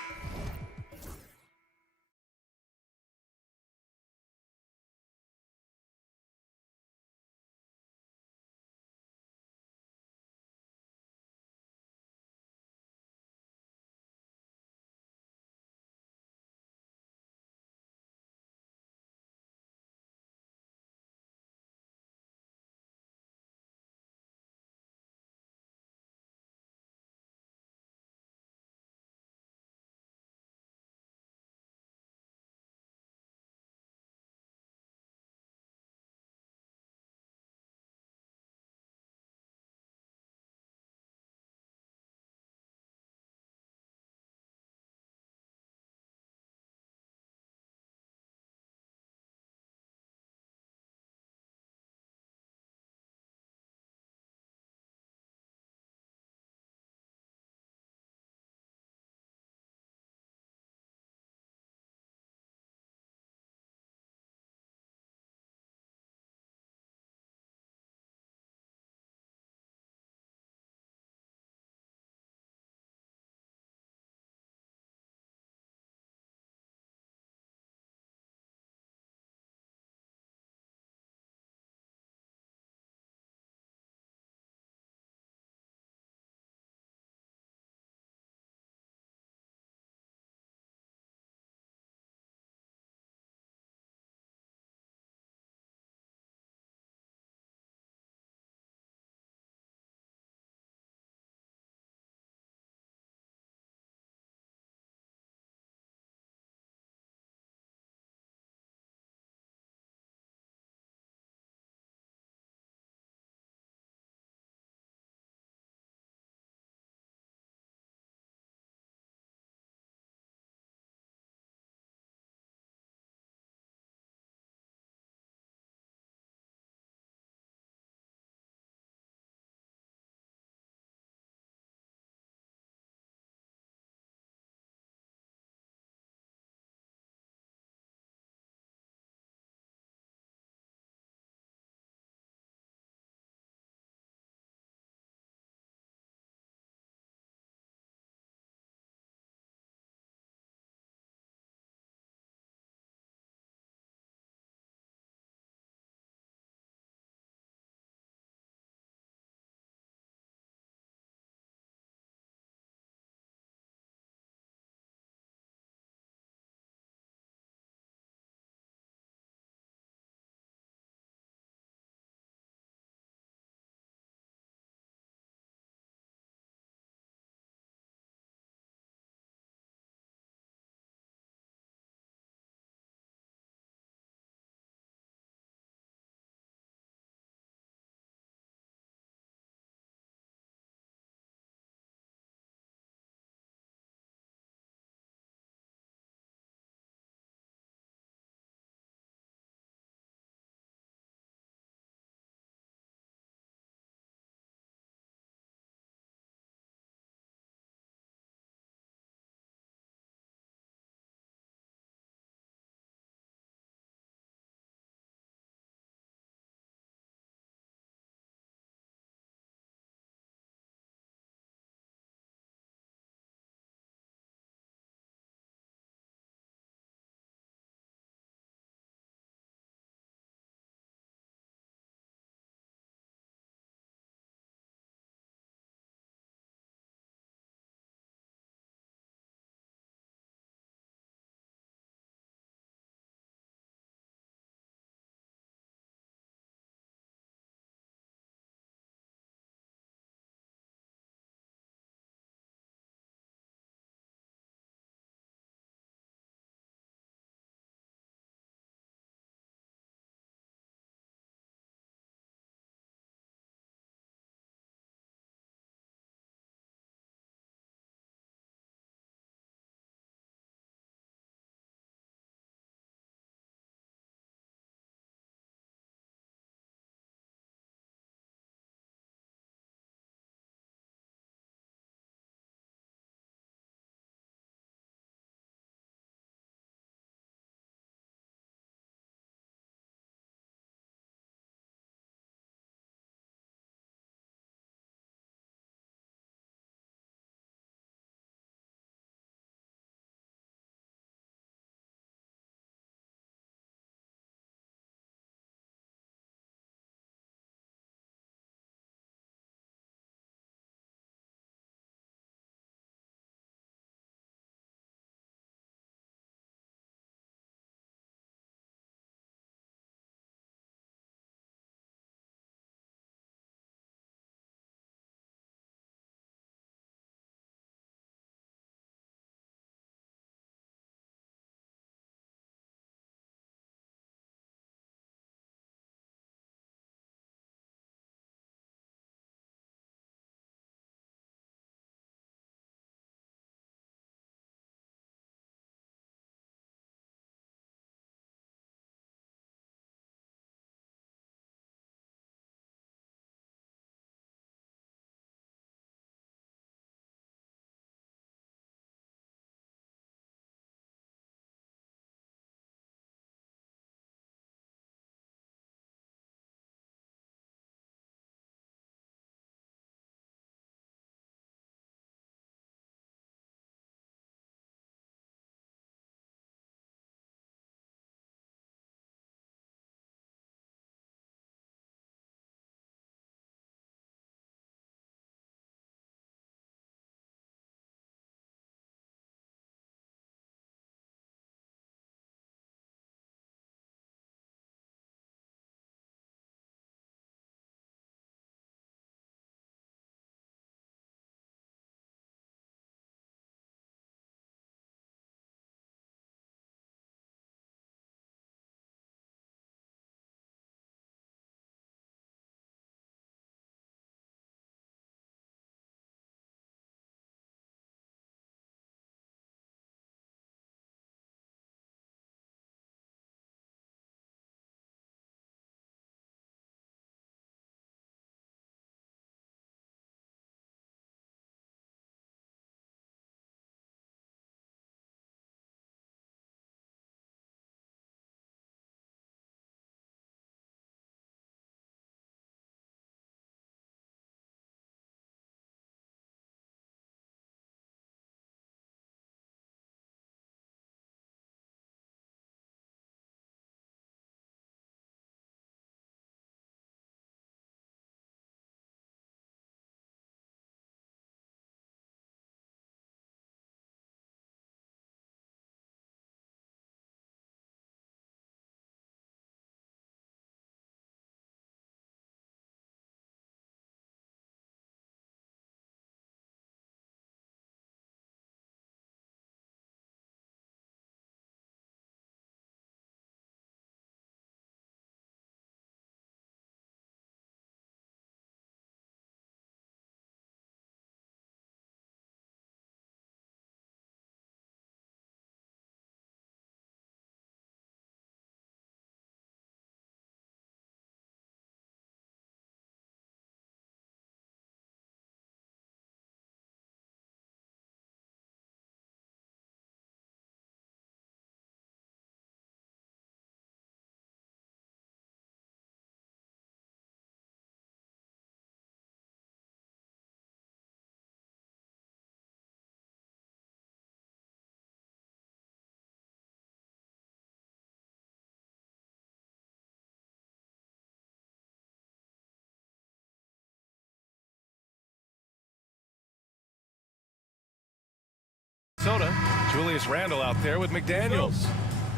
Soda, Julius Randle out there with McDaniels.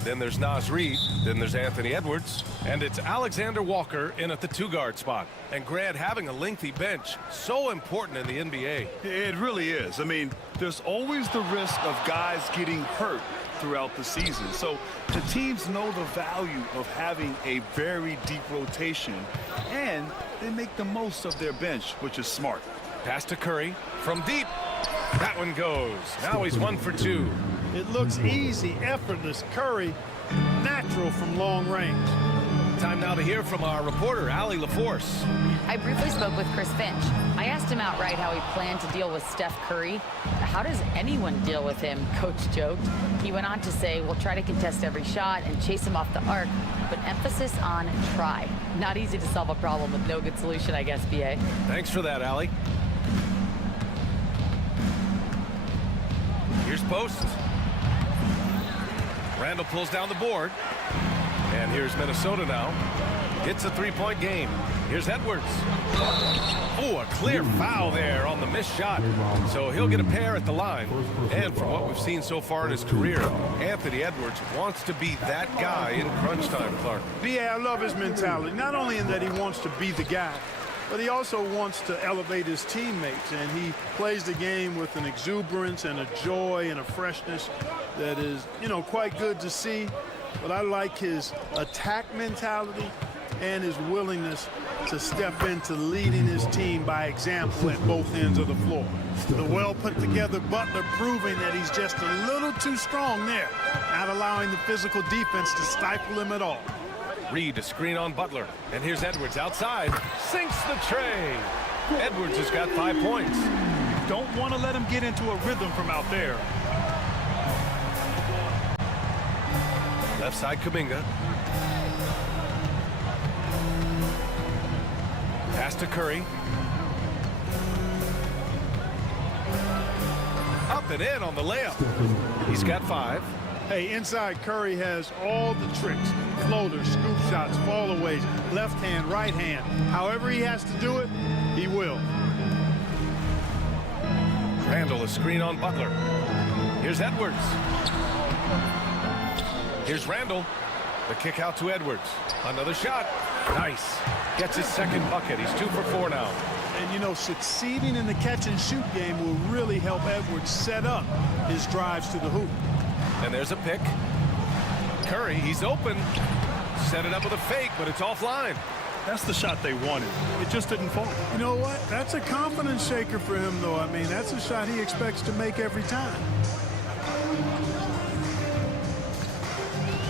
Then there's Naz Reid. Then there's Anthony Edwards. And it's Alexander Walker in at the 2-guard spot. And Grant, having a lengthy bench, so important in the NBA. It really is. I mean, there's always the risk of guys getting hurt throughout the season. So the teams know the value of having a very deep rotation, and they make the most of their bench, which is smart. Pass to Curry from deep. That one goes. Now he's 1 for 2. It looks easy, effortless. Curry, natural from long range. Time now to hear from our reporter, Allie LaForce. I briefly spoke with Chris Finch. I asked him outright how he planned to deal with Steph Curry. How does anyone deal with him? Coach joked. He went on to say, we'll try to contest every shot and chase him off the arc, but emphasis on try. Not easy to solve a problem with no good solution, I guess, BA. Thanks for that, Allie. Here's post. Randall pulls down the board. And here's Minnesota now. It's a 3-point game. Here's Edwards. Oh, a clear foul there on the missed shot. So he'll get a pair at the line. And from what we've seen so far in his career, Anthony Edwards wants to be that guy in crunch time, Clark. B.A., I love his mentality. Not only in that he wants to be the guy, but he also wants to elevate his teammates, and he plays the game with an exuberance and a joy and a freshness that is, you know, quite good to see. But I like his attack mentality and his willingness to step into leading his team by example at both ends of the floor. The well-put-together Butler proving that he's just a little too strong there, not allowing the physical defense to stifle him at all. Reed to screen on Butler. And here's Edwards outside. Sinks the tray. Edwards has got 5 points. Don't want to let him get into a rhythm from out there. Left side, Kuminga. Pass to Curry. Up and in on the layup. He's got 5. Hey, inside Curry has all the tricks. Floaters, scoop shots, fallaways, left hand, right hand. However he has to do it, he will. Randall, a screen on Butler. Here's Edwards. Here's Randall. The kick out to Edwards. Another shot. Nice. Gets his second bucket. He's 2 for 4 now. And, you know, succeeding in the catch-and-shoot game will really help Edwards set up his drives to the hoop. And there's a pick. Curry, he's open. Set it up with a fake, but it's offline. That's the shot they wanted. It just didn't fall. You know what? That's a confidence shaker for him, though. I mean, that's a shot he expects to make every time.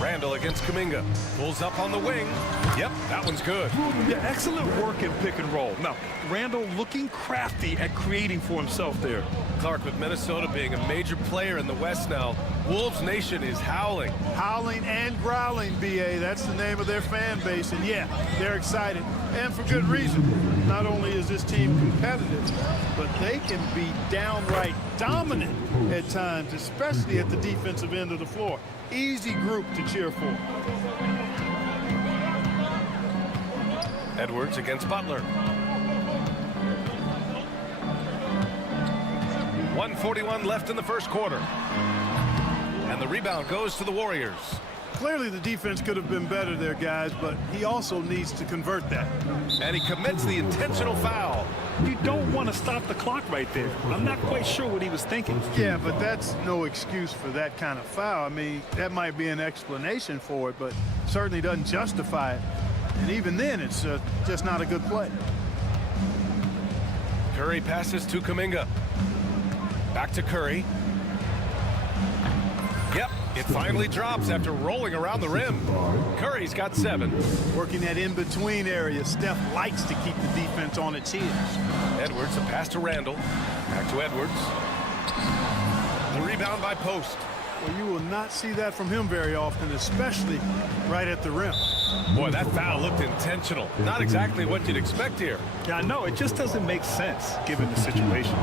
Randall against Kuminga. Pulls up on the wing. Yep, that one's good. Yeah, excellent work in pick and roll. Now, Randall looking crafty at creating for himself there. Clark, with Minnesota being a major player in the West now, Wolves Nation is howling. Howling and growling, B.A. That's the name of their fan base. And, yeah, they're excited. And for good reason. Not only is this team competitive, but they can be downright dominant at times, especially at the defensive end of the floor. Easy group to cheer for. Edwards against Butler. 1:41 left in the first quarter. And the rebound goes to the Warriors. Clearly the defense could have been better there, guys, but he also needs to convert that. And he commits the intentional foul. You don't want to stop the clock right there. I'm not quite sure what he was thinking. Yeah, but that's no excuse for that kind of foul. I mean, that might be an explanation for it, but certainly doesn't justify it. And even then, it's just not a good play. Curry passes to Kuminga. Back to Curry. Yep, it finally drops after rolling around the rim. Curry's got 7. Working that in-between area. Steph likes to keep the defense on its heels. Edwards, a pass to Randall. Back to Edwards. The rebound by Post. Well, you will not see that from him very often, especially right at the rim. Boy, that foul looked intentional. Not exactly what you'd expect here. Yeah, I know. It just doesn't make sense, given the situation.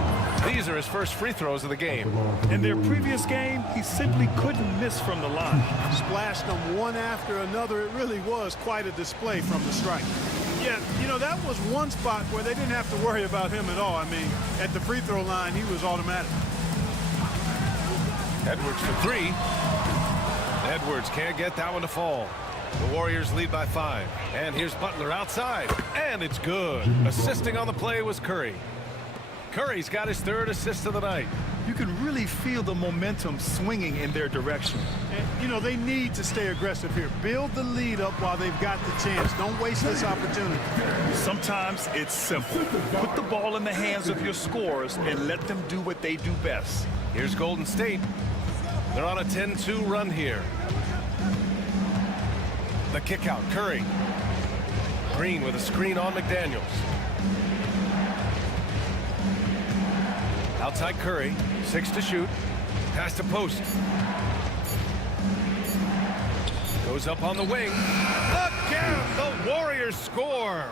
These are his first free throws of the game. In their previous game, he simply couldn't miss from the line. Splashed them one after another. It really was quite a display from the stripe. Yeah, you know, that was one spot where they didn't have to worry about him at all. I mean, at the free throw line, he was automatic. Edwards for three. Edwards can't get that one to fall. The Warriors lead by 5. And here's Butler outside. And it's good. Assisting on the play was Curry. Curry's got his 3rd assist of the night. You can really feel the momentum swinging in their direction. And, you know, they need to stay aggressive here. Build the lead up while they've got the chance. Don't waste this opportunity. Sometimes it's simple. Put the ball in the hands of your scorers and let them do what they do best. Here's Golden State. They're on a 10-2 run here. The kick out, Curry. Green with a screen on McDaniels. Outside Curry, 6 to shoot. Pass to post. Goes up on the wing. Again, the Warriors score.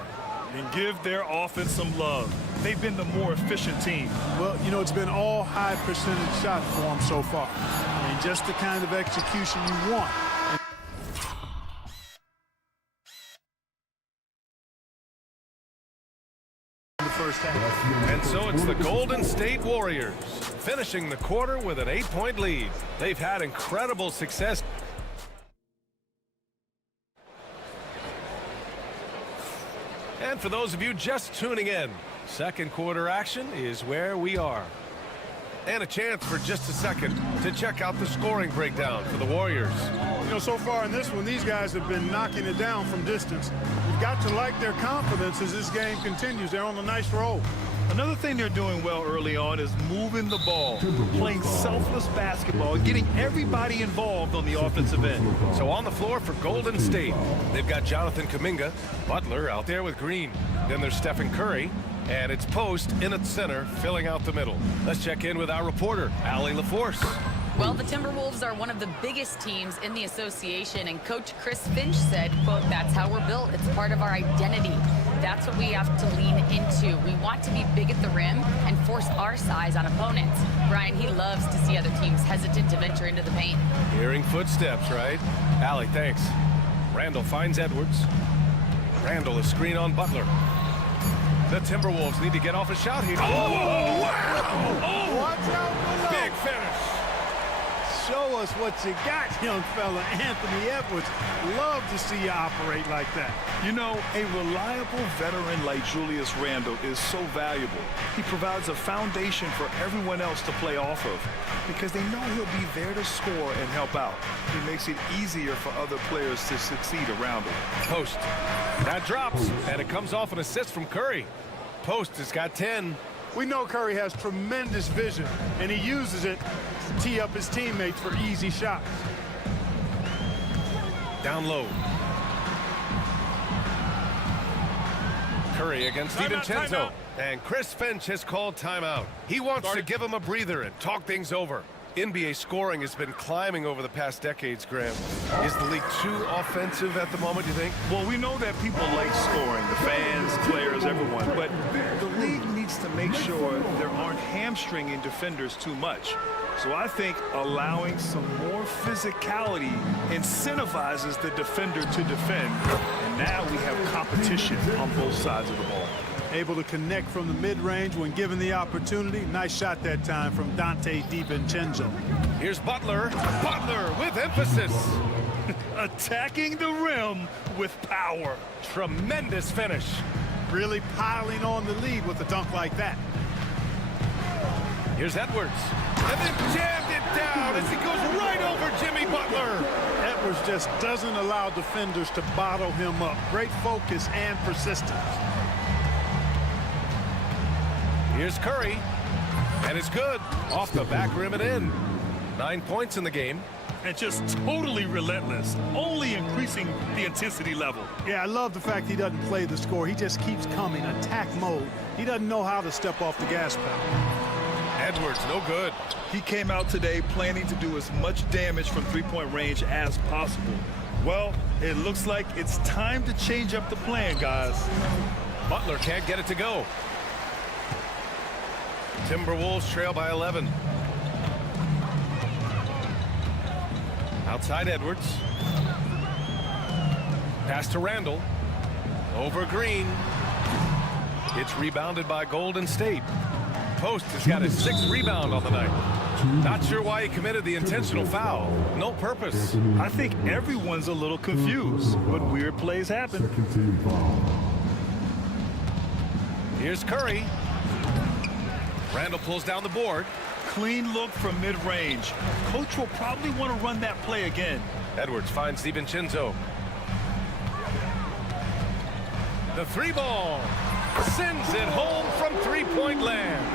And give their offense some love. They've been the more efficient team. Well, you know, it's been all high percentage shots for them so far. I mean, just the kind of execution you want. First half. And so it's the Golden State Warriors finishing the quarter with an 8-point lead. They've had incredible success. And for those of you just tuning in, second quarter action is where we are. And a chance for just a second to check out the scoring breakdown for the Warriors. You know, so far in this one, these guys have been knocking it down from distance. You've got to like their confidence as this game continues. They're on a nice roll. Another thing they're doing well early on is moving the ball, playing selfless basketball, and getting everybody involved on the offensive end. So on the floor for Golden State, they've got Jonathan Kuminga, Butler out there with Green. Then there's Stephen Curry, and it's Post in at center, filling out the middle. Let's check in with our reporter, Allie LaForce. Well, the Timberwolves are one of the biggest teams in the association, and Coach Chris Finch said, quote, "That's how we're built. It's part of our identity. That's what we have to lean into. We want to be big at the rim and force our size on opponents." Brian, he loves to see other teams hesitant to venture into the paint. Hearing footsteps, right? Allie, thanks. Randall finds Edwards. Randall, a screen on Butler. The Timberwolves need to get off a shot here. Oh, wow! Oh, watch out! Big finish. Show us what you got, young fella. Anthony Edwards. Love to see you operate like that. You know, a reliable veteran like Julius Randle is so valuable. He provides a foundation for everyone else to play off of because they know he'll be there to score and help out. He makes it easier for other players to succeed around him. Post. That drops, and it comes off an assist from Curry. Post has got 10. We know Curry has tremendous vision, and he uses it to tee up his teammates for easy shots. Down low. Curry against DiVincenzo. And Chris Finch has called timeout. He wants to give him a breather and talk things over. NBA scoring has been climbing over the past decades, Graham. Is the league too offensive at the moment, do you think? Well, we know that people like scoring, the fans, players, everyone, but the league needs to make sure there aren't hamstringing defenders too much. So I think allowing some more physicality incentivizes the defender to defend, and now we have competition on both sides of the ball. Able to connect from the mid-range when given the opportunity. Nice shot that time from Dante DiVincenzo. Here's Butler. Butler with emphasis. Attacking the rim with power. Tremendous finish. Really piling on the lead with a dunk like that. Here's Edwards. And then jammed it down as he goes right over Jimmy Butler. Edwards just doesn't allow defenders to bottle him up. Great focus and persistence. Here's Curry, and it's good. Off the back rim and in. 9 points in the game. And just totally relentless, only increasing the intensity level. Yeah, I love the fact he doesn't play the score. He just keeps coming, attack mode. He doesn't know how to step off the gas pedal. Edwards, no good. He came out today planning to do as much damage from three-point range as possible. Well, it looks like it's time to change up the plan, guys. Butler can't get it to go. Timberwolves trail by 11. Outside Edwards. Pass to Randall. Over Green. It's rebounded by Golden State. Post has got his 6th rebound on the night. Not sure why he committed the intentional foul. No purpose. I think everyone's a little confused, but weird plays happen. Here's Curry. Randall pulls down the board. Clean look from mid-range. Coach will probably want to run that play again. Edwards finds DiVincenzo. The three ball. Sends it home from three-point land.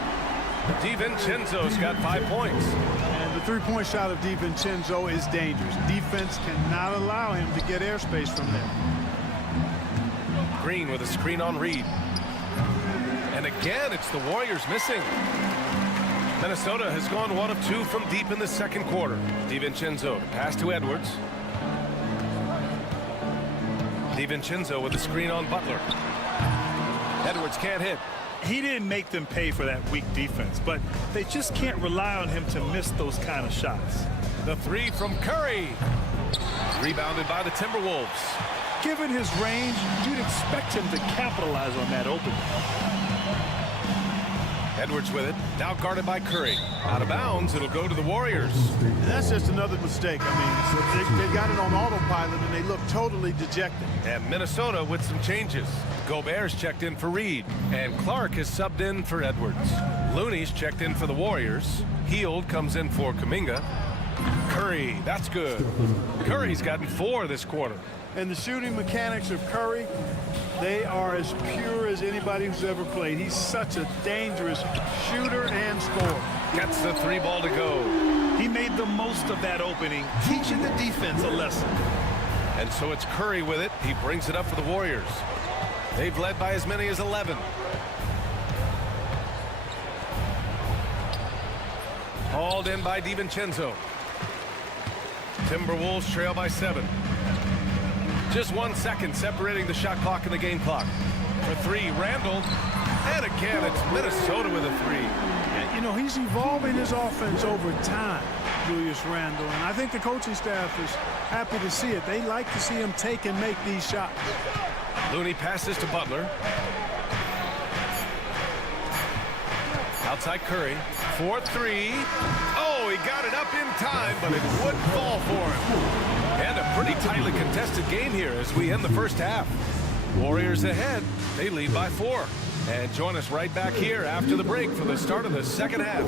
DiVincenzo's got 5 points. And the three-point shot of DiVincenzo is dangerous. Defense cannot allow him to get airspace from there. Green with a screen on Reed. And again, it's the Warriors missing. Minnesota has gone 1 of 2 from deep in the second quarter. DiVincenzo pass to Edwards. DiVincenzo with a screen on Butler. Edwards can't hit. He didn't make them pay for that weak defense, but they just can't rely on him to miss those kind of shots. The three from Curry. Rebounded by the Timberwolves. Given his range, you'd expect him to capitalize on that opening. Edwards with it, now guarded by Curry. Out of bounds, it'll go to the Warriors. That's just another mistake. I mean, they got it on autopilot, and they look totally dejected. And Minnesota with some changes. Gobert's checked in for Reed, and Clark has subbed in for Edwards. Looney's checked in for the Warriors. Heald comes in for Kuminga. Curry, that's good. Curry's gotten 4 this quarter. And the shooting mechanics of Curry, they are as pure as anybody who's ever played. He's such a dangerous shooter and scorer. Gets the three ball to go. He made the most of that opening, teaching the defense a lesson. And so it's Curry with it. He brings it up for the Warriors. They've led by as many as 11. Hauled in by DiVincenzo. Timberwolves trail by 7. Just 1 second separating the shot clock and the game clock. For 3, Randall. And again, it's Minnesota with a 3. And, you know, he's evolving his offense over time, Julius Randle. And I think the coaching staff is happy to see it. They like to see him take and make these shots. Looney passes to Butler. Outside Curry. 4-3. Oh, he got it up in time, but it wouldn't fall for him. And a pretty tightly contested game here as we end the first half. Warriors ahead. They lead by 4. And join us right back here after the break for the start of the second half.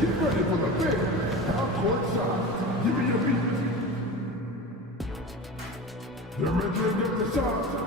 Get ready for the big half-court shot. Give me your beat. They're measuring the shot.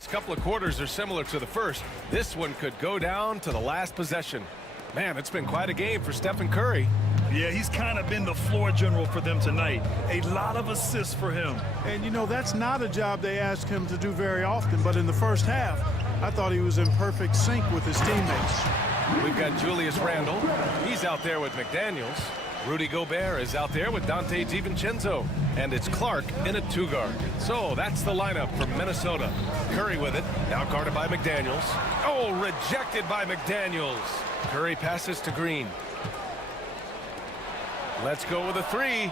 This couple of quarters are similar to the first. This one could go down to the last possession. Man, it's been quite a game for Stephen Curry. Yeah, he's kind of been the floor general for them tonight. A lot of assists for him. And, you know, that's not a job they ask him to do very often. But in the first half, I thought he was in perfect sync with his teammates. We've got Julius Randle. He's out there with McDaniels. Rudy Gobert is out there with Dante DiVincenzo. And it's Clark in a 2-guard. So that's the lineup from Minnesota. Curry with it, now guarded by McDaniels. Oh, rejected by McDaniels. Curry passes to Green. Let's go with a 3.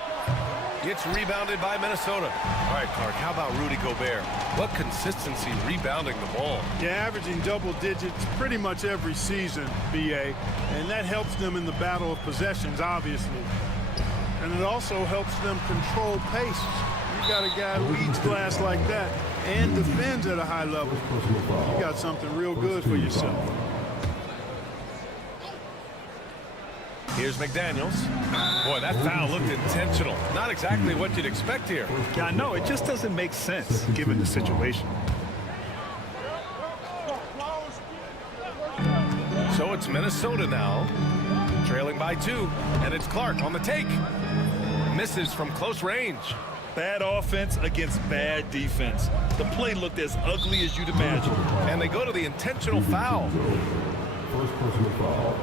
It's rebounded by Minnesota. All right, Clark, how about Rudy Gobert? What consistency rebounding the ball. Yeah, averaging double digits pretty much every season, BA. And that helps them in the battle of possessions, obviously. and it also helps them control pace. You got a guy who eats glass like that and defends at a high level. You got something real good for yourself. Here's McDaniels. Boy, that foul looked intentional. Not exactly what you'd expect here. Yeah, I know. It just doesn't make sense given the situation. So it's Minnesota now, trailing by 2, and it's Clark on the take. Misses from close range. Bad offense against bad defense. The play looked as ugly as you'd imagine. And they go to the intentional foul. First personal foul.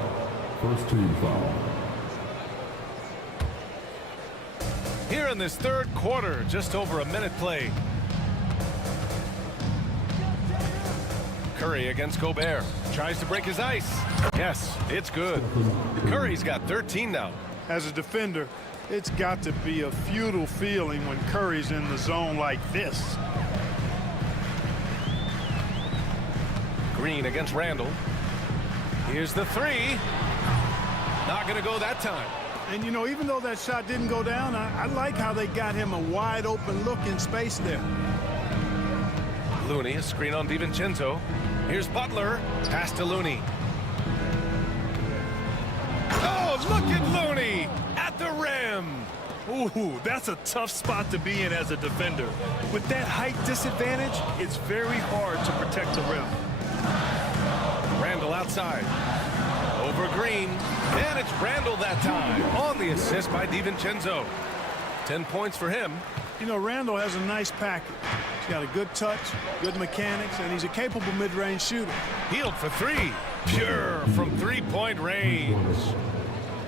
First team foul. Here in this third quarter, just over a minute played. Curry against Gobert. Tries to break his ice. Yes, it's good. Curry's got 13 now. As a defender, it's got to be a futile feeling when Curry's in the zone like this. Green against Randall. Here's the three. Not going to go that time. And, you know, even though that shot didn't go down, I like how they got him a wide open look in space there. Looney, a screen on DiVincenzo. Here's Butler. Pass to Looney. Oh, look at Looney at the rim. Ooh, that's a tough spot to be in as a defender. With that height disadvantage, it's very hard to protect the rim. Randall outside. Over Green. And it's Randall that time on the assist by DiVincenzo. 10 points for him. You know, Randall has a nice package. He's got a good touch, good mechanics, and he's a capable mid-range shooter. Healed for three. Pure from three-point range.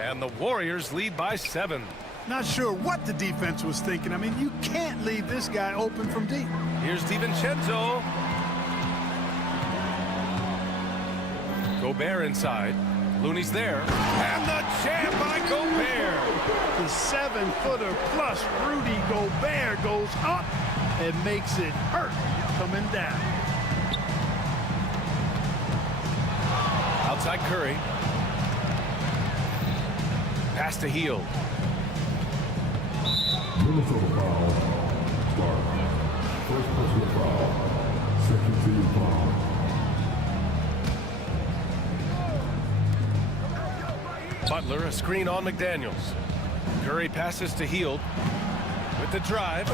And the Warriors lead by 7. Not sure what the defense was thinking. I mean, you can't leave this guy open from deep. Here's DiVincenzo. Gobert inside. Looney's there. And the jam by Gobert. The 7-footer plus Rudy Gobert goes up and makes it hurt coming down. Outside Curry. Pass to Hield. Minnesota foul. Clark. First personal foul. Second team foul. Butler, a screen on McDaniels. Curry passes to Hield with the drive.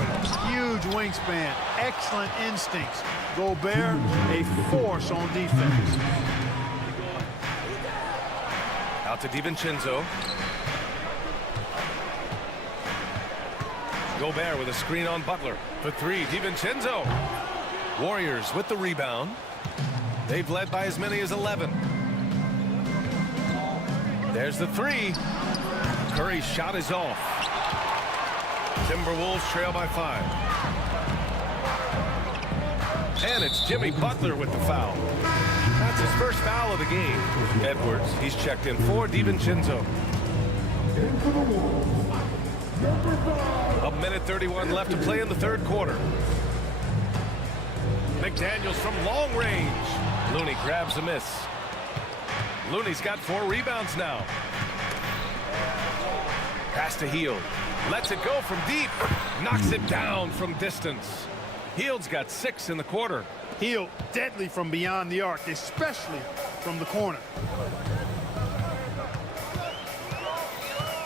Huge wingspan, excellent instincts. Gobert, a force on defense. Out to DiVincenzo. Gobert with a screen on Butler. For three, DiVincenzo. Warriors with the rebound. They've led by as many as 11. There's the three. Curry's shot is off. Timberwolves trail by 5. And it's Jimmy Butler with the foul. That's his first foul of the game. Edwards, he's checked in for DiVincenzo. A minute 31 left to play in the third quarter. McDaniels from long range. Looney grabs a miss. Looney's got 4 rebounds now. Pass to Hield. Lets it go from deep. Knocks it down from distance. Hield's got 6 in the quarter. Hield deadly from beyond the arc, especially from the corner.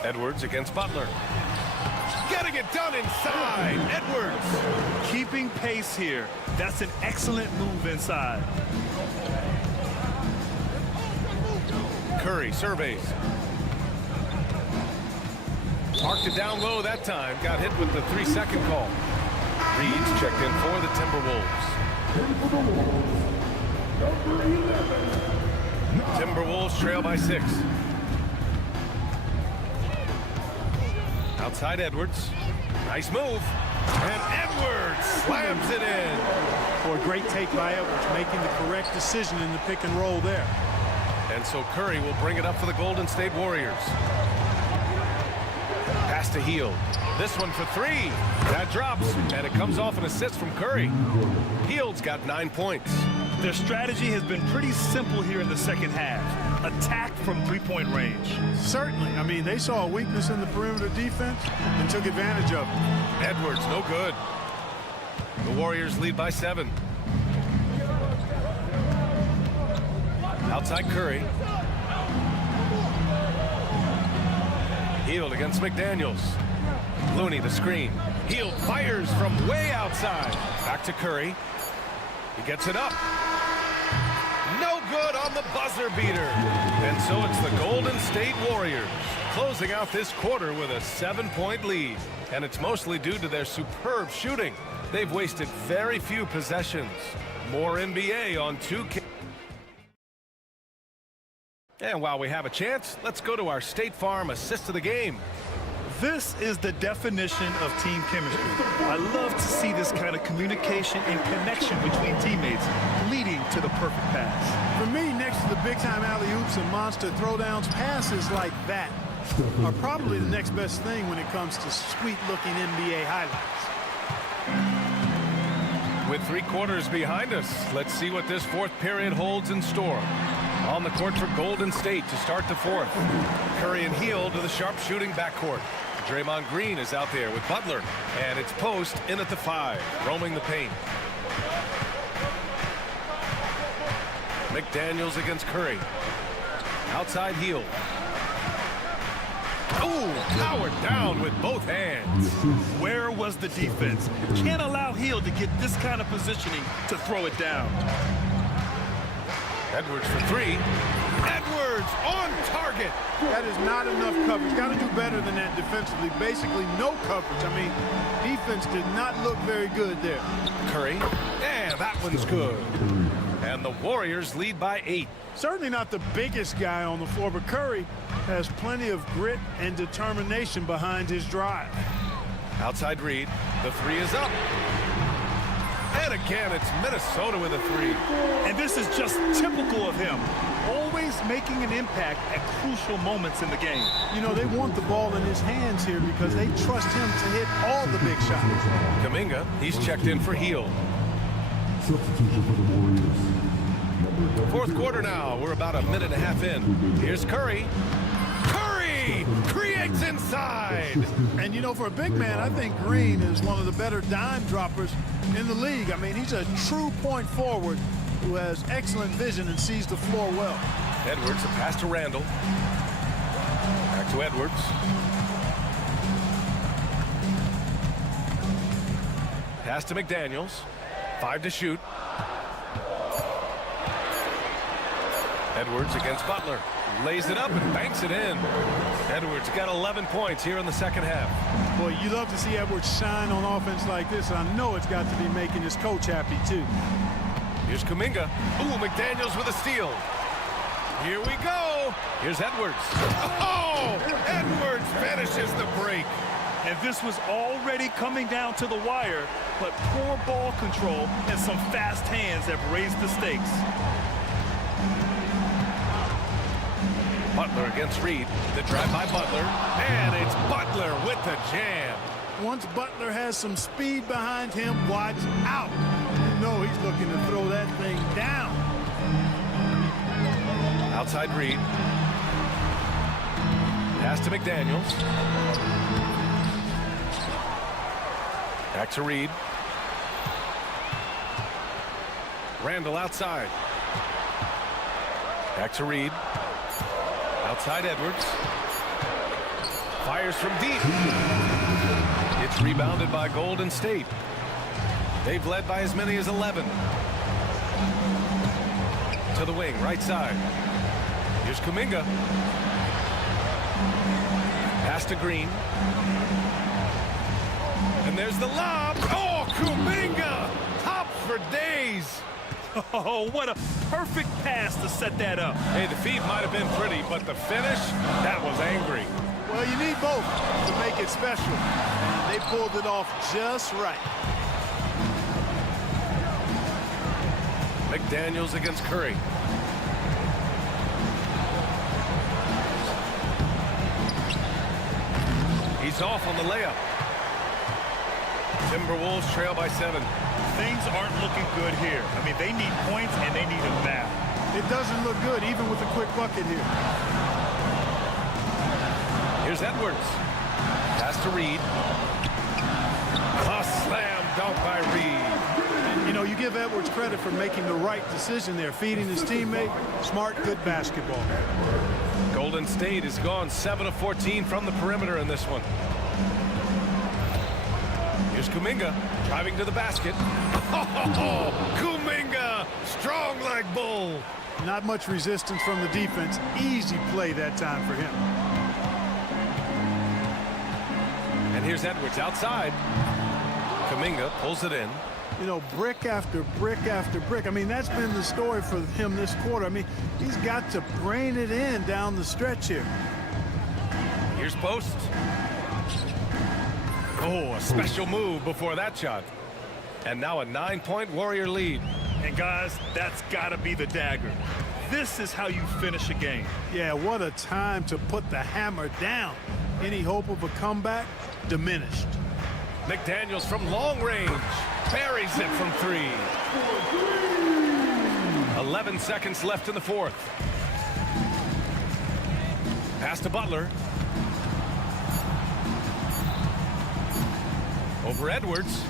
Edwards against Butler. Getting it done inside. Edwards. Keeping pace here. That's an excellent move inside. Curry surveys. Marked it down low that time. Got hit with the 3-second call. Reed's checked in for the Timberwolves. Timberwolves trail by 6. Outside Edwards. Nice move. And Edwards slams it in. For a great take by Edwards, making the correct decision in the pick and roll there. And so Curry will bring it up for the Golden State Warriors. Pass to Hield. This one for 3. That drops, and it comes off an assist from Curry. Hield's got 9 points. Their strategy has been pretty simple here in the second half. Attack from three-point range. Certainly. I mean, they saw a weakness in the perimeter defense and took advantage of it. Edwards, no good. The Warriors lead by 7. Outside Curry. Hield against McDaniels. Looney the screen. Hield fires from way outside. Back to Curry. He gets it up. No good on the buzzer beater. And so it's the Golden State Warriors closing out this quarter with a 7-point lead. And it's mostly due to their superb shooting. They've wasted very few possessions. More NBA on 2K. And while we have a chance, let's go to our State Farm assist of the game. This is the definition of team chemistry. I love to see this kind of communication and connection between teammates leading to the perfect pass. For me, next to the big-time alley-oops and monster throwdowns, passes like that are probably the next best thing when it comes to sweet-looking NBA highlights. With 3 quarters behind us, let's see what this fourth period holds in store. On the court for Golden State to start the fourth. Curry and Hield to the sharp-shooting backcourt. Draymond Green is out there with Butler. And it's Post in at the 5, roaming the paint. McDaniels against Curry. Outside Hield. Oh, powered down with both hands. Where was the defense? Can't allow Hield to get this kind of positioning to throw it down. Edwards for 3. Edwards on target. That is not enough coverage. Got to do better than that defensively. Basically no coverage. I mean, defense did not look very good there. Curry. Yeah, that one's good. And the Warriors lead by 8. Certainly not the biggest guy on the floor, but Curry has plenty of grit and determination behind his drive. Outside Reed. The 3 is up. And again, it's Minnesota with a 3. And this is just typical of him. Always making an impact at crucial moments in the game. You know, they want the ball in his hands here because they trust him to hit all the big shots. Kuminga, he's checked in for Hield. Substitution for the Warriors. Fourth quarter now. We're about a minute and a half in. Here's Curry. Curry creates inside. And, you know, for a big man, I think Green is one of the better dime droppers in the league. I mean, he's a true point forward who has excellent vision and sees the floor well. Edwards, a pass to Randall. Back to Edwards. Pass to McDaniels. 5 to shoot. Edwards against Butler. Lays it up and banks it in. Edwards got 11 points here in the second half. Boy, you love to see Edwards shine on offense like this. I know it's got to be making his coach happy, too. Here's Kuminga. Ooh, McDaniels with a steal. Here we go. Here's Edwards. Oh! Edwards finishes the break. And this was already coming down to the wire, but poor ball control and some fast hands have raised the stakes. Butler against Reed. The drive by Butler. And it's Butler with the jam. Once Butler has some speed behind him, watch out. You know he's looking to throw that thing down. Outside Reed. Pass to McDaniels. Back to Reed. Randall outside. Back to Reed. Outside Edwards. Fires from deep. It's rebounded by Golden State. They've led by as many as 11. To the wing, right side. Here's Kuminga. Pass to Green. And there's the lob. Oh, Kuminga! Top for days. Oh, what a perfect pass to set that up. Hey, the feed might have been pretty, but the finish, that was angry. Well, you need both to make it special. And they pulled it off just right. McDaniels against Curry. He's off on the layup. Timberwolves trail by 7. things aren't looking good here. I mean, they need points, and they need them now. It doesn't look good, even with a quick bucket here. Here's Edwards. Pass to Reed. A slam dunk by Reed. And, you know, you give Edwards credit for making the right decision there, feeding his teammate. Smart, good basketball. Golden State has gone 7 of 14 from the perimeter in this one. Here's Kuminga driving to the basket. Oh, Kuminga, strong like bull. Not much resistance from the defense. Easy play that time for him. And here's Edwards outside. Kuminga pulls it in. You know, brick after brick after brick. I mean, that's been the story for him this quarter. I mean, he's got to brain it in down the stretch here. Here's Post. Oh, a special move before that shot. And now a 9-point Warrior lead. And guys, that's got to be the dagger. This is how you finish a game. Yeah, what a time to put the hammer down. Any hope of a comeback? Diminished. McDaniels from long range buries it from 3. 11 seconds left in the fourth. Pass to Butler. Over Edwards.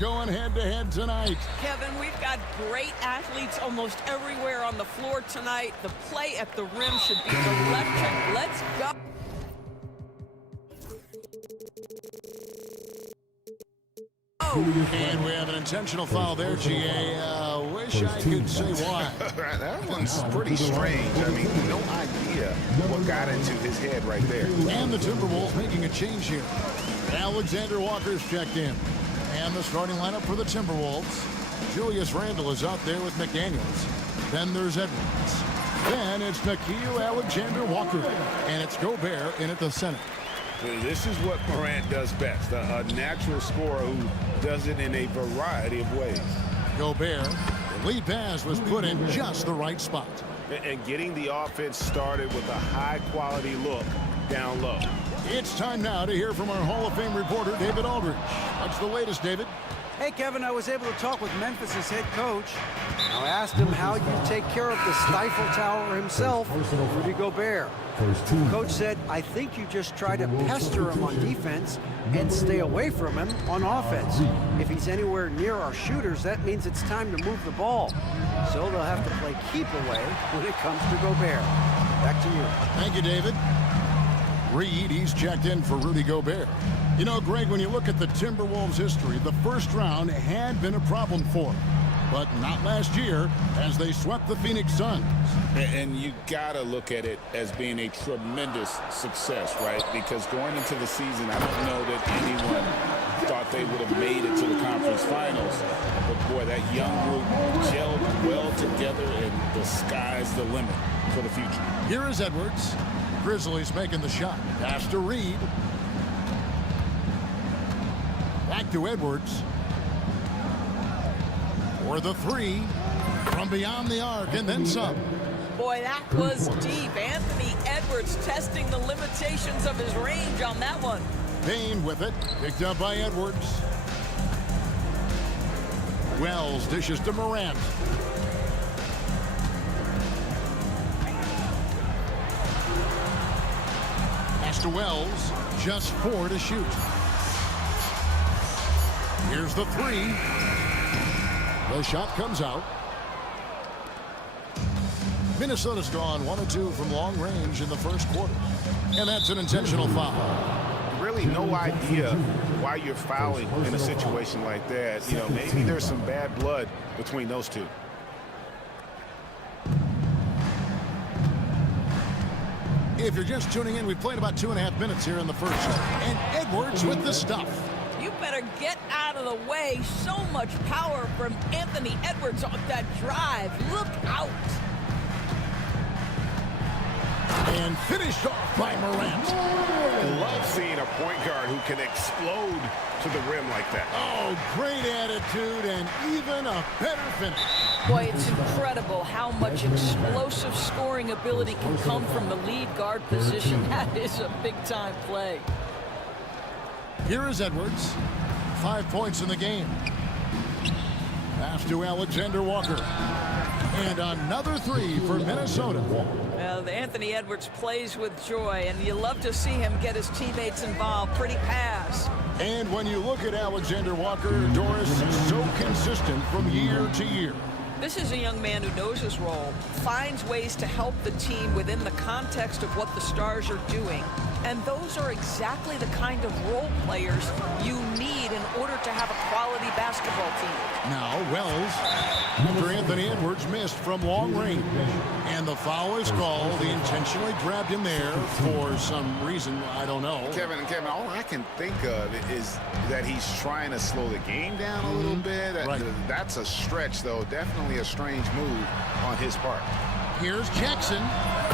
going head-to-head tonight. Kevin, we've got great athletes almost everywhere on the floor tonight. The play at the rim should be electric. Let's go. And we have an intentional foul there, GA. Wish I could say why. That one's pretty strange. I mean, no idea what got into his head right there. And the Timberwolves making a change here. Alexander Walker's checked in. And the starting lineup for the Timberwolves. Julius Randle is out there with McDaniels. Then there's Edwards. Then it's Nickeil Alexander-Walker. And it's Gobert in at the center. This is what Morant does best, a natural scorer who does it in a variety of ways. Gobert, the lead pass was put in just the right spot. And getting the offense started with a high-quality look down low. It's time now to hear from our Hall of Fame reporter, David Aldridge. What's the latest, David? Hey, Kevin, I was able to talk with Memphis's head coach. I asked him how you take care of the Stifle Tower himself, Rudy Gobert. Coach said, I think you just try to pester him on defense and stay away from him on offense. If he's anywhere near our shooters, that means it's time to move the ball. So they'll have to play keep away when it comes to Gobert. Back to you. Thank you, David. Reed, he's checked in for Rudy Gobert. You know, Greg, when you look at the Timberwolves' history, the first round had been a problem for them. But not last year, as they swept the Phoenix Suns. And you got to look at it as being a tremendous success, right? Because going into the season, I don't know that anyone thought they would have made it to the conference finals. But, boy, that young group gelled well together, and the sky's the limit for the future. Here is Edwards. Grizzlies making the shot. Pass to Reed. Back to Edwards. For the three. From beyond the arc and then some. Boy, that was deep. Anthony Edwards testing the limitations of his range on that one. Payne with it. Picked up by Edwards. Wells dishes to Morant. Pass to Wells. Just 4 to shoot. Here's the three. The shot comes out. Minnesota's gone 1 of 2 from long range in the first quarter. And that's an intentional foul. Really no idea why you're fouling in a situation like that. You know, maybe there's some bad blood between those two. If you're just tuning in, we've played about 2.5 minutes here in the first. And Edwards with the stuff. You better get out of the way. So much power from Anthony Edwards on that drive. Look out. And finished off by Morant. Love seeing a point guard who can explode to the rim like that. Oh, great attitude and even a better finish. Boy, it's incredible how much explosive scoring ability can come from the lead guard position. That is a big-time play. Here is Edwards. 5 points in the game. Pass to Alexander Walker. And another three for Minnesota. Well, Anthony Edwards plays with joy, and you love to see him get his teammates involved. Pretty pass. And when you look at Alexander Walker, Doris, so consistent from year to year. This is a young man who knows his role, finds ways to help the team within the context of what the Stars are doing. And those are exactly the kind of role players you need in order to have a quality basketball team. Now Wells, after Anthony Edwards missed from long range. And the foul is called. He intentionally grabbed him there for some reason, I don't know. Kevin, all I can think of is that he's trying to slow the game down a little bit. Right. That's a stretch, though. Definitely a strange move on his part. Here's Jackson.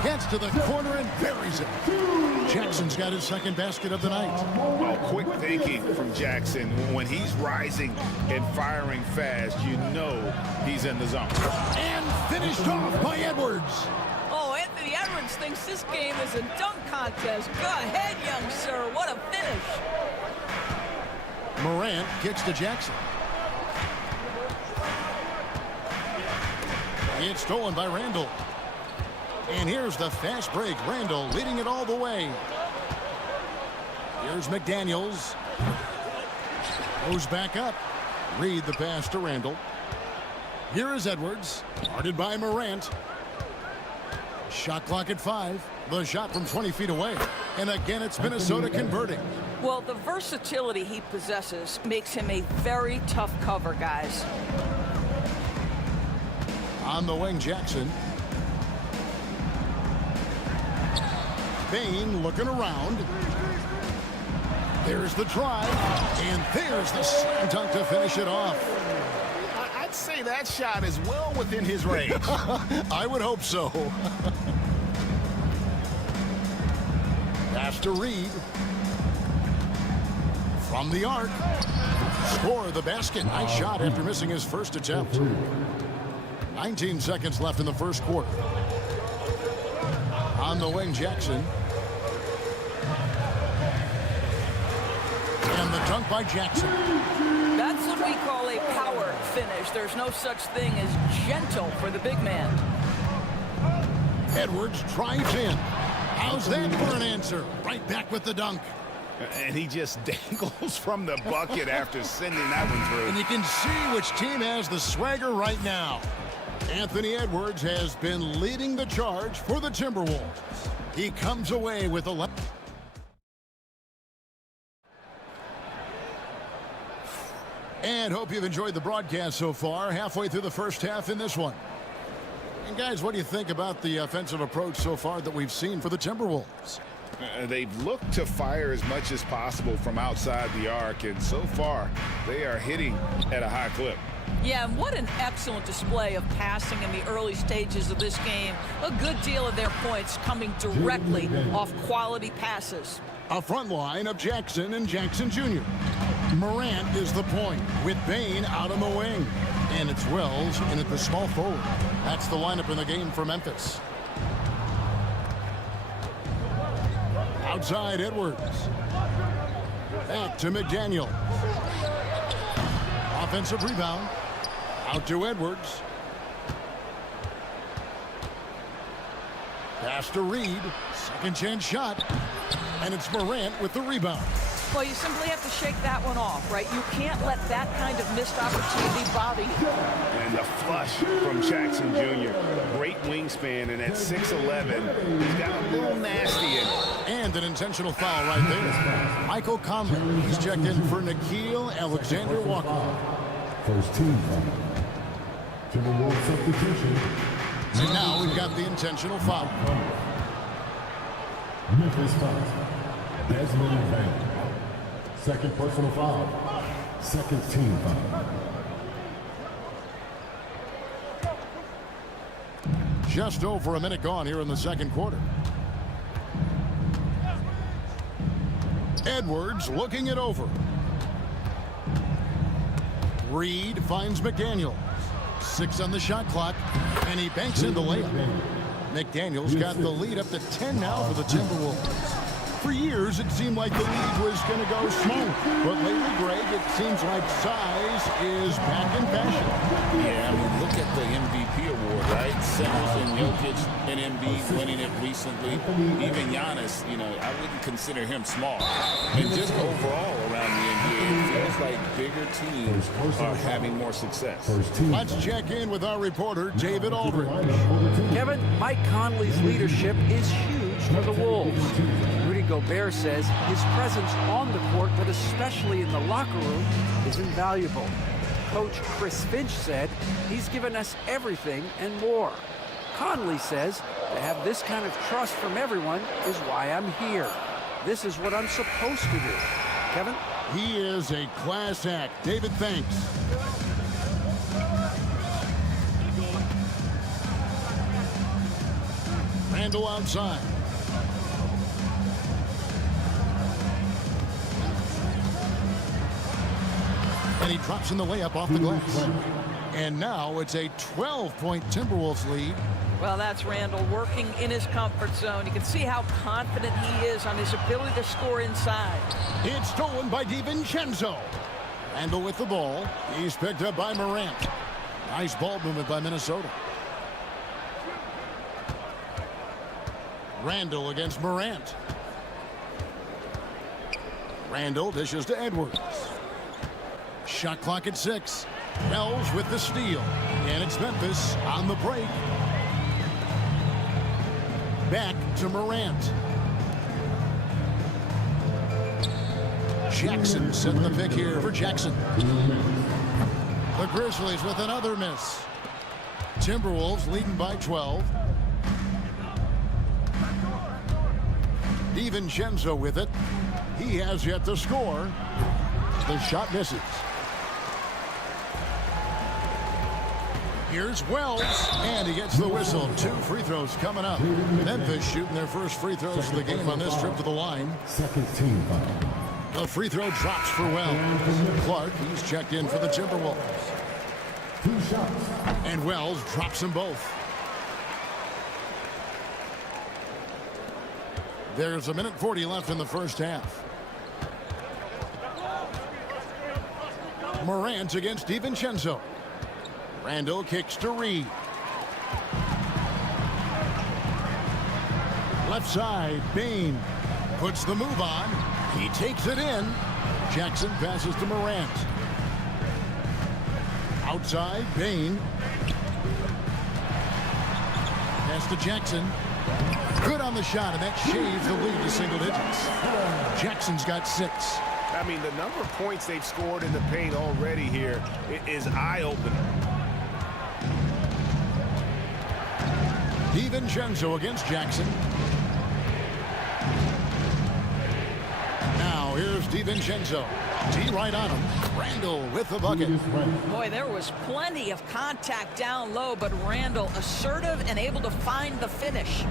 Gets to the corner and buries it. Jackson's got his second basket of the night. Oh, quick thinking from Jackson. When he's rising and firing fast, you know he's in the zone. And finished off by Edwards. Oh, Anthony Edwards thinks this game is a dunk contest. Go ahead, young sir. What a finish. Morant kicks to Jackson. It's stolen by Randle. And here's the fast break. Randle leading it all the way. Here's McDaniels. Goes back up. Reed the pass to Randall. Here is Edwards, guarded by Morant. Shot clock at 5. The shot from 20 feet away. And again, it's Minnesota converting. Well, the versatility he possesses makes him a very tough cover, guys. On the wing, Jackson. Bain looking around. There's the drive. And there's the slam dunk to finish it off. I'd say that shot is well within his range. I would hope so. Pass to Reed. From the arc. Score the basket. Nice shot after missing his first attempt. 19 seconds left in the first quarter. On the wing, Jackson. And the dunk by Jackson. That's what we call a power finish. There's no such thing as gentle for the big man. Edwards drives in. How's that for an answer? Right back with the dunk. And he just dangles from the bucket after sending that one through. And you can see which team has the swagger right now. Anthony Edwards has been leading the charge for the Timberwolves. He comes away with 11. And hope you've enjoyed the broadcast so far. Halfway through the first half in this one. And guys, what do you think about the offensive approach so far that we've seen for the Timberwolves? They've looked to fire as much as possible from outside the arc, and so far they are hitting at a high clip. Yeah, and what an excellent display of passing in the early stages of this game. A good deal of their points coming directly off quality passes. A front line of Jackson and Jackson Jr. Morant is the point with Bain out on the wing. And it's Wells in at the small forward. That's the lineup in the game for Memphis. Outside Edwards. Back to McDaniel. Offensive rebound. Out to Edwards. Pass to Reed. Second chance shot. And it's Morant with the rebound. Well, you simply have to shake that one off, right? You can't let that kind of missed opportunity bother you. And the flush from Jackson Jr. Great wingspan, and at 6'11", he's got a little nasty in it. And an intentional foul right there. Michael Conley, he's checked in for Nickeil Alexander-Walker. First team foul. Timberwolves substitution. And now we've got the intentional foul. Memphis foul. Desmond Bain. Second personal foul. Second team foul. Just over a minute gone here in the second quarter. Edwards looking it over. Reed finds McDaniel. 6 on the shot clock, and he banks in the layup. McDaniel's got the lead up to 10 now for the Timberwolves. For years, it seemed like the league was going to go small. But lately, Greg, it seems like size is back in fashion. Yeah, I mean, look at the MVP award, right? Simmons and Jokic and Embiid winning it recently. Even Giannis, you know, I wouldn't consider him small. And just overall around the NBA, it feels like bigger teams are having more success. Let's check in with our reporter, David Aldridge. Kevin, Mike Conley's leadership is huge for the Wolves. Rudy Gobert says his presence on the court, but especially in the locker room, is invaluable. Coach Chris Finch said he's given us everything and more. Conley says to have this kind of trust from everyone is why I'm here. This is what I'm supposed to do. Kevin? He is a class act. David, thanks. Randall outside. And he drops in the layup off the glass. And now it's a 12-point Timberwolves lead. Well, that's Randall working in his comfort zone. You can see how confident he is on his ability to score inside. It's stolen by DiVincenzo. Randall with the ball. He's picked up by Morant. Nice ball movement by Minnesota. Randall against Morant. Randall dishes to Edwards. Shot clock at 6. Wells with the steal. And it's Memphis on the break. Back to Morant. Jackson setting the pick here for Jackson. The Grizzlies with another miss. Timberwolves leading by 12. DiVincenzo with it. He has yet to score. The shot misses. Here's Wells, and he gets the whistle. 2 free throws coming up. Memphis shooting their first free throws of the game on this trip to the line. Second team foul. The free throw drops for Wells. Clark, he's checked in for the Timberwolves. 2 shots. And Wells drops them both. There's 1:40 left in the first half. Morant against DiVincenzo. Randall kicks to Reed. Left side, Bain puts the move on. He takes it in. Jackson passes to Morant. Outside, Bain. Pass to Jackson. Good on the shot, and that shaves the lead to single digits. Jackson's got 6. I mean, the number of points they've scored in the paint already here is eye-opening. DiVincenzo against Jackson. Now here's DiVincenzo. D right on him. Randall with the bucket. Boy, there was plenty of contact down low, but Randall assertive and able to find the finish.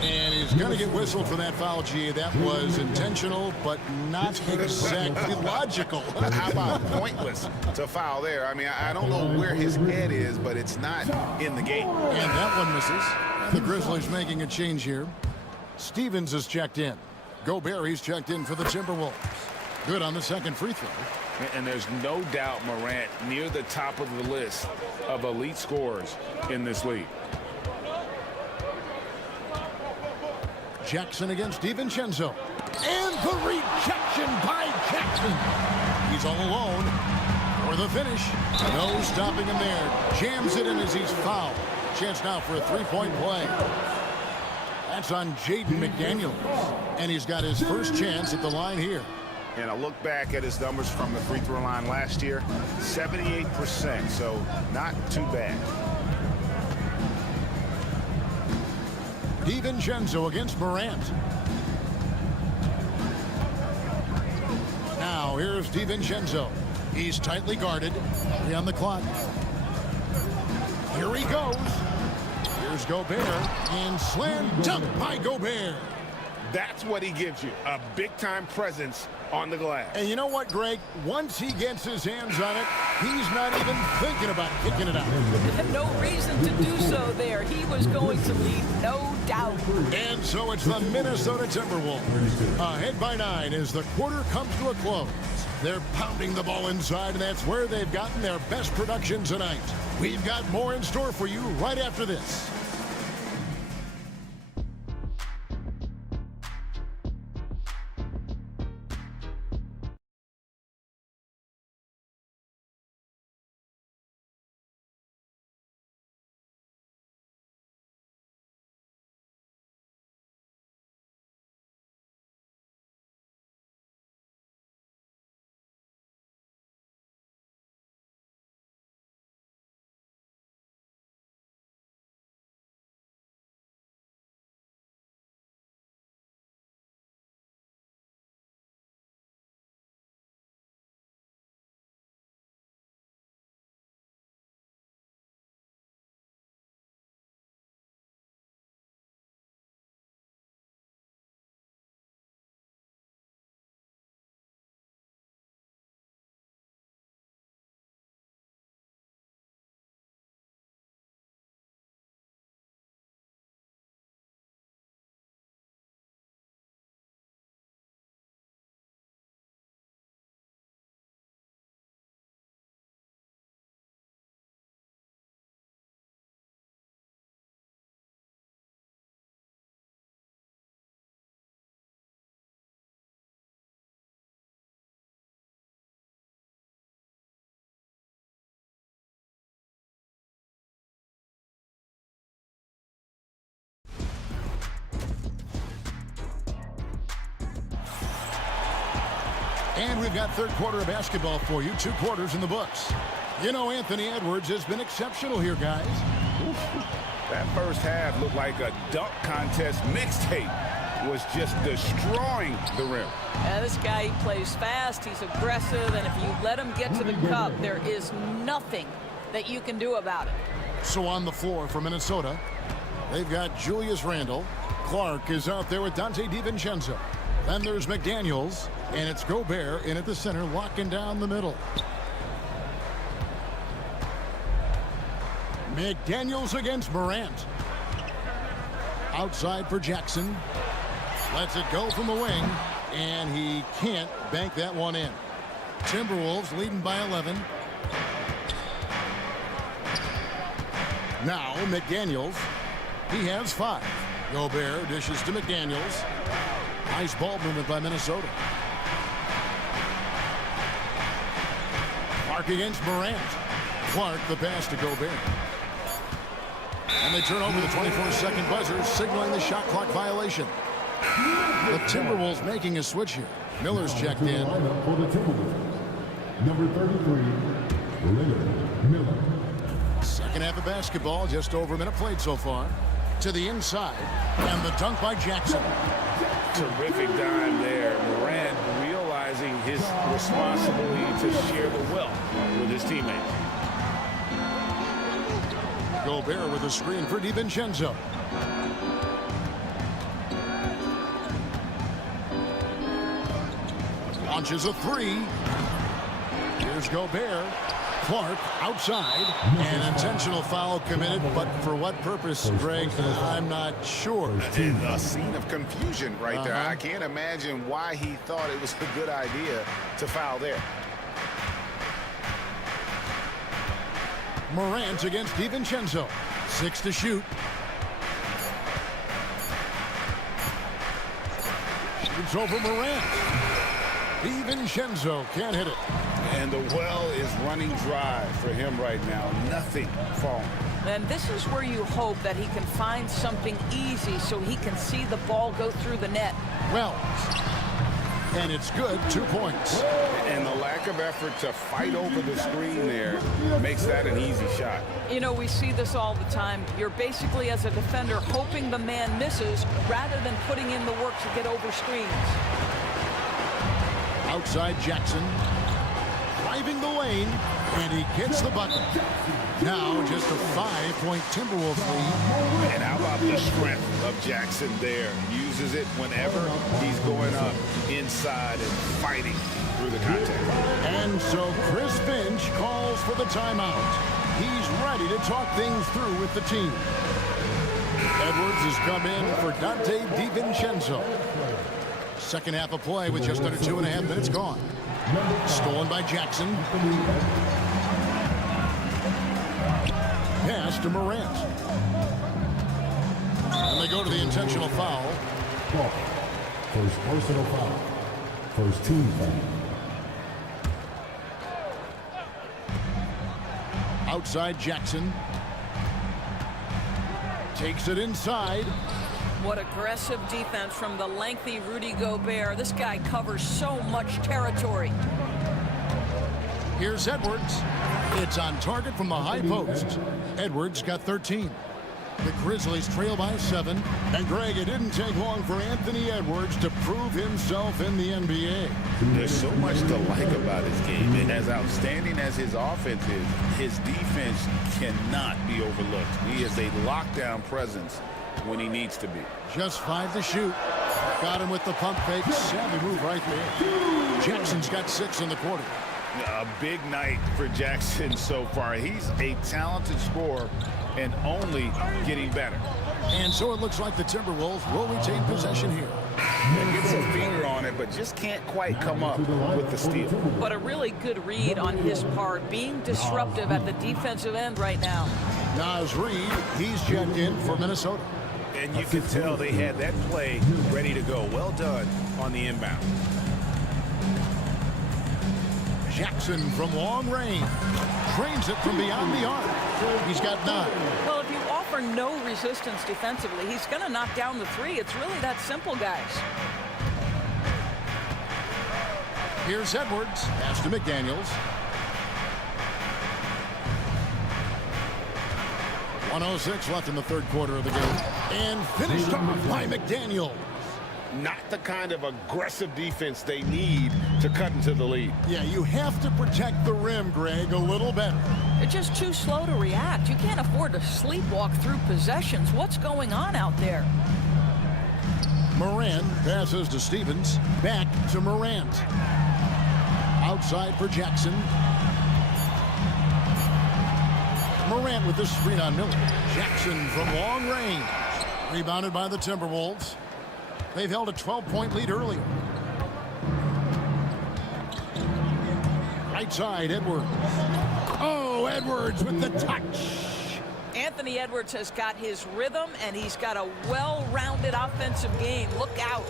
And he's going to get whistled for that foul, G. That was intentional, but not exactly logical. How about pointless to foul there? I mean, I don't know where his head is, but it's not in the game. And that one misses. The Grizzlies making a change here. Stevens is checked in. Gobert, he's checked in for the Timberwolves. Good on the second free throw. And there's no doubt Morant near the top of the list of elite scorers in this league. Jackson against DiVincenzo. And the rejection by Jackson. He's all alone for the finish. No stopping him there. Jams it in as he's fouled. Chance now for a three-point play. That's on Jaden McDaniels. And he's got his first chance at the line here. And I look back at his numbers from the free throw line last year, 78%, so not too bad. DiVincenzo against Morant. Now here's DiVincenzo. He's tightly guarded. 3 on the clock. Here he goes. Here's Gobert. And slam dunk by Gobert. That's what he gives you, a big-time presence on the glass. And you know what, Greg? Once he gets his hands on it, he's not even thinking about kicking it out. No reason to do so there. He was going to lead, no doubt. And so it's the Minnesota Timberwolves ahead by 9 as the quarter comes to a close. They're pounding the ball inside, and that's where they've gotten their best production tonight. We've got more in store for you right after this. And we've got third quarter of basketball for you. 2 quarters in the books. You know, Anthony Edwards has been exceptional here, guys. That first half looked like a dunk contest mixtape. Was just destroying the rim. Yeah, this guy, he plays fast, he's aggressive, and if you let him get to the cup, there is nothing that you can do about it. So on the floor for Minnesota, they've got Julius Randle. Clark is out there with Dante DiVincenzo. Then there's McDaniels, and it's Gobert in at the center, locking down the middle. McDaniels against Morant. Outside for Jackson. Lets it go from the wing, and he can't bank that one in. Timberwolves leading by 11. Now McDaniels. He has 5. Gobert dishes to McDaniels. Nice ball movement by Minnesota. Clark against Morant. Clark the pass to Gobert. And they turn over the 24-second buzzer, signaling the shot clock violation. The Timberwolves making a switch here. Miller's checked in. For the Timberwolves, number 33, Leonard Miller. Second half of basketball, just over a minute played so far. To the inside, and the dunk by Jackson. Terrific dime there. Morant realizing his responsibility to share the wealth with his teammates. Gobert with a screen for DiVincenzo. Launches a 3. Here's Gobert. Clark outside. An intentional foul committed, but for what purpose, Greg? I'm not sure. A scene of confusion right there. I can't imagine why he thought it was a good idea to foul there. Morant against DiVincenzo. 6 to shoot. Shoots over Morant. DiVincenzo can't hit it. And the well is running dry for him right now. Nothing falling. And this is where you hope that he can find something easy so he can see the ball go through the net. Well, and it's good. 2 points. And the lack of effort to fight over the screen there makes that an easy shot. You know, we see this all the time. You're basically, as a defender, hoping the man misses rather than putting in the work to get over screens. Outside Jackson. Driving the lane, and he gets the bucket. Now just a 5-point Timberwolves lead. And how about the strength of Jackson there? Uses it whenever he's going up inside and fighting through the contact. And so Chris Finch calls for the timeout. He's ready to talk things through with the team. Edwards has come in for Dante DiVincenzo. Second half of play with just under 2.5 minutes gone. Stolen by Jackson. Pass to Morant. And they go to the intentional foul. First personal foul. First team foul. Outside Jackson. Takes it inside. What aggressive defense from the lengthy Rudy Gobert. This guy covers so much territory. Here's Edwards. It's on target from the high post. Edwards got 13. The Grizzlies trail by 7. And Greg, it didn't take long for Anthony Edwards to prove himself in the NBA. There's so much to like about his game. And as outstanding as his offense is, his defense cannot be overlooked. He is a lockdown presence when he needs to be. Just 5 to shoot. Got him with the pump fake. Savvy move right there. Jackson's got 6 in the quarter. A big night for Jackson so far. He's a talented scorer and only getting better. And so it looks like the Timberwolves will retain possession here. He gets a finger on it, but just can't quite come up with the steal. But a really good read on his part, being disruptive at the defensive end right now. Naz Reid, he's checked in for Minnesota. And you can tell they had that play ready to go. Well done on the inbound. Jackson from long range. Trains it from beyond the arc. He's got 9. Well, if you offer no resistance defensively, he's going to knock down the 3. It's really that simple, guys. Here's Edwards. Pass to McDaniels. 1:06 left in the third quarter of the game. And finished off by McDaniels. Not the kind of aggressive defense they need to cut into the lead. Yeah, you have to protect the rim, Greg, a little better. They're just too slow to react. You can't afford to sleepwalk through possessions. What's going on out there? Morant passes to Stevens. Back to Morant. Outside for Jackson. Morant with the screen on Miller. Jackson from long range. Rebounded by the Timberwolves. They've held a 12-point lead earlier. Right side, Edwards. Oh, Edwards with the touch. Anthony Edwards has got his rhythm, and he's got a well-rounded offensive game. Look out.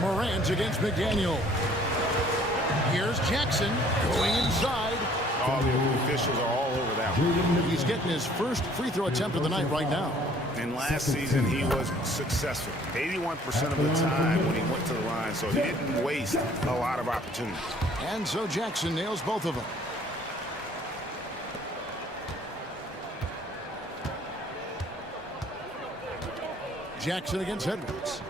Morant against McDaniel. Here's Jackson going inside. All the officials are all over that one. He's getting his first free throw attempt of the night right now. And last season, he was successful. 81% of the time when he went to the line, so he didn't waste a lot of opportunities. And so Jackson nails both of them. Jackson against Edwards.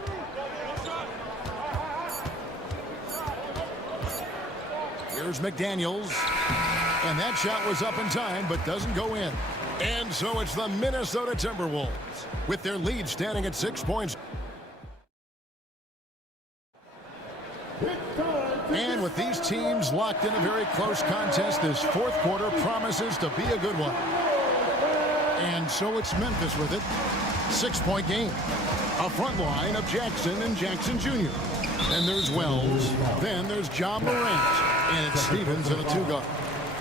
Here's McDaniels. And that shot was up in time, but doesn't go in. And so it's the Minnesota Timberwolves with their lead standing at 6 points. And with these teams locked in a very close contest, this fourth quarter promises to be a good one. And so it's Memphis with it. 6-point game. A front line of Jackson and Jackson Jr. Then there's Wells. Then there's John Morant. And it's Stevens in a two-guard.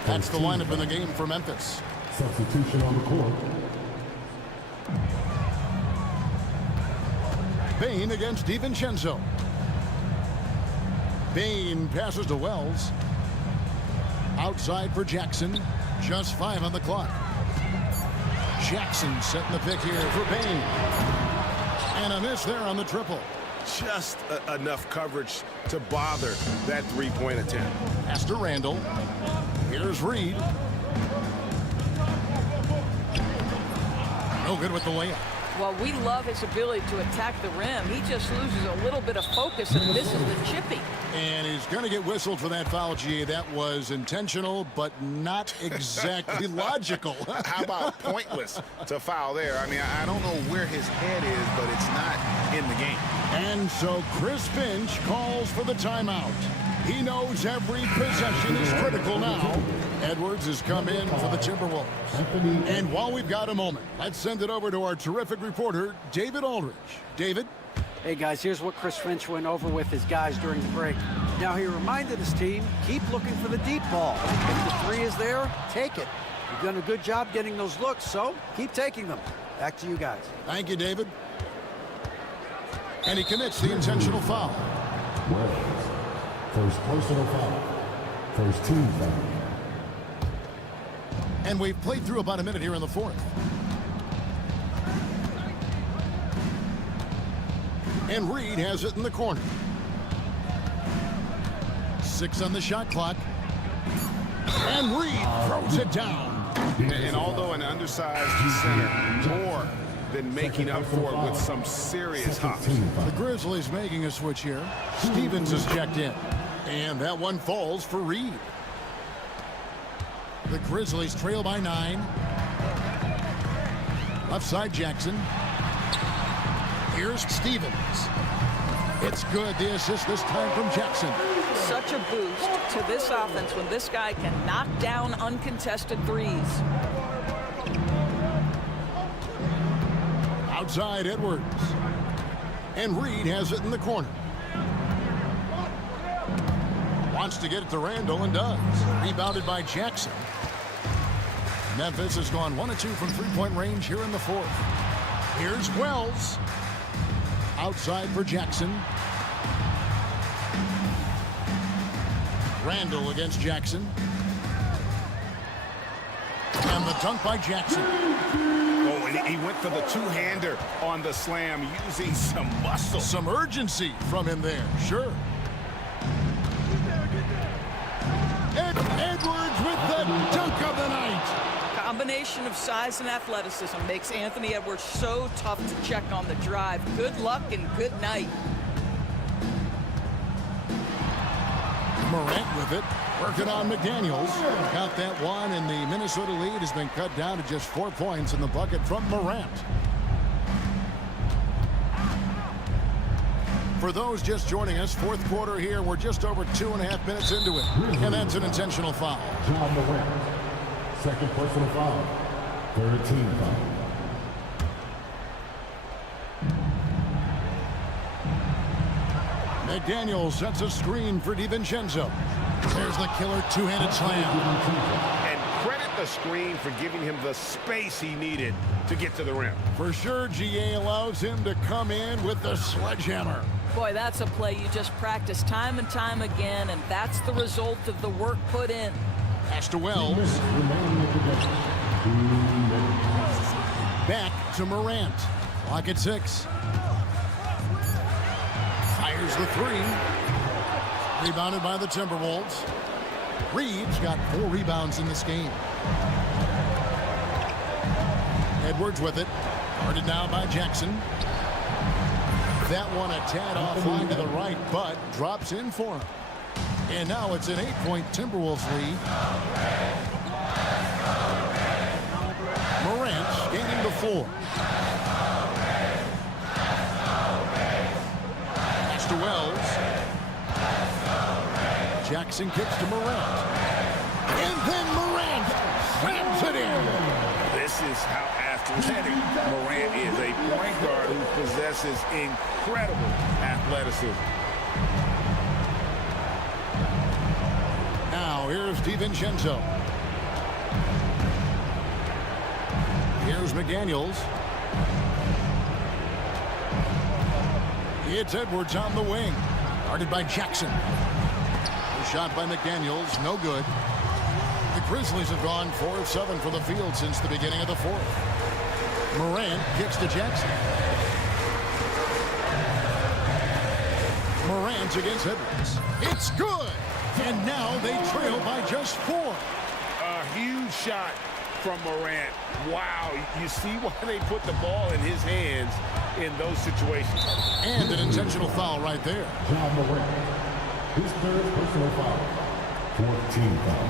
That's the lineup in the game for Memphis. Substitution on the court. Bain against DiVincenzo. Bain passes to Wells. Outside for Jackson. Just 5 on the clock. Jackson setting the pick here for Bain. And a miss there on the triple. Just enough coverage to bother that three-point attempt. Pass to Randall. Here's Reed. No good with the layup. Well, we love his ability to attack the rim. He just loses a little bit of focus and misses the chippy. And he's going to get whistled for that foul, G. That was intentional, but not exactly logical. How about pointless to foul there? I mean, I don't know where his head is, but it's not in the game. And so Chris Finch calls for the timeout. He knows every possession is critical now. Edwards has come in for the Timberwolves. And while we've got a moment, let's send it over to our terrific reporter, David Aldridge. David? Hey, guys, here's what Chris Finch went over with his guys during the break. Now, he reminded his team, keep looking for the deep ball. If the three is there, take it. You've done a good job getting those looks, so keep taking them. Back to you guys. Thank you, David. And he commits the intentional foul. First personal foul. First team foul. And we've played through about a minute here in the fourth. And Reed has it in the corner. 6 on the shot clock. And Reed throws it down. And although an undersized center, more than making up for it with some serious hops. The Grizzlies making a switch here. Stevens is checked in. And that one falls for Reed. The Grizzlies trail by 9. Left side Jackson. Here's Stevens. It's good. The assist this time from Jackson. Such a boost to this offense when this guy can knock down uncontested threes. Outside Edwards. And Reed has it in the corner. Wants to get it to Randall and does. Rebounded by Jackson. Memphis has gone 1 of 2 from three-point range here in the fourth. Here's Wells. Outside for Jackson. Randall against Jackson. And the dunk by Jackson. Oh, He went for the two-hander on the slam, using some muscle. Some urgency from him there, sure. And Edwards with the dunk of the night. Combination of size and athleticism makes Anthony Edwards so tough to check on the drive. Good luck and good night. Morant with it, working on McDaniels. Got that one, and the Minnesota lead has been cut down to just 4 points in the bucket from Morant. For those just joining us, fourth quarter here. We're just over 2.5 minutes into it, and that's an intentional foul. John Morant, second personal foul, 13 foul. McDaniel sets a screen for DiVincenzo. There's the killer two-handed slam. And credit the screen for giving him the space he needed to get to the rim. For sure, GA allows him to come in with the sledgehammer. Boy, that's a play you just practice time and time again, and that's the result of the work put in. Pass to Wells. Back to Morant. Clock at 6. Fires the three. Rebounded by the Timberwolves. Reeves got 4 rebounds in this game. Edwards with it. Guarded now by Jackson. That one a tad offline to the right, but drops in for him. And now it's an 8-point Timberwolves lead. Morant gaining the 4. Pass to Wells. Jackson kicks to Morant. And then Morant slams it in. This is how athletic Morant is, a point guard who possesses incredible athleticism. Now here's DiVincenzo. Here's McDaniels. It's Edwards on the wing. Guarded by Jackson. The shot by McDaniels, no good. The Grizzlies have gone 4 of 7 from the field since the beginning of the fourth. Morant kicks to Jackson. Morant against Edwards. It's good! And now they trail by just 4. A huge shot from Morant. Wow, you see why they put the ball in his hands in those situations. And an intentional foul right there. John Morant, his third personal foul, 14 foul.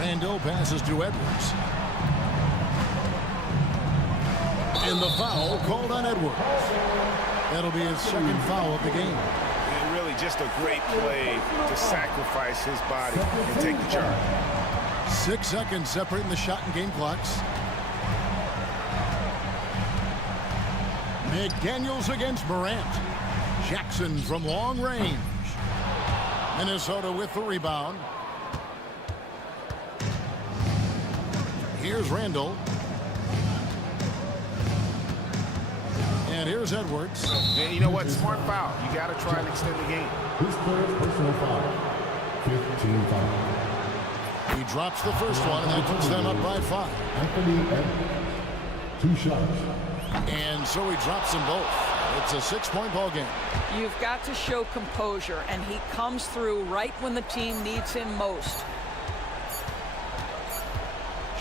Randall passes to Edwards. And the foul called on Edwards. That'll be his second foul of the game. And really just a great play to sacrifice his body and take the charge. 6 seconds separating the shot and game clocks. McDaniels against Morant. Jackson from long range. Minnesota with the rebound. Here's Randall. And here's Edwards. And you know what? Smart foul. You got to try and extend the game. His third personal foul, 15 foul. He drops the first one, and that puts them up by 5. Anthony Edwards, 2 shots. And so he drops them both. It's a 6-point ball game. You've got to show composure, and he comes through right when the team needs him most.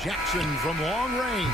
Jackson from long range.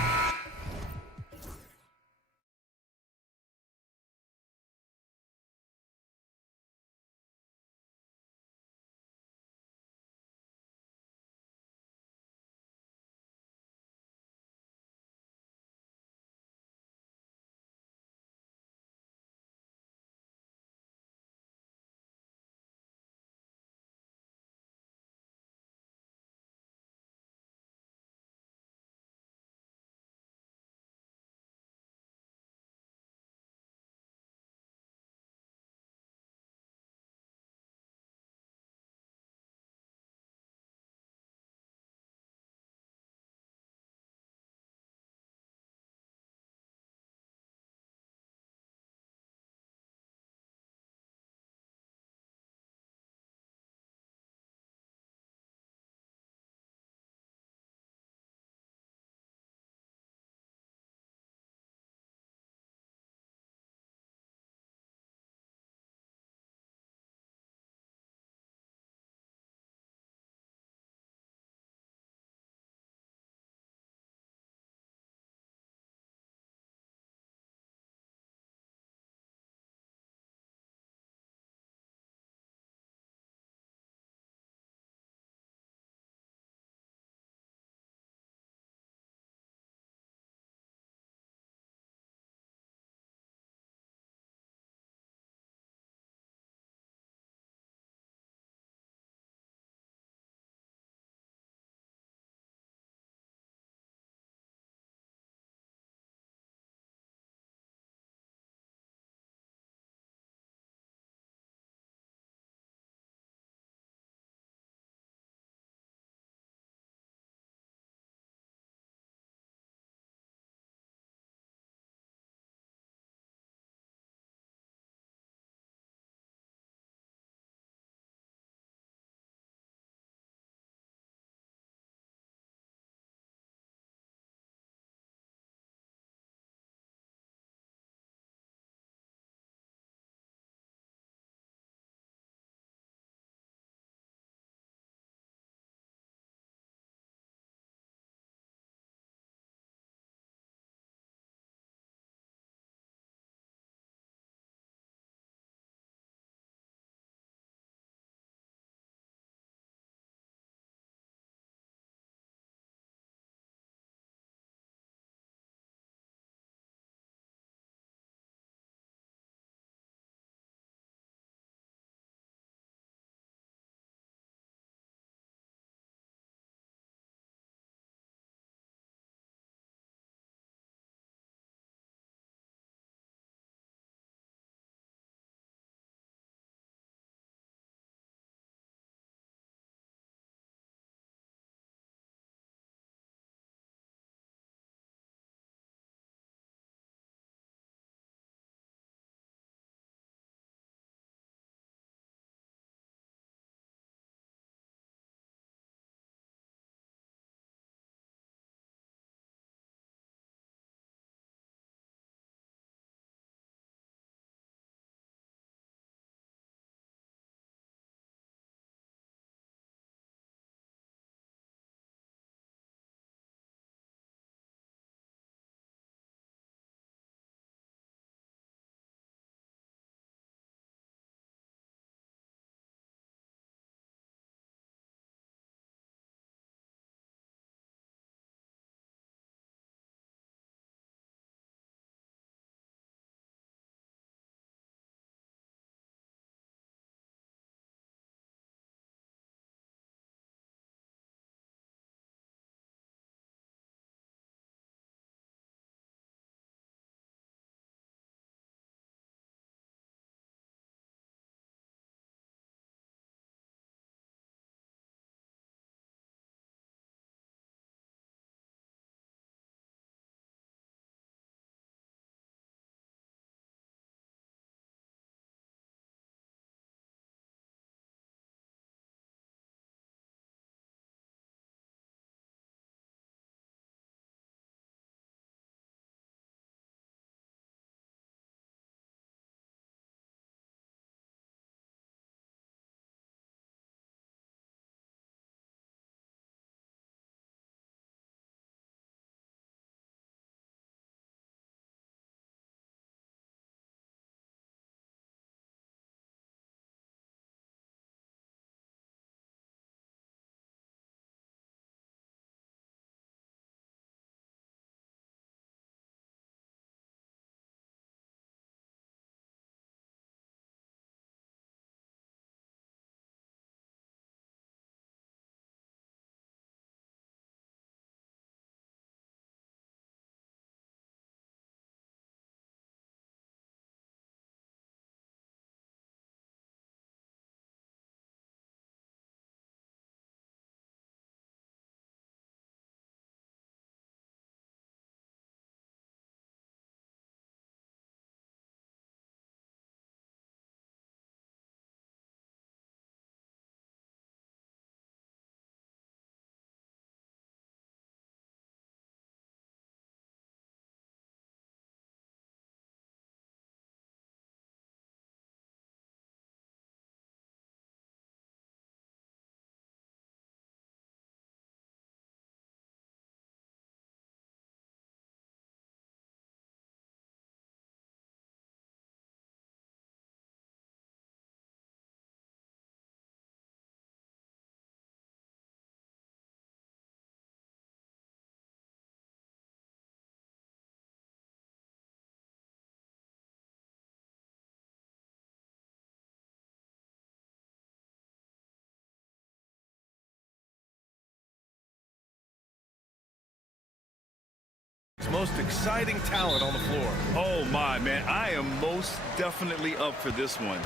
most exciting talent on the floor. Oh, my, man. I am most definitely up for this one.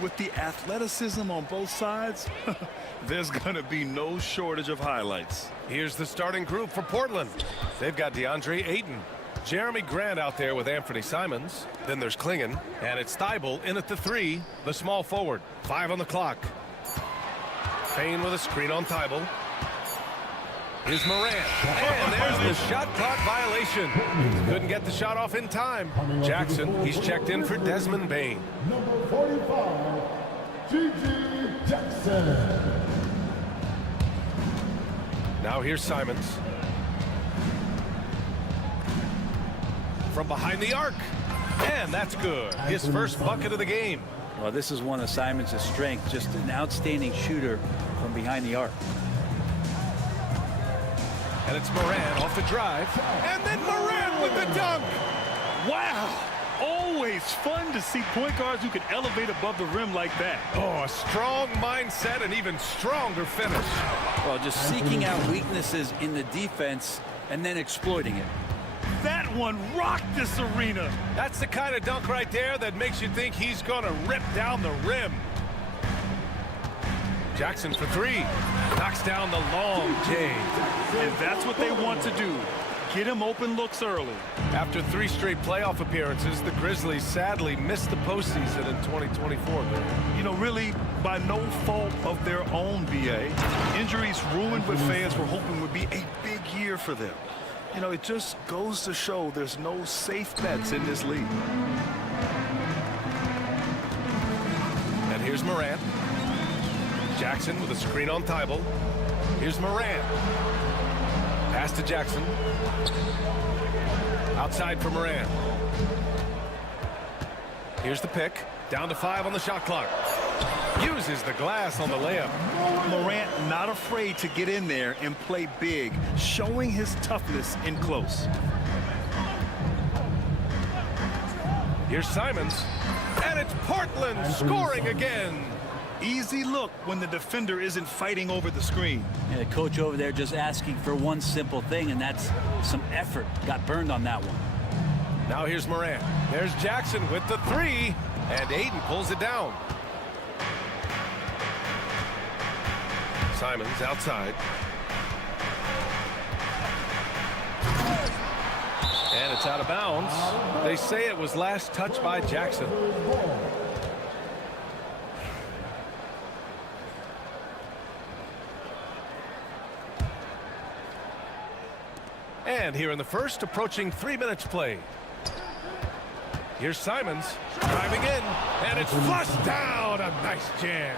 With the athleticism on both sides, there's going to be no shortage of highlights. Here's the starting group for Portland. They've got DeAndre Ayton, Jeremy Grant out there with Anthony Simons. Then there's Klingon, and it's Thibault in at the 3, the small forward. 5 on the clock. Payne with a screen on Thibault. Here's Morant, and there's the shot clock violation. Couldn't get the shot off in time. Jackson, he's checked in for Desmond Bane. Number 45, G.G. Jackson. Now here's Simons. From behind the arc, and that's good. His first bucket of the game. Well, this is one of Simons' strengths, just an outstanding shooter from behind the arc. And it's Morant off the drive. And then Morant with the dunk. Wow. Always fun to see point guards who can elevate above the rim like that. Oh, a strong mindset and even stronger finish. Well, just seeking out weaknesses in the defense and then exploiting it. That one rocked this arena. That's the kind of dunk right there that makes you think he's going to rip down the rim. Jackson for 3. Knocks down the long J. And that's what they want to do. Get him open looks early. After 3 straight playoff appearances, the Grizzlies sadly missed the postseason in 2024. You know, really by no fault of their own, BA. Injuries ruined what fans were hoping would be a big year for them. You know, it just goes to show there's no safe bets in this league. And here's Morant. Jackson with a screen on Thibault. Here's Morant. Pass to Jackson. Outside for Morant. Here's the pick. Down to 5 on the shot clock. Uses the glass on the layup. Morant not afraid to get in there and play big, showing his toughness in close. Here's Simons. And it's Portland scoring again. Easy look when the defender isn't fighting over the screen. Yeah, the coach over there just asking for one simple thing, and that's some effort. Got burned on that one. Now here's Morant. There's Jackson with the 3, and Ayton pulls it down. Simons outside. And it's out of bounds. They say it was last touched by Jackson. And here in the first, approaching 3 minutes play. Here's Simons driving in, and it's flushed down. A nice jam.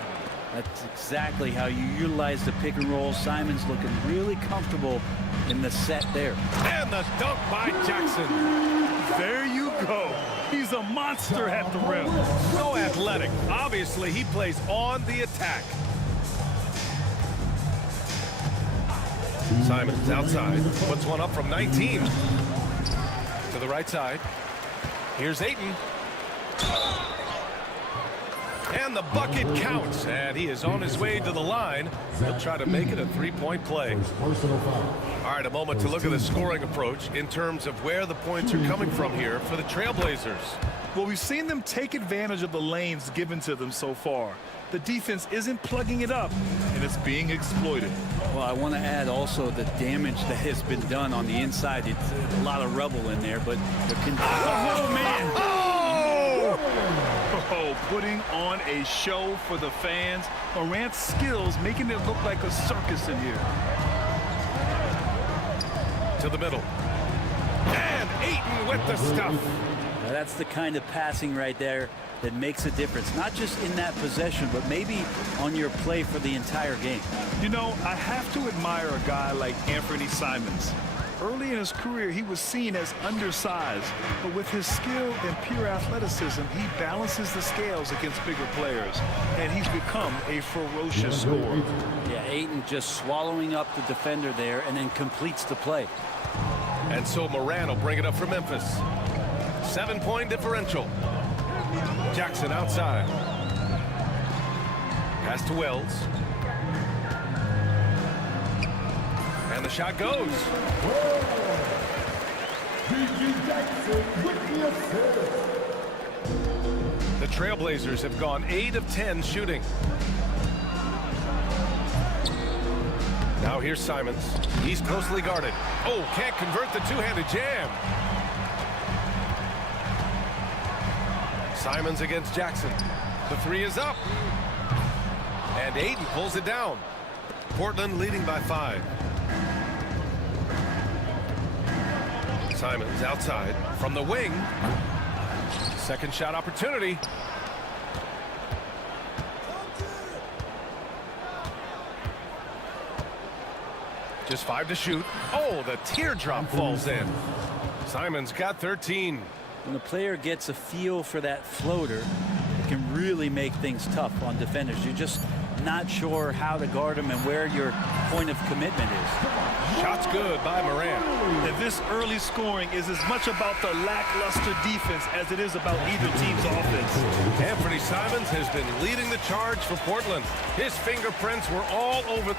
That's exactly how you utilize the pick and roll. Simons looking really comfortable in the set there. And the dunk by Jackson. There you go. He's a monster at the rim. So athletic. Obviously, he plays on the attack. Simons outside. Puts one up from 19. To the right side. Here's Ayton. And the bucket counts. And he is on his way to the line. He'll try to make it a 3-point play. All right, a moment to look at the scoring approach in terms of where the points are coming from here for the Trailblazers. Well, we've seen them take advantage of the lanes given to them so far. The defense isn't plugging it up, and it's being exploited. Well, I want to add also the damage that has been done on the inside. It's a lot of rubble in there, but oh, man! Oh, putting on a show for the fans. Morant's skills making it look like a circus in here. To the middle. And Ayton with the stuff. Now that's the kind of passing right there that makes a difference, not just in that possession, but maybe on your play for the entire game. You know, I have to admire a guy like Anthony Simons. Early in his career, he was seen as undersized, but with his skill and pure athleticism, he balances the scales against bigger players, and he's become a ferocious scorer. Yeah, Ayton just swallowing up the defender there and then completes the play. And so Morant will bring it up for Memphis. 7-point differential. Jackson outside. Pass to Wells. And the shot goes. The Trailblazers have gone 8 of 10 shooting. Now here's Simons. He's closely guarded. Oh, can't convert the two-handed jam. Simons against Jackson. The three is up. And Aiden pulls it down. Portland leading by 5. Simons outside from the wing. Second shot opportunity. Just 5 to shoot. Oh, the teardrop falls in. Simons got 13. When the player gets a feel for that floater, it can really make things tough on defenders. You're just not sure how to guard them and where your point of commitment is. Shots good by Moran. And this early scoring is as much about the lackluster defense as it is about either team's offense. Anthony Simons has been leading the charge for Portland. His fingerprints were all over.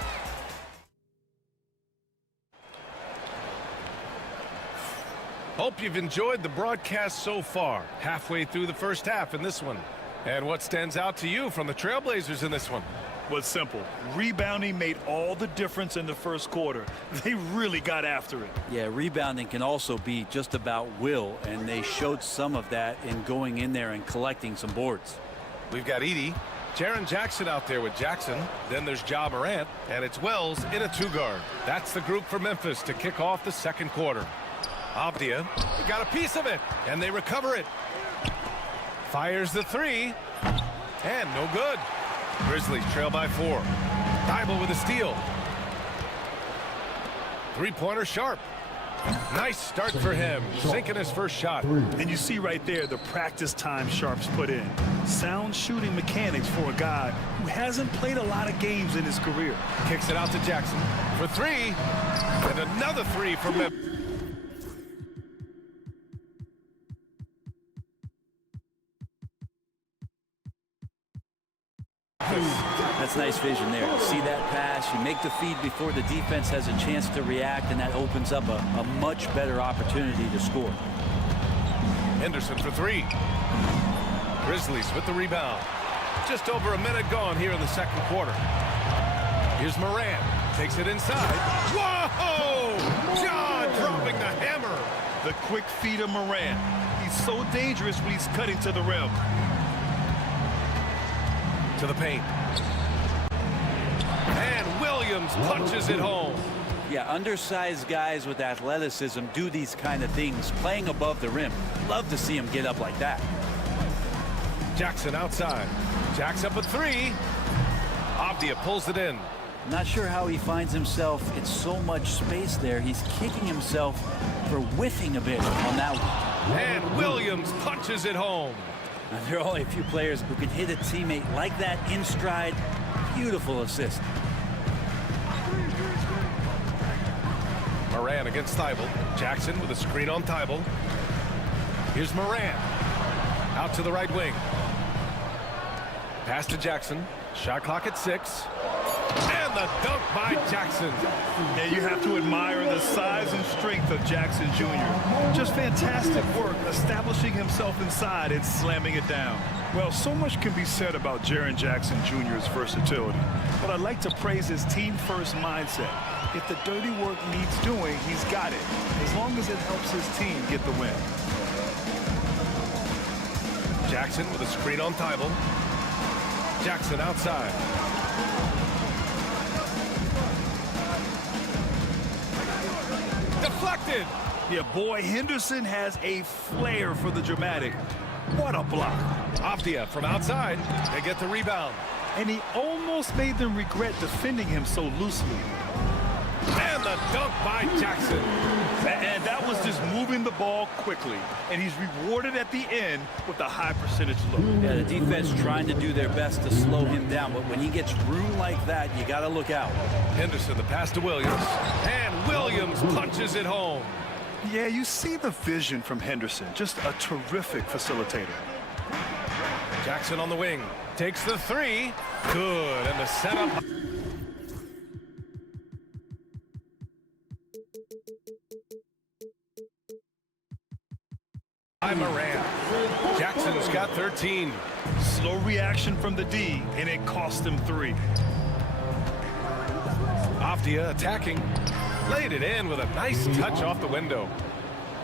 Hope you've enjoyed the broadcast so far. Halfway through the first half in this one. And what stands out to you from the Trailblazers in this one? Was simple. Rebounding made all the difference in the first quarter. They really got after it. Yeah, rebounding can also be just about will, and they showed some of that in going in there and collecting some boards. We've got Edey, Jaren Jackson out there with Jackson. Then there's Ja Morant, and it's Wells in a 2-guard. That's the group for Memphis to kick off the second quarter. Avdia got a piece of it, and they recover it. Fires the 3, and no good. Grizzlies trail by 4. Thibault with a steal. Three-pointer Sharp. Nice start for him, sinking his first shot. And you see right there the practice time Sharp's put in. Sound shooting mechanics for a guy who hasn't played a lot of games in his career. Kicks it out to Jackson for 3, and another 3 from Memphis. That's nice vision there. You see that pass, you make the feed before the defense has a chance to react, and that opens up a much better opportunity to score. Henderson for 3. Grizzlies with the rebound. Just over a minute gone here in the second quarter. Here's Moran. Takes it inside. Whoa! John dropping the hammer. The quick feed of Moran. He's so dangerous when he's cutting to the rim. To the paint. And Williams punches it home. Yeah, undersized guys with athleticism do these kind of things, playing above the rim. Love to see him get up like that. Jackson outside. Jacks up a 3. Avdia pulls it in. Not sure how he finds himself. It's so much space there. He's kicking himself for whiffing a bit on that one. And Williams punches it home. Now, there are only a few players who can hit a teammate like that in stride. Beautiful assist. Moran against Thibault. Jackson with a screen on Thibault. Here's Moran. Out to the right wing. Pass to Jackson. Shot clock at 6. And the dunk by Jackson. Yeah, you have to admire the size and strength of Jackson Jr. Just fantastic work establishing himself inside and slamming it down. Well, so much can be said about Jaren Jackson Jr.'s versatility, but I'd like to praise his team-first mindset. If the dirty work needs doing, he's got it, as long as it helps his team get the win. Jackson with a screen on Thibault. Jackson outside. Deflected. Yeah, boy, Henderson has a flair for the dramatic. What a block. Avdia from outside. They get the rebound. And he almost made them regret defending him so loosely. And the dunk by Jackson. And that was just moving the ball quickly. And he's rewarded at the end with a high percentage look. Yeah, the defense trying to do their best to slow him down, but when he gets room like that, you got to look out. Henderson, the pass to Williams. And Williams punches it home. Yeah, you see the vision from Henderson. Just a terrific facilitator. Jackson on the wing. Takes the 3. Good. And the setup. by Moran. Jackson's got 13. Slow reaction from the D, and it cost him 3. Avdia attacking. Laid it in with a nice touch off the window.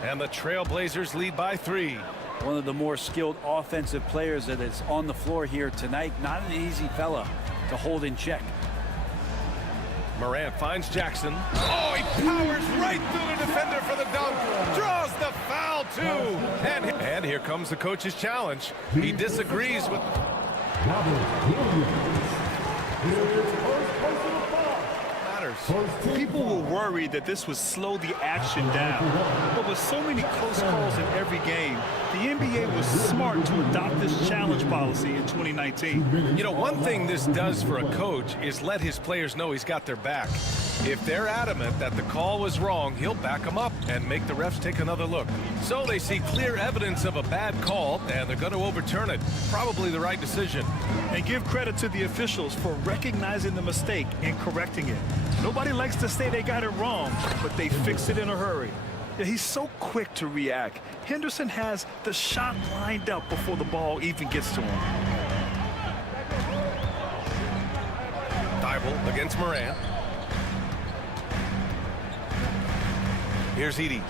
And the Trailblazers lead by 3. One of the more skilled offensive players that is on the floor here tonight. Not an easy fella to hold in check. Morant finds Jackson. Oh, he powers right through the defender for the dunk. Draws the foul, too. And here comes the coach's challenge. He disagrees with... People were worried that this would slow the action down. But with so many close calls in every game, the NBA was smart to adopt this challenge policy in 2019. You know, one thing this does for a coach is let his players know he's got their back. If they're adamant that the call was wrong, he'll back them up and make the refs take another look. So they see clear evidence of a bad call, and they're going to overturn it. Probably the right decision. And give credit to the officials for recognizing the mistake and correcting it. Nobody likes to say they got it wrong, but they fixed it in a hurry. Yeah, he's so quick to react. Henderson has the shot lined up before the ball even gets to him. Thibault against Morant. Here's Edey.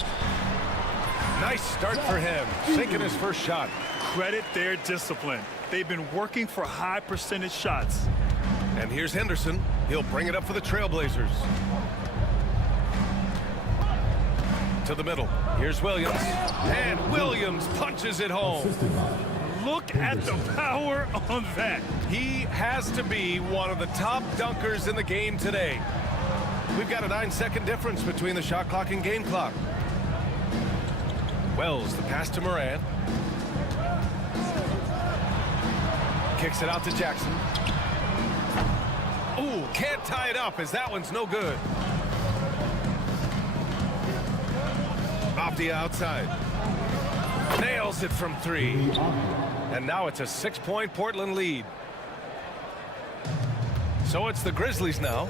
Nice start for him, sinking his first shot. Credit their discipline. They've been working for high percentage shots. And here's Henderson. He'll bring it up for the Trailblazers. To the middle. Here's Williams. And Williams punches it home. Look at the power on that. He has to be one of the top dunkers in the game today. We've got a 9-second difference between the shot clock and game clock. Wells, the pass to Moran. Kicks it out to Jackson. Ooh, can't tie it up as that one's no good. Avdia outside. Nails it from 3. And now it's a 6-point Portland lead. So it's the Grizzlies now.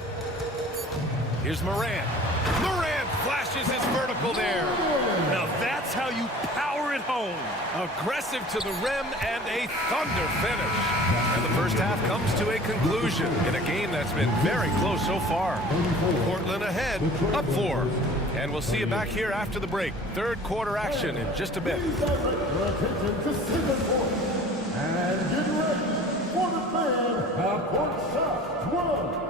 Here's Morant. Morant flashes his vertical there. Now that's how you power it home. Aggressive to the rim and a thunder finish. And the first half comes to a conclusion in a game that's been very close so far. Portland ahead, up 4. And we'll see you back here after the break. Third quarter action in just a bit. And get ready for the fan half-court shot 12.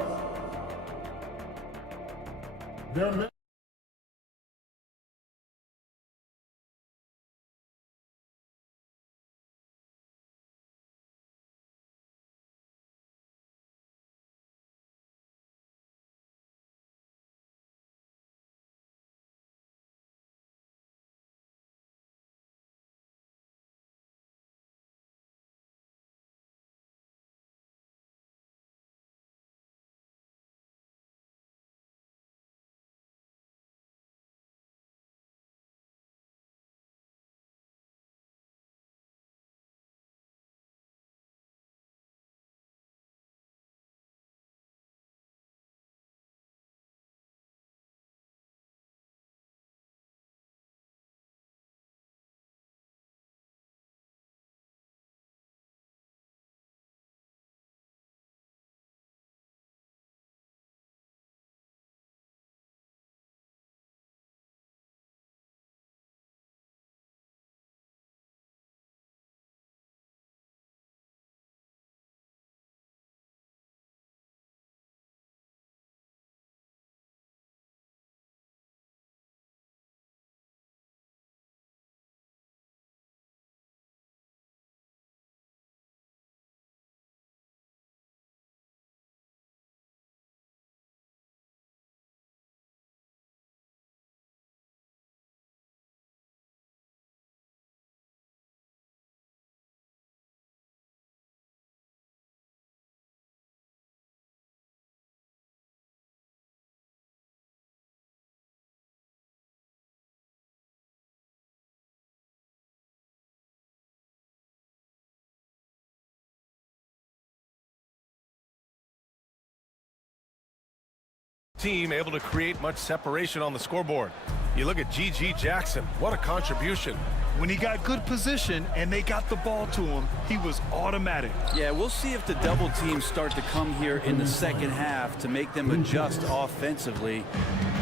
Team able to create much separation on the scoreboard. You look at G.G. Jackson, what a contribution. When he got good position and they got the ball to him, he was automatic. Yeah, we'll see if the double teams start to come here in the second half to make them adjust offensively,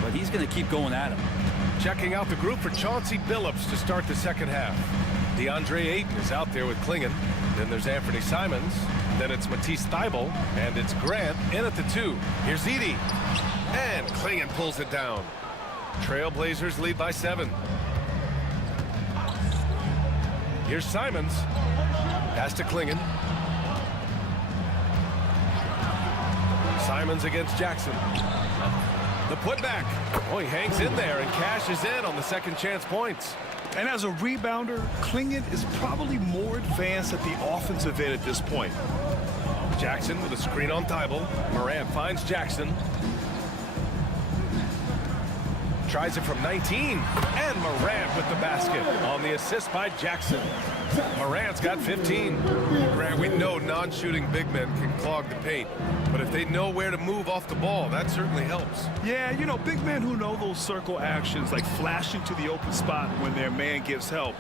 but he's going to keep going at him. Checking out the group for Chauncey Billups to start the second half. DeAndre Ayton is out there with Klingon. Then there's Anthony Simons. Then it's Matisse Thybulle. And it's Grant in at the 2. Here's Edie. And Klingon pulls it down. Trailblazers lead by 7. Here's Simons. Pass to Klingon. Simons against Jackson. The putback. Oh, he hangs in there and cashes in on the second chance points. And as a rebounder, Klingon is probably more advanced at the offensive end at this point. Jackson with a screen on Thybulle. Morant finds Jackson. Tries it from 19. And Morant with the basket on the assist by Jackson. Morant's got 15. Grant, we know non-shooting big men can clog the paint, but if they know where to move off the ball, that certainly helps. Yeah, you know, big men who know those circle actions, like flashing to the open spot when their man gives help,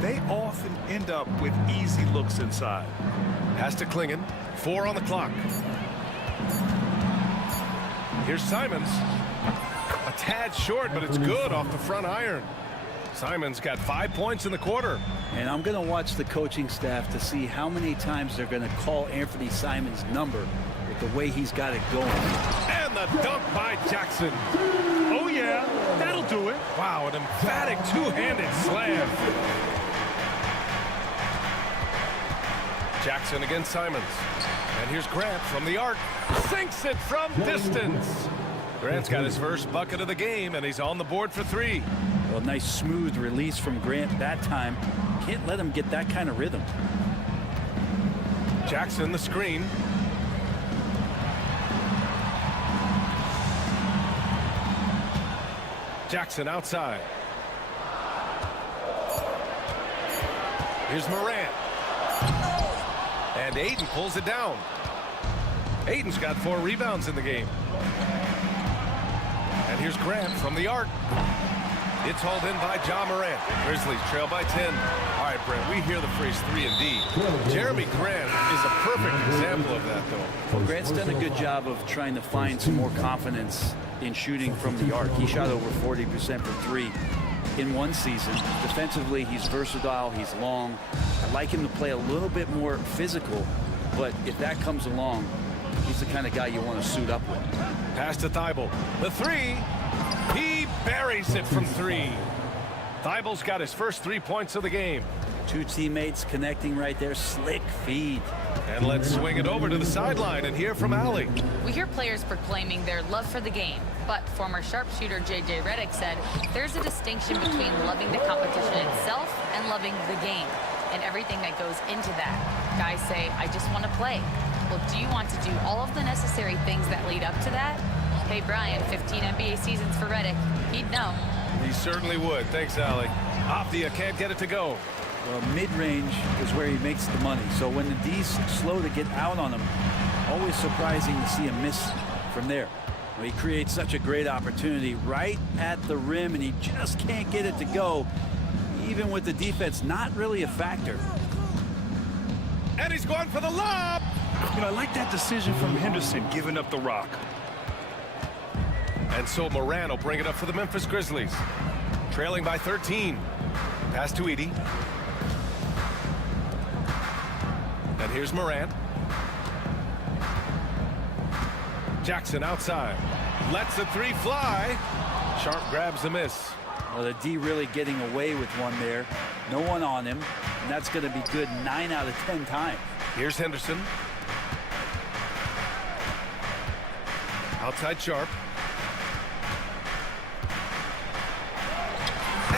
they often end up with easy looks inside. Pass to Klingon. 4 on the clock. Here's Simons. A tad short, but it's good off the front iron. Simons got 5 points in the quarter. And I'm going to watch the coaching staff to see how many times they're going to call Anthony Simons' number with the way he's got it going. And the dunk by Jackson. Oh, yeah, that'll do it. Wow, an emphatic two-handed slam. Jackson against Simons. And here's Grant from the arc. Sinks it from distance. Grant's got his first bucket of the game, and he's on the board for 3. Well, nice smooth release from Grant that time. Can't let him get that kind of rhythm. Jackson the screen. Jackson outside. Here's Morant. And Ayton pulls it down. Ayton's got 4 rebounds in the game. And here's Grant from the arc. It's hauled in by Ja Morant. Grizzlies trail by 10. All right, Brent, we hear the phrase 3 and D. Jeremy Grant is a perfect example of that, though. Well, Grant's done a good job of trying to find some more confidence in shooting from the arc. He shot over 40% from 3 in one season. Defensively, he's versatile, he's long. I'd like him to play a little bit more physical, but if that comes along, he's the kind of guy you want to suit up with. Pass to Thybulle. The 3. He buries it from 3. Thybulle's got his first 3 points of the game. 2 teammates connecting right there. Slick feed. And let's swing it over to the sideline and hear from Allie. We hear players proclaiming their love for the game, but former sharpshooter J.J. Redick said there's a distinction between loving the competition itself and loving the game and everything that goes into that. Guys say, I just want to play. Well, do you want to do all of the necessary things that lead up to that? Hey, Brian, 15 NBA seasons for Redick. He'd know. He certainly would. Thanks, Allie. Avdia can't get it to go. Well, mid-range is where he makes the money. So when the D's slow to get out on him, always surprising to see him miss from there. Well, he creates such a great opportunity right at the rim, and he just can't get it to go, even with the defense not really a factor. And he's going for the lob. You know, I like that decision from Henderson, giving up the rock. And so Morant will bring it up for the Memphis Grizzlies. Trailing by 13. Pass to Edie. And here's Morant. Jackson outside. Lets the 3 fly. Sharp grabs the miss. Well, the D really getting away with one there. No one on him. And that's going to be good 9 out of 10 times. Here's Henderson. Outside Sharp.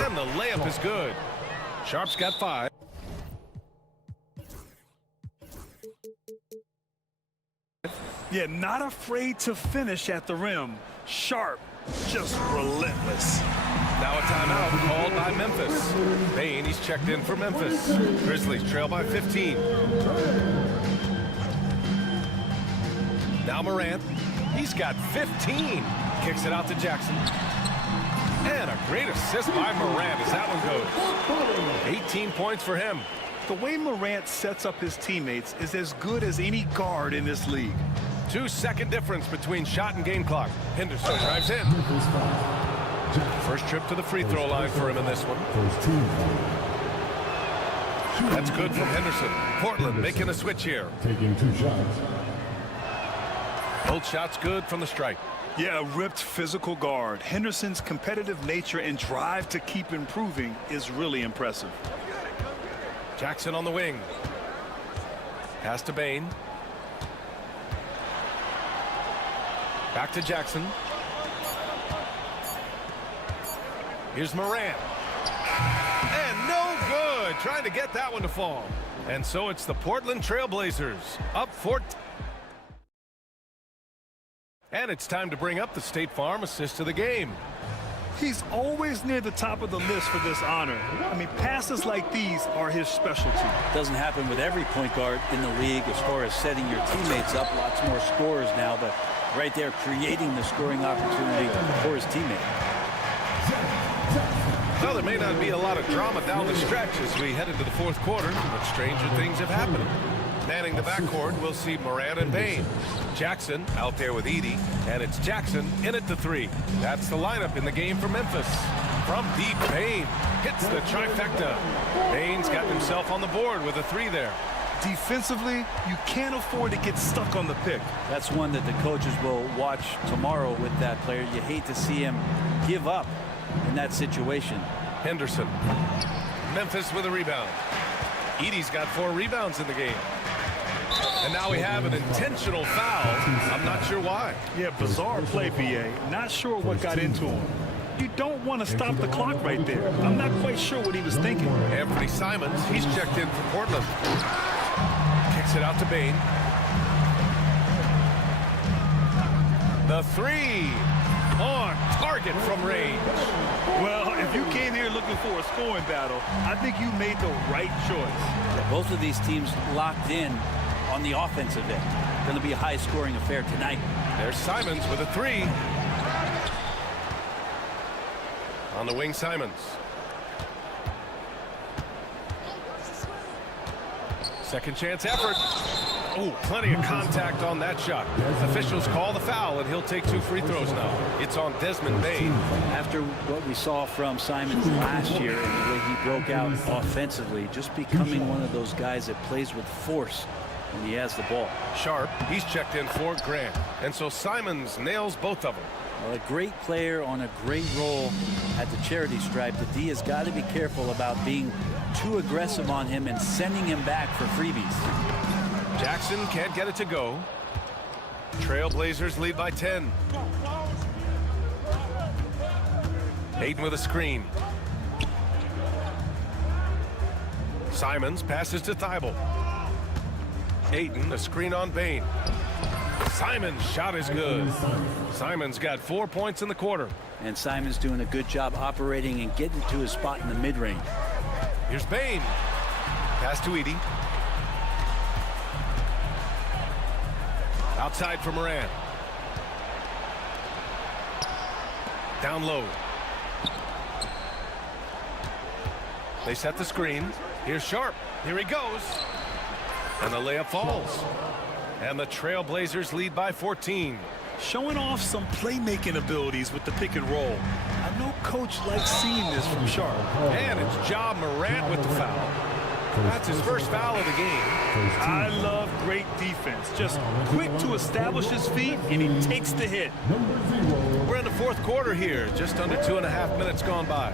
And the layup is good. Sharp's got 5. Yeah, not afraid to finish at the rim. Sharp, just relentless. Now a timeout called by Memphis. Payne, he's checked in for Memphis. Grizzlies trail by 15. Now Morant. He's got 15. Kicks it out to Jackson. And a great assist by Morant as that one goes. 18 points for him. The way Morant sets up his teammates is as good as any guard in this league. 2-second difference between shot and game clock. Henderson drives in. First trip to the free throw line for him in this one. That's good from Henderson. Portland making a switch here. Taking 2 shots. Both shots good from the strike. Yeah, a ripped physical guard. Henderson's competitive nature and drive to keep improving is really impressive. Jackson on the wing. Pass to Bain. Back to Jackson. Here's Morant. And no good. Trying to get that one to fall. And so it's the Portland Trailblazers up 14. And it's time to bring up the State Farm assist of the game. He's always near the top of the list for this honor. I mean, passes like these are his specialty. Doesn't happen with every point guard in the league as far as setting your teammates up. Lots more scorers now, but right there creating the scoring opportunity for his teammate. Well, there may not be a lot of drama down the stretch as we head into the fourth quarter, but stranger things have happened. Manning the backcourt, we'll see Morant and Bain. Jackson out there with Edey, and it's Jackson in at the 3. That's the lineup in the game for Memphis. From deep, Bain hits the trifecta. Bain's got himself on the board with a 3 there. Defensively, you can't afford to get stuck on the pick. That's one that the coaches will watch tomorrow with that player. You hate to see him give up in that situation. Henderson. Memphis with a rebound. Edey's got 4 rebounds in the game. And now we have an intentional foul. I'm not sure why. Yeah, bizarre play, BA. Not sure what got into him. You don't want to stop the clock right there. I'm not quite sure what he was thinking. Anthony Simons, he's checked in for Portland. Kicks it out to Bain. The 3 on target from range. Well, if you came here looking for a scoring battle, I think you made the right choice. Both of these teams locked in on the offensive end. Going to be a high-scoring affair tonight. There's Simons with a 3. On the wing, Simons. Second chance effort. Oh, plenty of contact on that shot. Officials call the foul, and he'll take 2 free throws now. It's on Desmond Bain. After what we saw from Simons last year and the way he broke out offensively, just becoming one of those guys that plays with force when he has the ball. Sharp, he's checked in for Grant. And so Simons nails both of them. Well, a great player on a great role at the charity stripe. The D has got to be careful about being too aggressive on him and sending him back for freebies. Jackson can't get it to go. Trailblazers lead by 10. Hayden with a screen. Simons passes to Thibault. Hayden, a screen on Bain. Simons' shot is good. Simons got 4 points in the quarter. And Simons doing a good job operating and getting to his spot in the mid-range. Here's Bain. Pass to Edey. Outside for Morant. Down low. They set the screen. Here's Sharp. Here he goes. And the layup falls. And the Trailblazers lead by 14. Showing off some playmaking abilities with the pick and roll. I know coach likes seeing this from Sharp. And it's Ja Morant with the foul. That's his first foul of the game. I love great defense. Just quick to establish his feet, and he takes the hit. We're in the fourth quarter here. Just under 2.5 minutes gone by.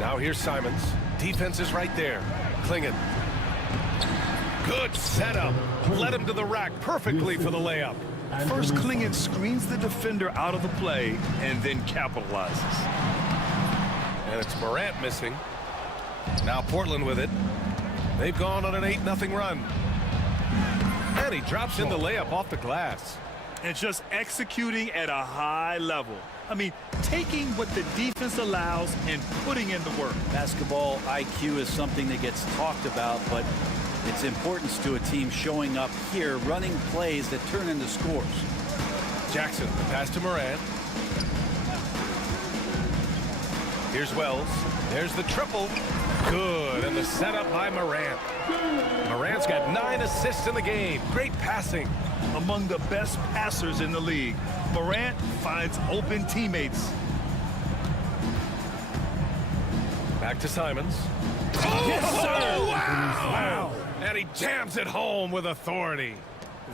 Now here's Simons. Defense is right there. Klingon. Good setup. Led him to the rack perfectly for the layup. First, Klingon screens the defender out of the play and then capitalizes. And it's Morant missing. Now Portland with it. They've gone on an 8-0 run. And he drops in the layup off the glass. And just executing at a high level. I mean, taking what the defense allows and putting in the work. Basketball IQ is something that gets talked about, but its importance to a team showing up here, running plays that turn into scores. Jackson, pass to Morant. Here's Wells. There's the triple. Good, and the setup by Morant. Morant's got 9 assists in the game. Great passing. Among the best passers in the league, Morant finds open teammates. Back to Simons. Oh, yes, sir! Wow! And he jams it home with authority.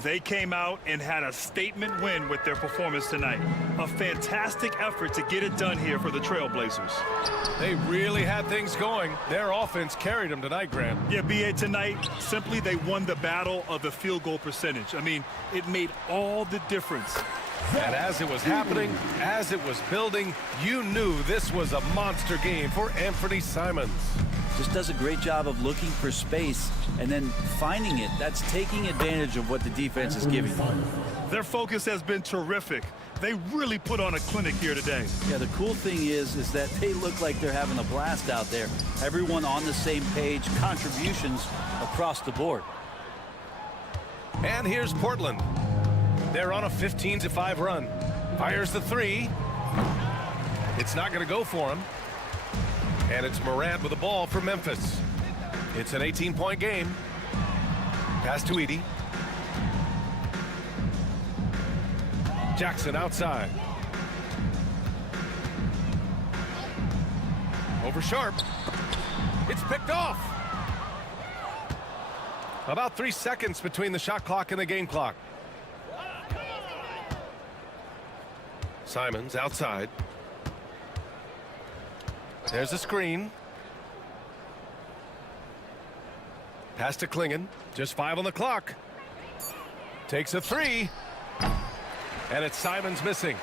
They came out and had a statement win with their performance tonight. A fantastic effort to get it done here for the Trailblazers. They really had things going. Their offense carried them tonight, Grant. Yeah, B.A., tonight, simply they won the battle of the field goal percentage. I mean, it made all the difference. And as it was happening, as it was building, you knew this was a monster game for Anthony Simons. Just does a great job of looking for space and then finding it. That's taking advantage of what the defense is giving them. Their focus has been terrific. They really put on a clinic here today. Yeah, the cool thing is that they look like they're having a blast out there. Everyone on the same page, contributions across the board. And here's Portland. They're on a 15-5 run. Fires the three. It's not going to go for him. And it's Morant with the ball for Memphis. It's an 18-point game. Pass to Edey. Jackson outside. Over Sharp. It's picked off. About 3 seconds between the shot clock and the game clock. Simons outside. There's a screen. Pass to Klingon. Just 5 on the clock. Takes a three. And it's Simons missing.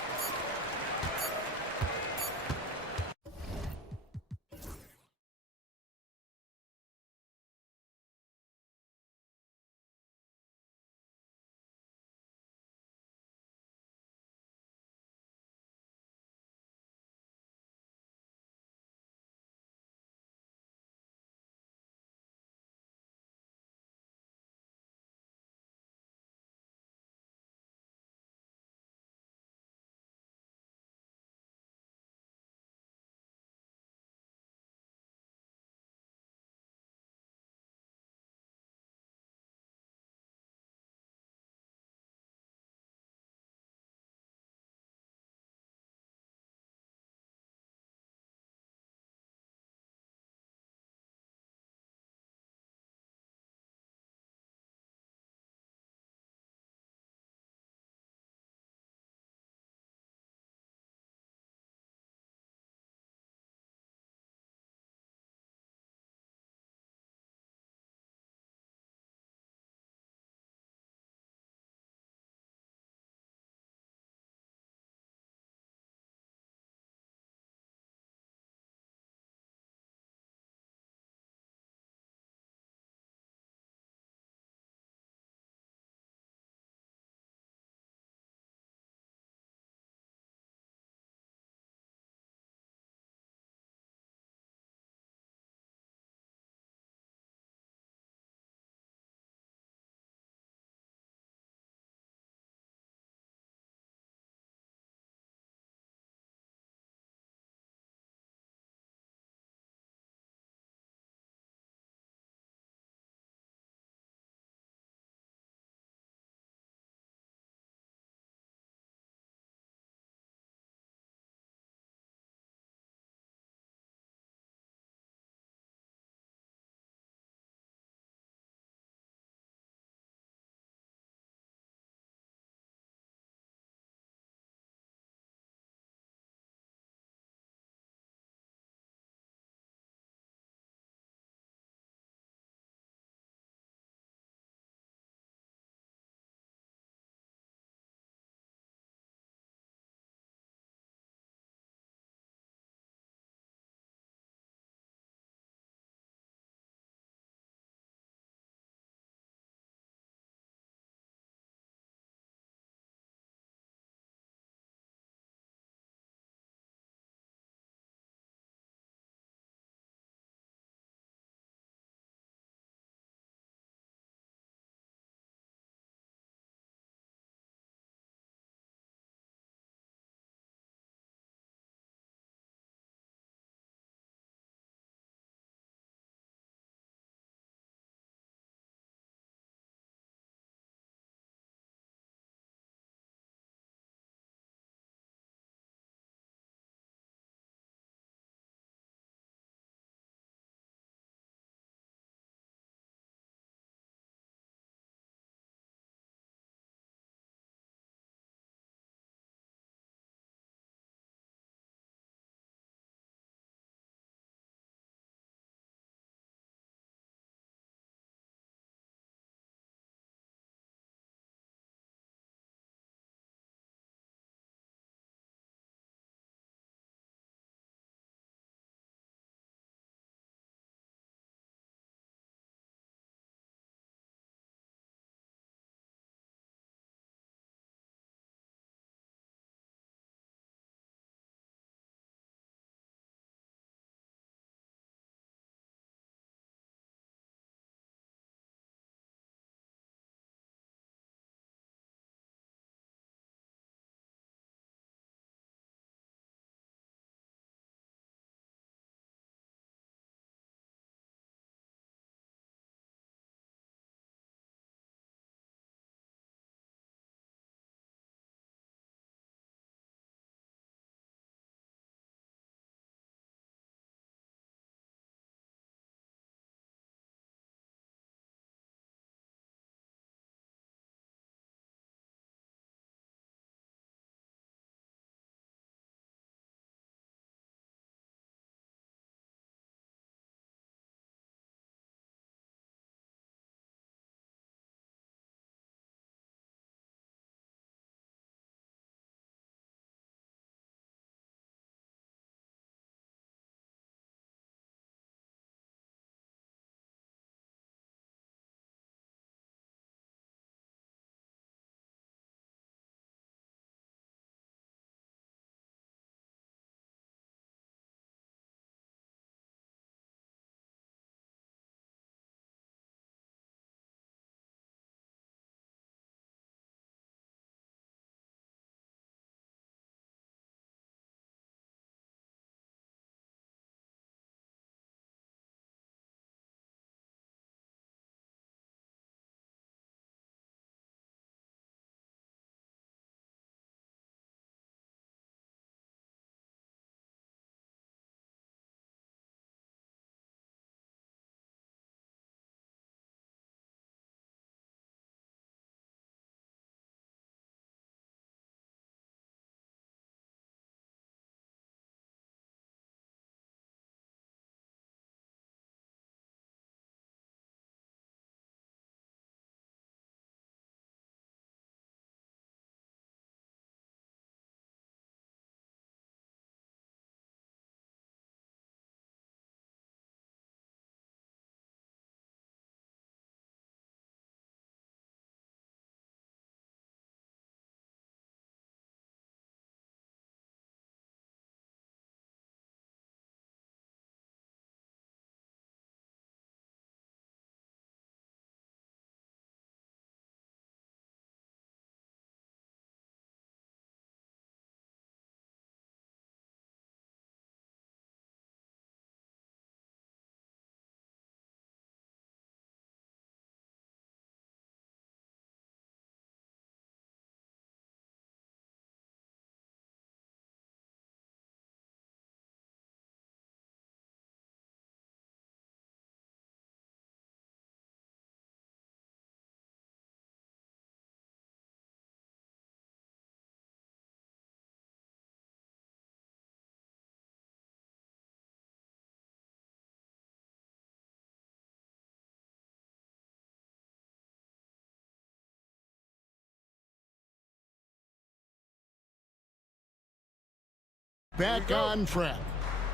back on track.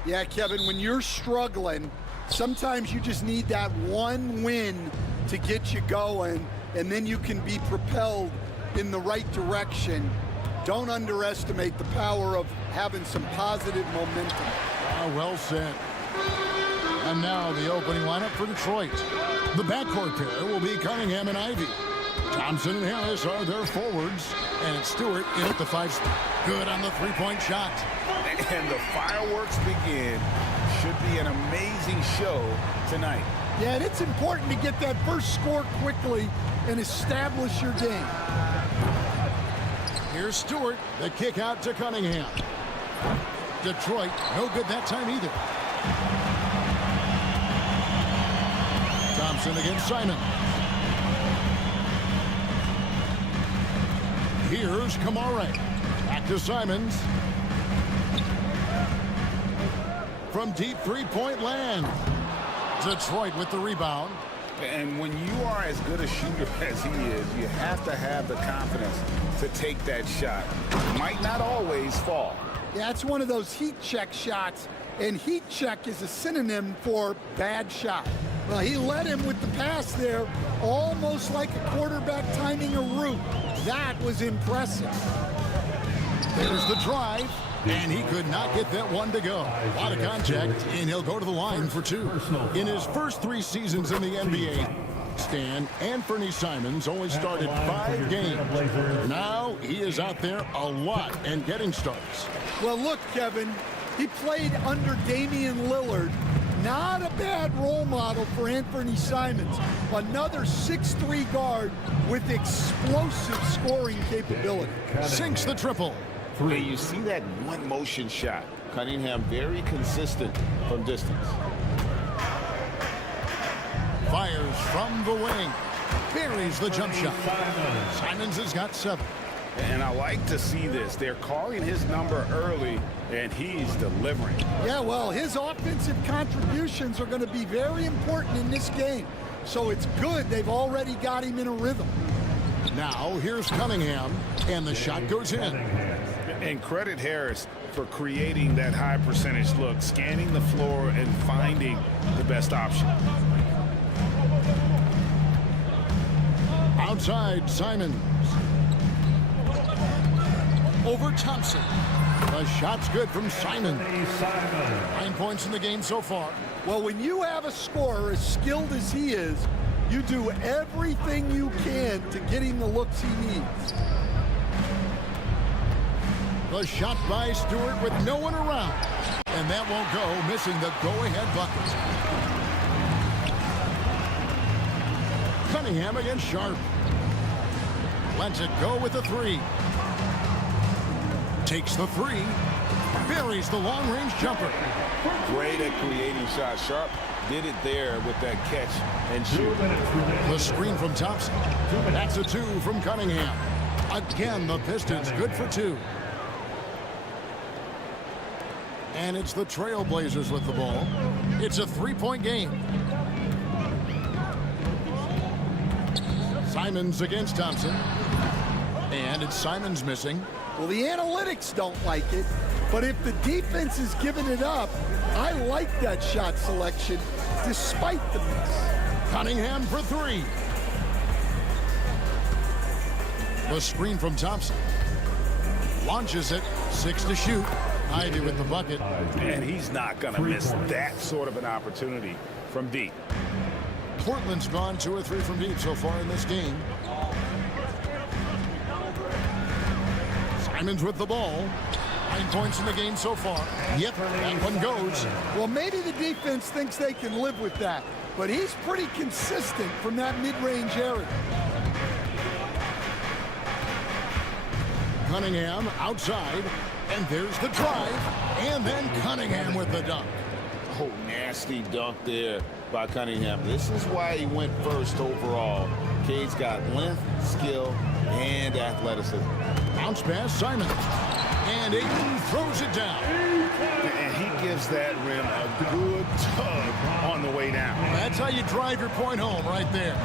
Yeah, Kevin, when you're struggling, sometimes you just need that one win to get you going, and then you can be propelled in the right direction. Don't underestimate the power of having some positive momentum. Well said. And now the opening lineup for Detroit. The backcourt pair will be Cunningham and Ivy. Thompson and Harris are their forwards, and it's Stewart in at the 5 spot. Good on the three-point shot. And the fireworks begin. Should be an amazing show tonight. Yeah, and it's important to get that first score quickly and establish your game. Here's Stewart, the kick out to Cunningham. Detroit, no good that time either. Thompson against Simon. Here's Kamare. Back to Simons. From deep three-point land. Detroit with the rebound. And when you are as good a shooter as he is, you have to have the confidence to take that shot. Might not always fall. Yeah, it's one of those heat check shots, and heat check is a synonym for bad shot. Well, he led him with the pass there, almost like a quarterback timing a route. That was impressive. There's the drive, and he could not get that one to go. A lot of contact, and he'll go to the line for 2. In his first 3 seasons in the NBA, Stan Anthony Simons only started 5 games. Now he is out there a lot and getting starts. Well, look, Kevin, he played under Damian Lillard. Not a bad role model for Anthony Simons. Another 6'3" guard with explosive scoring capability. Sinks the triple. Hey, you see that one motion shot. Cunningham very consistent from distance. Fires from the wing. Buries the jump shot. Simons has got 7. And I like to see this. They're calling his number early, and he's delivering. Yeah, well, his offensive contributions are going to be very important in this game. So it's good they've already got him in a rhythm. Now here's Cunningham, and the shot goes in. And credit Harris for creating that high percentage look, scanning the floor and finding the best option. Outside, Simons. Over Thompson. The shot's good from Simon. 9 points in the game so far. Well, when you have a scorer as skilled as he is, you do everything you can to get him the looks he needs. The shot by Stewart with no one around. And that won't go, missing the go-ahead bucket. Cunningham against Sharp. Lets it go with the 3. Takes the 3. Buries the long-range jumper. Great at creating shots. Sharp did it there with that catch and shoot. The screen from Thompson. That's a 2 from Cunningham. Again, the Pistons good for 2. And it's the Trailblazers with the ball. It's a 3-point game. Simons against Thompson. And it's Simons missing. Well, the analytics don't like it, but if the defense is giving it up, I like that shot selection despite the miss. Cunningham for 3. The screen from Thompson. Launches it. 6 to shoot. Ivy with the bucket. And he's not going to miss that sort of an opportunity from deep. Portland's gone 2 or 3 from deep so far in this game. Simons with the ball. 9 points in the game so far. Yep, that one goes. Well, maybe the defense thinks they can live with that, but he's pretty consistent from that mid-range area. Cunningham outside, and there's the drive, and then Cunningham with the dunk. Oh, nasty dunk there by Cunningham. This is why he went first overall. Cade's got length, skill, and athleticism. Bounce pass, Simon. And Ayton throws it down. And he gives that rim a good tug on the way down. That's how you drive your point home right there.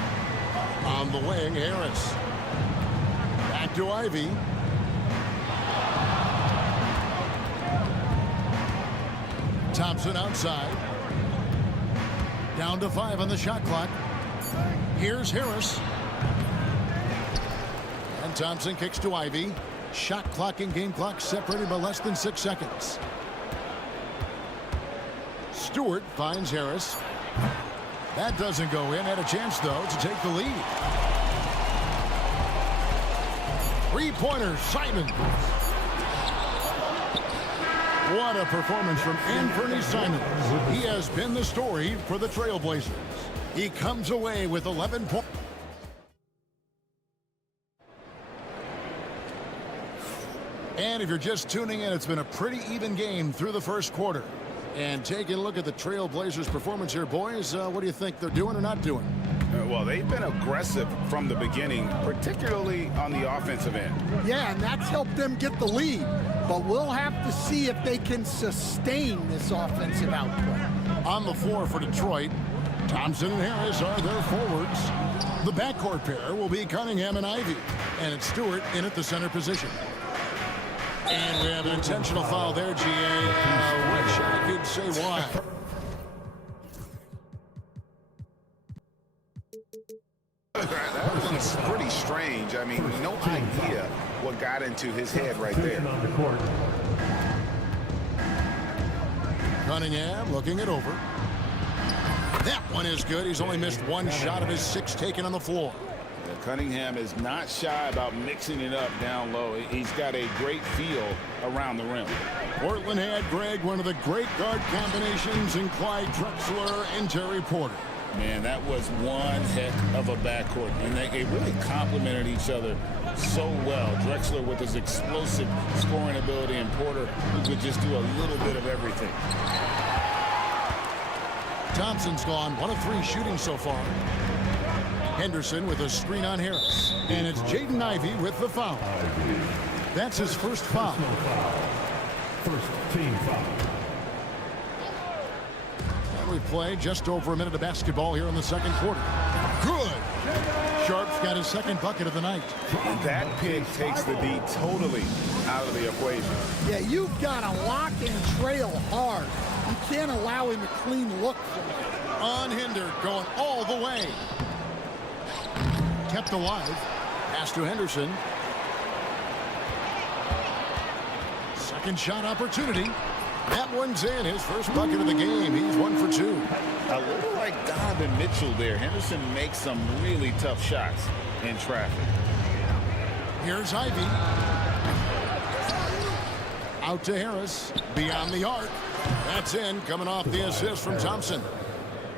On the wing, Harris. Back to Ivy. Thompson outside. Down to 5 on the shot clock. Here's Harris. And Thompson kicks to Ivy. Shot clock and game clock separated by less than 6 seconds. Stewart finds Harris. That doesn't go in. Had a chance, though, to take the lead. Three-pointer, Simon. What a performance from Anthony Simons. He has been the story for the Trailblazers. He comes away with 11 points. And if you're just tuning in, it's been a pretty even game through the first quarter. And taking a look at the Trailblazers' performance here, boys, what do you think they're doing or not doing? Well, they've been aggressive from the beginning, particularly on the offensive end. Yeah, and that's helped them get the lead. But we'll have to see if they can sustain this offensive output. On the floor for Detroit, Thompson and Harris are their forwards. The backcourt pair will be Cunningham and Ivy. And it's Stewart in at the center position. And we have an intentional foul there, GA. Wish I could say why. That was pretty strange. I mean, no idea what got into his head right there. Cunningham looking it over. That one is good. He's only missed one shot of his 6 taken on the floor. Cunningham is not shy about mixing it up down low. He's got a great feel around the rim. Portland had, Greg, one of the great guard combinations in Clyde Drexler and Terry Porter. Man, that was one heck of a backcourt, and they really complemented each other so well. Drexler with his explosive scoring ability, and Porter who could just do a little bit of everything. Thompson's gone 1 of 3 shooting so far. Henderson with a screen on Harris. And it's Jaden Ivey with the foul. That's his first foul. First team foul. And we play just over a minute of basketball here in the second quarter. Good. Sharp's got his second bucket of the night. And that pick takes the D totally out of the equation. Yeah, you've got to lock and trail hard. You can't allow him a clean look from it. Unhindered, going all the way. Kept alive. Pass to Henderson. Second shot opportunity. That one's in. His first bucket of the game. He's 1 for 2. A little like Donovan Mitchell there. Henderson makes some really tough shots in traffic. Here's Ivy. Out to Harris. Beyond the arc. That's in. Coming off the assist from Thompson.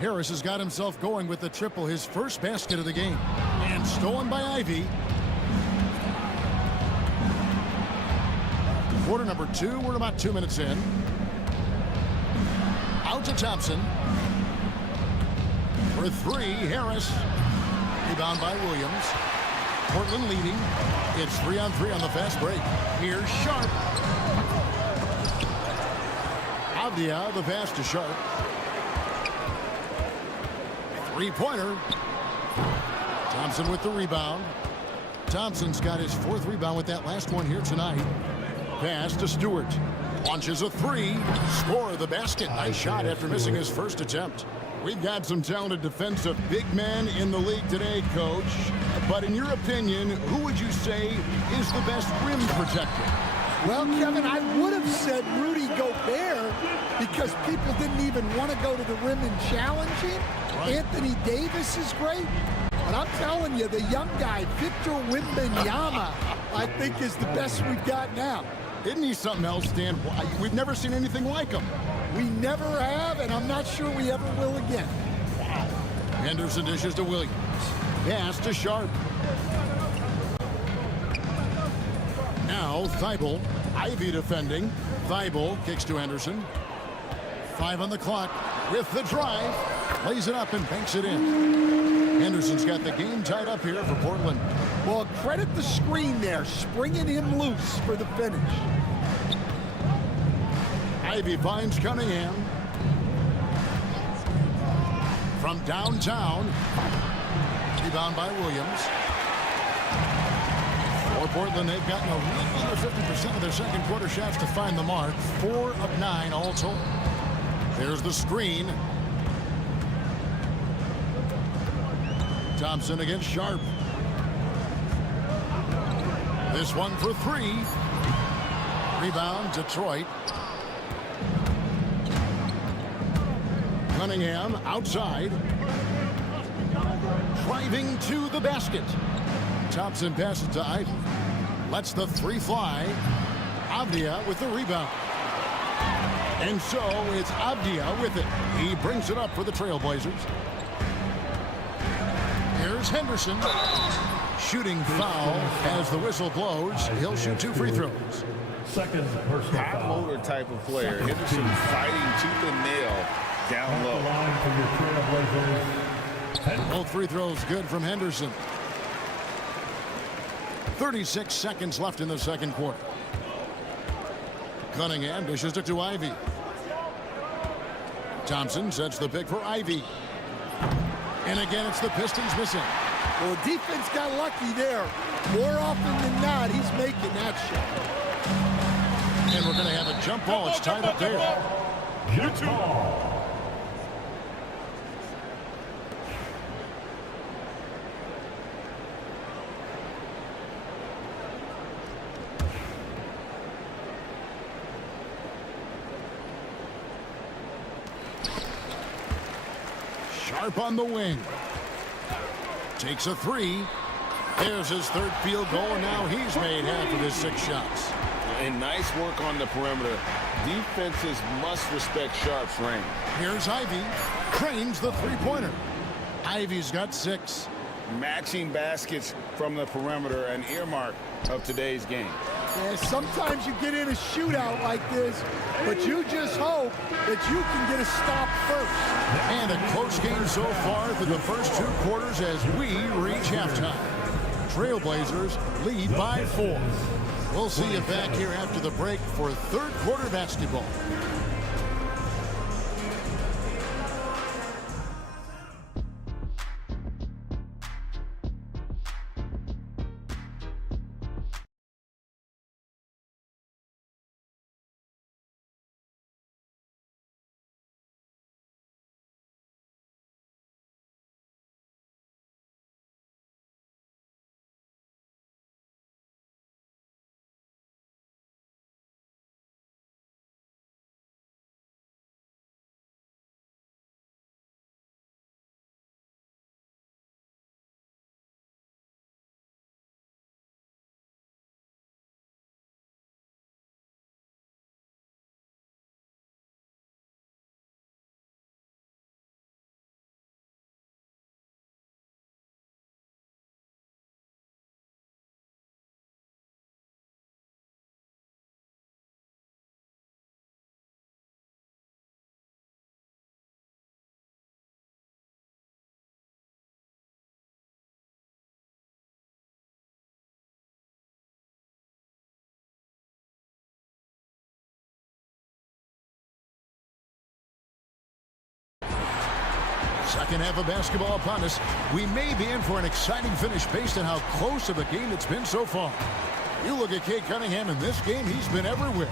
Harris has got himself going with the triple, his first basket of the game. And stolen by Ivy. Quarter number 2, we're about 2 minutes in. Out to Thompson. For 3, Harris. Rebound by Williams. Portland leading. It's 3-on-3 on the fast break. Here's Sharp. Avdia, the pass to Sharp. Three-pointer. Thompson with the rebound. Thompson's got his 4th rebound with that last one here tonight. Pass to Stewart. Launches a 3. Score the basket. Nice shot after missing his first attempt. We've got some talented defensive big men in the league today, Coach. But in your opinion, who would you say is the best rim protector? Well, Kevin, I would have said Rudy Gobert because people didn't even want to go to the rim and challenge him. Right. Anthony Davis is great. But I'm telling you, the young guy, Victor Wembanyama, I think is the best we've got now. Isn't he something else, Dan? We've never seen anything like him. We never have, and I'm not sure we ever will again. Wow. Henderson dishes to Williams. Pass to Sharp. Now, Thibault. Ivy defending. Thibault kicks to Henderson. 5 on the clock with the drive. Lays it up and banks it in. Henderson's got the game tied up here for Portland. Well, credit the screen there, springing him loose for the finish. Ivy finds Cunningham. From downtown. Rebound by Williams. For Portland, they've gotten a little under 50% of their second quarter shots to find the mark. 4 of 9 all told. There's the screen. Thompson against Sharp. This one for three. Rebound, Detroit. Cunningham outside. Driving to the basket. Thompson passes to Ivy. Lets the three fly. Avdia with the rebound. And so it's Avdia with it. He brings it up for the Trailblazers. Here's Henderson. Shooting foul as the whistle blows. He'll shoot 2 free throws. Second personal High foul. motor type of player. Henderson fighting tooth and nail down low. Line for your Trailblazers. Both free throws good from Henderson. 36 seconds left in the second quarter. Cunningham dishes it to Ivy. Thompson sets the pick for Ivy. And again, it's the Pistons missing. Well, defense got lucky there. More often than not, he's making that shot. And we're going to have a jump ball. It's tied up there. Jump ball. Sharp on the wing. Takes a three. There's his third field goal, and now he's made half of his 6 shots. And nice work on the perimeter. Defenses must respect Sharp's range. Here's Ivy. Cranes the three-pointer. Ivy's got 6. Matching baskets from the perimeter, an earmark of today's game. Yeah, sometimes you get in a shootout like this, but you just hope that you can get a stop first. And a close game so far through the first 2 quarters as we reach halftime. Trailblazers lead by 4. We'll see you back here after the break for third quarter basketball. Second half of basketball upon us. We may be in for an exciting finish based on how close of a game it's been so far. You look at Cade Cunningham in this game, he's been everywhere.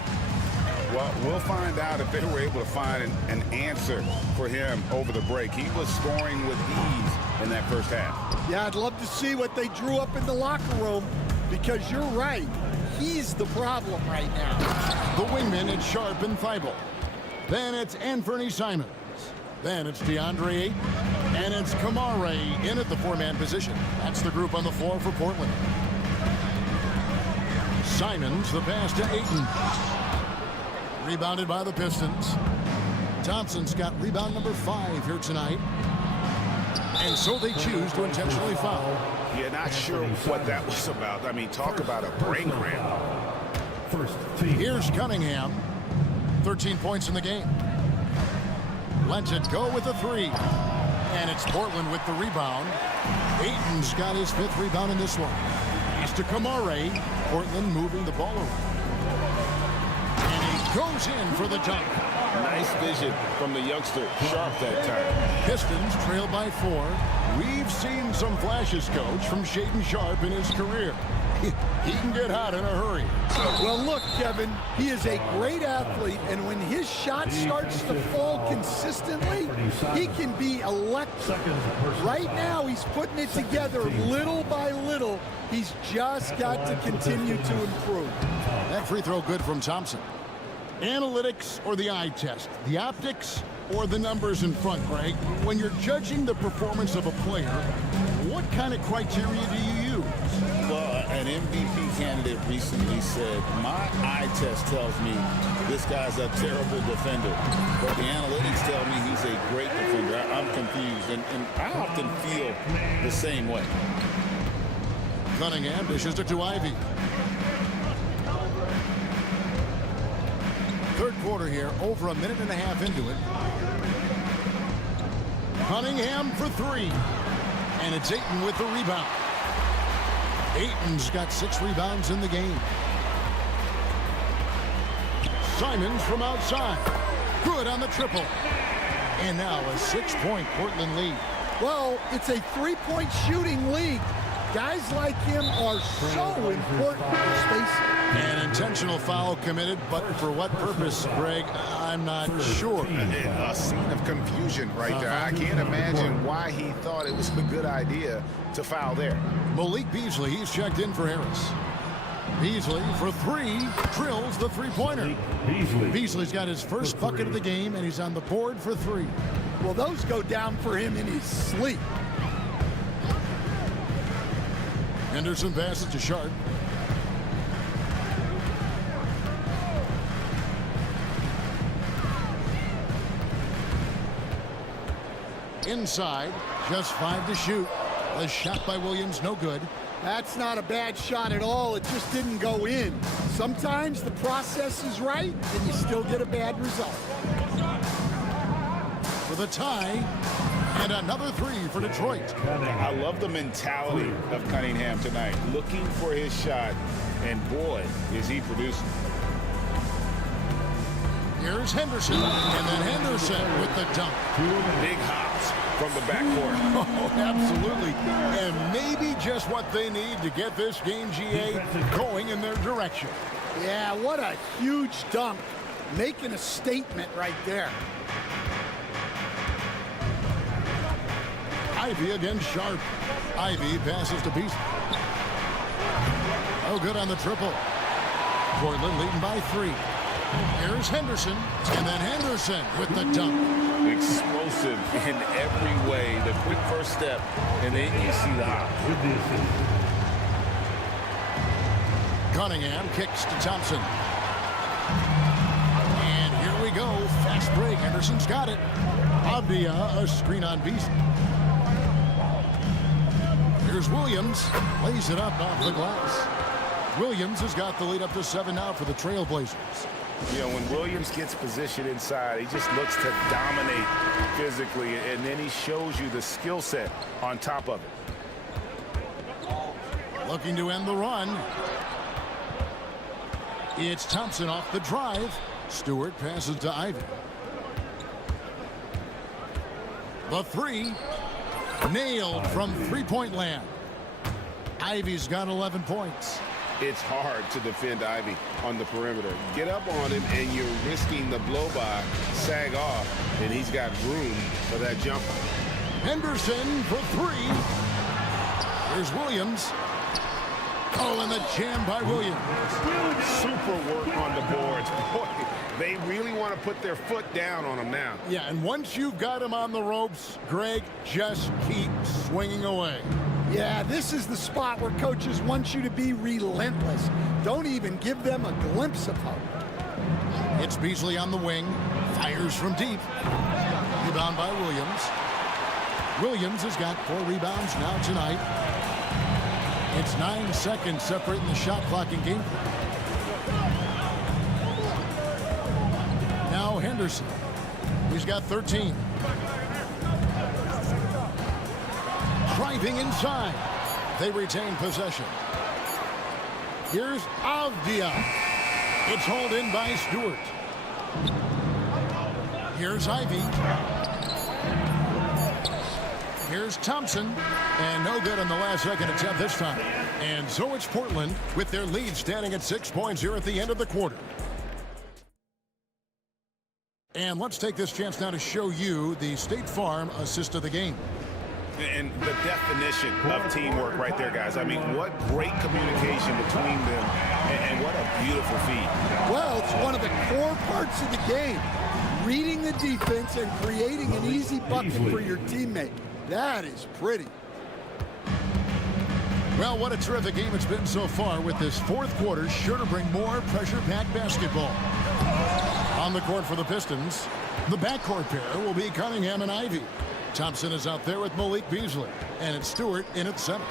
Well, we'll find out if they were able to find an answer for him over the break. He was scoring with ease in that first half. Yeah, I'd love to see what they drew up in the locker room, because you're right. He's the problem right now. The wingman, it's Sharp and Thibault. Then it's Anthony Simons. Then it's DeAndre Ayton. And it's Kamare in at the 4-man position. That's the group on the floor for Portland. Simons, the pass to Ayton. Rebounded by the Pistons. Thompson's got rebound number 5 here tonight. And so they choose to intentionally foul. Yeah, not sure what that was about. I mean, talk about a brain cramp. Here's Cunningham. 13 points in the game. Lets it go with a 3. And it's Portland with the rebound. Ayton's got his 5th rebound in this one. He's to Kamare. Portland moving the ball around. And he goes in for the dunk. Nice vision from the youngster, Sharp, that time. Pistons trail by 4. We've seen some flashes, Coach, from Shaedon Sharp in his career. He can get hot in a hurry. Well, look, Kevin, he is a great athlete, and when his shot starts to fall consistently, he can be electric. Right now, he's putting it together little by little. He's just got to continue to improve. That free throw good from Thompson. Analytics or the eye test? The optics or the numbers in front, Greg? When you're judging the performance of a player, what kind of criteria do you use? Well, an MVP candidate recently said, my eye test tells me this guy's a terrible defender, but the analytics tell me he's a great defender. I'm confused, and I often feel the same way. Cunningham dishes it to Ivy. Third quarter here, over a minute and a half into it. Cunningham for three. And it's Ayton with the rebound. Ayton's got 6 rebounds in the game. Simons from outside. Good on the triple. And now a 6-point Portland lead. Well, it's a 3-point shooting league. Guys like him are so important for spacing. An intentional foul committed, but for what purpose, Greg? I'm not sure. A scene of confusion right there. I can't imagine why he thought it was a good idea to foul there. Malik Beasley, he's checked in for Harris. Beasley for 3, drills the three-pointer. Beasley's got his first bucket of the game, and he's on the board for 3. Well, those go down for him in his sleep. Henderson passes to Sharp. Inside, just 5 to shoot. A shot by Williams, no good. That's not a bad shot at all. It just didn't go in. Sometimes the process is right, and you still get a bad result. For the tie, and another 3 for Detroit. I love the mentality of Cunningham tonight, looking for his shot, and boy, is he producing. Here's Henderson, and then Henderson with the dunk. Big hops from the backcourt. Oh, absolutely. And maybe just what they need to get this game, GA, going in their direction. Yeah, what a huge dunk. Making a statement right there. Ivy against Sharp. Ivy passes to Beasley. Oh, good on the triple. Portland leading by 3. Here's Henderson, and then Henderson with the dunk. Explosive in every way. The quick first step, and then you see the hop. Cunningham kicks to Thompson. And here we go. Fast break. Henderson's got it. Abdia, a screen on Beasley. Here's Williams. Lays it up off the glass. Williams has got the lead up to 7 now for the Trailblazers. You know, when Williams gets positioned inside, he just looks to dominate physically, and then he shows you the skill set on top of it. Looking to end the run. It's Thompson off the drive. Stewart passes to Ivy. The 3. Nailed from three-point land. Ivy's got 11 points. It's hard to defend Ivy on the perimeter. Get up on him, and you're risking the blow-by, sag off, and he's got room for that jumper. Henderson for 3. Here's Williams. Oh, and the jam by Williams. Super work on the boards. Boy, they really want to put their foot down on him now. Yeah, and once you've got him on the ropes, Greg, just keep swinging away. Yeah, this is the spot where coaches want you to be relentless. Don't even give them a glimpse of hope. It's Beasley on the wing. Fires from deep. Rebound by Williams. Williams has got 4 rebounds now tonight. It's 9 seconds separating the shot clock and game clock. Now Henderson. He's got 13. Driving inside. They retain possession. Here's Avdia. It's hauled in by Stewart. Here's Ivy. Here's Thompson, and no good on the last second attempt this time. And so it's Portland with their lead standing at 6 points here at the end of the quarter. And let's take this chance now to show you the State Farm assist of the game. And the definition of teamwork right there, guys. I mean, what great communication between them, and what a beautiful feed. Well, it's one of the core parts of the game. Reading the defense and creating an easy bucket for your teammate. That is pretty. Well, what a terrific game it's been so far, with this fourth quarter sure to bring more pressure-packed basketball. On the court for the Pistons, the backcourt pair will be Cunningham and Ivey. Thompson is out there with Malik Beasley, and it's Stewart in at center.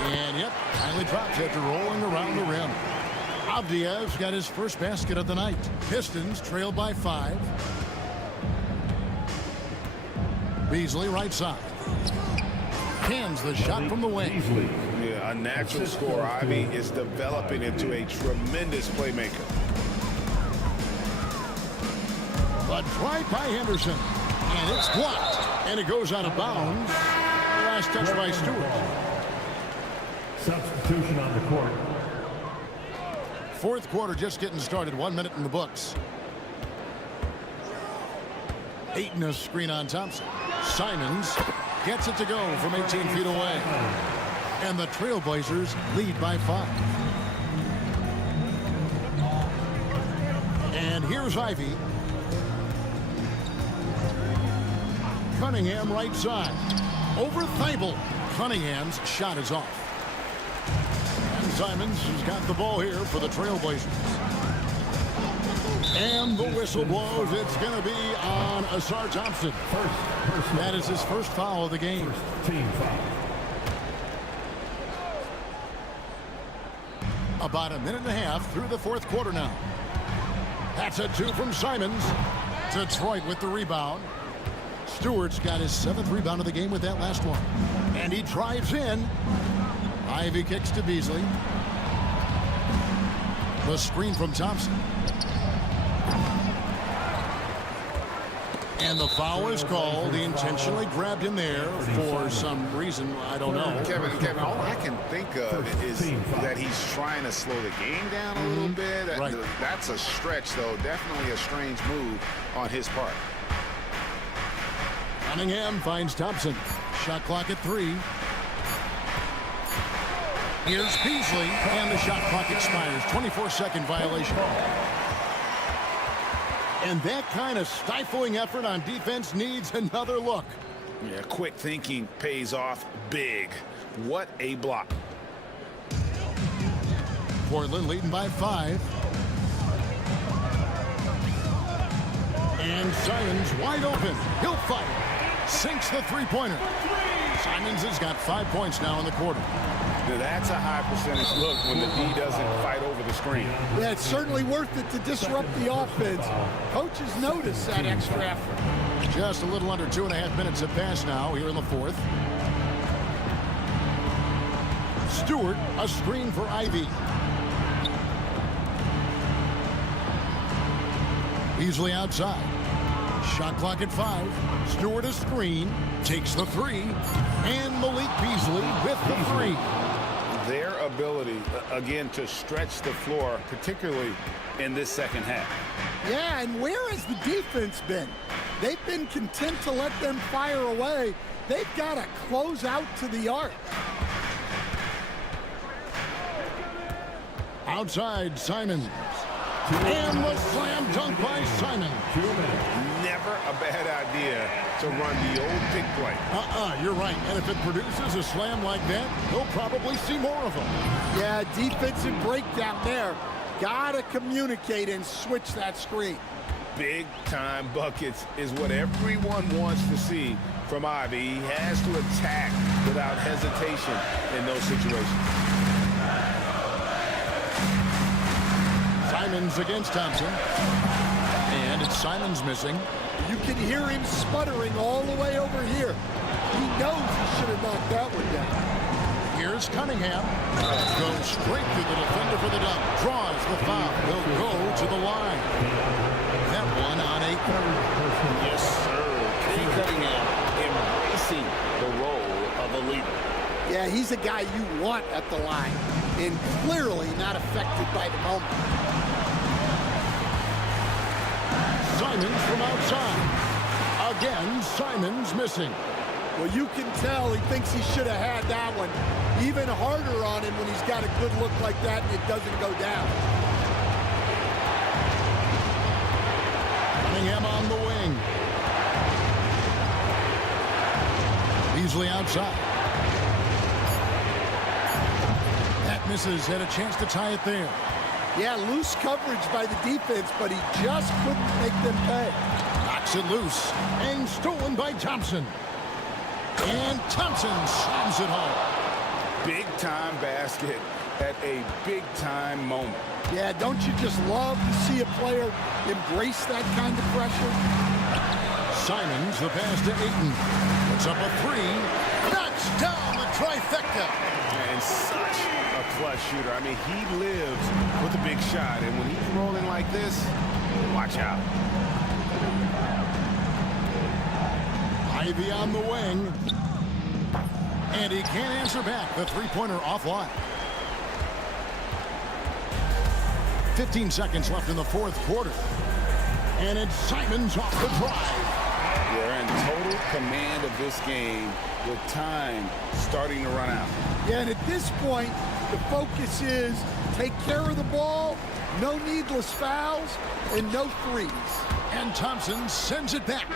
And yep, finally drops after rolling around the rim. Avdiev's got his first basket of the night. Pistons trail by 5. Beasley right side. Hands the shot from the wing. Yeah, a natural scorer. Ivey is developing into a tremendous playmaker. A drive by Henderson, and it's blocked, and it goes out of bounds. Last touch by Stewart. Substitution on the court. Fourth quarter just getting started. 1 minute in the books. Ayton a screen on Thompson. Simons gets it to go from 18 feet away. And the Trailblazers lead by 5. And here's Ivey. Cunningham right side. Over Thibault. Cunningham's shot is off. And Simons has got the ball here for the Trailblazers. And the whistle blows. It's going to be on Asar Thompson. That is his first foul of the game. Team foul. About a minute and a half through the fourth quarter now. That's a 2 from Simons. Detroit with the rebound. Stewart's got his 7th rebound of the game with that last one. And he drives in. Ivey kicks to Beasley. The screen from Thompson. And the foul is called. He intentionally grabbed him there for some reason. I don't know. Kevin, all I can think of is that he's trying to slow the game down a little bit. Right. That's a stretch, though. Definitely a strange move on his part. Cunningham finds Thompson. Shot clock at 3. Here's Beasley, and the shot clock expires. 24-second violation. And that kind of stifling effort on defense needs another look. Yeah, quick thinking pays off big. What a block. Portland leading by 5. And Simons wide open. He'll fire. Sinks the three-pointer. Simons has got 5 points now in the quarter. Now that's a high percentage look when the D doesn't fight over the screen. Yeah, it's certainly worth it to disrupt the offense. Coaches notice that extra effort. Just a little under 2.5 minutes have passed now here in the fourth. Stewart, a screen for Ivey. Beasley outside. Shot clock at 5. Stewart a screen. Takes the 3. And Malik Beasley with the 3. Their ability, again, to stretch the floor, particularly in this second half. Yeah, and where has the defense been? They've been content to let them fire away. They've got to close out to the arc. Outside, Simons. And the slam dunk by Simons. Never a bad idea to run the old pick play. You're right. And if it produces a slam like that, he'll probably see more of them. Yeah, defensive breakdown there. Gotta communicate and switch that screen. Big time buckets is what everyone wants to see from Ivey. He has to attack without hesitation in those situations. Simons against Thompson. And it's Simons missing. You can hear him sputtering all the way over here. He knows he should have knocked that one down. Here's Cunningham. Goes straight to the defender for the dunk. Draws the foul. He'll go to the line. That one on 8. Yes, sir. Kate Cunningham embracing leader. Yeah, he's a guy you want at the line, and clearly not affected by the moment. Simons from outside. Again, Simons missing. Well, you can tell he thinks he should have had that one. Even harder on him when he's got a good look like that and it doesn't go down. Cunningham on the wing. Beasley outside. That misses, had a chance to tie it there. Yeah, loose coverage by the defense, but he just couldn't make them pay. Knocks it loose and stolen by Thompson. And Thompson slams it home. Big-time basket at a big-time moment. Yeah, don't you just love to see a player embrace that kind of pressure? Simons, the pass to Ayton. Puts up a three. Knocks down the trifecta. And such a clutch shooter. I mean, he lives with a big shot. And when he's rolling like this, watch out. Ivy on the wing. And he can't answer back. The three-pointer offline. 15 seconds left in the fourth quarter. And it's Simons off the drive. They're in total command of this game with time starting to run out. Yeah, and at this point, the focus is take care of the ball, no needless fouls, and no threes. And Thompson sends it back.